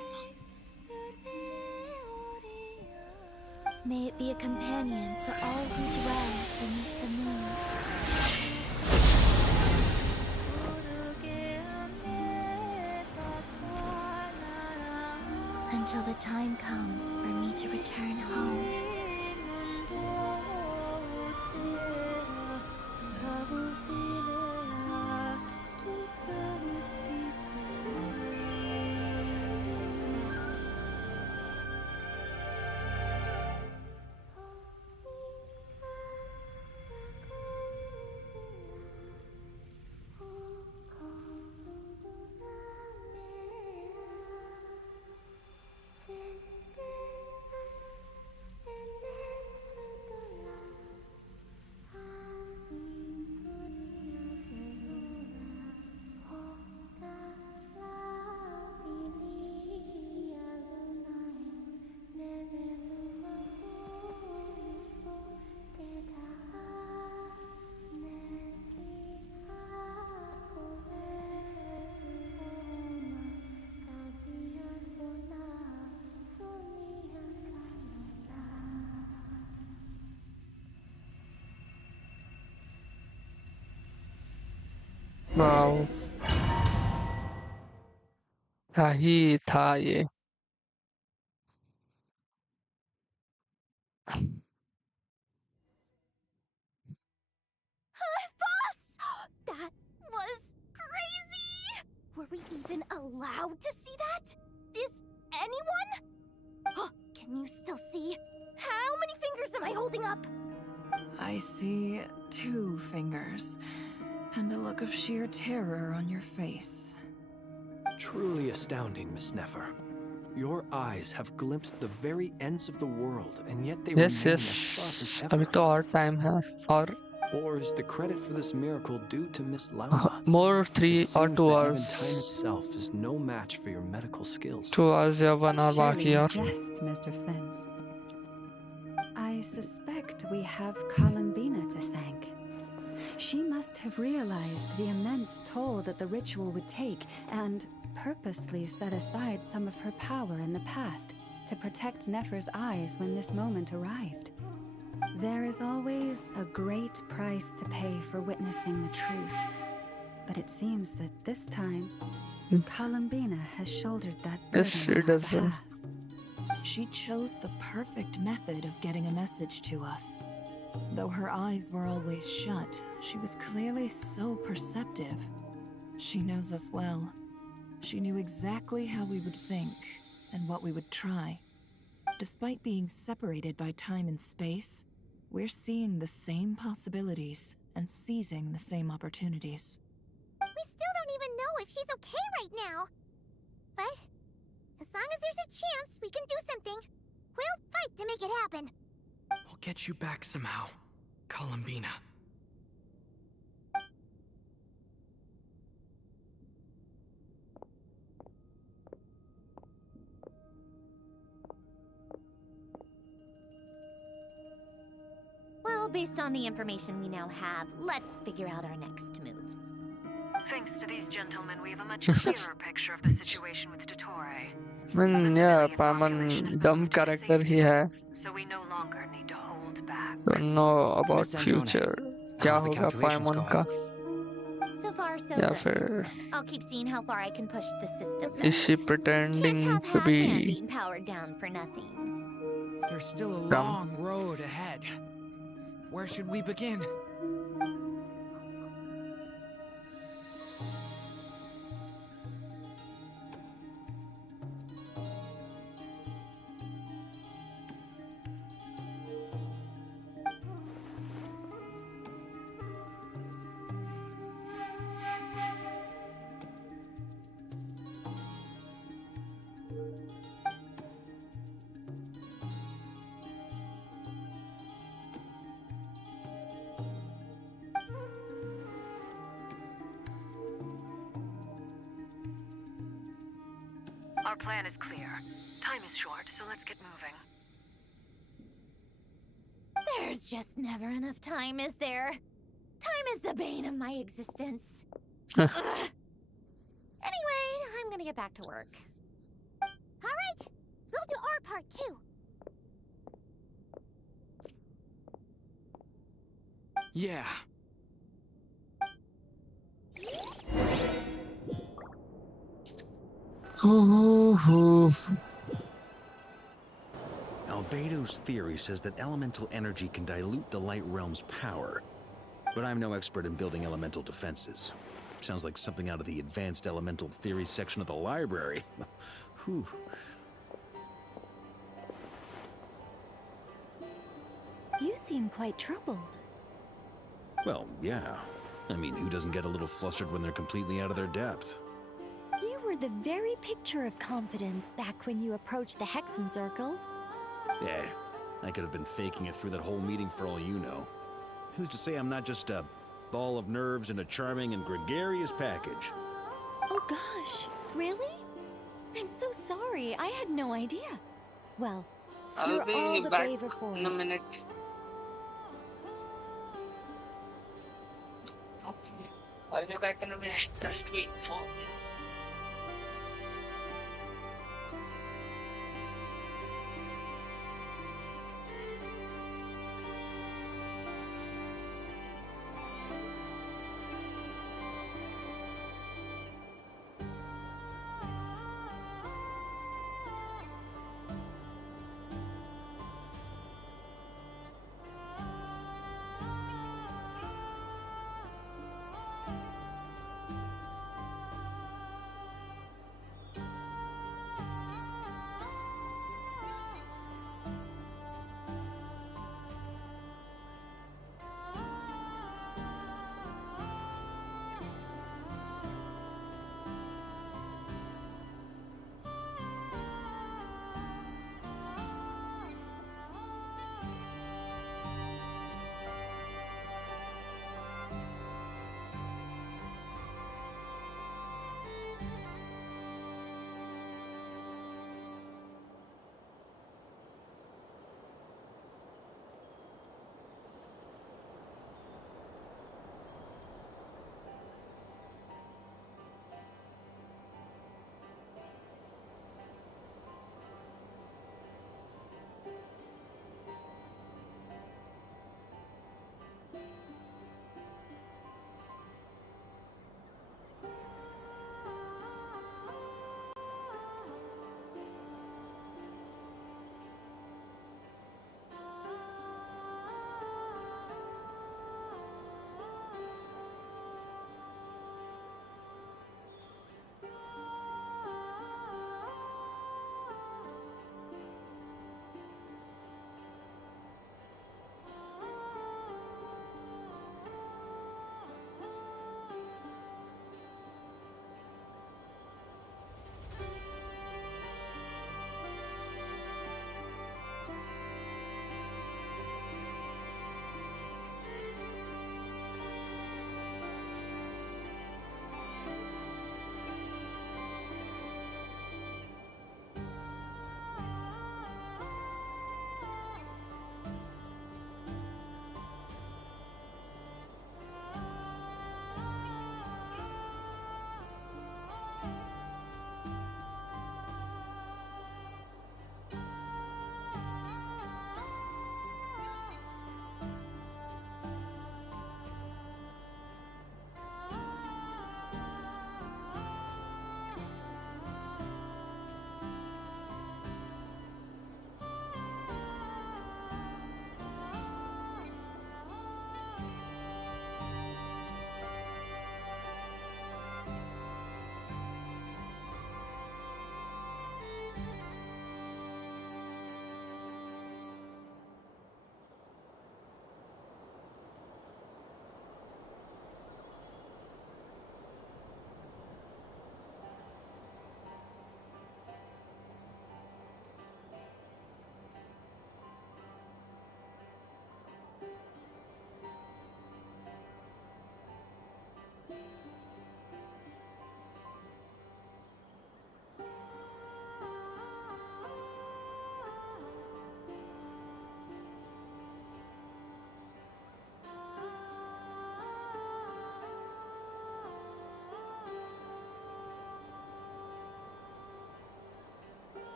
May it be a companion to all who dwell beneath the moon. Until the time comes for me to return home. Wow. क्या ही था ये. Boss! That was crazy! Were we even allowed to see that? Is anyone? Can you still see? How many fingers am I holding up? I see 2 fingers, and a look of sheer terror on your face. Truly astounding, Miss Nefer. Your eyes have glimpsed the very ends of the world, and yet they Yes, remain as sharp as yes. ever. अभी तो और time है और Or is the credit for this miracle due to Miss Laura? More It 3 or seems 2 that even time hours. itself is no match for your medical skills. 2 hours या 1 hour Surely बाकी you यार. jest, Mr. Flins. I suspect we have Columbina to thank. She must have realized the immense toll that the ritual would take and purposely set aside some of her power in the past to protect Nefer's eyes when this moment arrived. There is always a great price to pay for witnessing the truth, but it seems that this time, Columbina has shouldered that Yes, burden it on our does. behalf. She chose the perfect method of getting a message to us. Though her eyes were always shut, she was clearly so perceptive. She knows us well. She knew exactly how we would think and what we would try. Despite being separated by time and space, we're seeing the same possibilities and seizing the same opportunities. We still don't even know if she's okay right now. But as long as there's a chance we can do something, we'll fight to make it happen. I'll get you back somehow, Columbina. Well, based on the information we now have, let's figure out our next moves. Thanks to these gentlemen, we have a much clearer picture of the situation with Dottore. Yeah, Paimon dumb character ही है. So we no longer need to hold back. Don't know about Miss Androne, future. how क्या are the होगा calculations Paimon going? का? So far, so या good. फिर I'll keep seeing how far I can push the system. is she Can't pretending have to Hat Man be being powered down for nothing. There's still a dumb? long road ahead. Where should we begin? Our plan is clear. Time is short, so let's get moving. There's just never enough time, is there? Time is the bane of my existence. Ugh. Anyway, I'm gonna get back to work. All right, we'll do our part too. Yeah. Albedo's theory says that elemental energy can dilute the light realm's power. But I'm no expert in building elemental defenses. Sounds like something out of the advanced elemental theory section of the library. Whew. You seem quite troubled. Well, yeah. I mean, who doesn't get a little flustered when they're completely out of their depth? You were the very picture of confidence back when you approached the Hexen Circle. Yeah, I could have been faking it through that whole meeting for all you know. Who's to say I'm not just a ball of nerves in a charming and gregarious package? Oh gosh, really? I'm so sorry, I had no idea. Well, you're all the braver for in a it. minute. Okay. I'll be back in a minute. Just wait for me.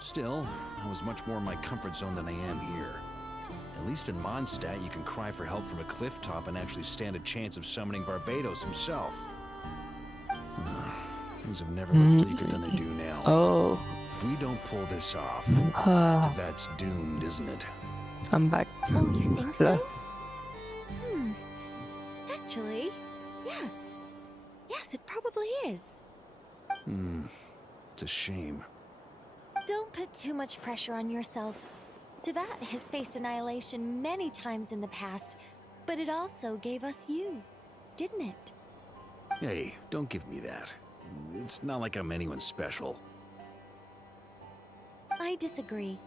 Still, I was much more in my comfort zone than I am here. At least in Mondstadt, you can cry for help from a cliff top and actually stand a chance of summoning Barbados himself. Things have never looked bleaker than they do now. Oh. If we don't pull this off, Ah. that's doomed, isn't it? I'm back. Oh, you think so? Actually, yes. Yes, it probably is. It's a shame. Don't put too much pressure on yourself. Teyvat has faced annihilation many times in the past, but it also gave us you, didn't it? Hey, don't give me that. It's not like I'm anyone special. I disagree.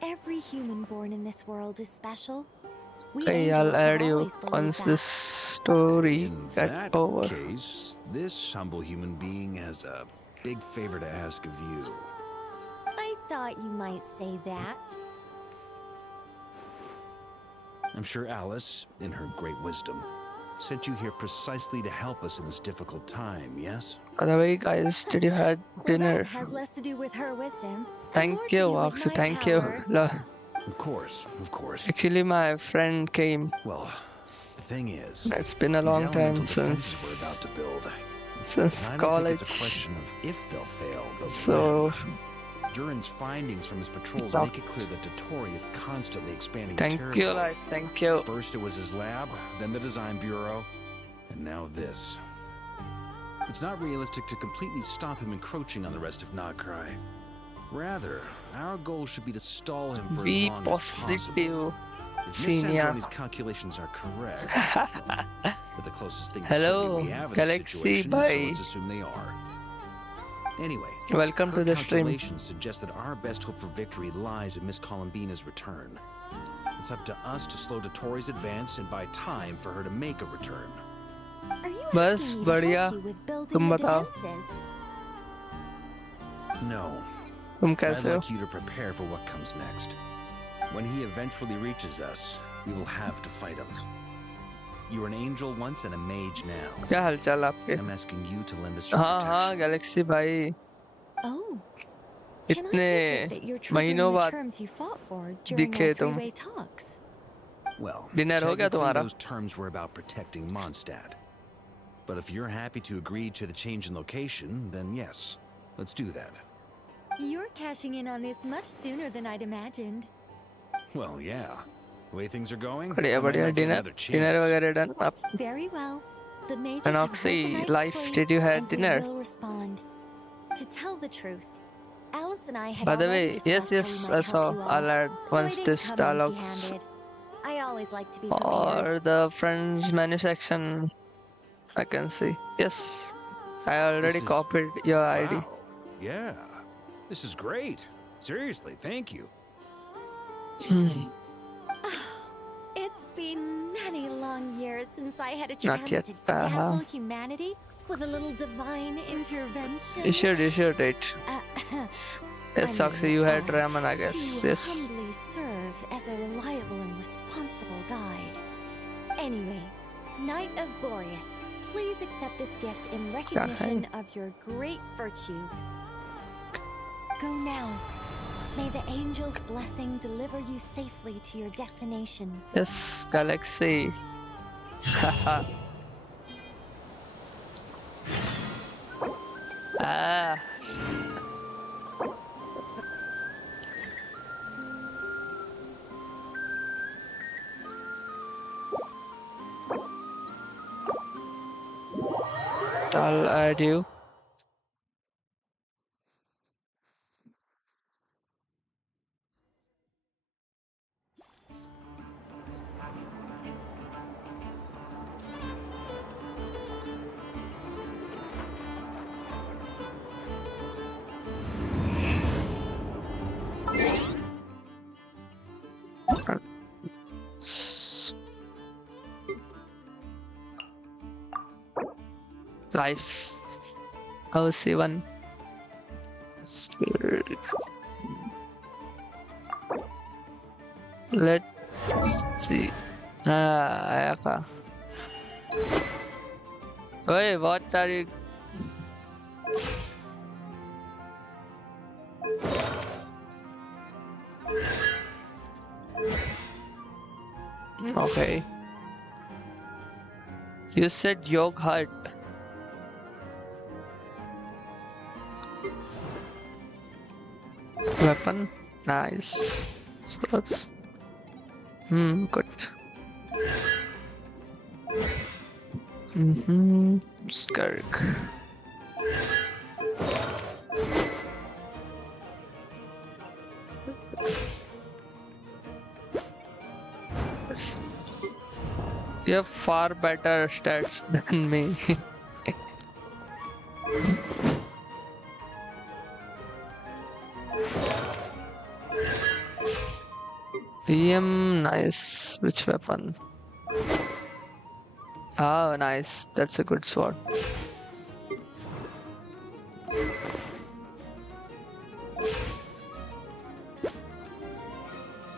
Every human born in this world is special. We Okay, I'll angels have add you always believed once that. this story In get that over. case, this humble human being has a big favor to ask of you. I thought you might say that. I'm sure Alice, in her great wisdom, sent you here precisely to help us in this difficult time, yes? By the way, guys, did you had dinner? That has less to do with her wisdom. Thank you, Oxy. Thank you. Of course, of course. Actually, my friend came. Well, the thing is, It's been a these long elemental time defenses we're about to build. since And I don't college. think it's a question of if they'll fail, but So, when. Durin's findings from his patrols Stop. make it clear that Dottore is constantly expanding his thank territory. you, guys. Thank you. First it was his lab, then the design bureau, and now this. It's not realistic to completely stop him encroaching on the rest of Nagcry. Rather, our goal should be to stall him for Be as long as possible. positive, If Miss senior. Sandroni's calculations are correct, but the closest thing to Hello, certainty we have in Galaxy this situation, so Bye. let's assume they are. Anyway, Welcome her to the stream. calculations suggest that our best hope for victory lies in Miss Columbina's return. It's up to us to slow Dottore's advance and buy time for her to make a return. Are you बस asking me to बढ़िया help you with building तुम the बताओ defenses? No. तुम I'd कैसे हो like you to prepare for what comes next. When he eventually reaches us, we will have to fight him. You were an angel once and a mage now. क्या हालचाल आपके I'm asking you to lend us your हाँ protection. हाँ Galaxy भाई Oh, can I take it that you're इतने triggering महीनों the बाद terms you fought for during दिखे our तुम three-way talks? Well, डिनर हो गया technically तुम्हारा those terms were about protecting Mondstadt. But if you're happy to agree to the change in location, then yes, let's do that. You're cashing in on this much sooner than I'd imagined. Well, yeah. The way things are going, बढ़िया I might बढ़िया not get dinner another dinner chance. वगैरह done आप Very well. The mages and have heard the Oxy knight's life plea, did you had and we dinner will respond. To tell the truth, Alice and I had by the already way yes discussed how we yes might I help saw you I'll all, add so I once didn't this come dialogues empty-handed. I always like to be prepared. or the friends menu section I can see yes I already This is- copied your ID Wow. Yeah. This is great. Seriously, thank you. It's been many long years since I had a Not chance yet. to dazzle humanity with a little divine intervention. you should it yes Oxy you had ramen I guess to yes humbly serve as a reliable and responsible guide. Anyway, Knight of Boreas, please accept this gift in recognition of your great virtue. Go now. May the angel's blessing deliver you safely to your destination. yes Galaxy haha ah I'll add you life house even let's see आया का ओए what are you You said yogurt. Weapon? Nice. Swords. Good. Skirk. You have far better stats than me. Nice. Which weapon? Oh, nice. That's a good sword.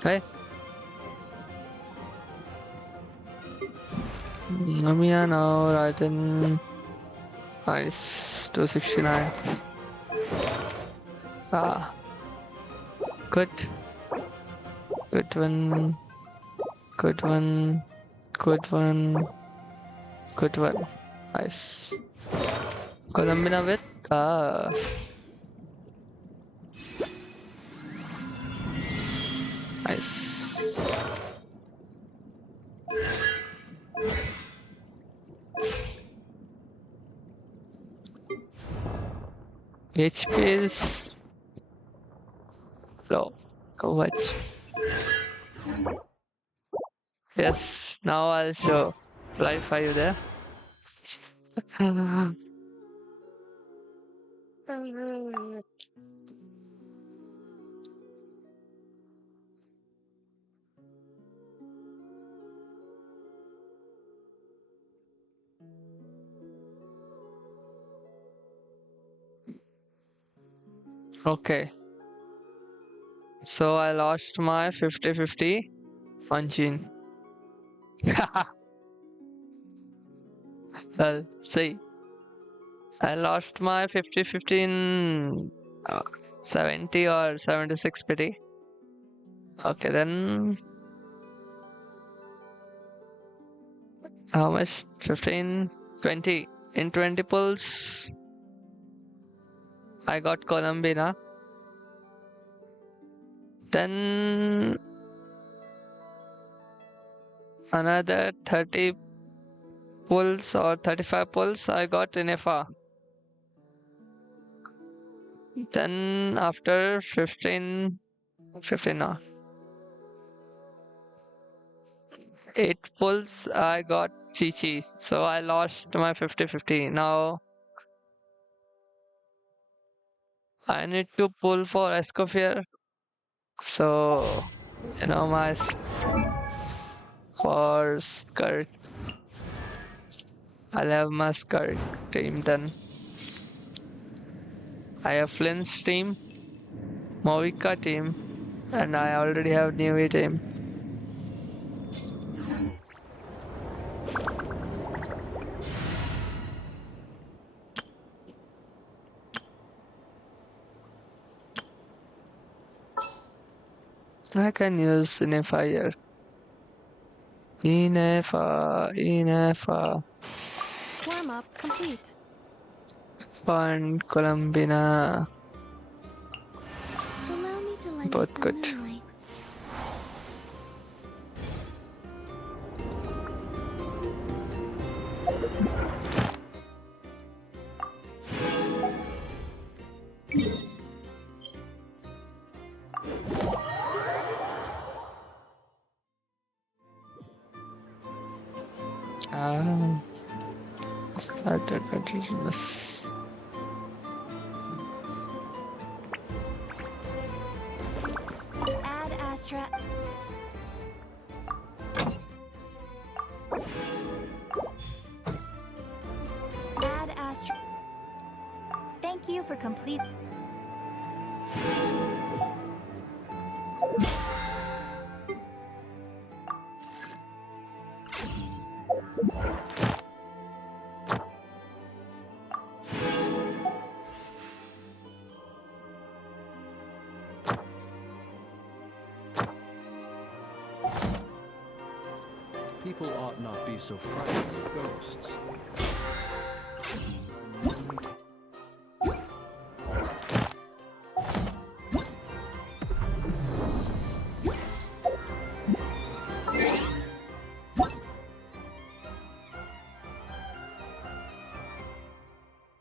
Hey. Namiya now, right in. Nice. 269. Ah. Good. Good one. Good one. Good one. Good one. Nice. Columbina with nice. HP is low. How much? Yes, now I'll show. Life, are you there? Okay. So I lost my 50-50 on Gene. Well, see. I lost my 50-50 in 70 or 76 pity. Okay, then how much? 15, 20. In 20 pulls, I got Columbina. Then another 30 pulls or 35 pulls, I got Inefa. Then after 15 now. 8 pulls, I got Chi-Chi. So I lost my 50-50. Now I need to pull for Escoffier. So, my for Skirk. I'll have my Skirk team then. I have Flynn's team, Movika team, and I already have Newey team. I can use Inefa here. Inefa. Warm up complete. Fun, Columbina. Allow me to lend Both you some good. moonlight. Add Astra. Add Astra. Thank you for complete. People ought not be so frightened of ghosts.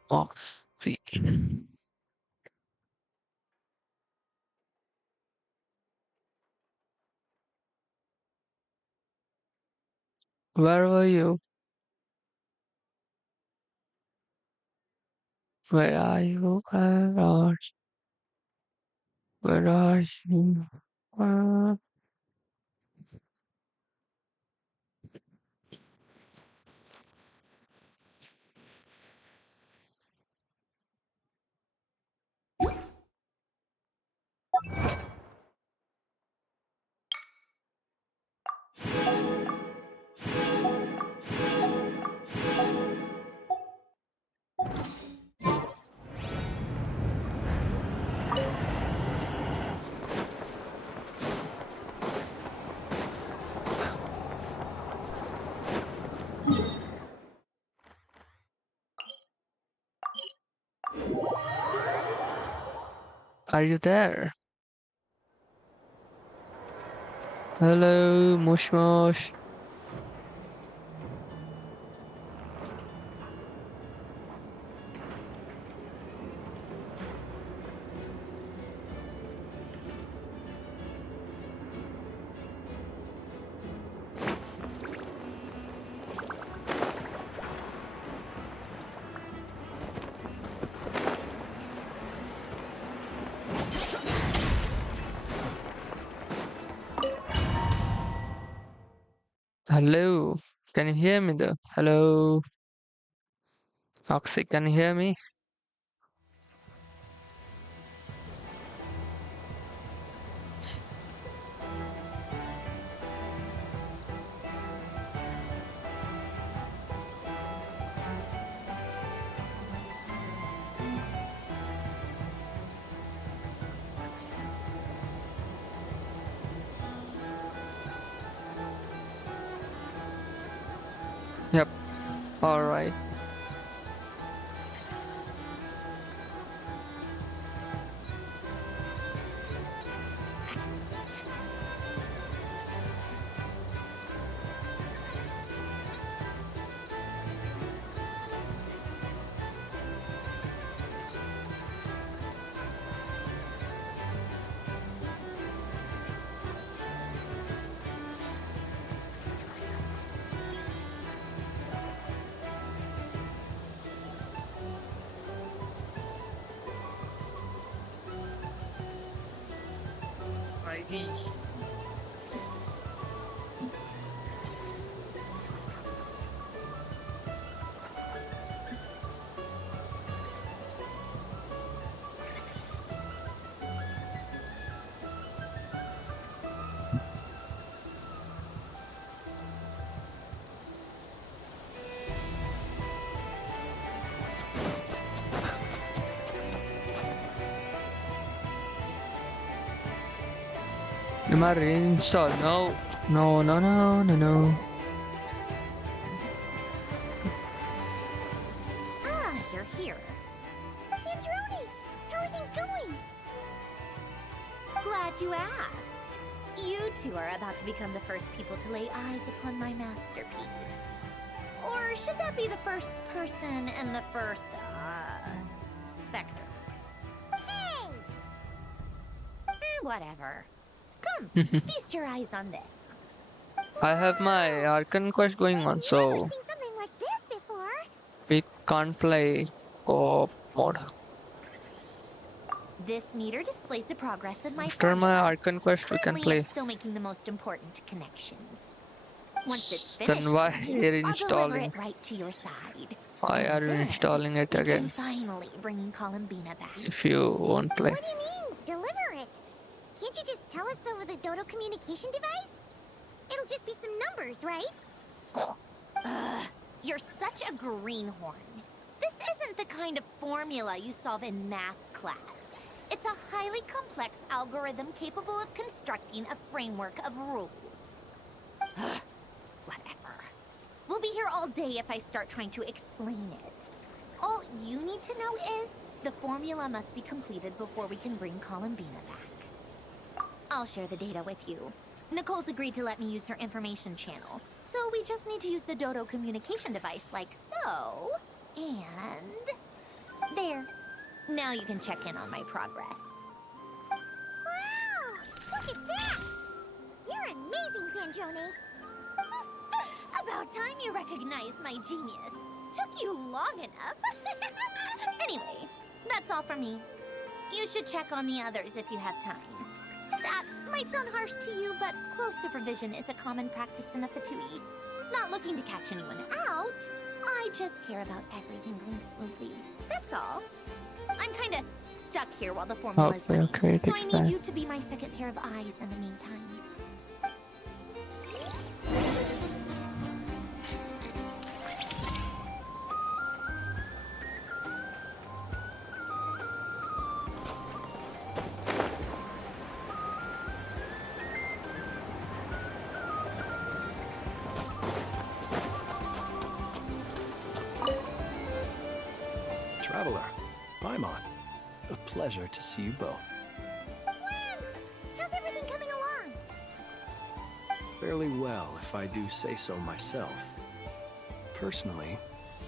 Box 3. Where were you? Where are you? Where are you? Uh, are you there? Hello, Mush Mush. Hello, can you hear me though? Hello, Toxic, can you hear me? Yep, alright. Righty. Am I reinstalled? No, no, no, no, no, no. Ah, you're here. Sandrone, how are things going? Glad you asked. You two are about to become the first people to lay eyes upon my masterpiece. Or should that be the first person and the first, specter? Hey! Whatever. Come, feast your eyes on this. I have my Archon quest going on, so Seen something like this before. we can't play co-op mode. This meter displays the progress of my After my Archon quest, we can Currently, play. it's still making the most important connections. Once it's Then finished, why I'll are you deliver installing? it right to your side. Why are you Then installing it we again? can finally bring Columbina back. If you won't play. What do you mean, deliver it? Can't you just tell us over the Dodo communication device? It'll just be some numbers, right? Ugh, you're such a greenhorn. This isn't the kind of formula you solve in math class. It's a highly complex algorithm capable of constructing a framework of rules. Ugh, whatever. We'll be here all day if I start trying to explain it. All you need to know is the formula must be completed before we can bring Columbina back. I'll share the data with you. Nicole's agreed to let me use her information channel, so we just need to use the Dodo communication device like so. And... there. Now you can check in on my progress. Wow! Look at that! You're amazing, Zandrone! About time you recognized my genius. Took you long enough. Anyway, that's all from me. You should check on the others if you have time. That might sound harsh to you, but close supervision is a common practice in the Fatui. Not looking to catch anyone out. I just care about everything going smoothly. That's all. I'm kind of stuck here while the formula's running, so I need you to be my second pair of eyes in the meantime. Traveler, Paimon, a pleasure to see you both. Friends! How's everything coming along? Fairly well, if I do say so myself. Personally,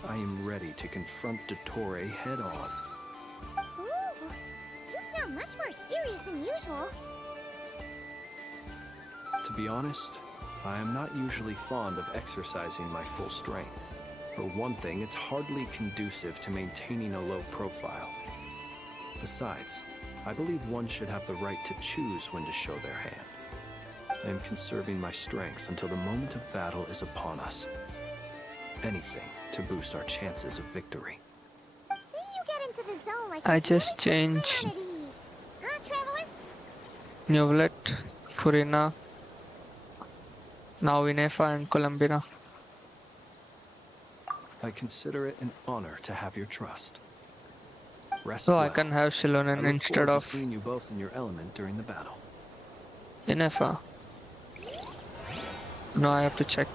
I am ready to confront Dottore head-on. Ooh, you sound much more serious than usual. To be honest, I am not usually fond of exercising my full strength. For one thing, it's hardly conducive to maintaining a low profile. Besides, I believe one should have the right to choose when to show their hand. I am conserving my strength until the moment of battle is upon us. Anything to boost our chances of victory. See you get into the zone like I just changed huh, Traveler? Nuvelet, Furina, now Inefa and Columbina. I consider it an honor to have your trust. Rest So well. I can have I Shilonen look instead forward to of seeing you both in your element during the battle. Inefa. No, I have to check.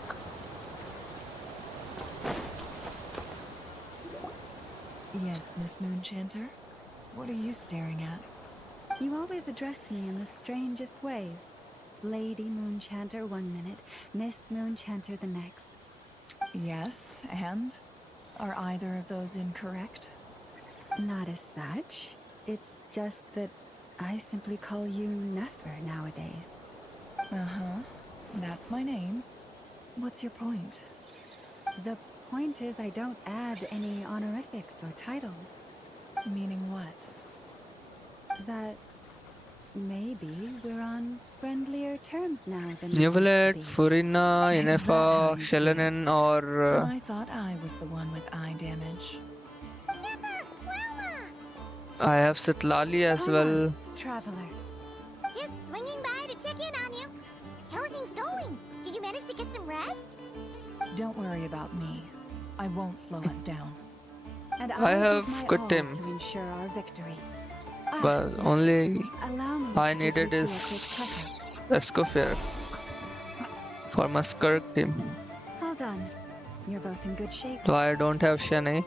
Yes, Miss Moonchanter? What are you staring at? You always address me in the strangest ways. Lady Moonchanter one minute, Miss Moonchanter the next. Yes, and? Are either of those incorrect? Not as such. It's just that I simply call you Nefer nowadays. Uh-huh. That's my name. What's your point? The point is I don't add any honorifics or titles. Meaning what? That maybe we're on friendlier terms now than Nuvelet, we used to be. Furina, Is that Inefa, how you see it? Shilonen, or And I thought I was the one with eye damage. I have Sitlali as well. Traveler. Just swinging by to check in on you. How are things going? Did you manage to get some rest? Don't worry about me. I won't slow us down. And I have give my good all team. to ensure our victory. But yes. only Allow me I to give needed you two a is quick Escoffier for my Skirk team. checkup. Well done. You're both in good shape. So I don't have Shanae.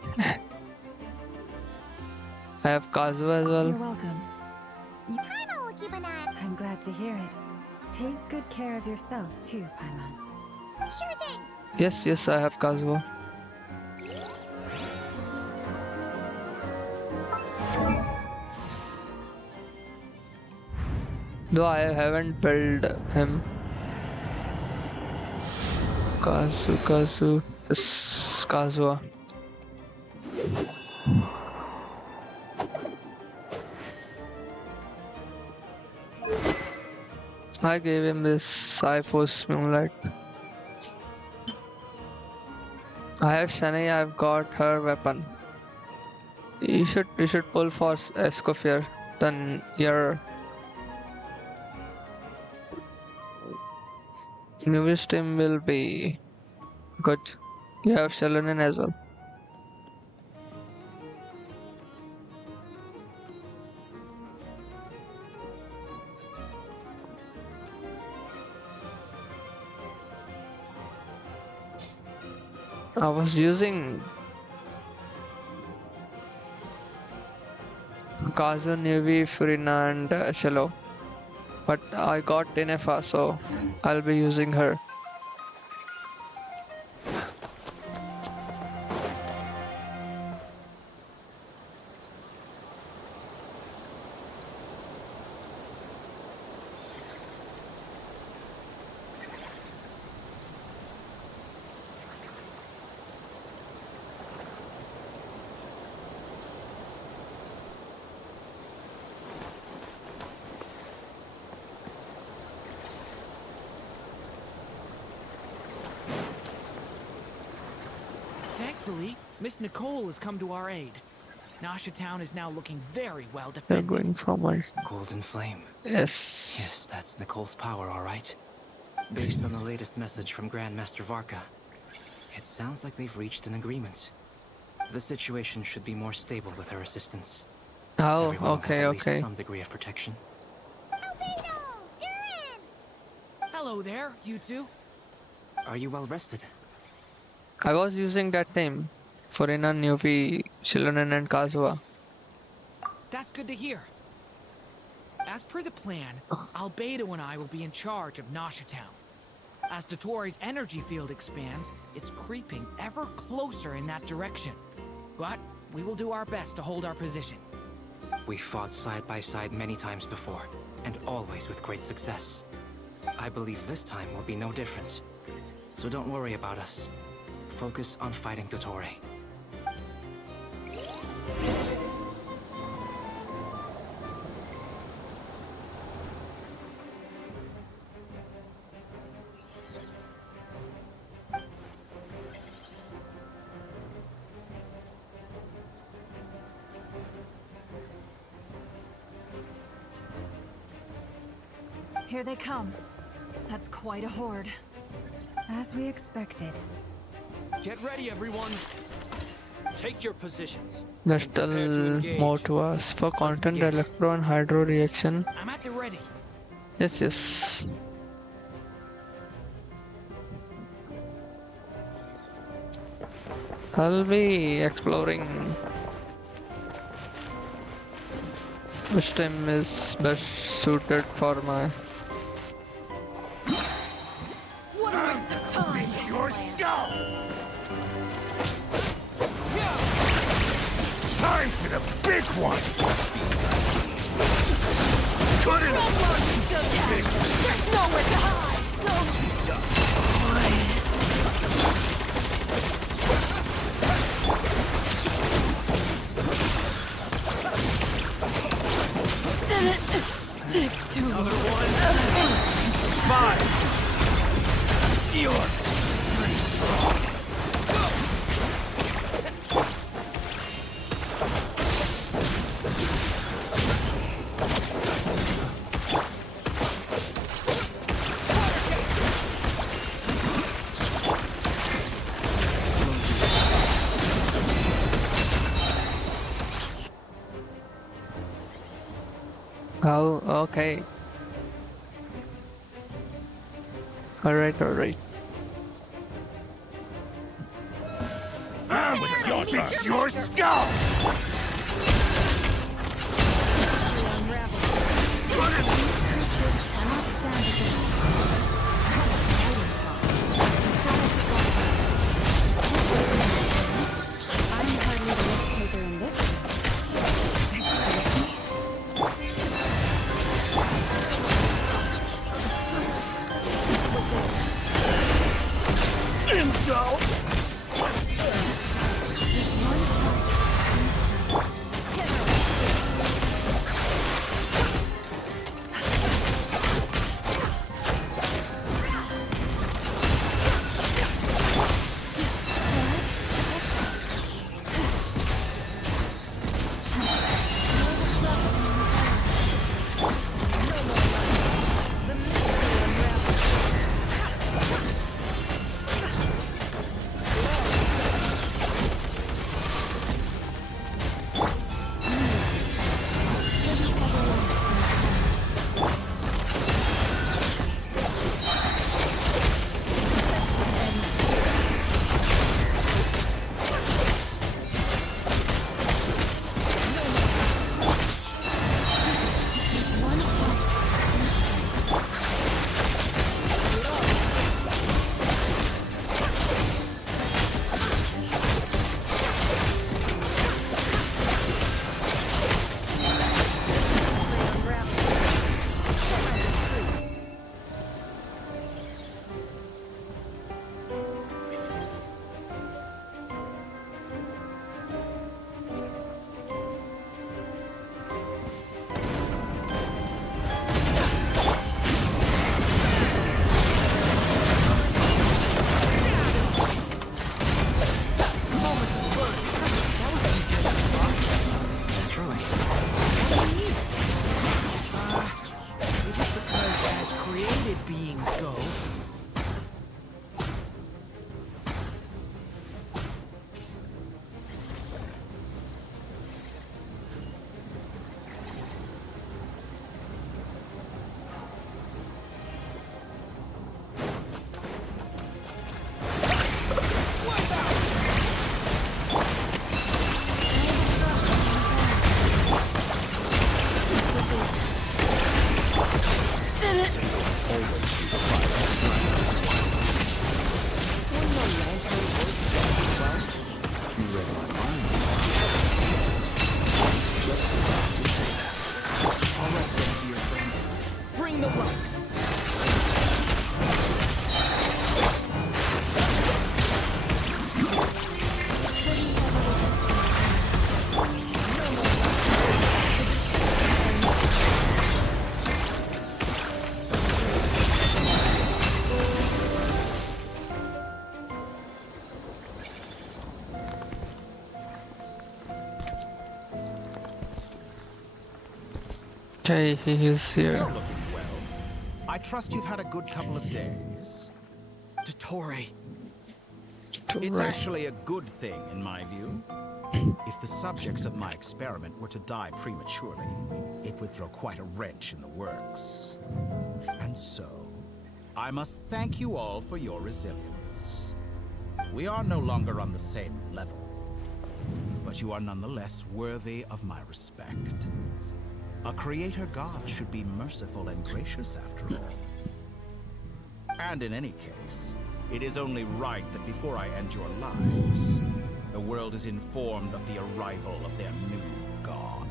I have Kazuha as well. You're welcome. Paimon will keep an eye. I'm glad to hear it. Take good care of yourself too, Paimon. Sure thing. Yes, I have Kazuha. Though I haven't built him. This Kazuha. I gave him this Cyphos Moonlight. I have Shanae, I've got her weapon. You should pull for Escoffier. Then your newest team will be good. You have Shilonen as well. I was using Kazu, Navy, Furina, and Shallow, but I got Inefa, so I'll be using her. Thankfully, Miss Nicole has come to our aid. Nasha Town is now looking very well They're defended. going for my Golden Flame. yes. Yes, that's Nicole's power, all right. Based on the latest message from Grandmaster Varka, it sounds like they've reached an agreement. The situation should be more stable with her assistance. Oh, Everyone will okay, have at least okay. some degree of protection. Hello there, you two. Are you well rested? I was using that name, Furina, Navy, Shilonen, and Kazuha. That's good to hear. As per the plan, Albedo and I will be in charge of Nasha Town. As Dotori's energy field expands, it's creeping ever closer in that direction. But we will do our best to hold our position. We fought side by side many times before, and always with great success. I believe this time will be no different. So don't worry about us. Focus on fighting Dottore. Here they come. That's quite a horde. As we expected. Get ready, everyone. Take your positions. There's still more to us. For constant electro and hydro reaction. I'm at the ready. Yes, yes. I'll be exploring which time is best suited for my. What a waste of time! Your skull! Time for the big one! Couldn't There's nowhere to hide! Did it take too long? Fine! You're pretty strong. Oh, okay. Alright, alright. It's your skull! I'm hardly the risk taker in this. Indulge! Okay, he is here. You're looking well. I trust you've had a good couple of days. Dottore. It's actually a good thing, in my view. If the subjects of my experiment were to die prematurely, it would throw quite a wrench in the works. And so, I must thank you all for your resilience. We are no longer on the same level, but you are nonetheless worthy of my respect. A creator god should be merciful and gracious after all. And in any case, it is only right that before I end your lives, the world is informed of the arrival of their new god.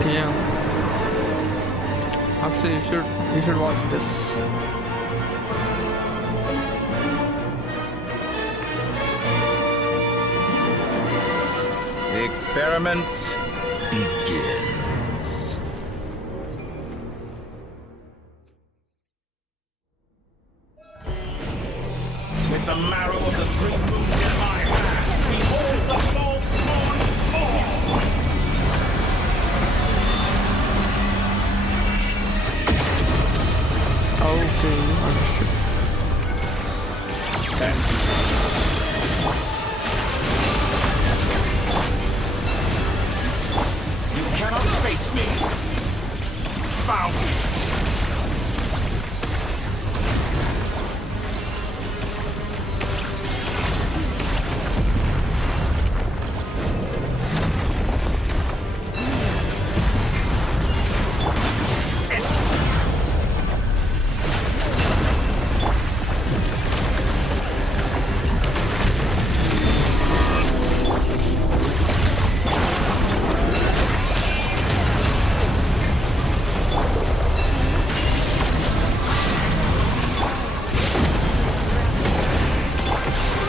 Damn. Actually, you should watch this. The experiment begins. With the marrow of the three moons in my hand, behold the false lords fall! Okay, understood. You cannot face me! Found!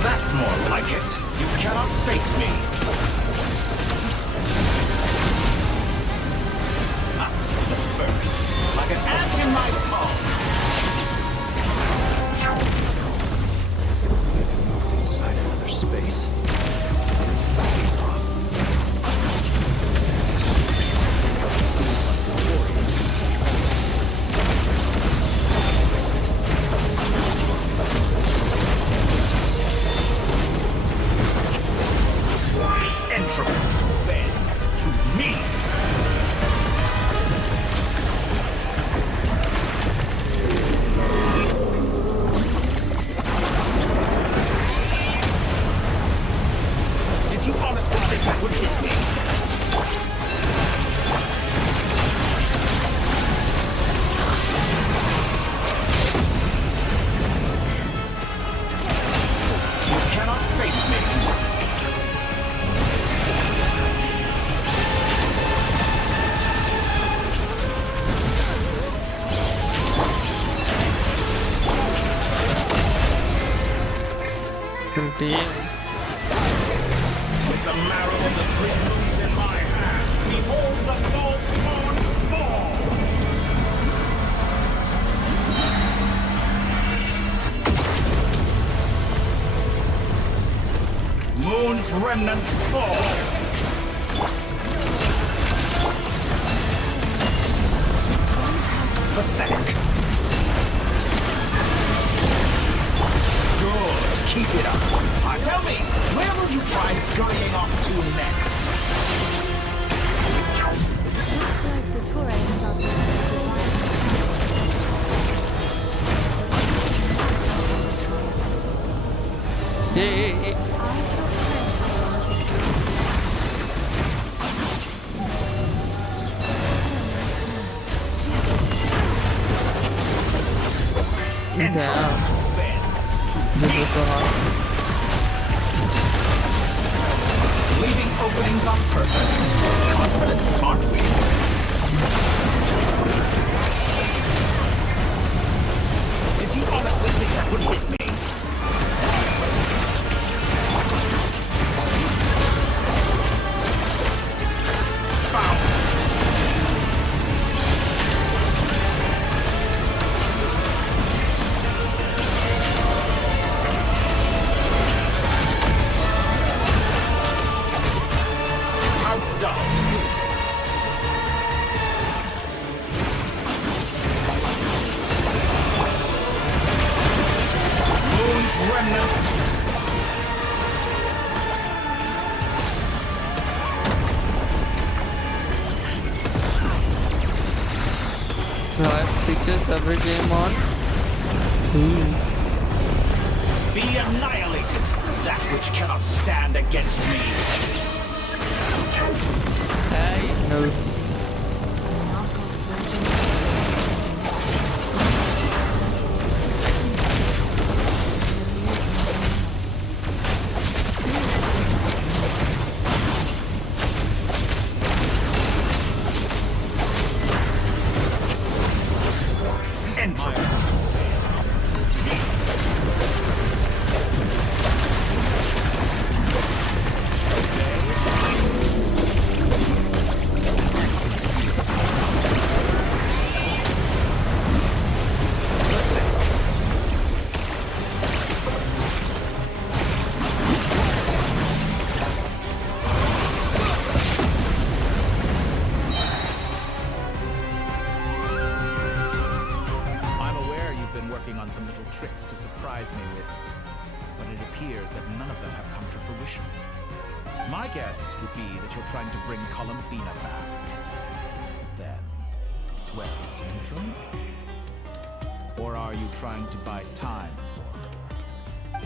That's more like it. You cannot face me. The first, like an ant in my palm. Moved inside another space. Entropy bends to me. Did you honestly think that would hit me? You cannot face me. Damn. With the marrow of the three moons in my hand, behold the false lords fall! Moon's remnants fall! Pathetic. Good, keep it up. Tell me, where will you try scurrying off to next? Looks like Dottore is on Yeah. I shall Damn. This is so hard. Leaving openings on purpose. Confident, aren't we? Did you honestly think that would hit me? Found. Live features every game on. Be annihilated, that which cannot stand against me. Hey, no. Some little tricks to surprise me with, but it appears that none of them have come to fruition. My guess would be that you're trying to bring Columbina back. But then, where is Centrum? Or are you trying to buy time for her?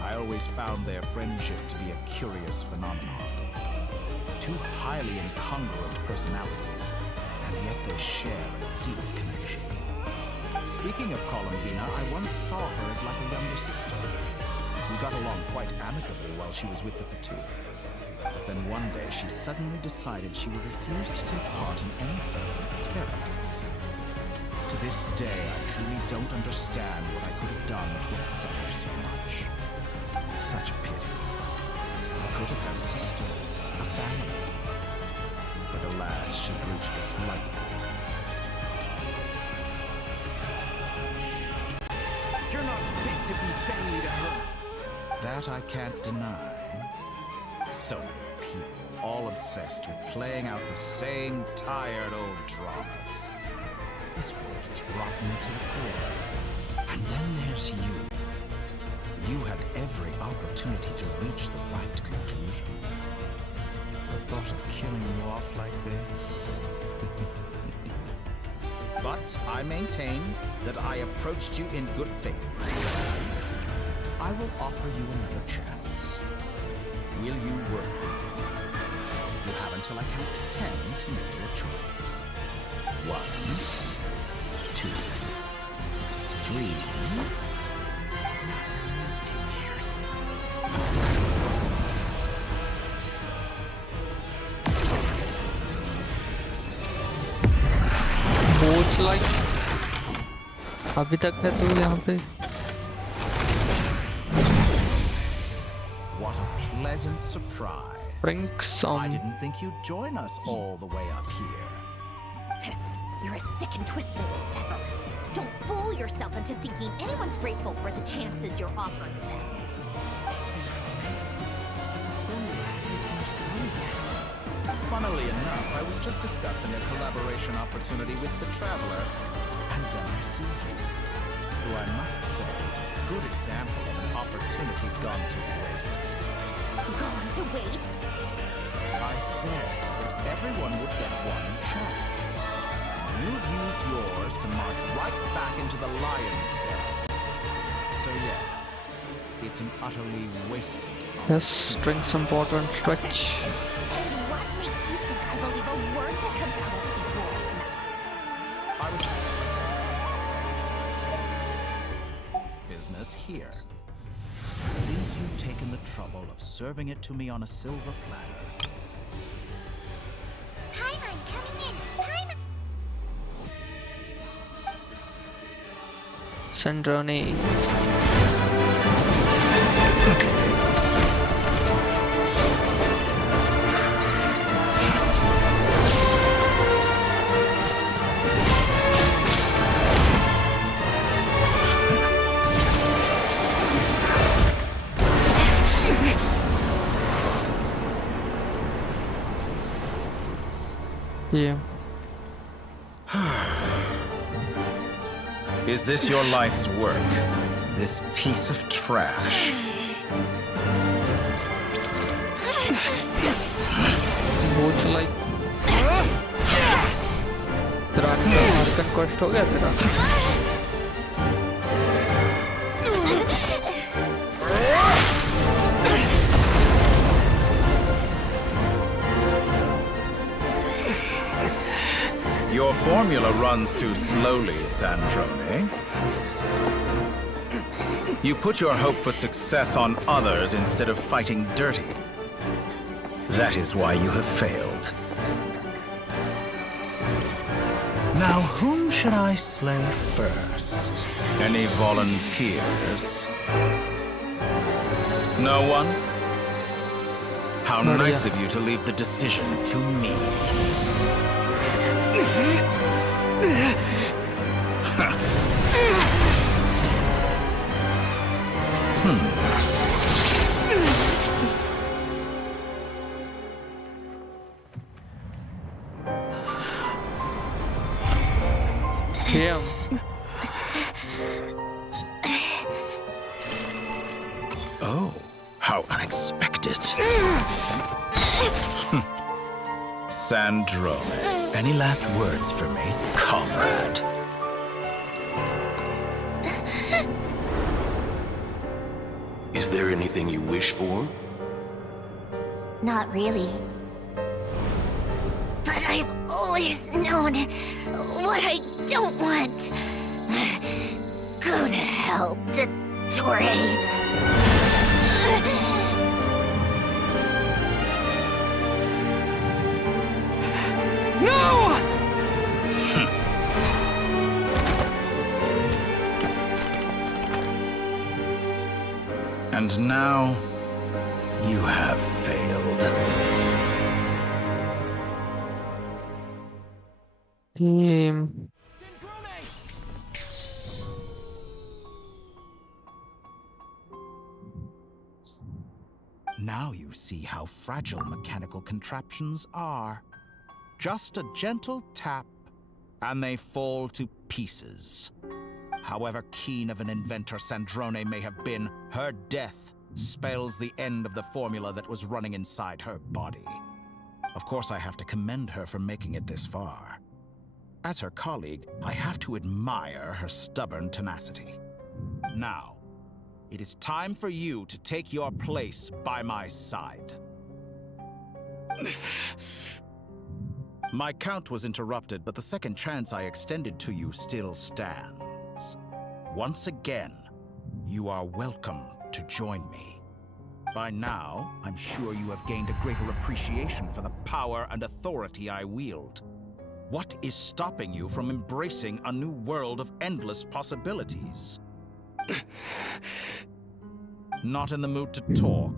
I always found their friendship to be a curious phenomenon. Two highly incongruent personalities, and yet they share a deep connection. Speaking of Columbina, I once saw her as like a younger sister. We got along quite amicably while she was with the Fatua. But then one day she suddenly decided she would refuse to take part in any further experiments. To this day, I truly don't understand what I could have done to upset her so much. It's such a pity. I could have had a sister, a family. But alas, she grew to dislike me. You're not fit to be family to her. That I can't deny. So many people, all obsessed with playing out the same tired old dramas. This world is rotten to the core. And then there's you. You had every opportunity to reach the right conclusion. The thought of killing you off like this? But I maintain that I approached you in good faith. I will offer you another chance. Will you work with me? You have until I count to 10 to make your choice. 1, 2, 3. Boats like अभी तक है तू यहाँ पे. What a pleasant surprise. Bring some. I didn't think you'd join us all the way up here. You're as sick and twisted as ever. Don't fool yourself into thinking anyone's grateful for the chances you're offering them. Funnily enough, I was just discussing a collaboration opportunity with the Traveler, and then I see you, who I must say is a good example of an opportunity gone to waste. Gone to waste? I said that everyone would get one chance. You've used yours to march right back into the lion's den. So yes, it's an utterly wasted opportunity. Yes, drink some water and stretch. I believe a word that comes out of your mouth. business here. Since you've taken the trouble of serving it to me on a silver platter... Paimon coming in! Paimon! Sandrone. Yeah. Is this your life's work? This piece of trash? Looks like Archon quest हो गया तेरा. Your formula runs too slowly, Sandrone. You put your hope for success on others instead of fighting dirty. That is why you have failed. Now, whom should I slay first? Any volunteers? No one? How nice of you to leave the decision to me. Damn. Oh, how unexpected. Sandrone, any last words for me, comrade? Is there anything you wish for? Not really. But I've always known what I don't want. Go to hell, Dottore. No! And now, you have failed. Now you see how fragile mechanical contraptions are. Just a gentle tap, and they fall to pieces. However keen of an inventor Sandrone may have been, her death spells the end of the formula that was running inside her body. Of course, I have to commend her for making it this far. As her colleague, I have to admire her stubborn tenacity. Now, it is time for you to take your place by my side. My count was interrupted, but the second chance I extended to you still stands. Once again, you are welcome to join me. By now, I'm sure you have gained a greater appreciation for the power and authority I wield. What is stopping you from embracing a new world of endless possibilities? Not in the mood to talk?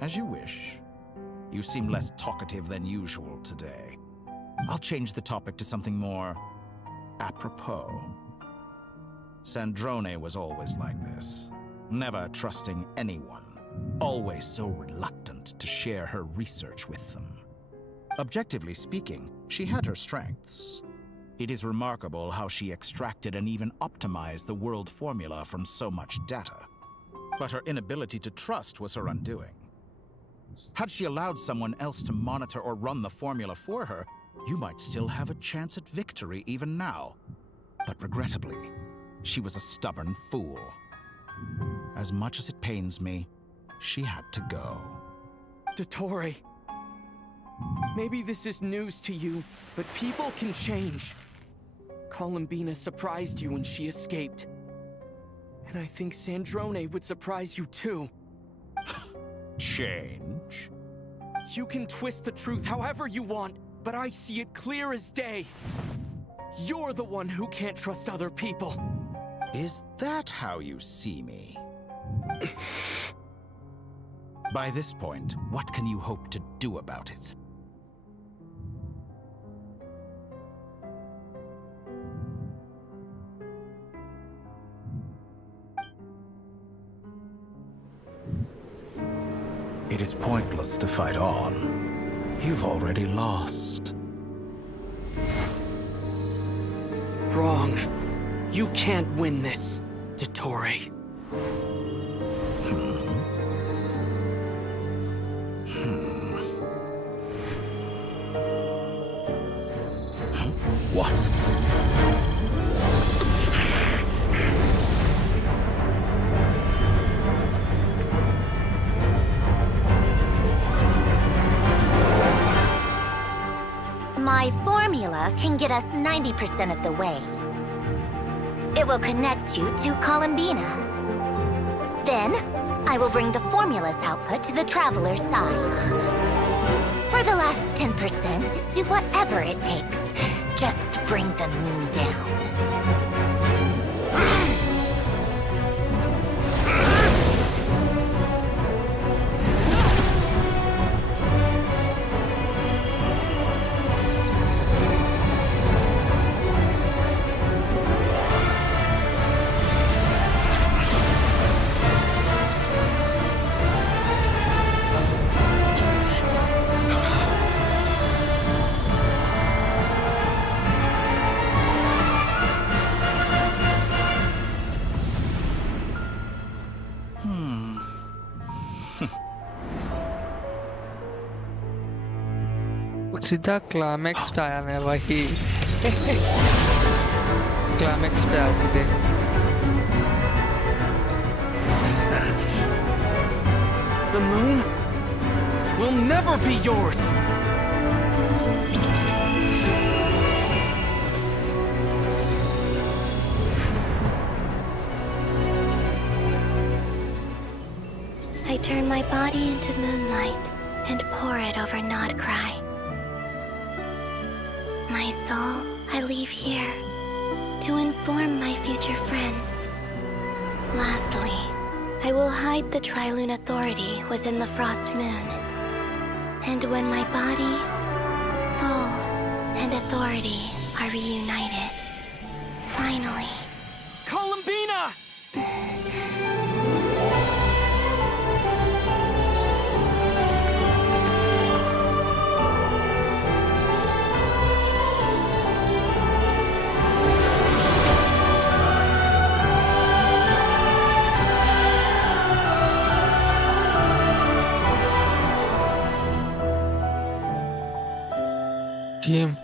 As you wish. You seem less talkative than usual today. I'll change the topic to something more apropos. Sandrone was always like this, never trusting anyone, always so reluctant to share her research with them. Objectively speaking, she had her strengths. It is remarkable how she extracted and even optimized the world formula from so much data. But her inability to trust was her undoing. Had she allowed someone else to monitor or run the formula for her, you might still have a chance at victory even now. But regrettably, she was a stubborn fool. As much as it pains me, she had to go. Dottore, maybe this is news to you, but people can change. Columbina surprised you when she escaped. And I think Sandrone would surprise you too. Change? You can twist the truth however you want, but I see it clear as day. You're the one who can't trust other people. Is that how you see me? By this point, what can you hope to do about it? It is pointless to fight on. You've already lost. Wrong. You can't win this, Dottore. What? My formula can get us 90% of the way. It will connect you to Columbina. Then, I will bring the formula's output to the Traveler's side. For the last 10%, do whatever it takes. Just bring the moon down. सीधा climax पे आया मैं वही climax पे आ सीधे The moon will never be yours! I turn my body into moonlight and pour it over Nodcry. My soul I leave here to inform my future friends. Lastly, I will hide the Trilune Authority within the Frost Moon. And when my body, soul, and authority are reunited, finally... Columbina! Team.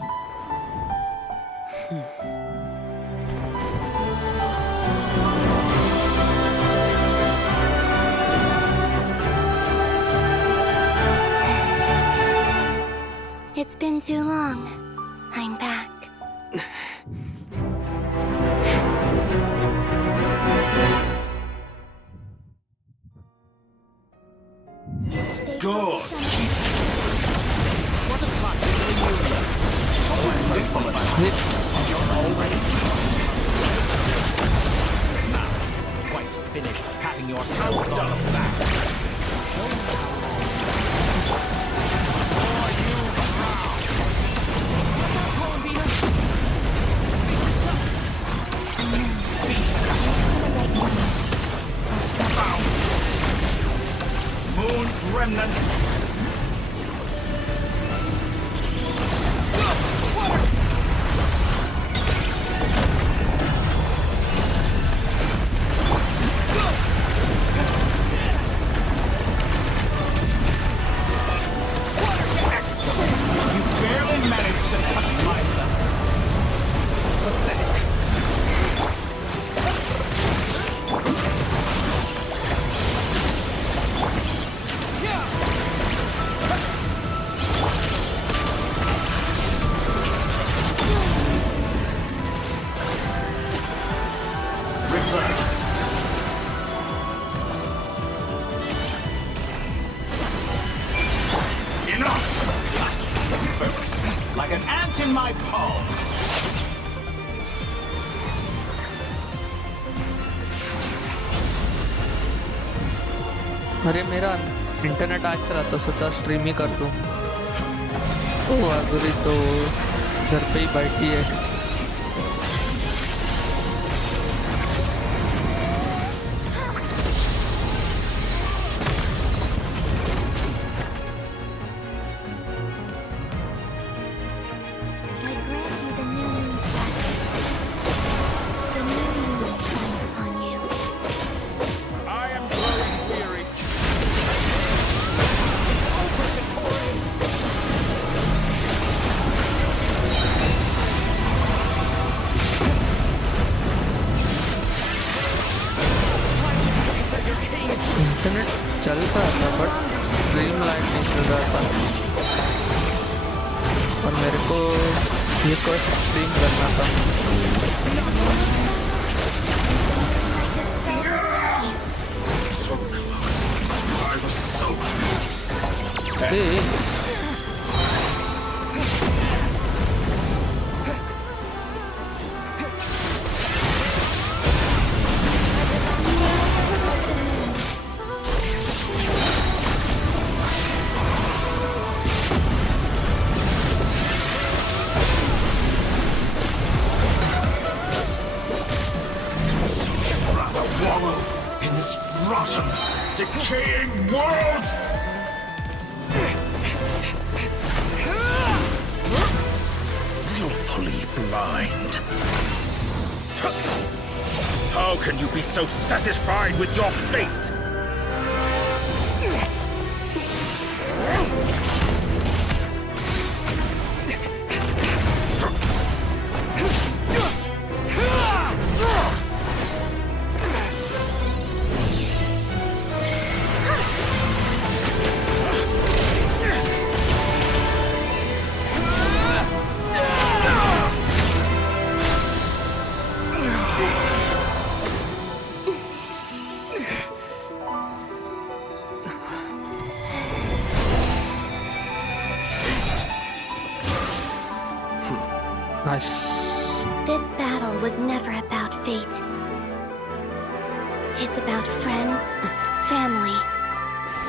It's been too long. I'm back. Good. Now, quite finished patting yourselves on the back. Moon's remnant. Excellent! You barely managed to touch my level. Pathetic. right in my palm. अरे मेरा internet आज चला तो सोचा stream ही कर दूं। ओ अगरी तो घर पे ही बैठी है। I grant you the new moon's blessing. The new moon shines upon you. I am growing weary. Internet चलता था बट स्ट्रीम लाइट नहीं चल रहा था और मेरे को ये कोई स्ट्रीम करना था। I was so Hey. rather wallow in this rotten, decaying world! Willfully blind. How can you be so satisfied with your fate? Nice. This battle was never about fate. It's about friends, family,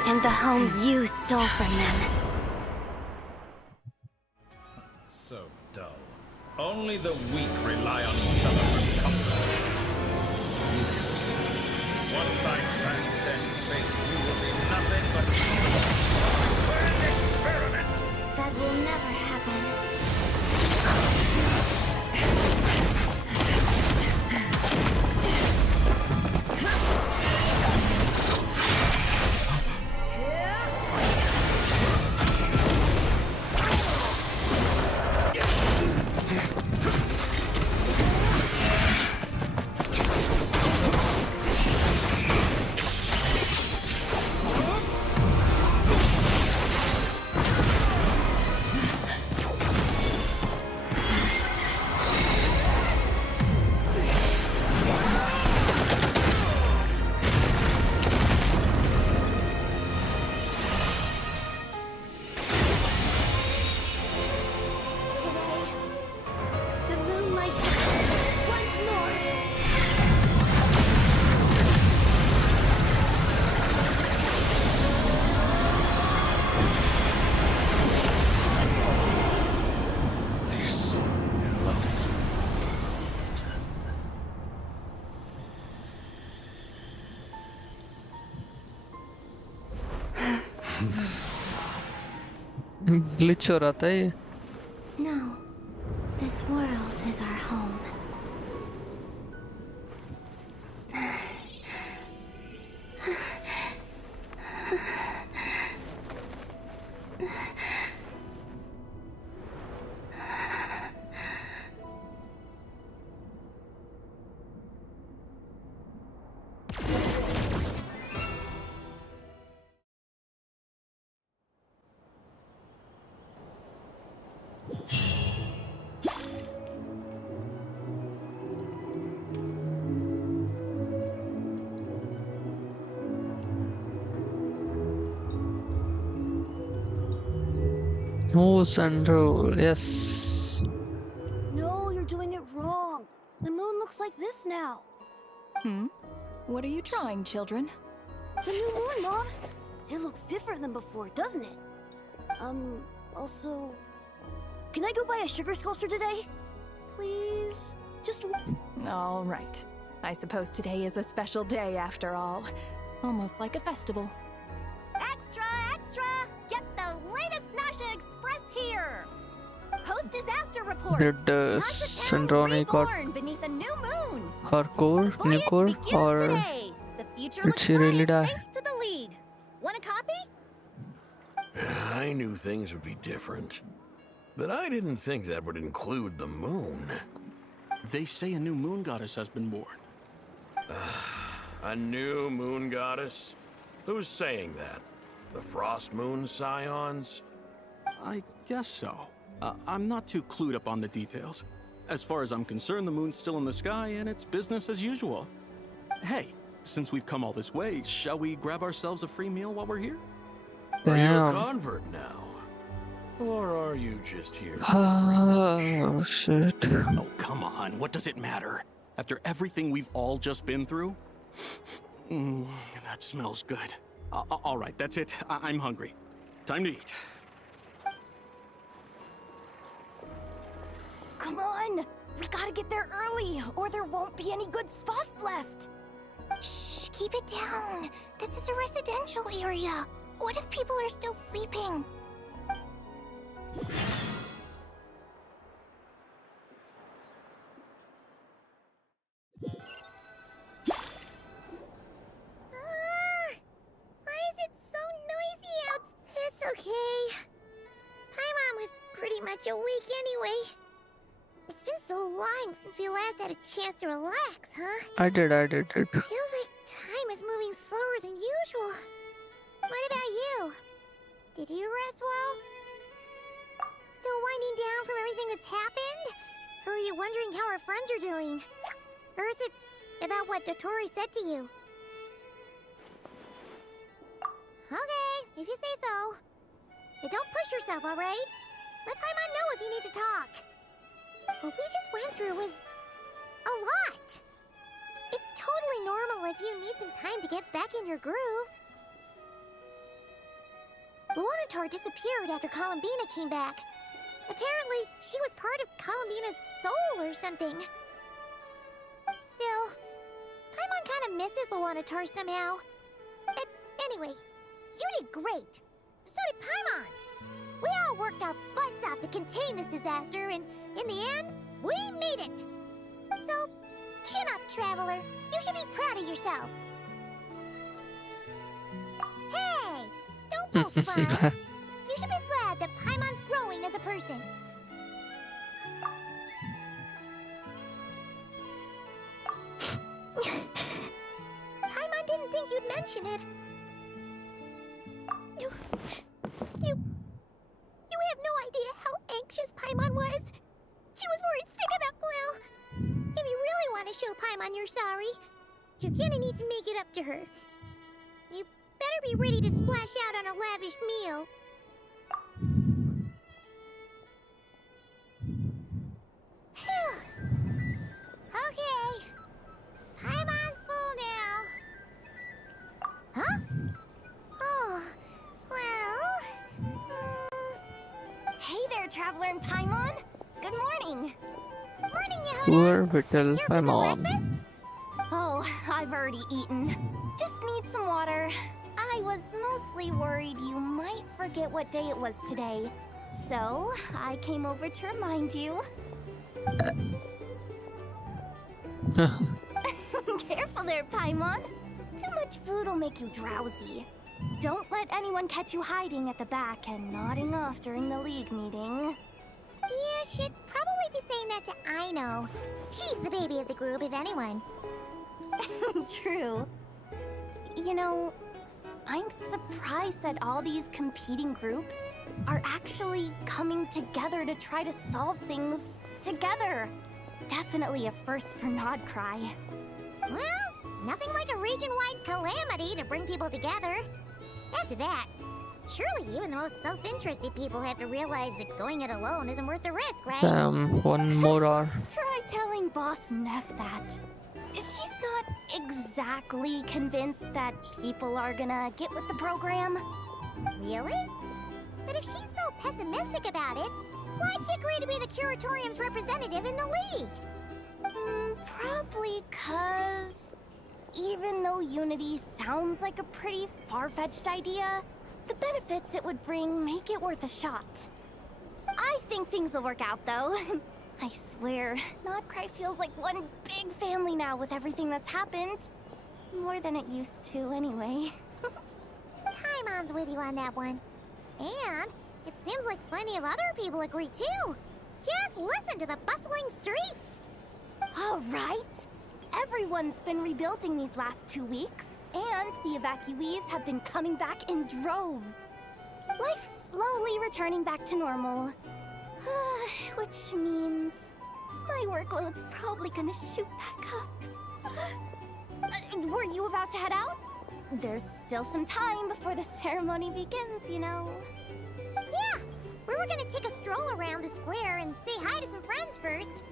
and the home you stole from them. So dull. Only the weak rely on each other for comfort. Useless. Once I transcend fate, you will be nothing but an experiment. That will never happen. The moon lights up once more. This loads. Glitch हो रहा था ये। No, this world is our home. No Sandro, yes. now. What are you drawing, children? The new moon, Mom. It looks different than before, doesn't it? Also... Can I go buy a sugar sculpture today? Please? Just... All right. I suppose today is a special day after all. Almost like a festival. Extra, extra! Get the latest Nasha Express here! Post-disaster report! Did Syndrome got Born beneath a new moon! her core, new core, or Today. The future did looks she really bright die? thanks to the League. Want a copy? I knew things would be different, but I didn't think that would include the moon. They say a new moon goddess has been born. A new moon goddess? Who's saying that? The Frost Moon Scions? I guess so. I'm not too clued up on the details. As far as I'm concerned, the moon's still in the sky and it's business as usual. Hey, since we've come all this way, shall we grab ourselves a free meal while we're here? Are you a Damn. convert now? Or are you just here? Oh shit. Oh, come on. What does it matter? After everything we've all just been through? That smells good. All right, that's it. I'm hungry. Time to eat. Come on! We gotta get there early, or there won't be any good spots left! Shh, keep it down. This is a residential area. What if people are still sleeping? Why is it so noisy out? It's okay. Paimon was pretty much awake anyway. It's been so long since we last had a chance to relax, huh? I did. Feels like time is moving slower than usual. What about you? Did you rest well? Still winding down from everything that's happened? Or are you wondering how our friends are doing? Or is it about what Dotori said to you? Okay, if you say so. But don't push yourself, alright? Let Paimon know if you need to talk. What we just went through was a lot. It's totally normal if you need some time to get back in your groove. Lunar IV disappeared after Columbina came back. Apparently, she was part of Columbina's soul or something. Still, Paimon kind of misses Lunar IV somehow. But anyway, you did great. So did Paimon. We all worked our butts off to contain this disaster, and in the end, we made it. So, chin up, Traveler. You should be proud of yourself. Hey, don't poke fun. You should be glad that Paimon's growing as a person. Paimon didn't think you'd mention it. You have no idea how anxious Paimon was. She was worried sick about Quill. If you really want to show Paimon you're sorry, you're gonna need to make it up to her. You better be ready to splash out on a lavish meal. Okay. Paimon's full now. Huh? Oh, well... Hey there, Traveler and Paimon! Good morning! Morning, Yehuda! Poor little Paimon. Oh, I've already eaten. Just need some water. I was mostly worried you might forget what day it was today. So, I came over to remind you. Careful there, Paimon. Too much food will make you drowsy. Don't let anyone catch you hiding at the back and nodding off during the League meeting. You should probably be saying that to Aino. She's the baby of the group, if anyone. True. You know, I'm surprised that all these competing groups are actually coming together to try to solve things together. Definitely a first for Nodcry. Well, nothing like a region-wide calamity to bring people together. After that, surely even the most self-interested people have to realize that going it alone isn't worth the risk, right? One more hour. Try telling Boss Neff that. She's not exactly convinced that people are gonna get with the program. Really? But if she's so pessimistic about it, why'd she agree to be the Curatorium's representative in the League? Probably 'cause even though Unity sounds like a pretty far-fetched idea, the benefits it would bring make it worth a shot. I think things will work out, though. I swear, Nodcry feels like one big family now with everything that's happened. More than it used to, anyway. Paimon's with you on that one. And it seems like plenty of other people agree, too. Just listen to the bustling streets. All right. Everyone's been rebuilding these last 2 weeks, and the evacuees have been coming back in droves. Life's slowly returning back to normal. Which means my workload's probably gonna shoot back up. Were you about to head out? There's still some time before the ceremony begins, you know. Yeah, we were gonna take a stroll around the square and say hi to some friends first.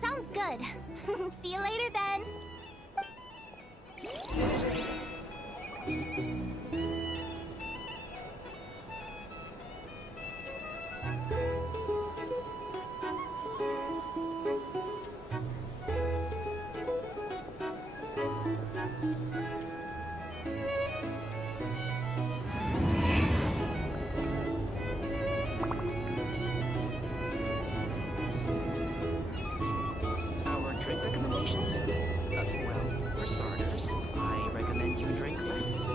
Sounds good. See you later then. Our drink recommendations? Well, for starters, I recommend you drink less.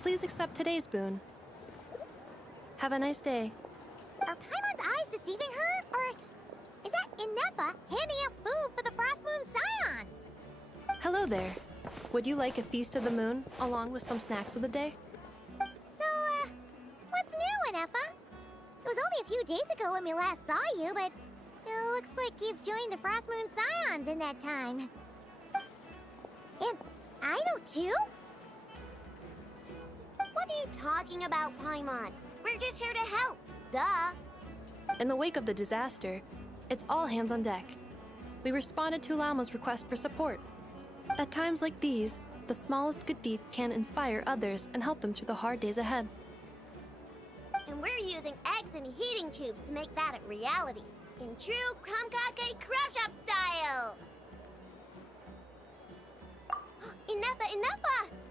Please accept today's boon. Have a nice day. Are Paimon's eyes deceiving her? Or is that Inefa handing out food for the Frost Moon Scions? Hello there. Would you like a feast of the moon, along with some snacks of the day? So, what's new, Inefa? It was only a few days ago when we last saw you, but it looks like you've joined the Frost Moon Scions in that time. And I know too? What are you talking about, Paimon? We're just here to help. Duh. In the wake of the disaster, it's all hands on deck. We responded to Lama's request for support. At times like these, the smallest good deed can inspire others and help them through the hard days ahead. And we're using eggs and heating tubes to make that a reality. In true Kromkake Crab Shop style! Enough!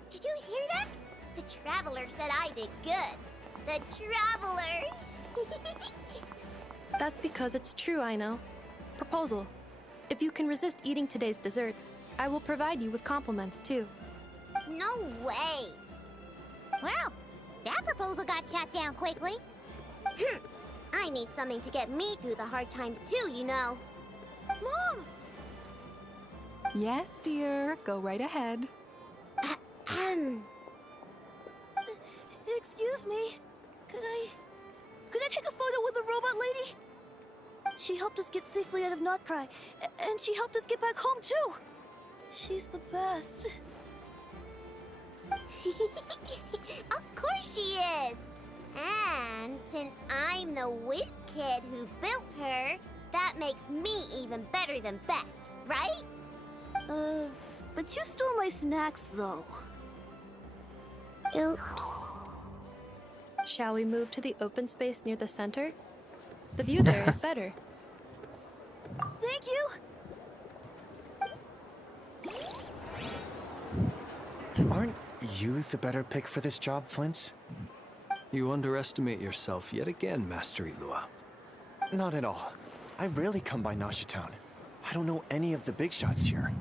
Did you hear that? The Traveler said I did good. The Traveler! That's because it's true, I know. Proposal. If you can resist eating today's dessert, I will provide you with compliments, too. No way! Well, that proposal got shot down quickly. I need something to get me through the hard times too, you know. Mom! Yes, dear. Go right ahead. Excuse me. Could I take a photo with the robot lady? She helped us get safely out of Notcry, and she helped us get back home too. She's the best. Of course she is! And since I'm the whiz kid who built her, that makes me even better than best, right? But you stole my snacks, though. Oops. Shall we move to the open space near the center? The view there is better. Thank you! Aren't you the better pick for this job, Flint's? You underestimate yourself yet again, Master Ilua. Not at all. I rarely come by Nasha Town. I don't know any of the big shots here.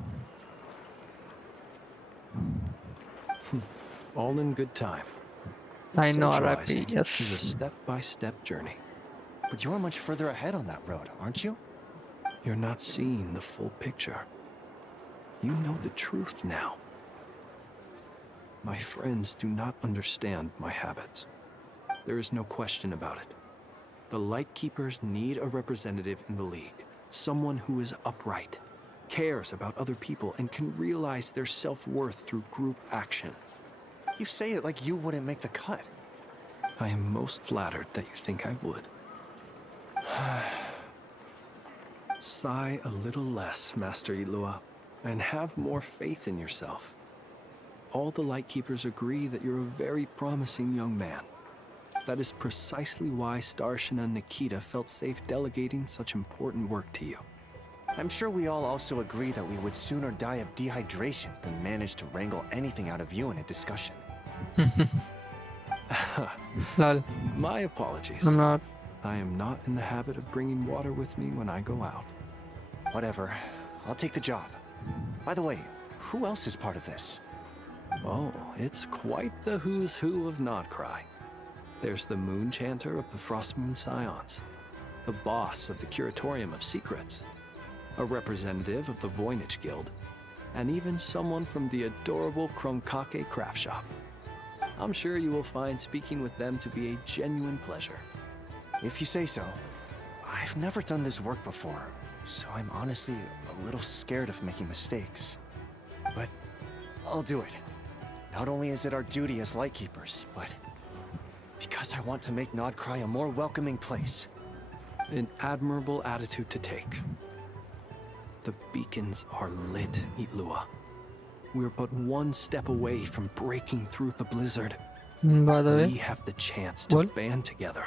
All in good time. I know Socializing RIP, yes. is a step-by-step journey. But you're much further ahead on that road, aren't you? You're not seeing the full picture. You know the truth now. My friends do not understand my habits. There is no question about it. The Lightkeepers need a representative in the League. Someone who is upright, cares about other people, and can realize their self-worth through group action. You say it like you wouldn't make the cut. I am most flattered that you think I would. Sigh a little less, Master Ilua, and have more faith in yourself. All the Lightkeepers agree that you're a very promising young man. That is precisely why Starshin and Nikita felt safe delegating such important work to you. I'm sure we all also agree that we would sooner die of dehydration than manage to wrangle anything out of you in a discussion. Lol. My apologies. I'm not. I am not in the habit of bringing water with me when I go out. Whatever. I'll take the job. By the way, who else is part of this? Oh, it's quite the who's who of Nodcry. There's the Moon Chanter of the Frostmoon Scions, the boss of the Curatorium of Secrets, a representative of the Voynich Guild, and even someone from the adorable Krumkake craft shop. I'm sure you will find speaking with them to be a genuine pleasure. If you say so. I've never done this work before, so I'm honestly a little scared of making mistakes. But I'll do it. Not only is it our duty as Lightkeepers, but because I want to make Nodcry a more welcoming place. An admirable attitude to take. The beacons are lit, Itlua. We're but one step away from breaking through the blizzard. By the way, we have the chance to band together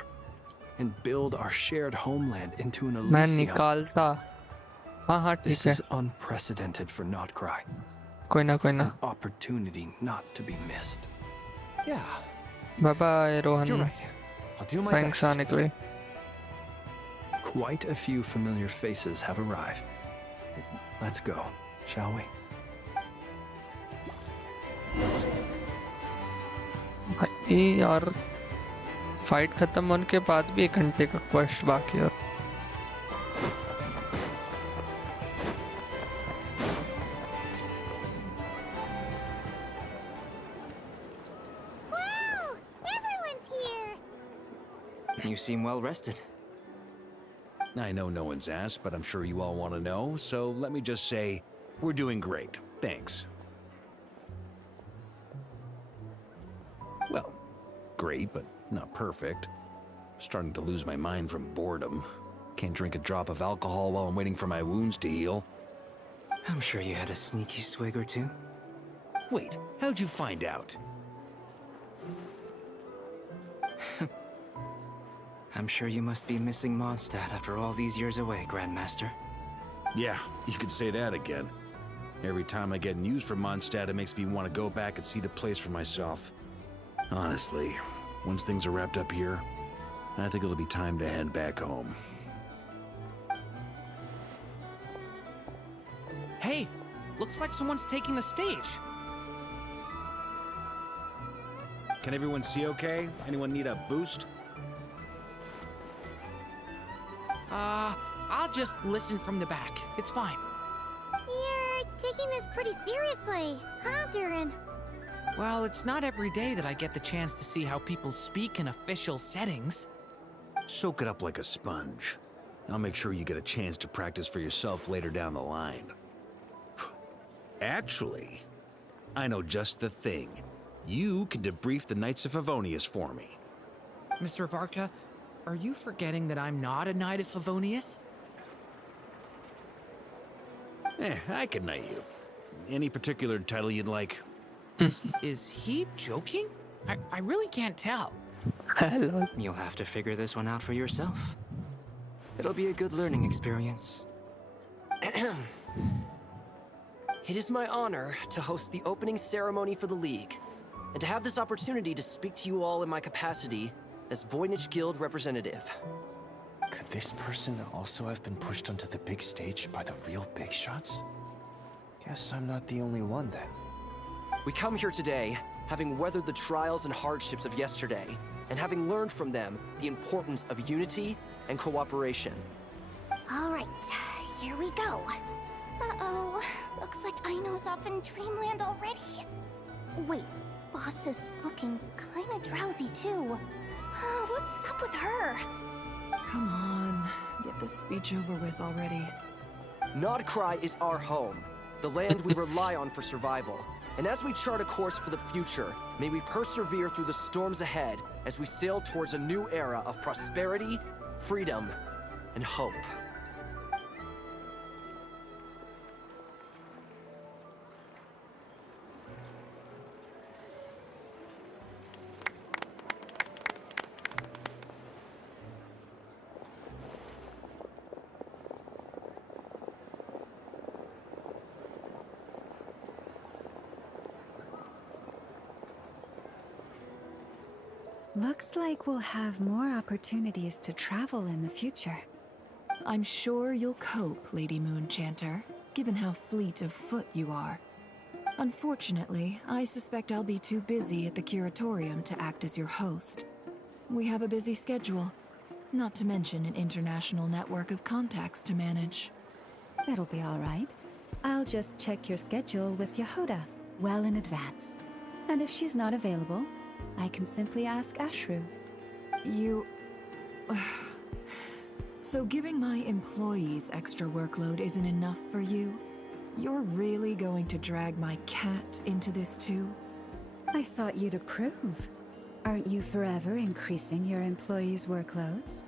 and build our shared homeland into an मैं Elysium. निकालता. हाँ This ठीक है. is unprecedented for Nodcry. कोई ना. An opportunity not to be missed. Yeah. Bye bye, Rohan. You're right. I'll do my Thanks, best. Sonically. Quite a few familiar faces have arrived. Let's go, shall we? भाई यार fight खत्म होने के बाद भी 1 घंटे का क्वेस्ट बाकी है. Wow! Everyone's here! You seem well rested. I know no one's asked, but I'm sure you all want to know, so let me just say, we're doing great. Thanks. Well, great, but not perfect. Starting to lose my mind from boredom. Can't drink a drop of alcohol while I'm waiting for my wounds to heal. I'm sure you had a sneaky swig or two. Wait, how'd you find out? I'm sure you must be missing Mondstadt after all these years away, Grandmaster. Yeah, you could say that again. Every time I get news from Mondstadt, it makes me want to go back and see the place for myself. Honestly, once things are wrapped up here, I think it'll be time to head back home. Hey, looks like someone's taking the stage. Can everyone see okay? Anyone need a boost? I'll just listen from the back. It's fine. You're taking this pretty seriously, huh, Durin? Well, it's not every day that I get the chance to see how people speak in official settings. Soak it up like a sponge. I'll make sure you get a chance to practice for yourself later down the line. Actually, I know just the thing. You can debrief the Knights of Favonius for me. Mr. Varka, are you forgetting that I'm not a Knight of Favonius? I can knight you. Any particular title you'd like? Is he joking? I really can't tell. You'll have to figure this one out for yourself. It'll be a good learning experience. It is my honor to host the opening ceremony for the League, and to have this opportunity to speak to you all in my capacity as Voynich Guild representative. Could this person also have been pushed onto the big stage by the real big shots? Guess I'm not the only one then. We come here today, having weathered the trials and hardships of yesterday, and having learned from them the importance of unity and cooperation. All right, here we go. Uh-oh. Looks like Aino's off in dreamland already. Wait, Boss is looking kinda drowsy too. What's up with her? Come on, get this speech over with already. Nodcry is our home, the land we rely on for survival. And as we chart a course for the future, may we persevere through the storms ahead as we sail towards a new era of prosperity, freedom, and hope. Looks like we'll have more opportunities to travel in the future. I'm sure you'll cope, Lady Moonchanter, given how fleet of foot you are. Unfortunately, I suspect I'll be too busy at the Curatorium to act as your host. We have a busy schedule, not to mention an international network of contacts to manage. It'll be all right. I'll just check your schedule with Yehoda well in advance. And if she's not available, I can simply ask Ashru. You... So giving my employees extra workload isn't enough for you? You're really going to drag my cat into this too? I thought you'd approve. Aren't you forever increasing your employees' workloads?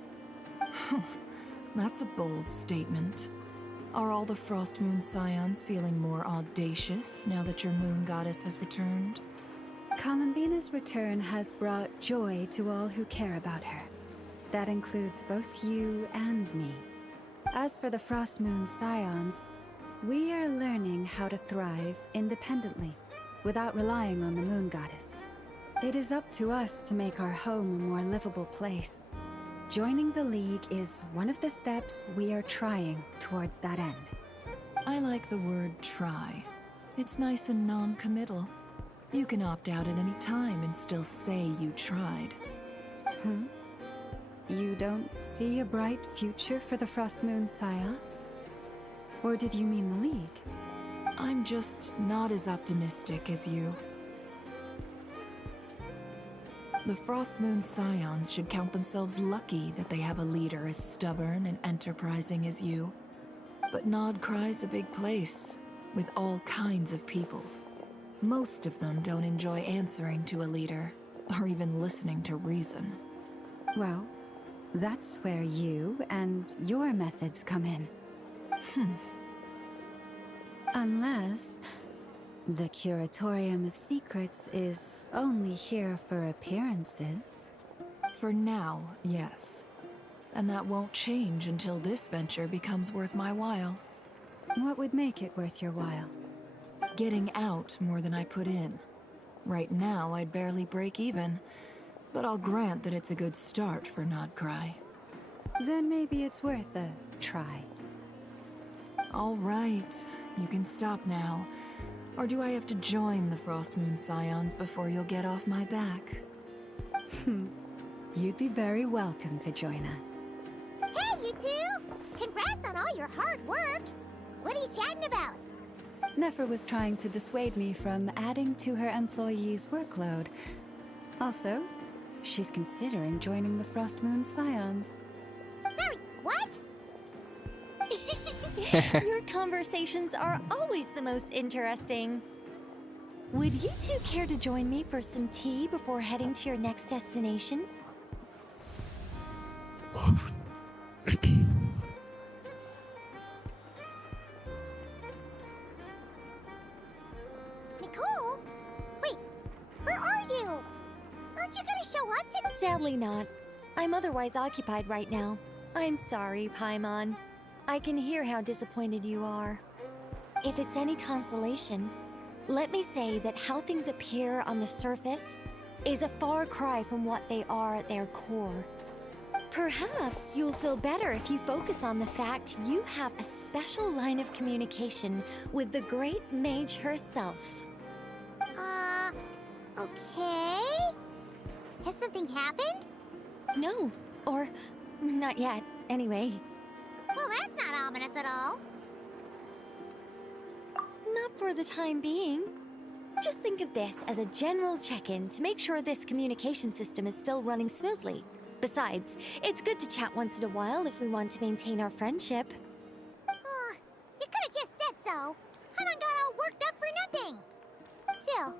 That's a bold statement. Are all the Frost Moon Scions feeling more audacious now that your moon goddess has returned? Columbina's return has brought joy to all who care about her. That includes both you and me. As for the Frost Moon Scions, we are learning how to thrive independently, without relying on the moon goddess. It is up to us to make our home a more livable place. Joining the League is one of the steps we are trying towards that end. I like the word try. It's nice and non-committal. You can opt out at any time and still say you tried. You don't see a bright future for the Frost Moon Scions? Or did you mean the League? I'm just not as optimistic as you. The Frost Moon Scions should count themselves lucky that they have a leader as stubborn and enterprising as you. But Nodcry's a big place, with all kinds of people. Most of them don't enjoy answering to a leader, or even listening to reason. Well, that's where you and your methods come in. Unless the Curatorium of Secrets is only here for appearances. For now, yes. And that won't change until this venture becomes worth my while. What would make it worth your while? Getting out more than I put in. Right now, I'd barely break even, but I'll grant that it's a good start for Nodcry. Then maybe it's worth a try. All right, you can stop now. Or do I have to join the Frost Moon Scions before you'll get off my back? You'd be very welcome to join us. Hey, you two! Congrats on all your hard work! What are you chatting about? Nefer was trying to dissuade me from adding to her employees' workload. Also, she's considering joining the Frost Moon Scions. Sorry, what? Your conversations are always the most interesting. Would you two care to join me for some tea before heading to your next destination? Nicole? Wait, where are you? Aren't you gonna show up today? Sadly not. I'm otherwise occupied right now. I'm sorry, Paimon. I can hear how disappointed you are. If it's any consolation, let me say that how things appear on the surface is a far cry from what they are at their core. Perhaps you'll feel better if you focus on the fact you have a special line of communication with the great mage herself. Okay? Has something happened? No, or not yet, anyway. Well, that's not ominous at all. Not for the time being. Just think of this as a general check-in to make sure this communication system is still running smoothly. Besides, it's good to chat once in a while if we want to maintain our friendship. You could have just said so. Paimon got all worked up for nothing. Still,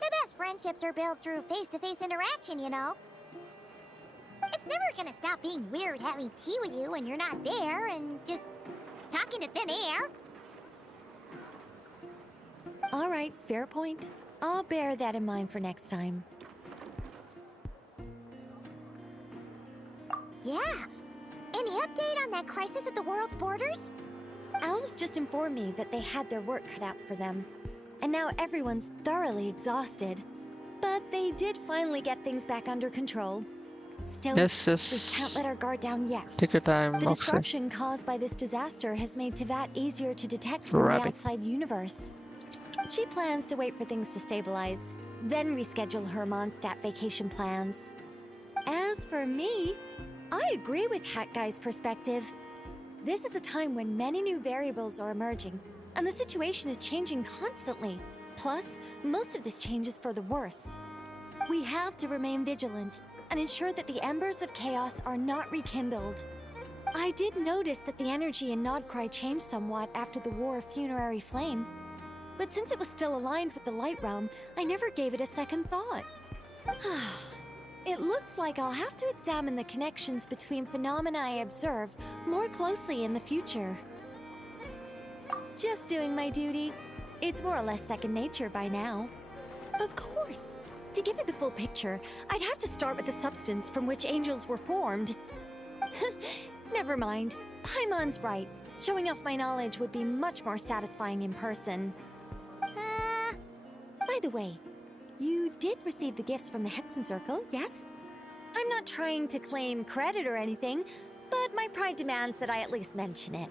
the best friendships are built through face-to-face interaction, you know. It's never gonna stop being weird having tea with you when you're not there and just talking to thin air. All right, fair point. I'll bear that in mind for next time. Yeah. Any update on that crisis at the world's borders? Alice just informed me that they had their work cut out for them. And now everyone's thoroughly exhausted. But they did finally get things back under control. Still, Yes, we yes. can't let our guard down yet. Take your time, The Moxie. disruption caused by this disaster has made Tevat easier to detect from the Rabbit. outside universe. She plans to wait for things to stabilize, then reschedule her Mondstadt vacation plans. As for me, I agree with Hat Guy's perspective. This is a time when many new variables are emerging, and the situation is changing constantly. Plus, most of this change is for the worse. We have to remain vigilant and ensure that the embers of chaos are not rekindled. I did notice that the energy in Nodcry changed somewhat after the War of Funerary Flame, but since it was still aligned with the Light Realm, I never gave it a second thought. It looks like I'll have to examine the connections between phenomena I observe more closely in the future. Just doing my duty. It's more or less second nature by now. Of course. To give you the full picture, I'd have to start with the substance from which angels were formed. Never mind. Paimon's right. Showing off my knowledge would be much more satisfying in person. By the way, you did receive the gifts from the Hexen Circle, yes? I'm not trying to claim credit or anything, but my pride demands that I at least mention it.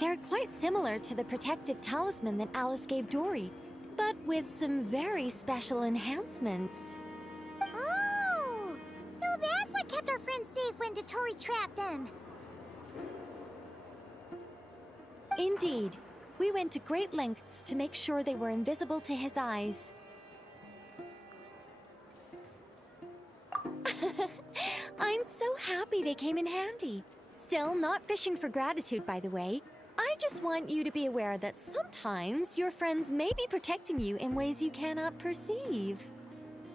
They're quite similar to the protective talisman that Alice gave Dory, but with some very special enhancements. Oh! So that's what kept our friends safe when Dotori trapped them. Indeed. We went to great lengths to make sure they were invisible to his eyes. I'm so happy they came in handy. Still, not fishing for gratitude, by the way. I just want you to be aware that sometimes your friends may be protecting you in ways you cannot perceive.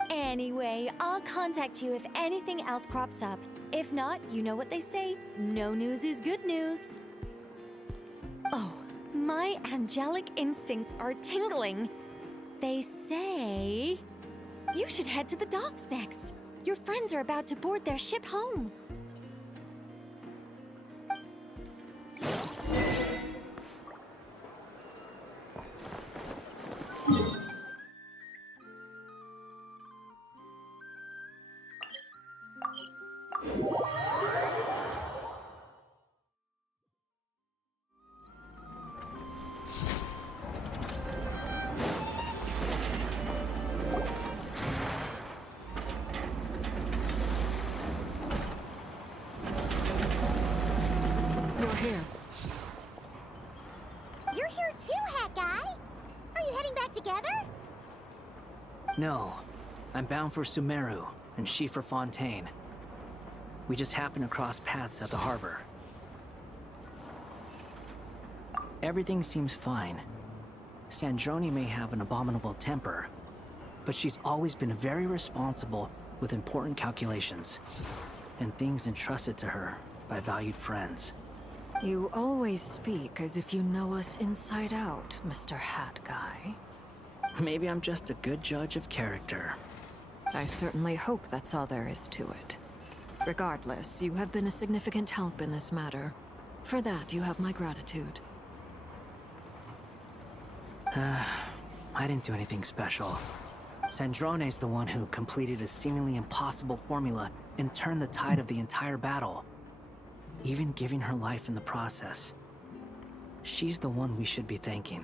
Anyway, I'll contact you if anything else crops up. If not, you know what they say, no news is good news. Oh, my angelic instincts are tingling. They say you should head to the docks next. Your friends are about to board their ship home. You're here. You're here too, Hat Guy! Are you heading back together? No. I'm bound for Sumeru, and she for Fontaine. We just happened to cross paths at the harbor. Everything seems fine. Sandrone may have an abominable temper, but she's always been very responsible with important calculations, and things entrusted to her by valued friends. You always speak as if you know us inside out, Mr. Hat Guy. Maybe I'm just a good judge of character. I certainly hope that's all there is to it. Regardless, you have been a significant help in this matter. For that, you have my gratitude. I didn't do anything special. Sandrone's the one who completed a seemingly impossible formula and turned the tide of the entire battle, even giving her life in the process. She's the one we should be thanking.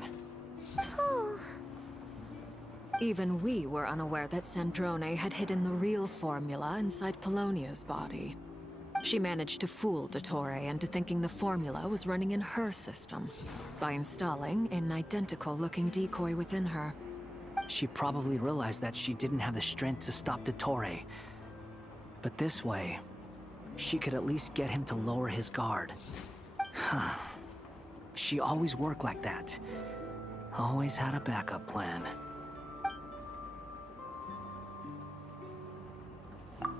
Even we were unaware that Sandrone had hidden the real formula inside Polonia's body. She managed to fool Dottore into thinking the formula was running in her system by installing an identical-looking decoy within her. She probably realized that she didn't have the strength to stop Dottore. But this way, she could at least get him to lower his guard. Huh. She always worked like that. Always had a backup plan.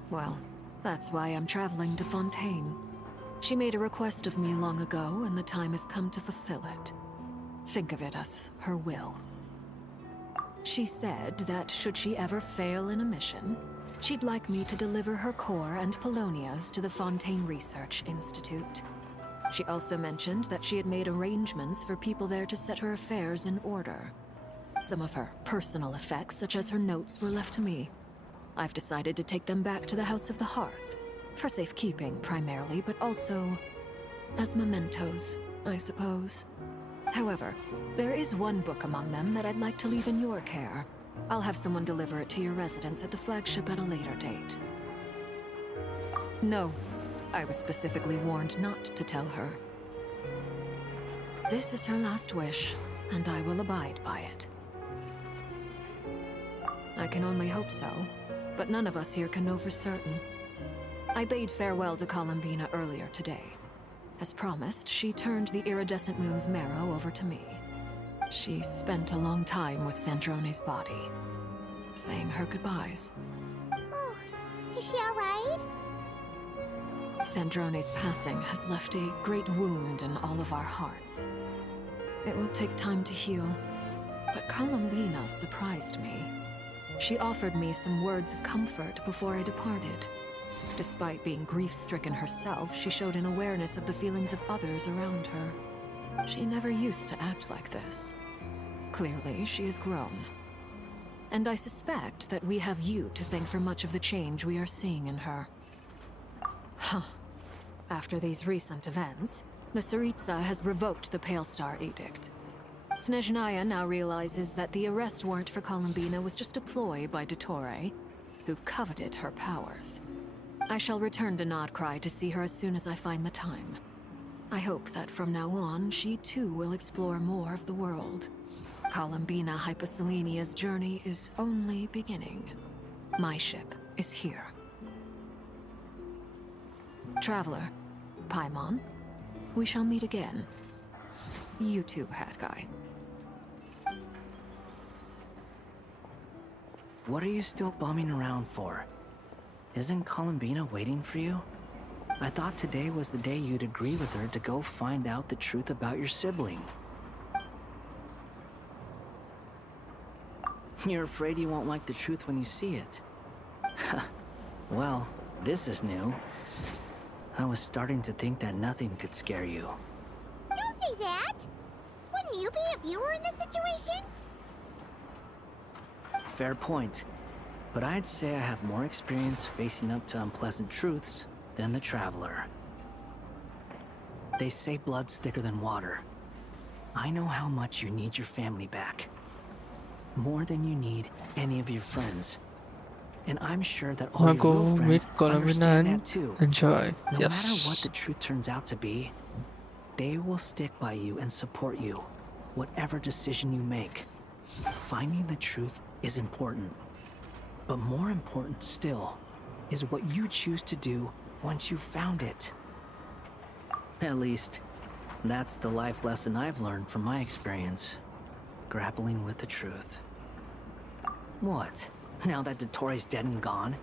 Well, that's why I'm traveling to Fontaine. She made a request of me long ago, and the time has come to fulfill it. Think of it as her will. She said that should she ever fail in a mission, she'd like me to deliver her core and Polonia's to the Fontaine Research Institute. She also mentioned that she had made arrangements for people there to set her affairs in order. Some of her personal effects, such as her notes, were left to me. I've decided to take them back to the House of the Hearth, for safekeeping primarily, but also as mementos, I suppose. However, there is one book among them that I'd like to leave in your care. I'll have someone deliver it to your residence at the flagship at a later date. No, I was specifically warned not to tell her. This is her last wish, and I will abide by it. I can only hope so, but none of us here can know for certain. I bade farewell to Columbina earlier today. As promised, she turned the iridescent moon's marrow over to me. She spent a long time with Sandrone's body, saying her goodbyes. Oh, is she alright? Sandrone's passing has left a great wound in all of our hearts. It will take time to heal, but Columbina surprised me. She offered me some words of comfort before I departed. Despite being grief-stricken herself, she showed an awareness of the feelings of others around her. She never used to act like this. Clearly, she has grown. And I suspect that we have you to thank for much of the change we are seeing in her. Huh. After these recent events, the Tsaritsa has revoked the Pale Star Edict. Snezhnaya now realizes that the arrest warrant for Columbina was just a ploy by Dottore, who coveted her powers. I shall return to Nodcry to see her as soon as I find the time. I hope that from now on, she too will explore more of the world. Columbina Hyposelenia's journey is only beginning. My ship is here. Traveler, Paimon, we shall meet again. You too, Hat Guy. What are you still bumming around for? Isn't Columbina waiting for you? I thought today was the day you'd agree with her to go find out the truth about your sibling. You're afraid you won't like the truth when you see it. Well, this is new. I was starting to think that nothing could scare you. Don't say that! Wouldn't you be a viewer in this situation? Fair point. But I'd say I have more experience facing up to unpleasant truths than the Traveler. They say blood's thicker than water. I know how much you need your family back. More than you need any of your friends. And I'm sure that all your Go real friends meet Columbina understand and that too. enjoy. No Yes. matter what the truth turns out to be, they will stick by you and support you, whatever decision you make. Finding the truth is important. But more important still is what you choose to do once you've found it. At least, that's the life lesson I've learned from my experience, grappling with the truth. What? Now that Dottore's dead and gone?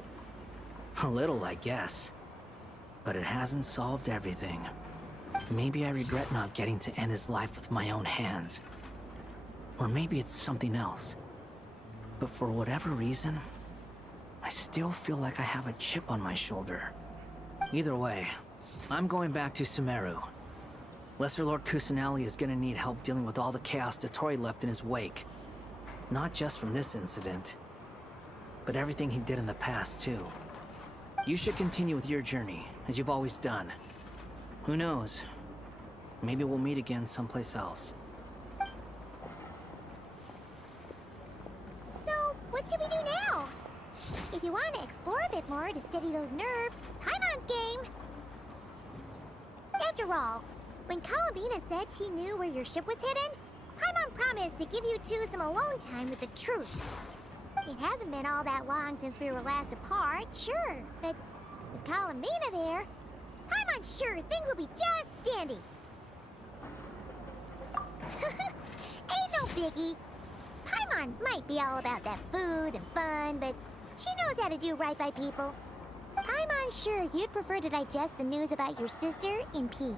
A little, I guess. But it hasn't solved everything. Maybe I regret not getting to end his life with my own hands. Or maybe it's something else. But for whatever reason, I still feel like I have a chip on my shoulder. Either way, I'm going back to Sumeru. Lesser Lord Kusanali is gonna need help dealing with all the chaos Dottore left in his wake. Not just from this incident, but everything he did in the past, too. You should continue with your journey, as you've always done. Who knows? Maybe we'll meet again someplace else. So, what should we do now? If you want to explore a bit more to steady those nerves, Paimon's game! After all, when Columbina said she knew where your ship was hidden, Paimon promised to give you two some alone time with the truth. It hasn't been all that long since we were last apart, sure, but with Columbina there, Paimon's sure things will be just dandy. Ain't no biggie. Paimon might be all about that food and fun, but she knows how to do right by people. Paimon's sure you'd prefer to digest the news about your sister in peace.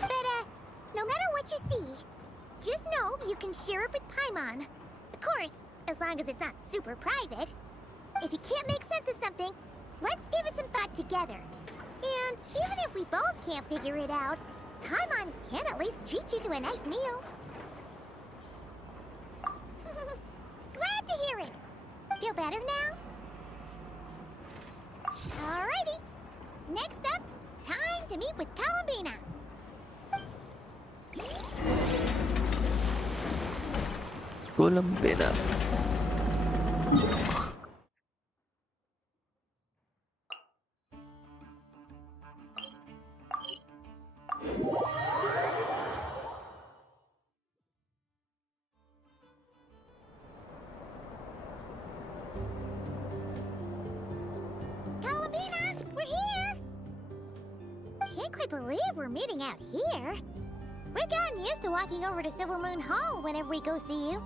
But, no matter what you see, just know you can share it with Paimon. Of course, as long as it's not super private. If you can't make sense of something, let's give it some thought together. And even if we both can't figure it out, Paimon can at least treat you to a nice meal. Glad to hear it. Feel better now? Alrighty. Next up, time to meet with Columbina. Columbina. Columbina, we're here! Can't quite believe we're meeting out here. We've gotten used to walking over to Silver Moon Hall whenever we go see you.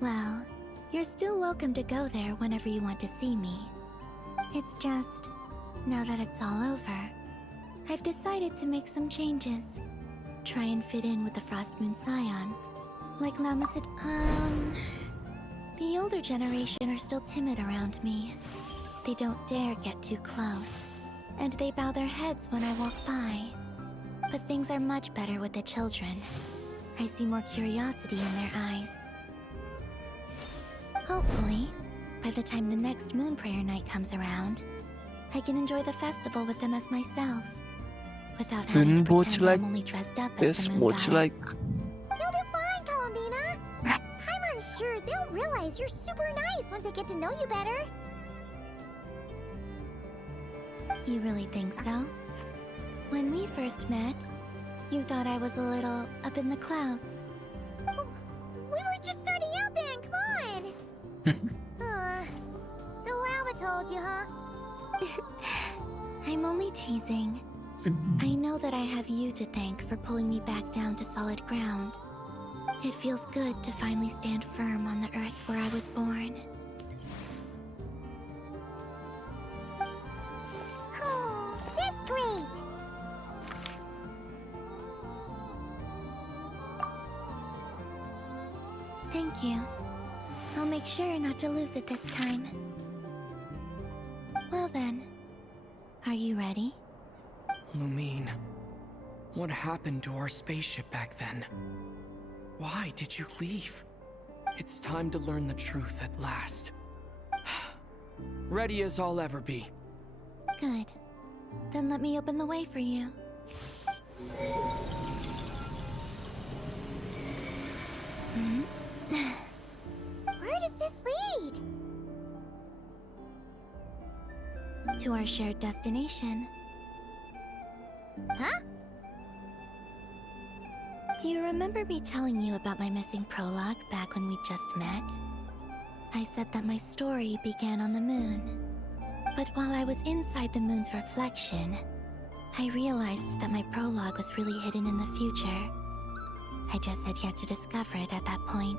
Well, you're still welcome to go there whenever you want to see me. It's just, now that it's all over, I've decided to make some changes. Try and fit in with the Frost Moon Scions. Like Lama said, the older generation are still timid around me. They don't dare get too close, and they bow their heads when I walk by. But things are much better with the children. I see more curiosity in their eyes. Hopefully, by the time the next Moon Prayer Night comes around, I can enjoy the festival with them as myself, without having to pretend I'm only dressed up as the Moon Goddess. You'll do fine, Columbina. Paimon's sure they'll realize you're super nice once they get to know you better. You really think so? When we first met, you thought I was a little up in the clouds. We were just starting out then, come on! So Lama told you, huh? I'm only teasing. I know that I have you to thank for pulling me back down to solid ground. It feels good to finally stand firm on the earth where I was born. Oh, that's great! Thank you. I'll make sure not to lose it this time. Well then, are you ready? Lumine, what happened to our spaceship back then? Why did you leave? It's time to learn the truth at last. Ready as I'll ever be. Good. Then let me open the way for you. Where does this lead? To our shared destination. Huh? Do you remember me telling you about my missing prologue back when we just met? I said that my story began on the moon. But while I was inside the moon's reflection, I realized that my prologue was really hidden in the future. I just had yet to discover it at that point.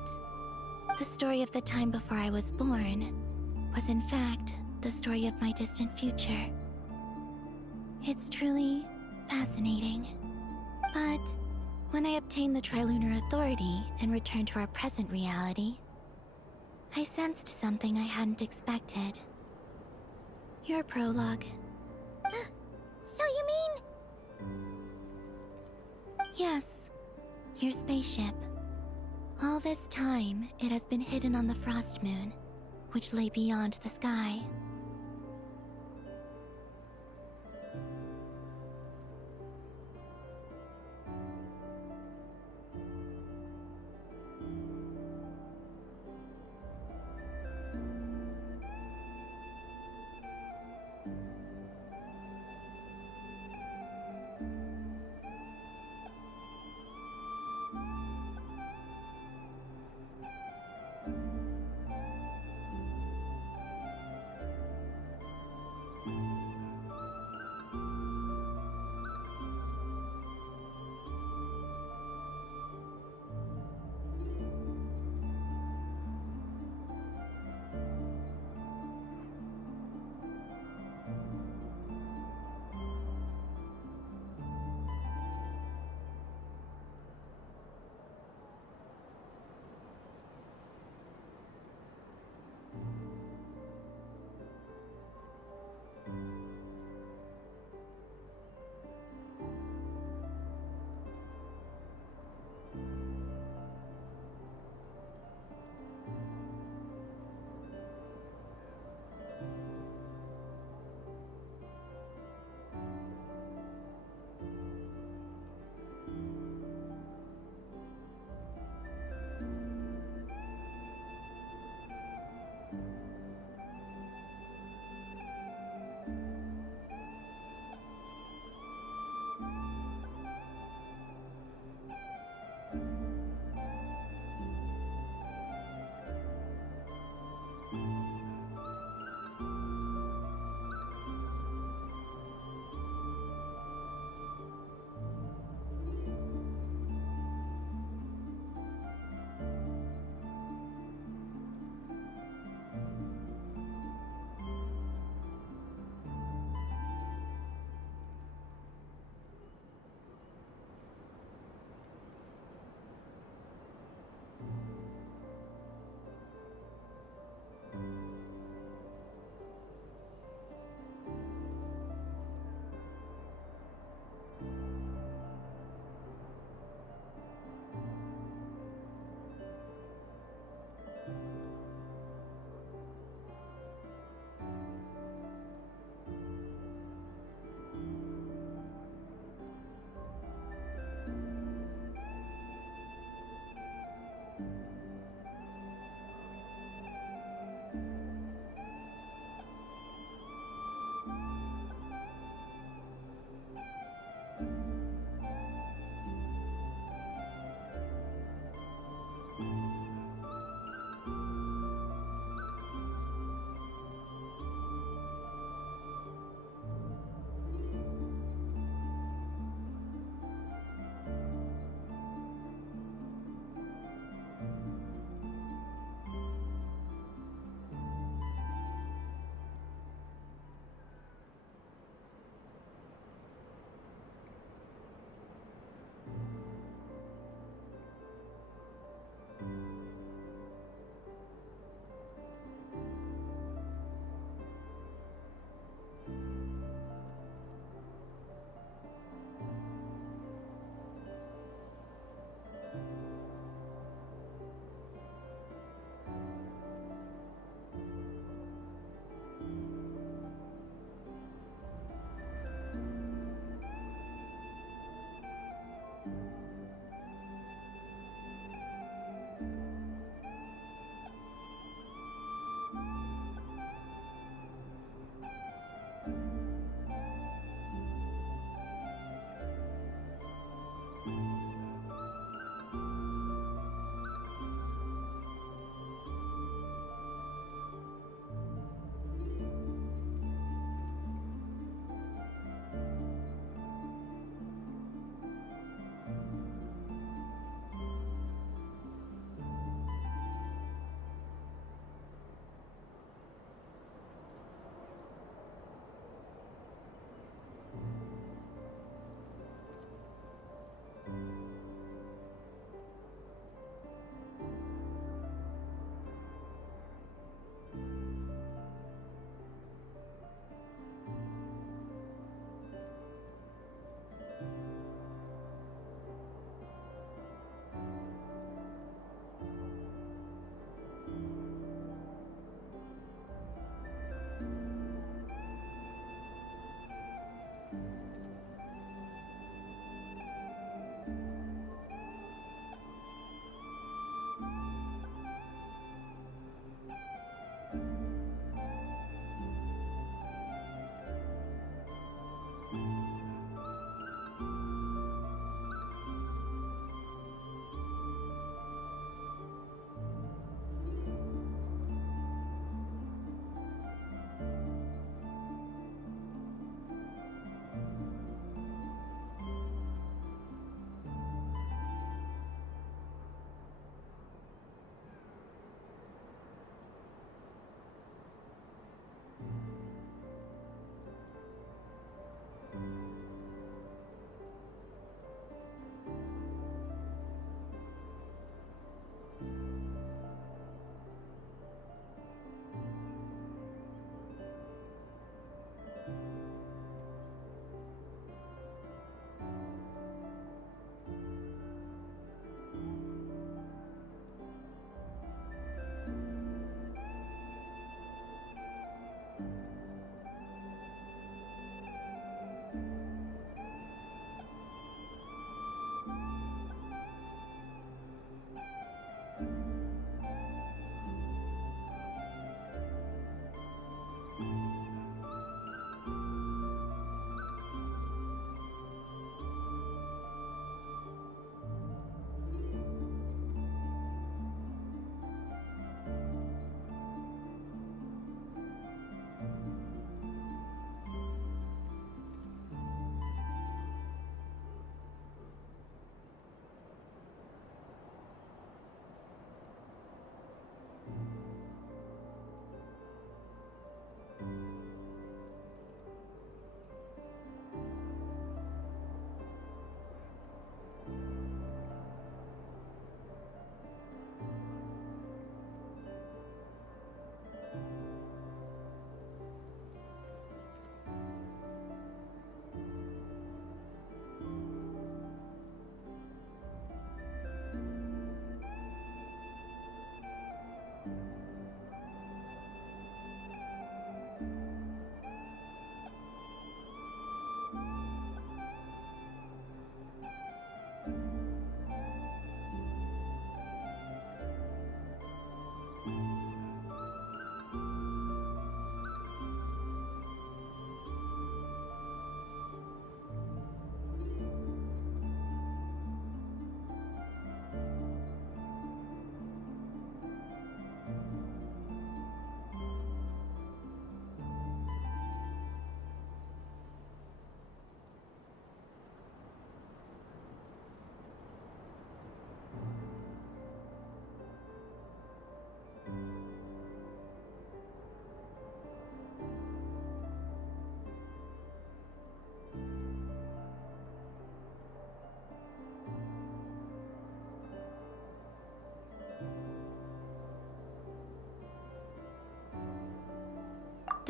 The story of the time before I was born was in fact the story of my distant future. It's truly fascinating. But when I obtained the Trilunar Authority and returned to our present reality, I sensed something I hadn't expected. Your prologue. So you mean... Yes, your spaceship. All this time, it has been hidden on the Frost Moon, which lay beyond the sky.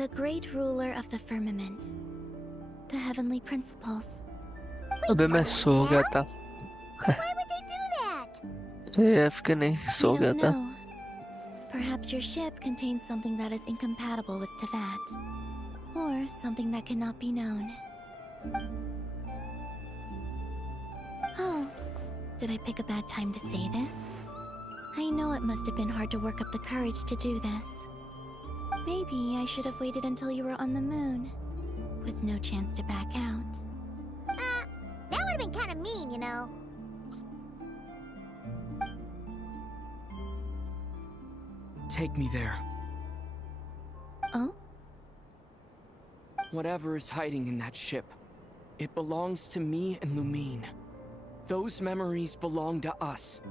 The great ruler of the firmament. The heavenly principles. अबे मैं सो गया था. Why would they do that? AFK नहीं, I सो गया don't था. know. Perhaps your ship contains something that is incompatible with Teyvat. Or something that cannot be known. Oh, did I pick a bad time to say this? I know it must have been hard to work up the courage to do this. Maybe I should have waited until you were on the moon, with no chance to back out. That would have been kind of mean, you know. Take me there. Oh? Whatever is hiding in that ship, it belongs to me and Lumine. Those memories belong to us.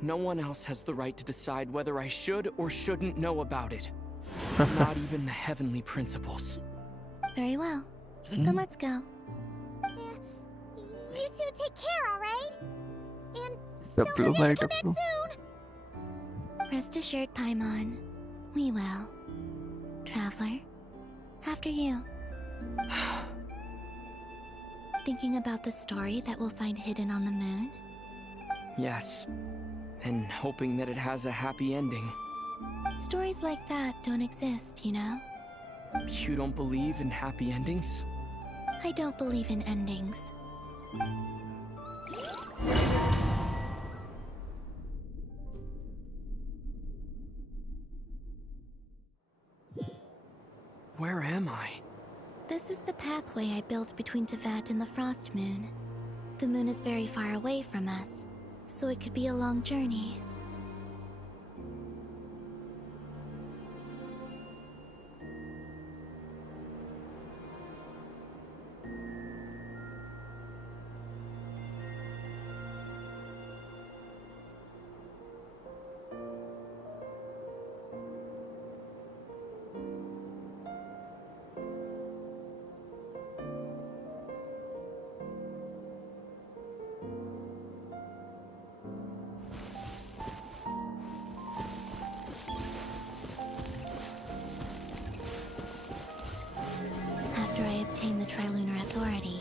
No one else has the right to decide whether I should or shouldn't know about it. Not even the heavenly principles. Very well. Then let's go. You two take care, alright? And The don't blue forget to light come of back blue. soon. Rest assured, Paimon. We will. Traveler, after you. Thinking about the story that we'll find hidden on the moon? Yes. And hoping that it has a happy ending. Stories like that don't exist, you know? You don't believe in happy endings? I don't believe in endings. Where am I? This is the pathway I built between Teyvat and the Frost Moon. The moon is very far away from us, so it could be a long journey. After I obtained the Trilunar Authority,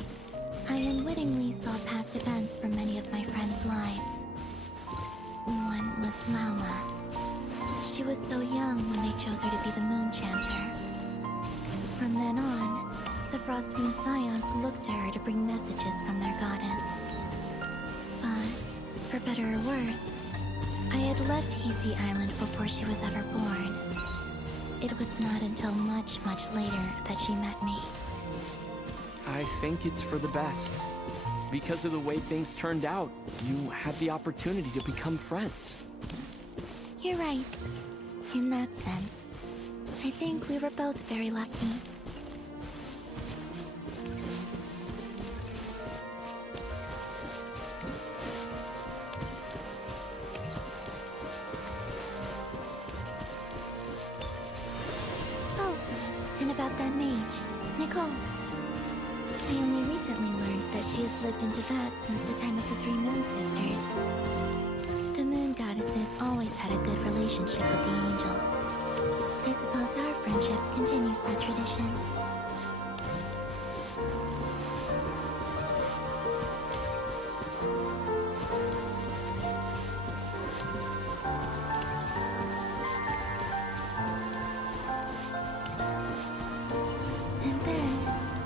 I unwittingly saw past events from many of my friends' lives. One was Lauma. She was so young when they chose her to be the Moon Chanter. From then on, the Frost Moon Scions looked to her to bring messages from their goddess. But, for better or worse, I had left Hisi Island before she was ever born. It was not until much, much later that she met me. I think it's for the best. Because of the way things turned out, you had the opportunity to become friends. You're right. In that sense, I think we were both very lucky. Oh, and about that mage, Nicole. I only recently learned that she has lived in Teyvat since the time of the Three Moon Sisters. The Moon Goddesses always had a good relationship with the angels. I suppose our friendship continues that tradition. And then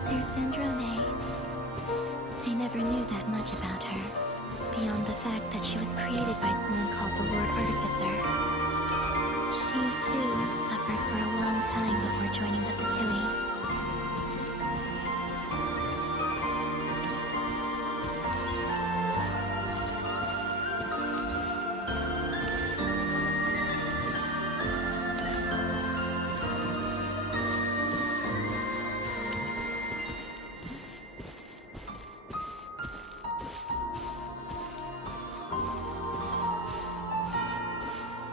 there's Sandrone. I never knew that much about her, beyond the fact that she was created by someone called the Lord Artificer. She, too, suffered for a long time before joining the Fatui.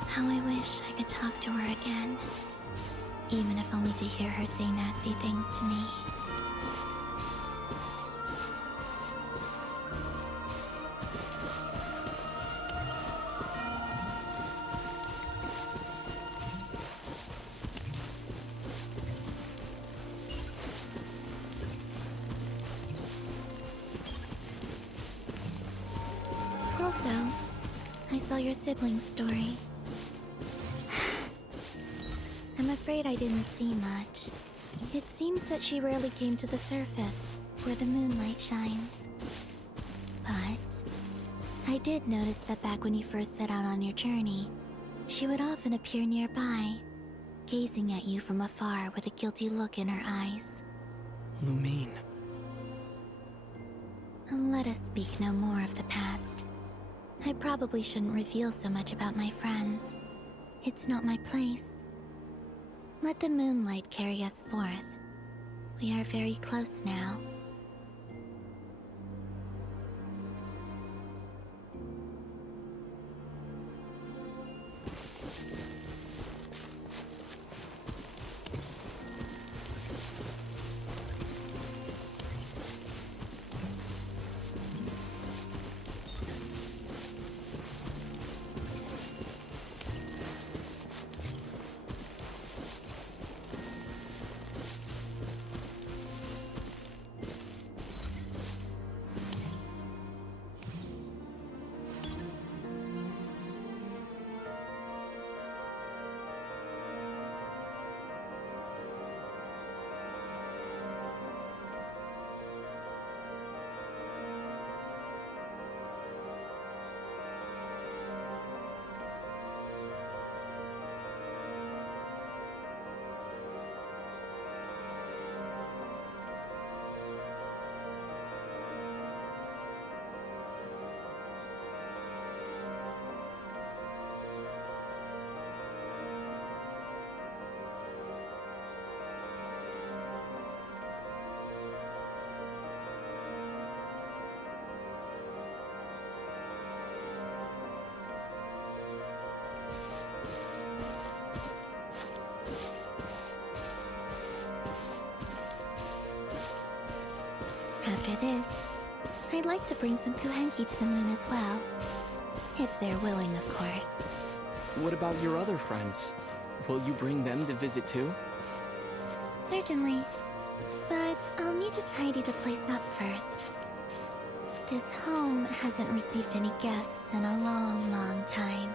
How I wish I could talk to her again. Even if only to hear her say nasty things to me. saw your sibling's story. I'm afraid I didn't see much. It seems that she rarely came to the surface, where the moonlight shines. But I did notice that back when you first set out on your journey, she would often appear nearby, gazing at you from afar with a guilty look in her eyes. Lumine. Let us speak no more of the past. I probably shouldn't reveal so much about my friends. It's not my place. Let the moonlight carry us forth. We are very close now. After this, I'd like to bring some Kuhenki to the moon as well. If they're willing, of course. What about your other friends? Will you bring them to visit too? Certainly. But I'll need to tidy the place up first. This home hasn't received any guests in a long, long time.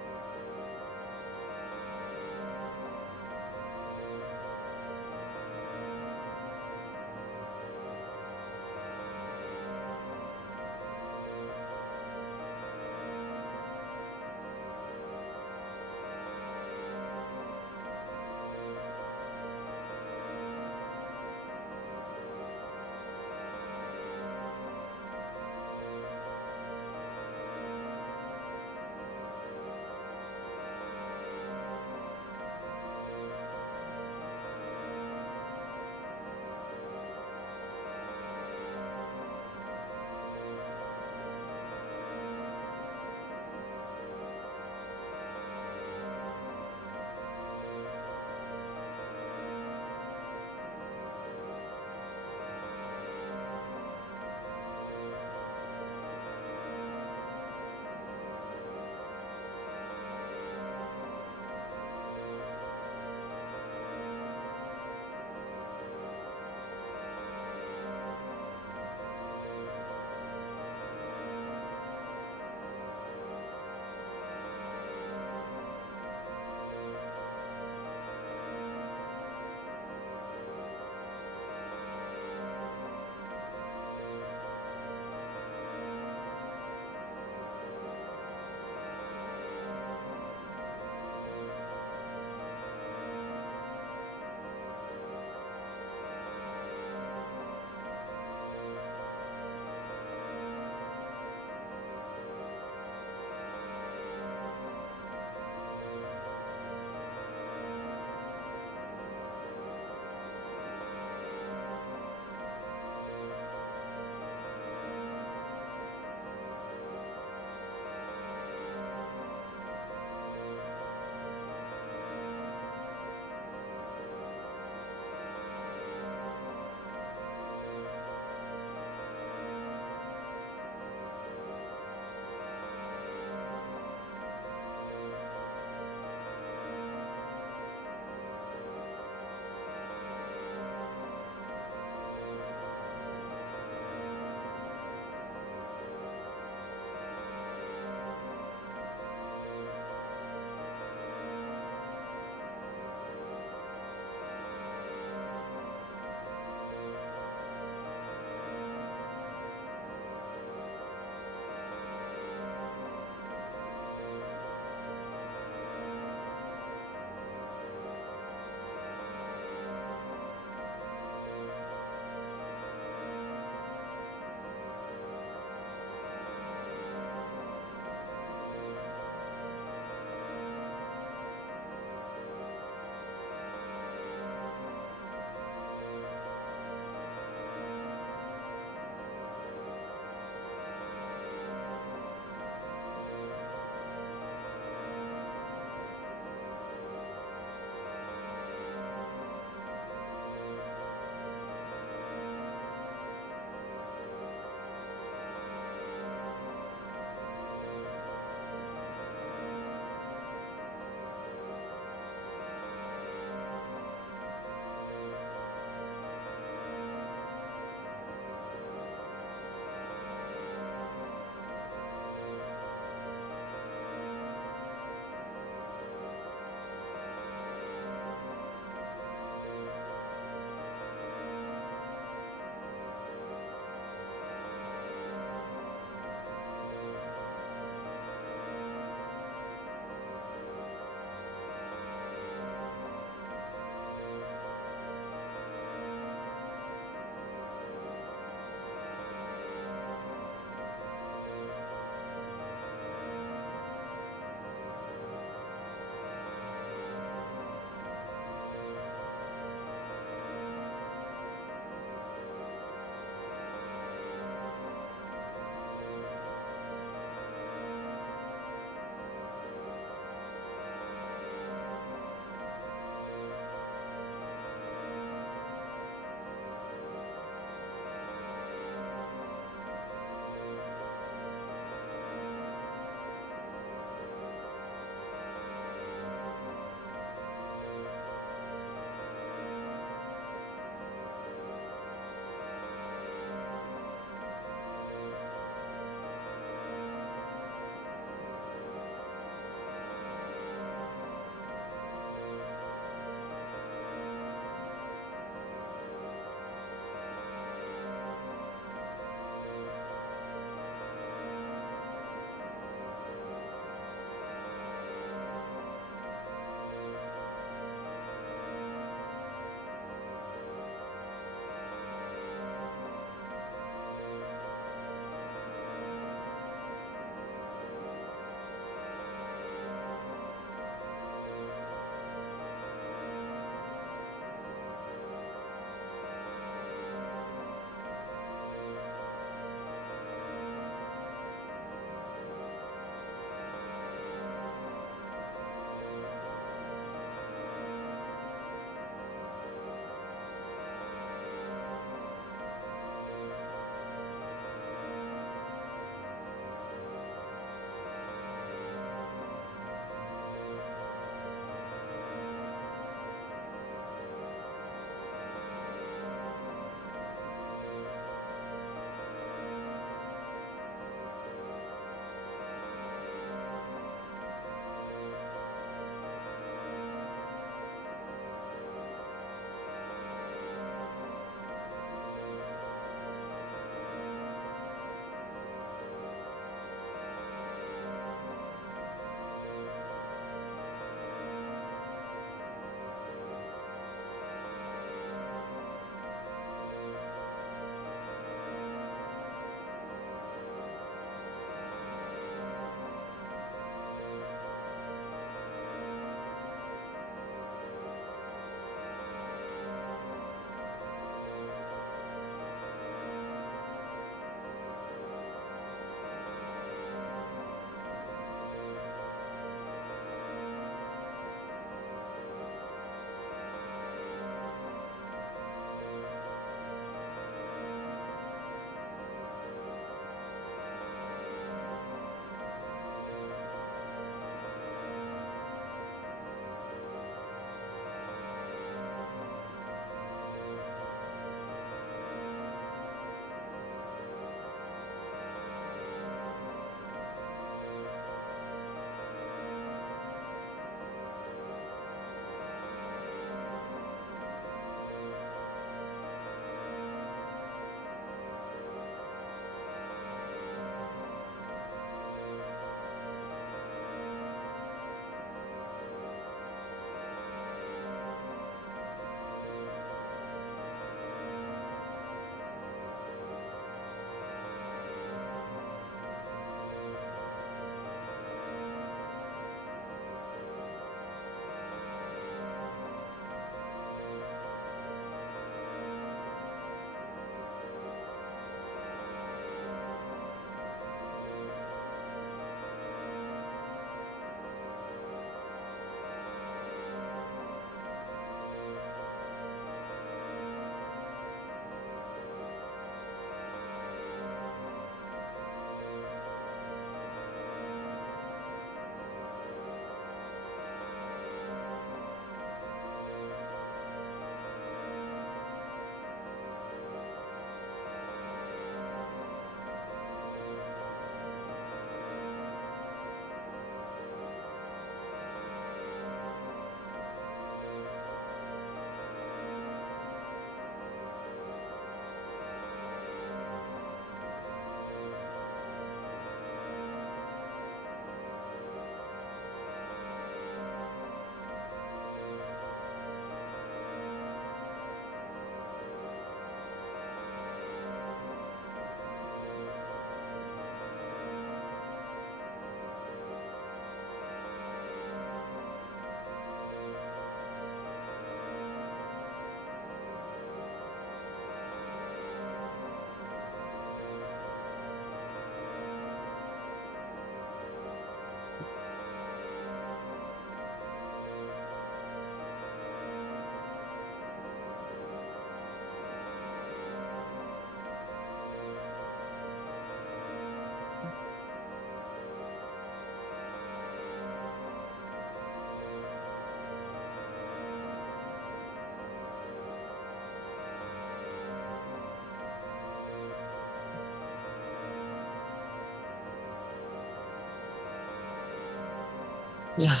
Yeah.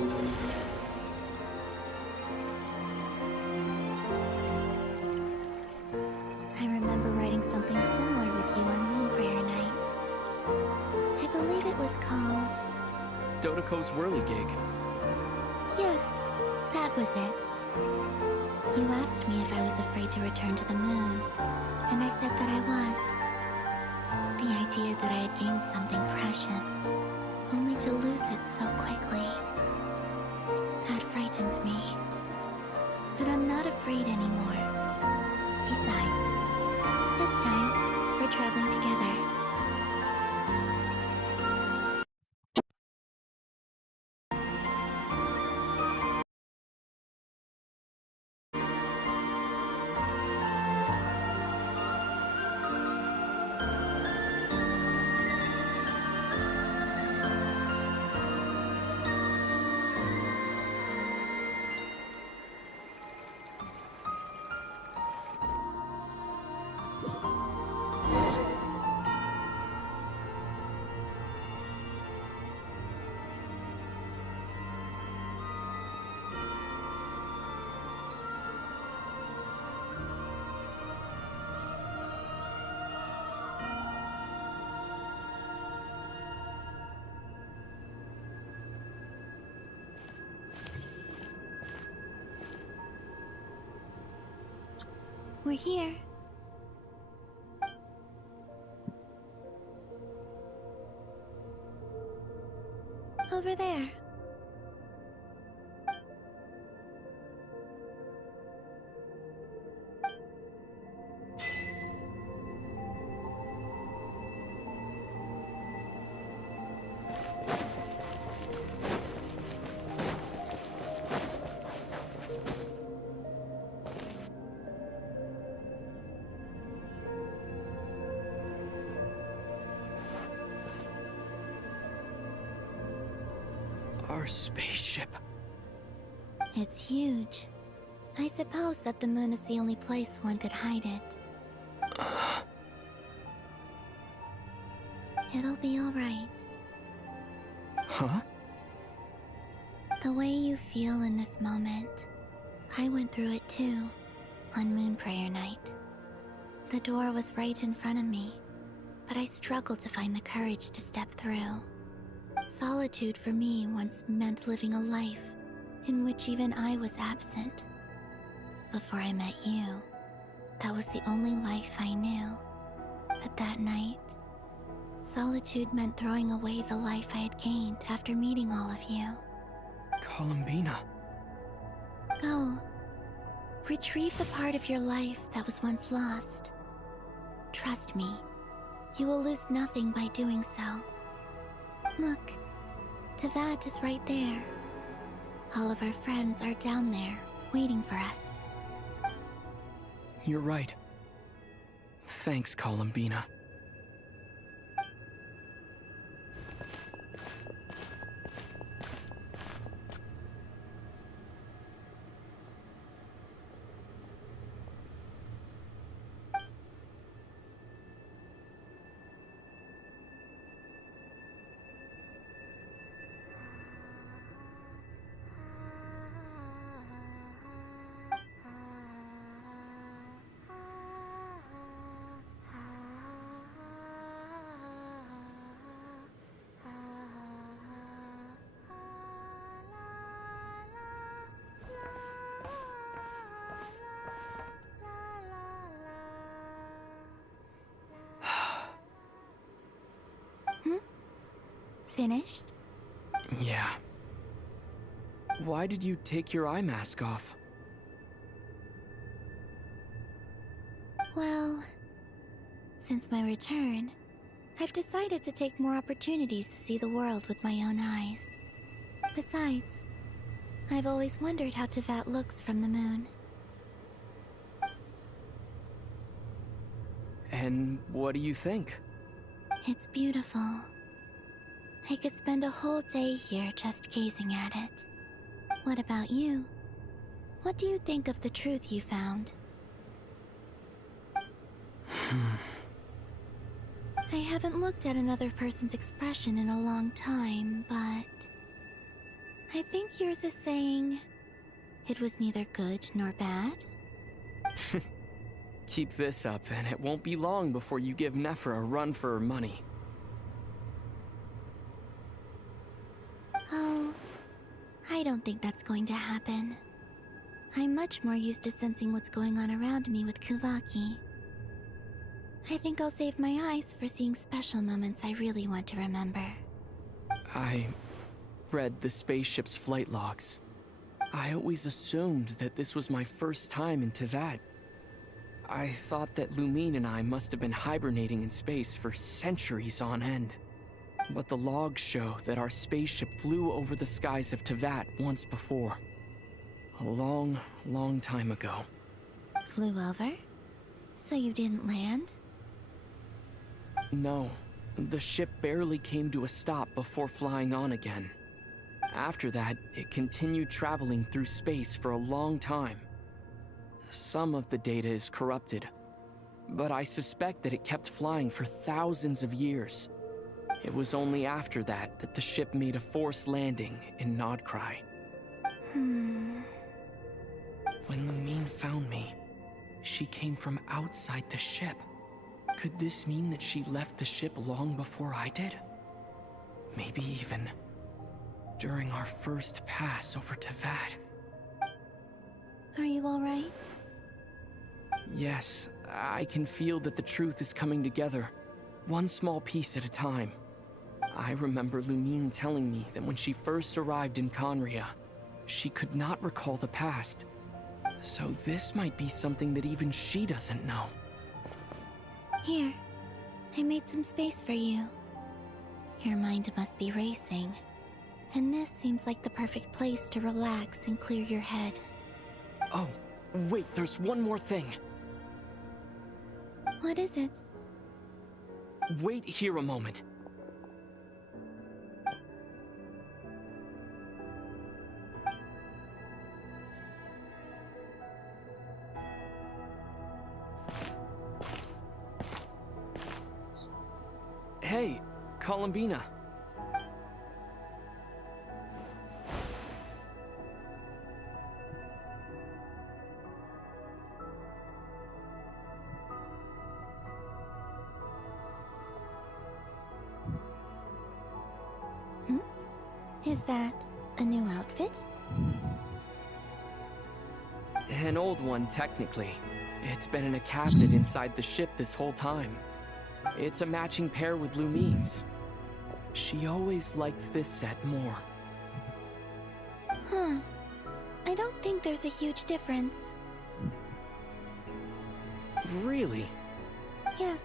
I remember writing something similar with you on Moon Prayer Night. I believe it was called... Dodoko's whirly gig. Yes, that was it. You asked me if I was afraid to return to the moon, and I said that I was. The idea that I had gained something precious, only to lose it so quickly. That frightened me. But I'm not afraid anymore. Besides, this time, we're traveling together. We're here. Over there. Our spaceship. It's huge. I suppose that the moon is the only place one could hide it. It'll be alright. Huh? The way you feel in this moment, I went through it too, on Moon Prayer Night. The door was right in front of me, but I struggled to find the courage to step through. Solitude for me once meant living a life in which even I was absent. Before I met you, that was the only life I knew. But that night, solitude meant throwing away the life I had gained after meeting all of you. Columbina. Go. Retrieve the part of your life that was once lost. Trust me, you will lose nothing by doing so. Look, Teyvat is right there. All of our friends are down there, waiting for us. You're right. Thanks, Columbina. Finished? Yeah. Why did you take your eye mask off? Well, since my return, I've decided to take more opportunities to see the world with my own eyes. Besides, I've always wondered how Teyvat looks from the moon. And what do you think? It's beautiful. I could spend a whole day here just gazing at it. What about you? What do you think of the truth you found? I haven't looked at another person's expression in a long time, but... I think yours is saying it was neither good nor bad. Keep this up, and it won't be long before you give Nephra a run for her money. Oh, I don't think that's going to happen. I'm much more used to sensing what's going on around me with Kuvaki. I think I'll save my eyes for seeing special moments I really want to remember. I read the spaceship's flight logs. I always assumed that this was my first time in Teyvat. I thought that Lumine and I must have been hibernating in space for centuries on end. But the logs show that our spaceship flew over the skies of Teyvat once before. A long, long time ago. Flew over? So you didn't land? No, the ship barely came to a stop before flying on again. After that, it continued traveling through space for a long time. Some of the data is corrupted, but I suspect that it kept flying for thousands of years. It was only after that that the ship made a forced landing in Nodcry. When Lumine found me, she came from outside the ship. Could this mean that she left the ship long before I did? Maybe even during our first pass over Teyvat. Are you alright? Yes, I can feel that the truth is coming together, one small piece at a time. I remember Lumine telling me that when she first arrived in Conria, she could not recall the past. So this might be something that even she doesn't know. Here, I made some space for you. Your mind must be racing, and this seems like the perfect place to relax and clear your head. Oh, wait, there's one more thing. What is it? Wait here a moment. Hey, Columbina. Is that a new outfit? An old one, technically. It's been in a cabinet inside the ship this whole time. It's a matching pair with Lumine's. She always liked this set more. Huh. I don't think there's a huge difference. Really? Yes,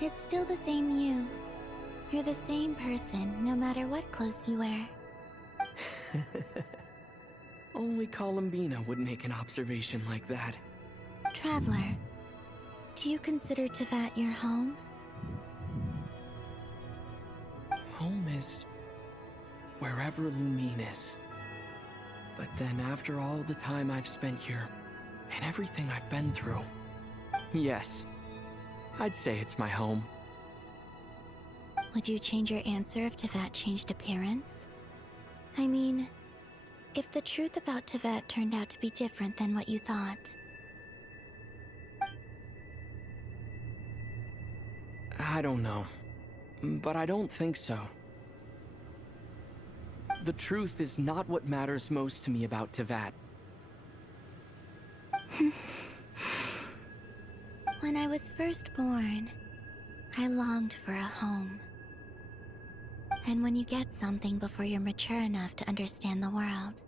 it's still the same you. You're the same person, no matter what clothes you wear. Only Columbina would make an observation like that. Traveler, do you consider Teyvat your home? Home is wherever Lumine is. But then after all the time I've spent here, and everything I've been through, yes, I'd say it's my home. Would you change your answer if Teyvat changed appearance? I mean, if the truth about Teyvat turned out to be different than what you thought. I don't know, but I don't think so. The truth is not what matters most to me about Teyvat. When I was first born, I longed for a home. And when you get something before you're mature enough to understand the world,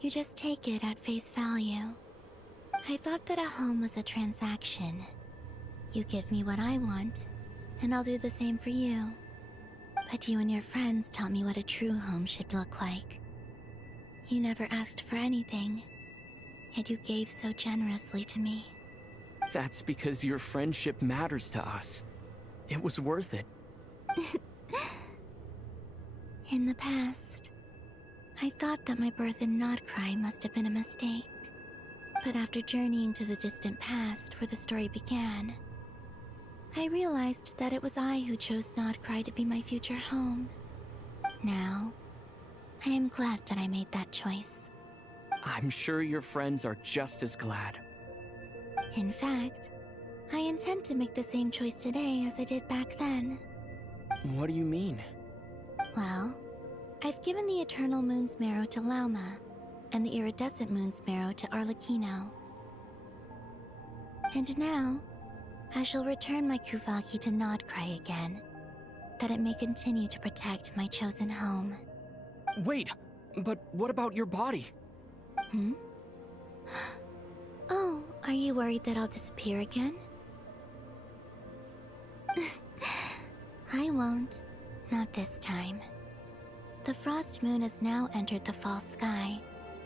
you just take it at face value. I thought that a home was a transaction. You give me what I want, and I'll do the same for you. But you and your friends taught me what a true home should look like. You never asked for anything, yet you gave so generously to me. That's because your friendship matters to us. It was worth it. In the past, I thought that my birth in Nodcry must have been a mistake. But after journeying to the distant past where the story began, I realized that it was I who chose Nodcry to be my future home. Now, I am glad that I made that choice. I'm sure your friends are just as glad. In fact, I intend to make the same choice today as I did back then. What do you mean? Well, I've given the Eternal Moon's marrow to Lauma, and the Iridescent Moon's marrow to Arlecchino. And now, I shall return my Kuvaki to Nodcry again, that it may continue to protect my chosen home. Wait, but what about your body? Hmm? Oh, are you worried that I'll disappear again? I won't. Not this time. The Frost Moon has now entered the fall sky,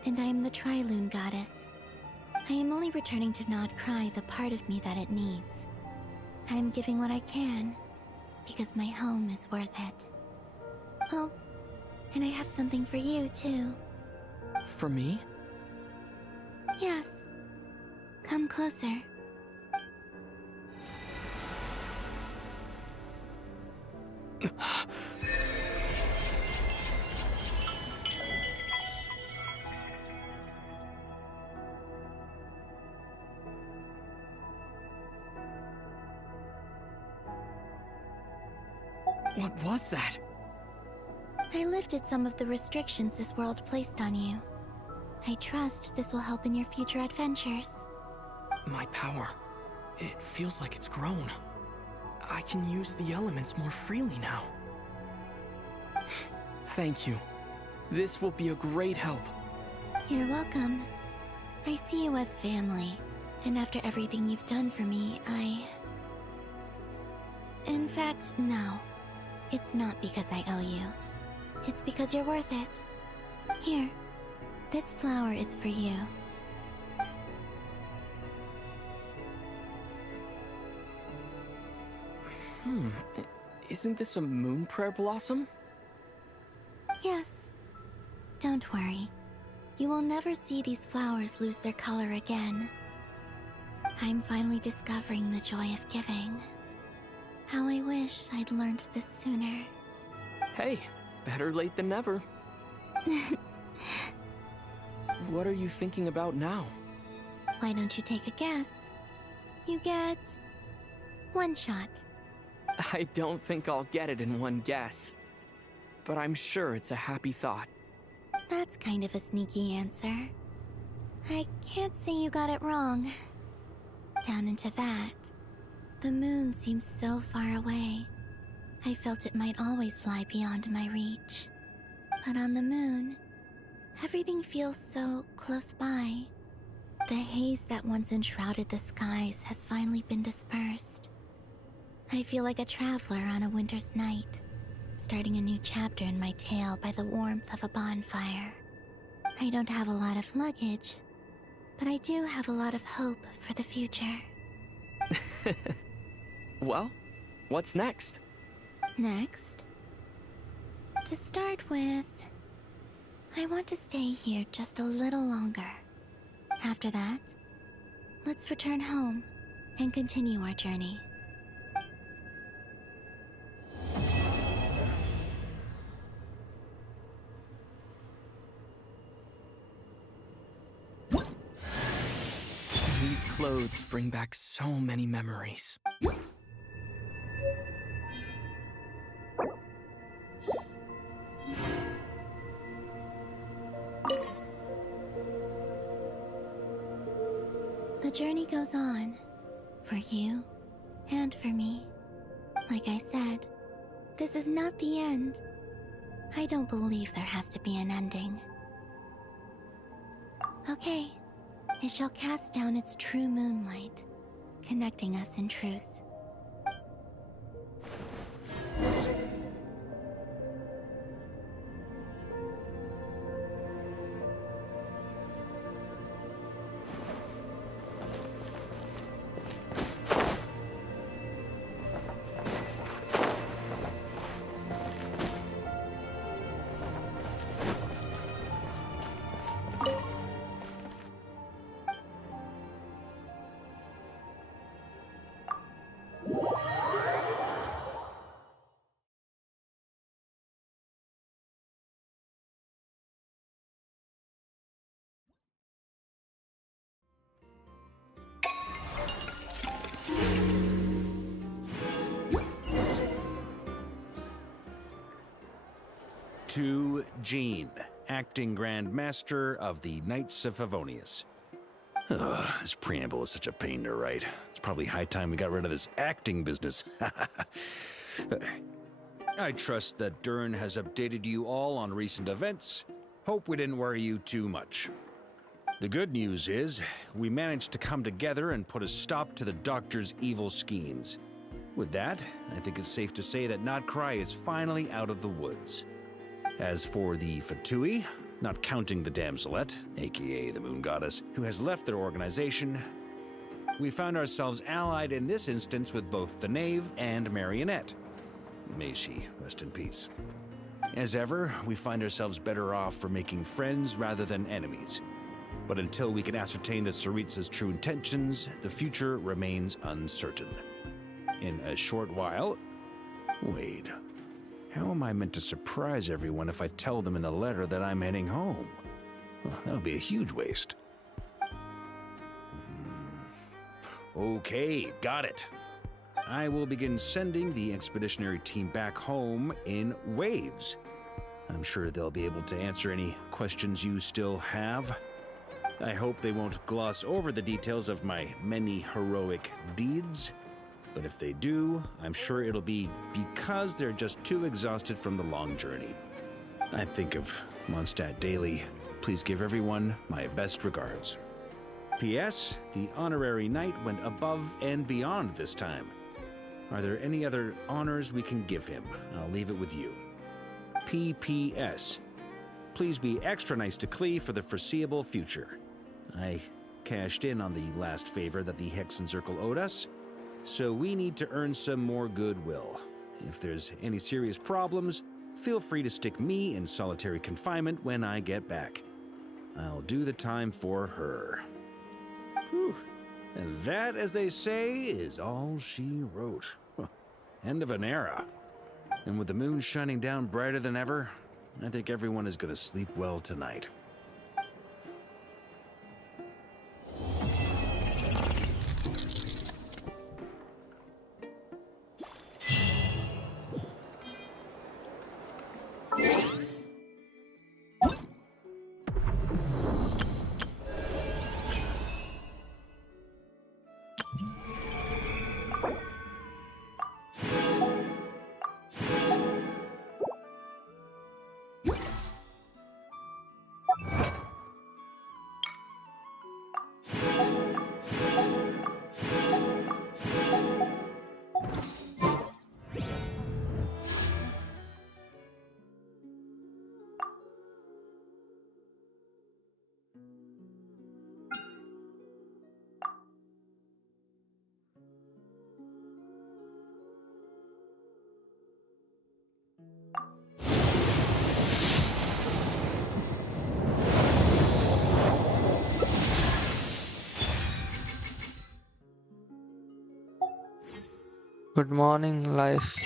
and I am the Tri-Lune goddess. I am only returning to Nodcry the part of me that it needs. I am giving what I can, because my home is worth it. Oh, and I have something for you, too. For me? Yes. Come closer. What was that? I lifted some of the restrictions this world placed on you. I trust this will help in your future adventures. My power. It feels like it's grown. I can use the elements more freely now. Thank you. This will be a great help. You're welcome. I see you as family, and after everything you've done for me, In fact, no. It's not because I owe you. It's because you're worth it. Here, this flower is for you. Isn't this a moon prayer blossom? Yes. Don't worry. You will never see these flowers lose their color again. I'm finally discovering the joy of giving. How I wish I'd learned this sooner. Hey, better late than never. What are you thinking about now? Why don't you take a guess? You get... one shot. I don't think I'll get it in one guess. But I'm sure it's a happy thought. That's kind of a sneaky answer. I can't say you got it wrong. Down into that, the moon seems so far away. I felt it might always lie beyond my reach. But on the moon, everything feels so close by. The haze that once enshrouded the skies has finally been dispersed. I feel like a traveler on a winter's night, starting a new chapter in my tale by the warmth of a bonfire. I don't have a lot of luggage, but I do have a lot of hope for the future. Well, what's next? Next? To start with, I want to stay here just a little longer. After that, let's return home and continue our journey. These clothes bring back so many memories. The journey goes on, for you and for me. Like I said, this is not the end. I don't believe there has to be an ending. Okay, it shall cast down its true moonlight, connecting us in truth. to Jean, acting Grand Master of the Knights of Favonius. This preamble is such a pain to write. It's probably high time we got rid of this acting business. I trust that Dern has updated you all on recent events. Hope we didn't worry you too much. The good news is, we managed to come together and put a stop to the Doctor's evil schemes. With that, I think it's safe to say that Notcry is finally out of the woods. As for the Fatui, not counting the Damselette, aka the Moon Goddess, who has left their organization, we found ourselves allied in this instance with both the Knave and Marionette. May she rest in peace. As ever, we find ourselves better off for making friends rather than enemies. But until we can ascertain the Tsaritsa's true intentions, the future remains uncertain. In a short while... Wait. How am I meant to surprise everyone if I tell them in a letter that I'm heading home? Well, that would be a huge waste. Okay, got it. I will begin sending the expeditionary team back home in waves. I'm sure they'll be able to answer any questions you still have. I hope they won't gloss over the details of my many heroic deeds. But if they do, I'm sure it'll be because they're just too exhausted from the long journey. I think of Mondstadt daily. Please give everyone my best regards. P.S. The honorary knight went above and beyond this time. Are there any other honors we can give him? I'll leave it with you. P.P.S. Please be extra nice to Klee for the foreseeable future. I cashed in on the last favor that the Hexen Circle owed us, so we need to earn some more goodwill. If there's any serious problems, feel free to stick me in solitary confinement when I get back. I'll do the time for her. Whew. And that, as they say, is all she wrote. End of an era. And with the moon shining down brighter than ever, I think everyone is going to sleep well tonight. Good morning, life.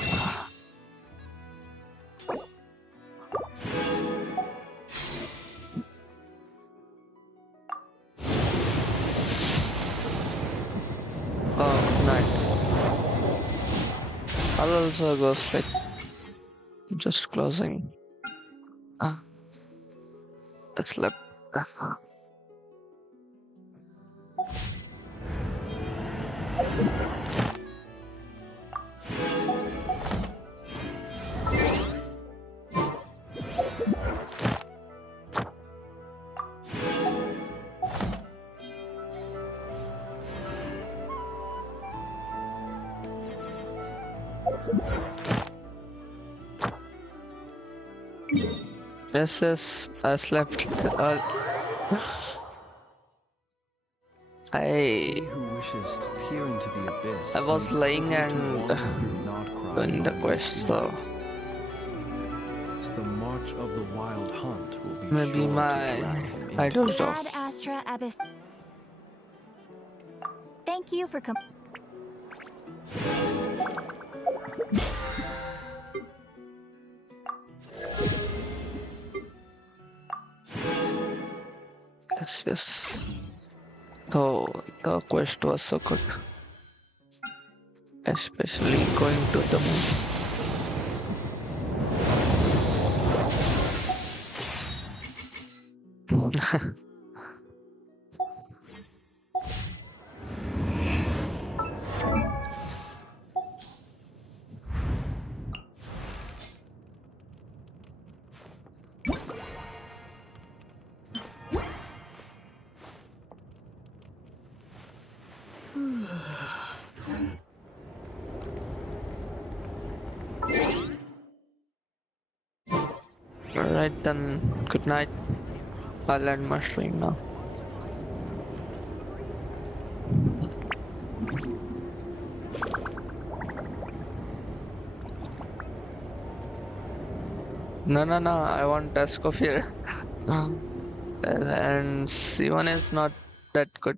Oh, good night. I'll also go sleep. Just closing. Let's sleep. Yes, I slept. I was laying and doing the quest, so The march of the wild hunt will be maybe I dozed Ad off. Astra Abyss. Thank you for coming. Yes. Though the quest was so good, especially going to the moon. Alright then, good night. I'll end my stream now. No, I want Escoffier. And C1 is not that good.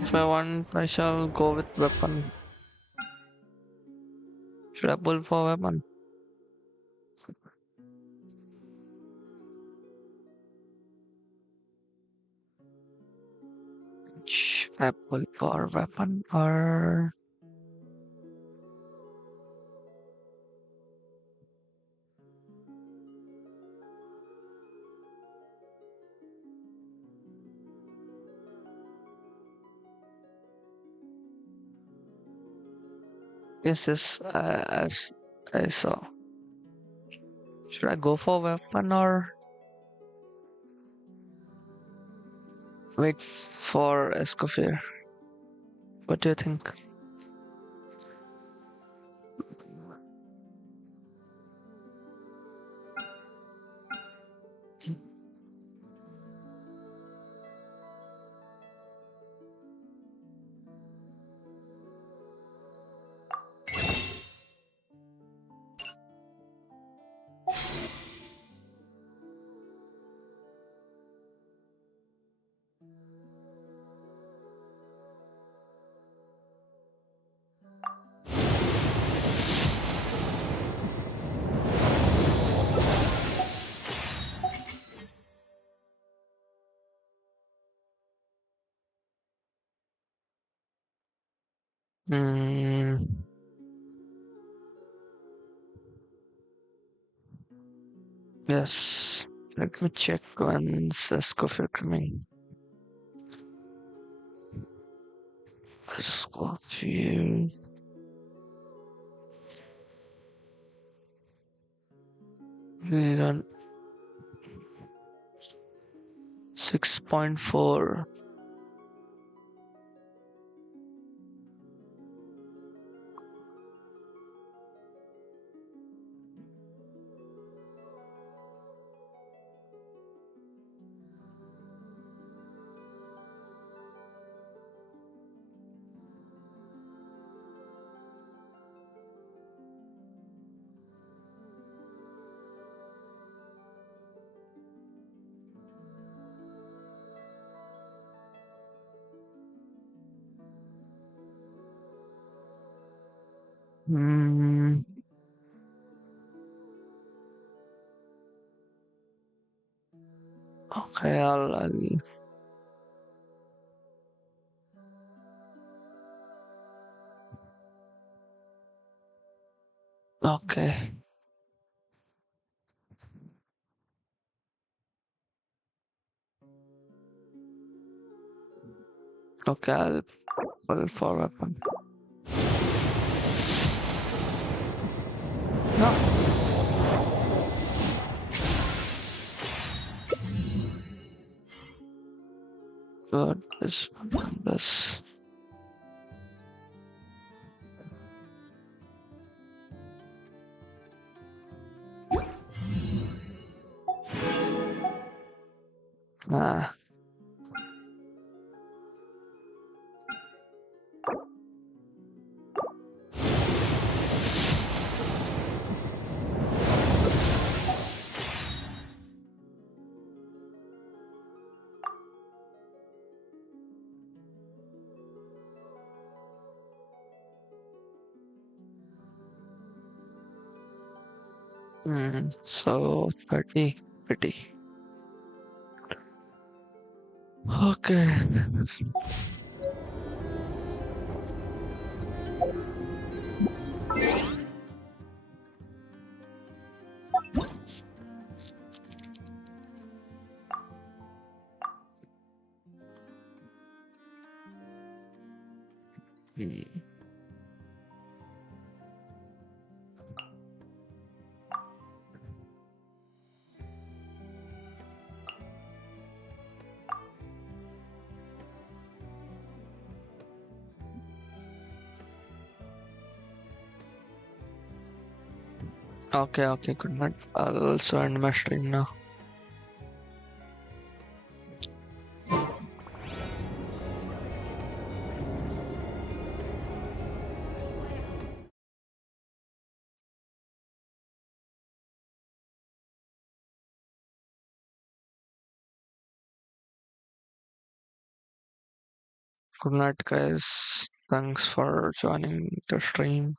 If I want, I shall go with weapon. Should I pull for weapon? Should I pull for weapon or... Yes, as I saw. Should I go for weapon or wait for Escoffier? What do you think? Hmm. Yes. Let me check when's Escoffier coming. Escoffier. We run 6.4. Hmm. Okay, I'll okay. Okay, I'll pull for weapon. No. Good. This. Ah. So 30, pretty. Okay. Hmm. Okay, okay, good night. I'll also end my stream now. Good night, guys. Thanks for joining the stream.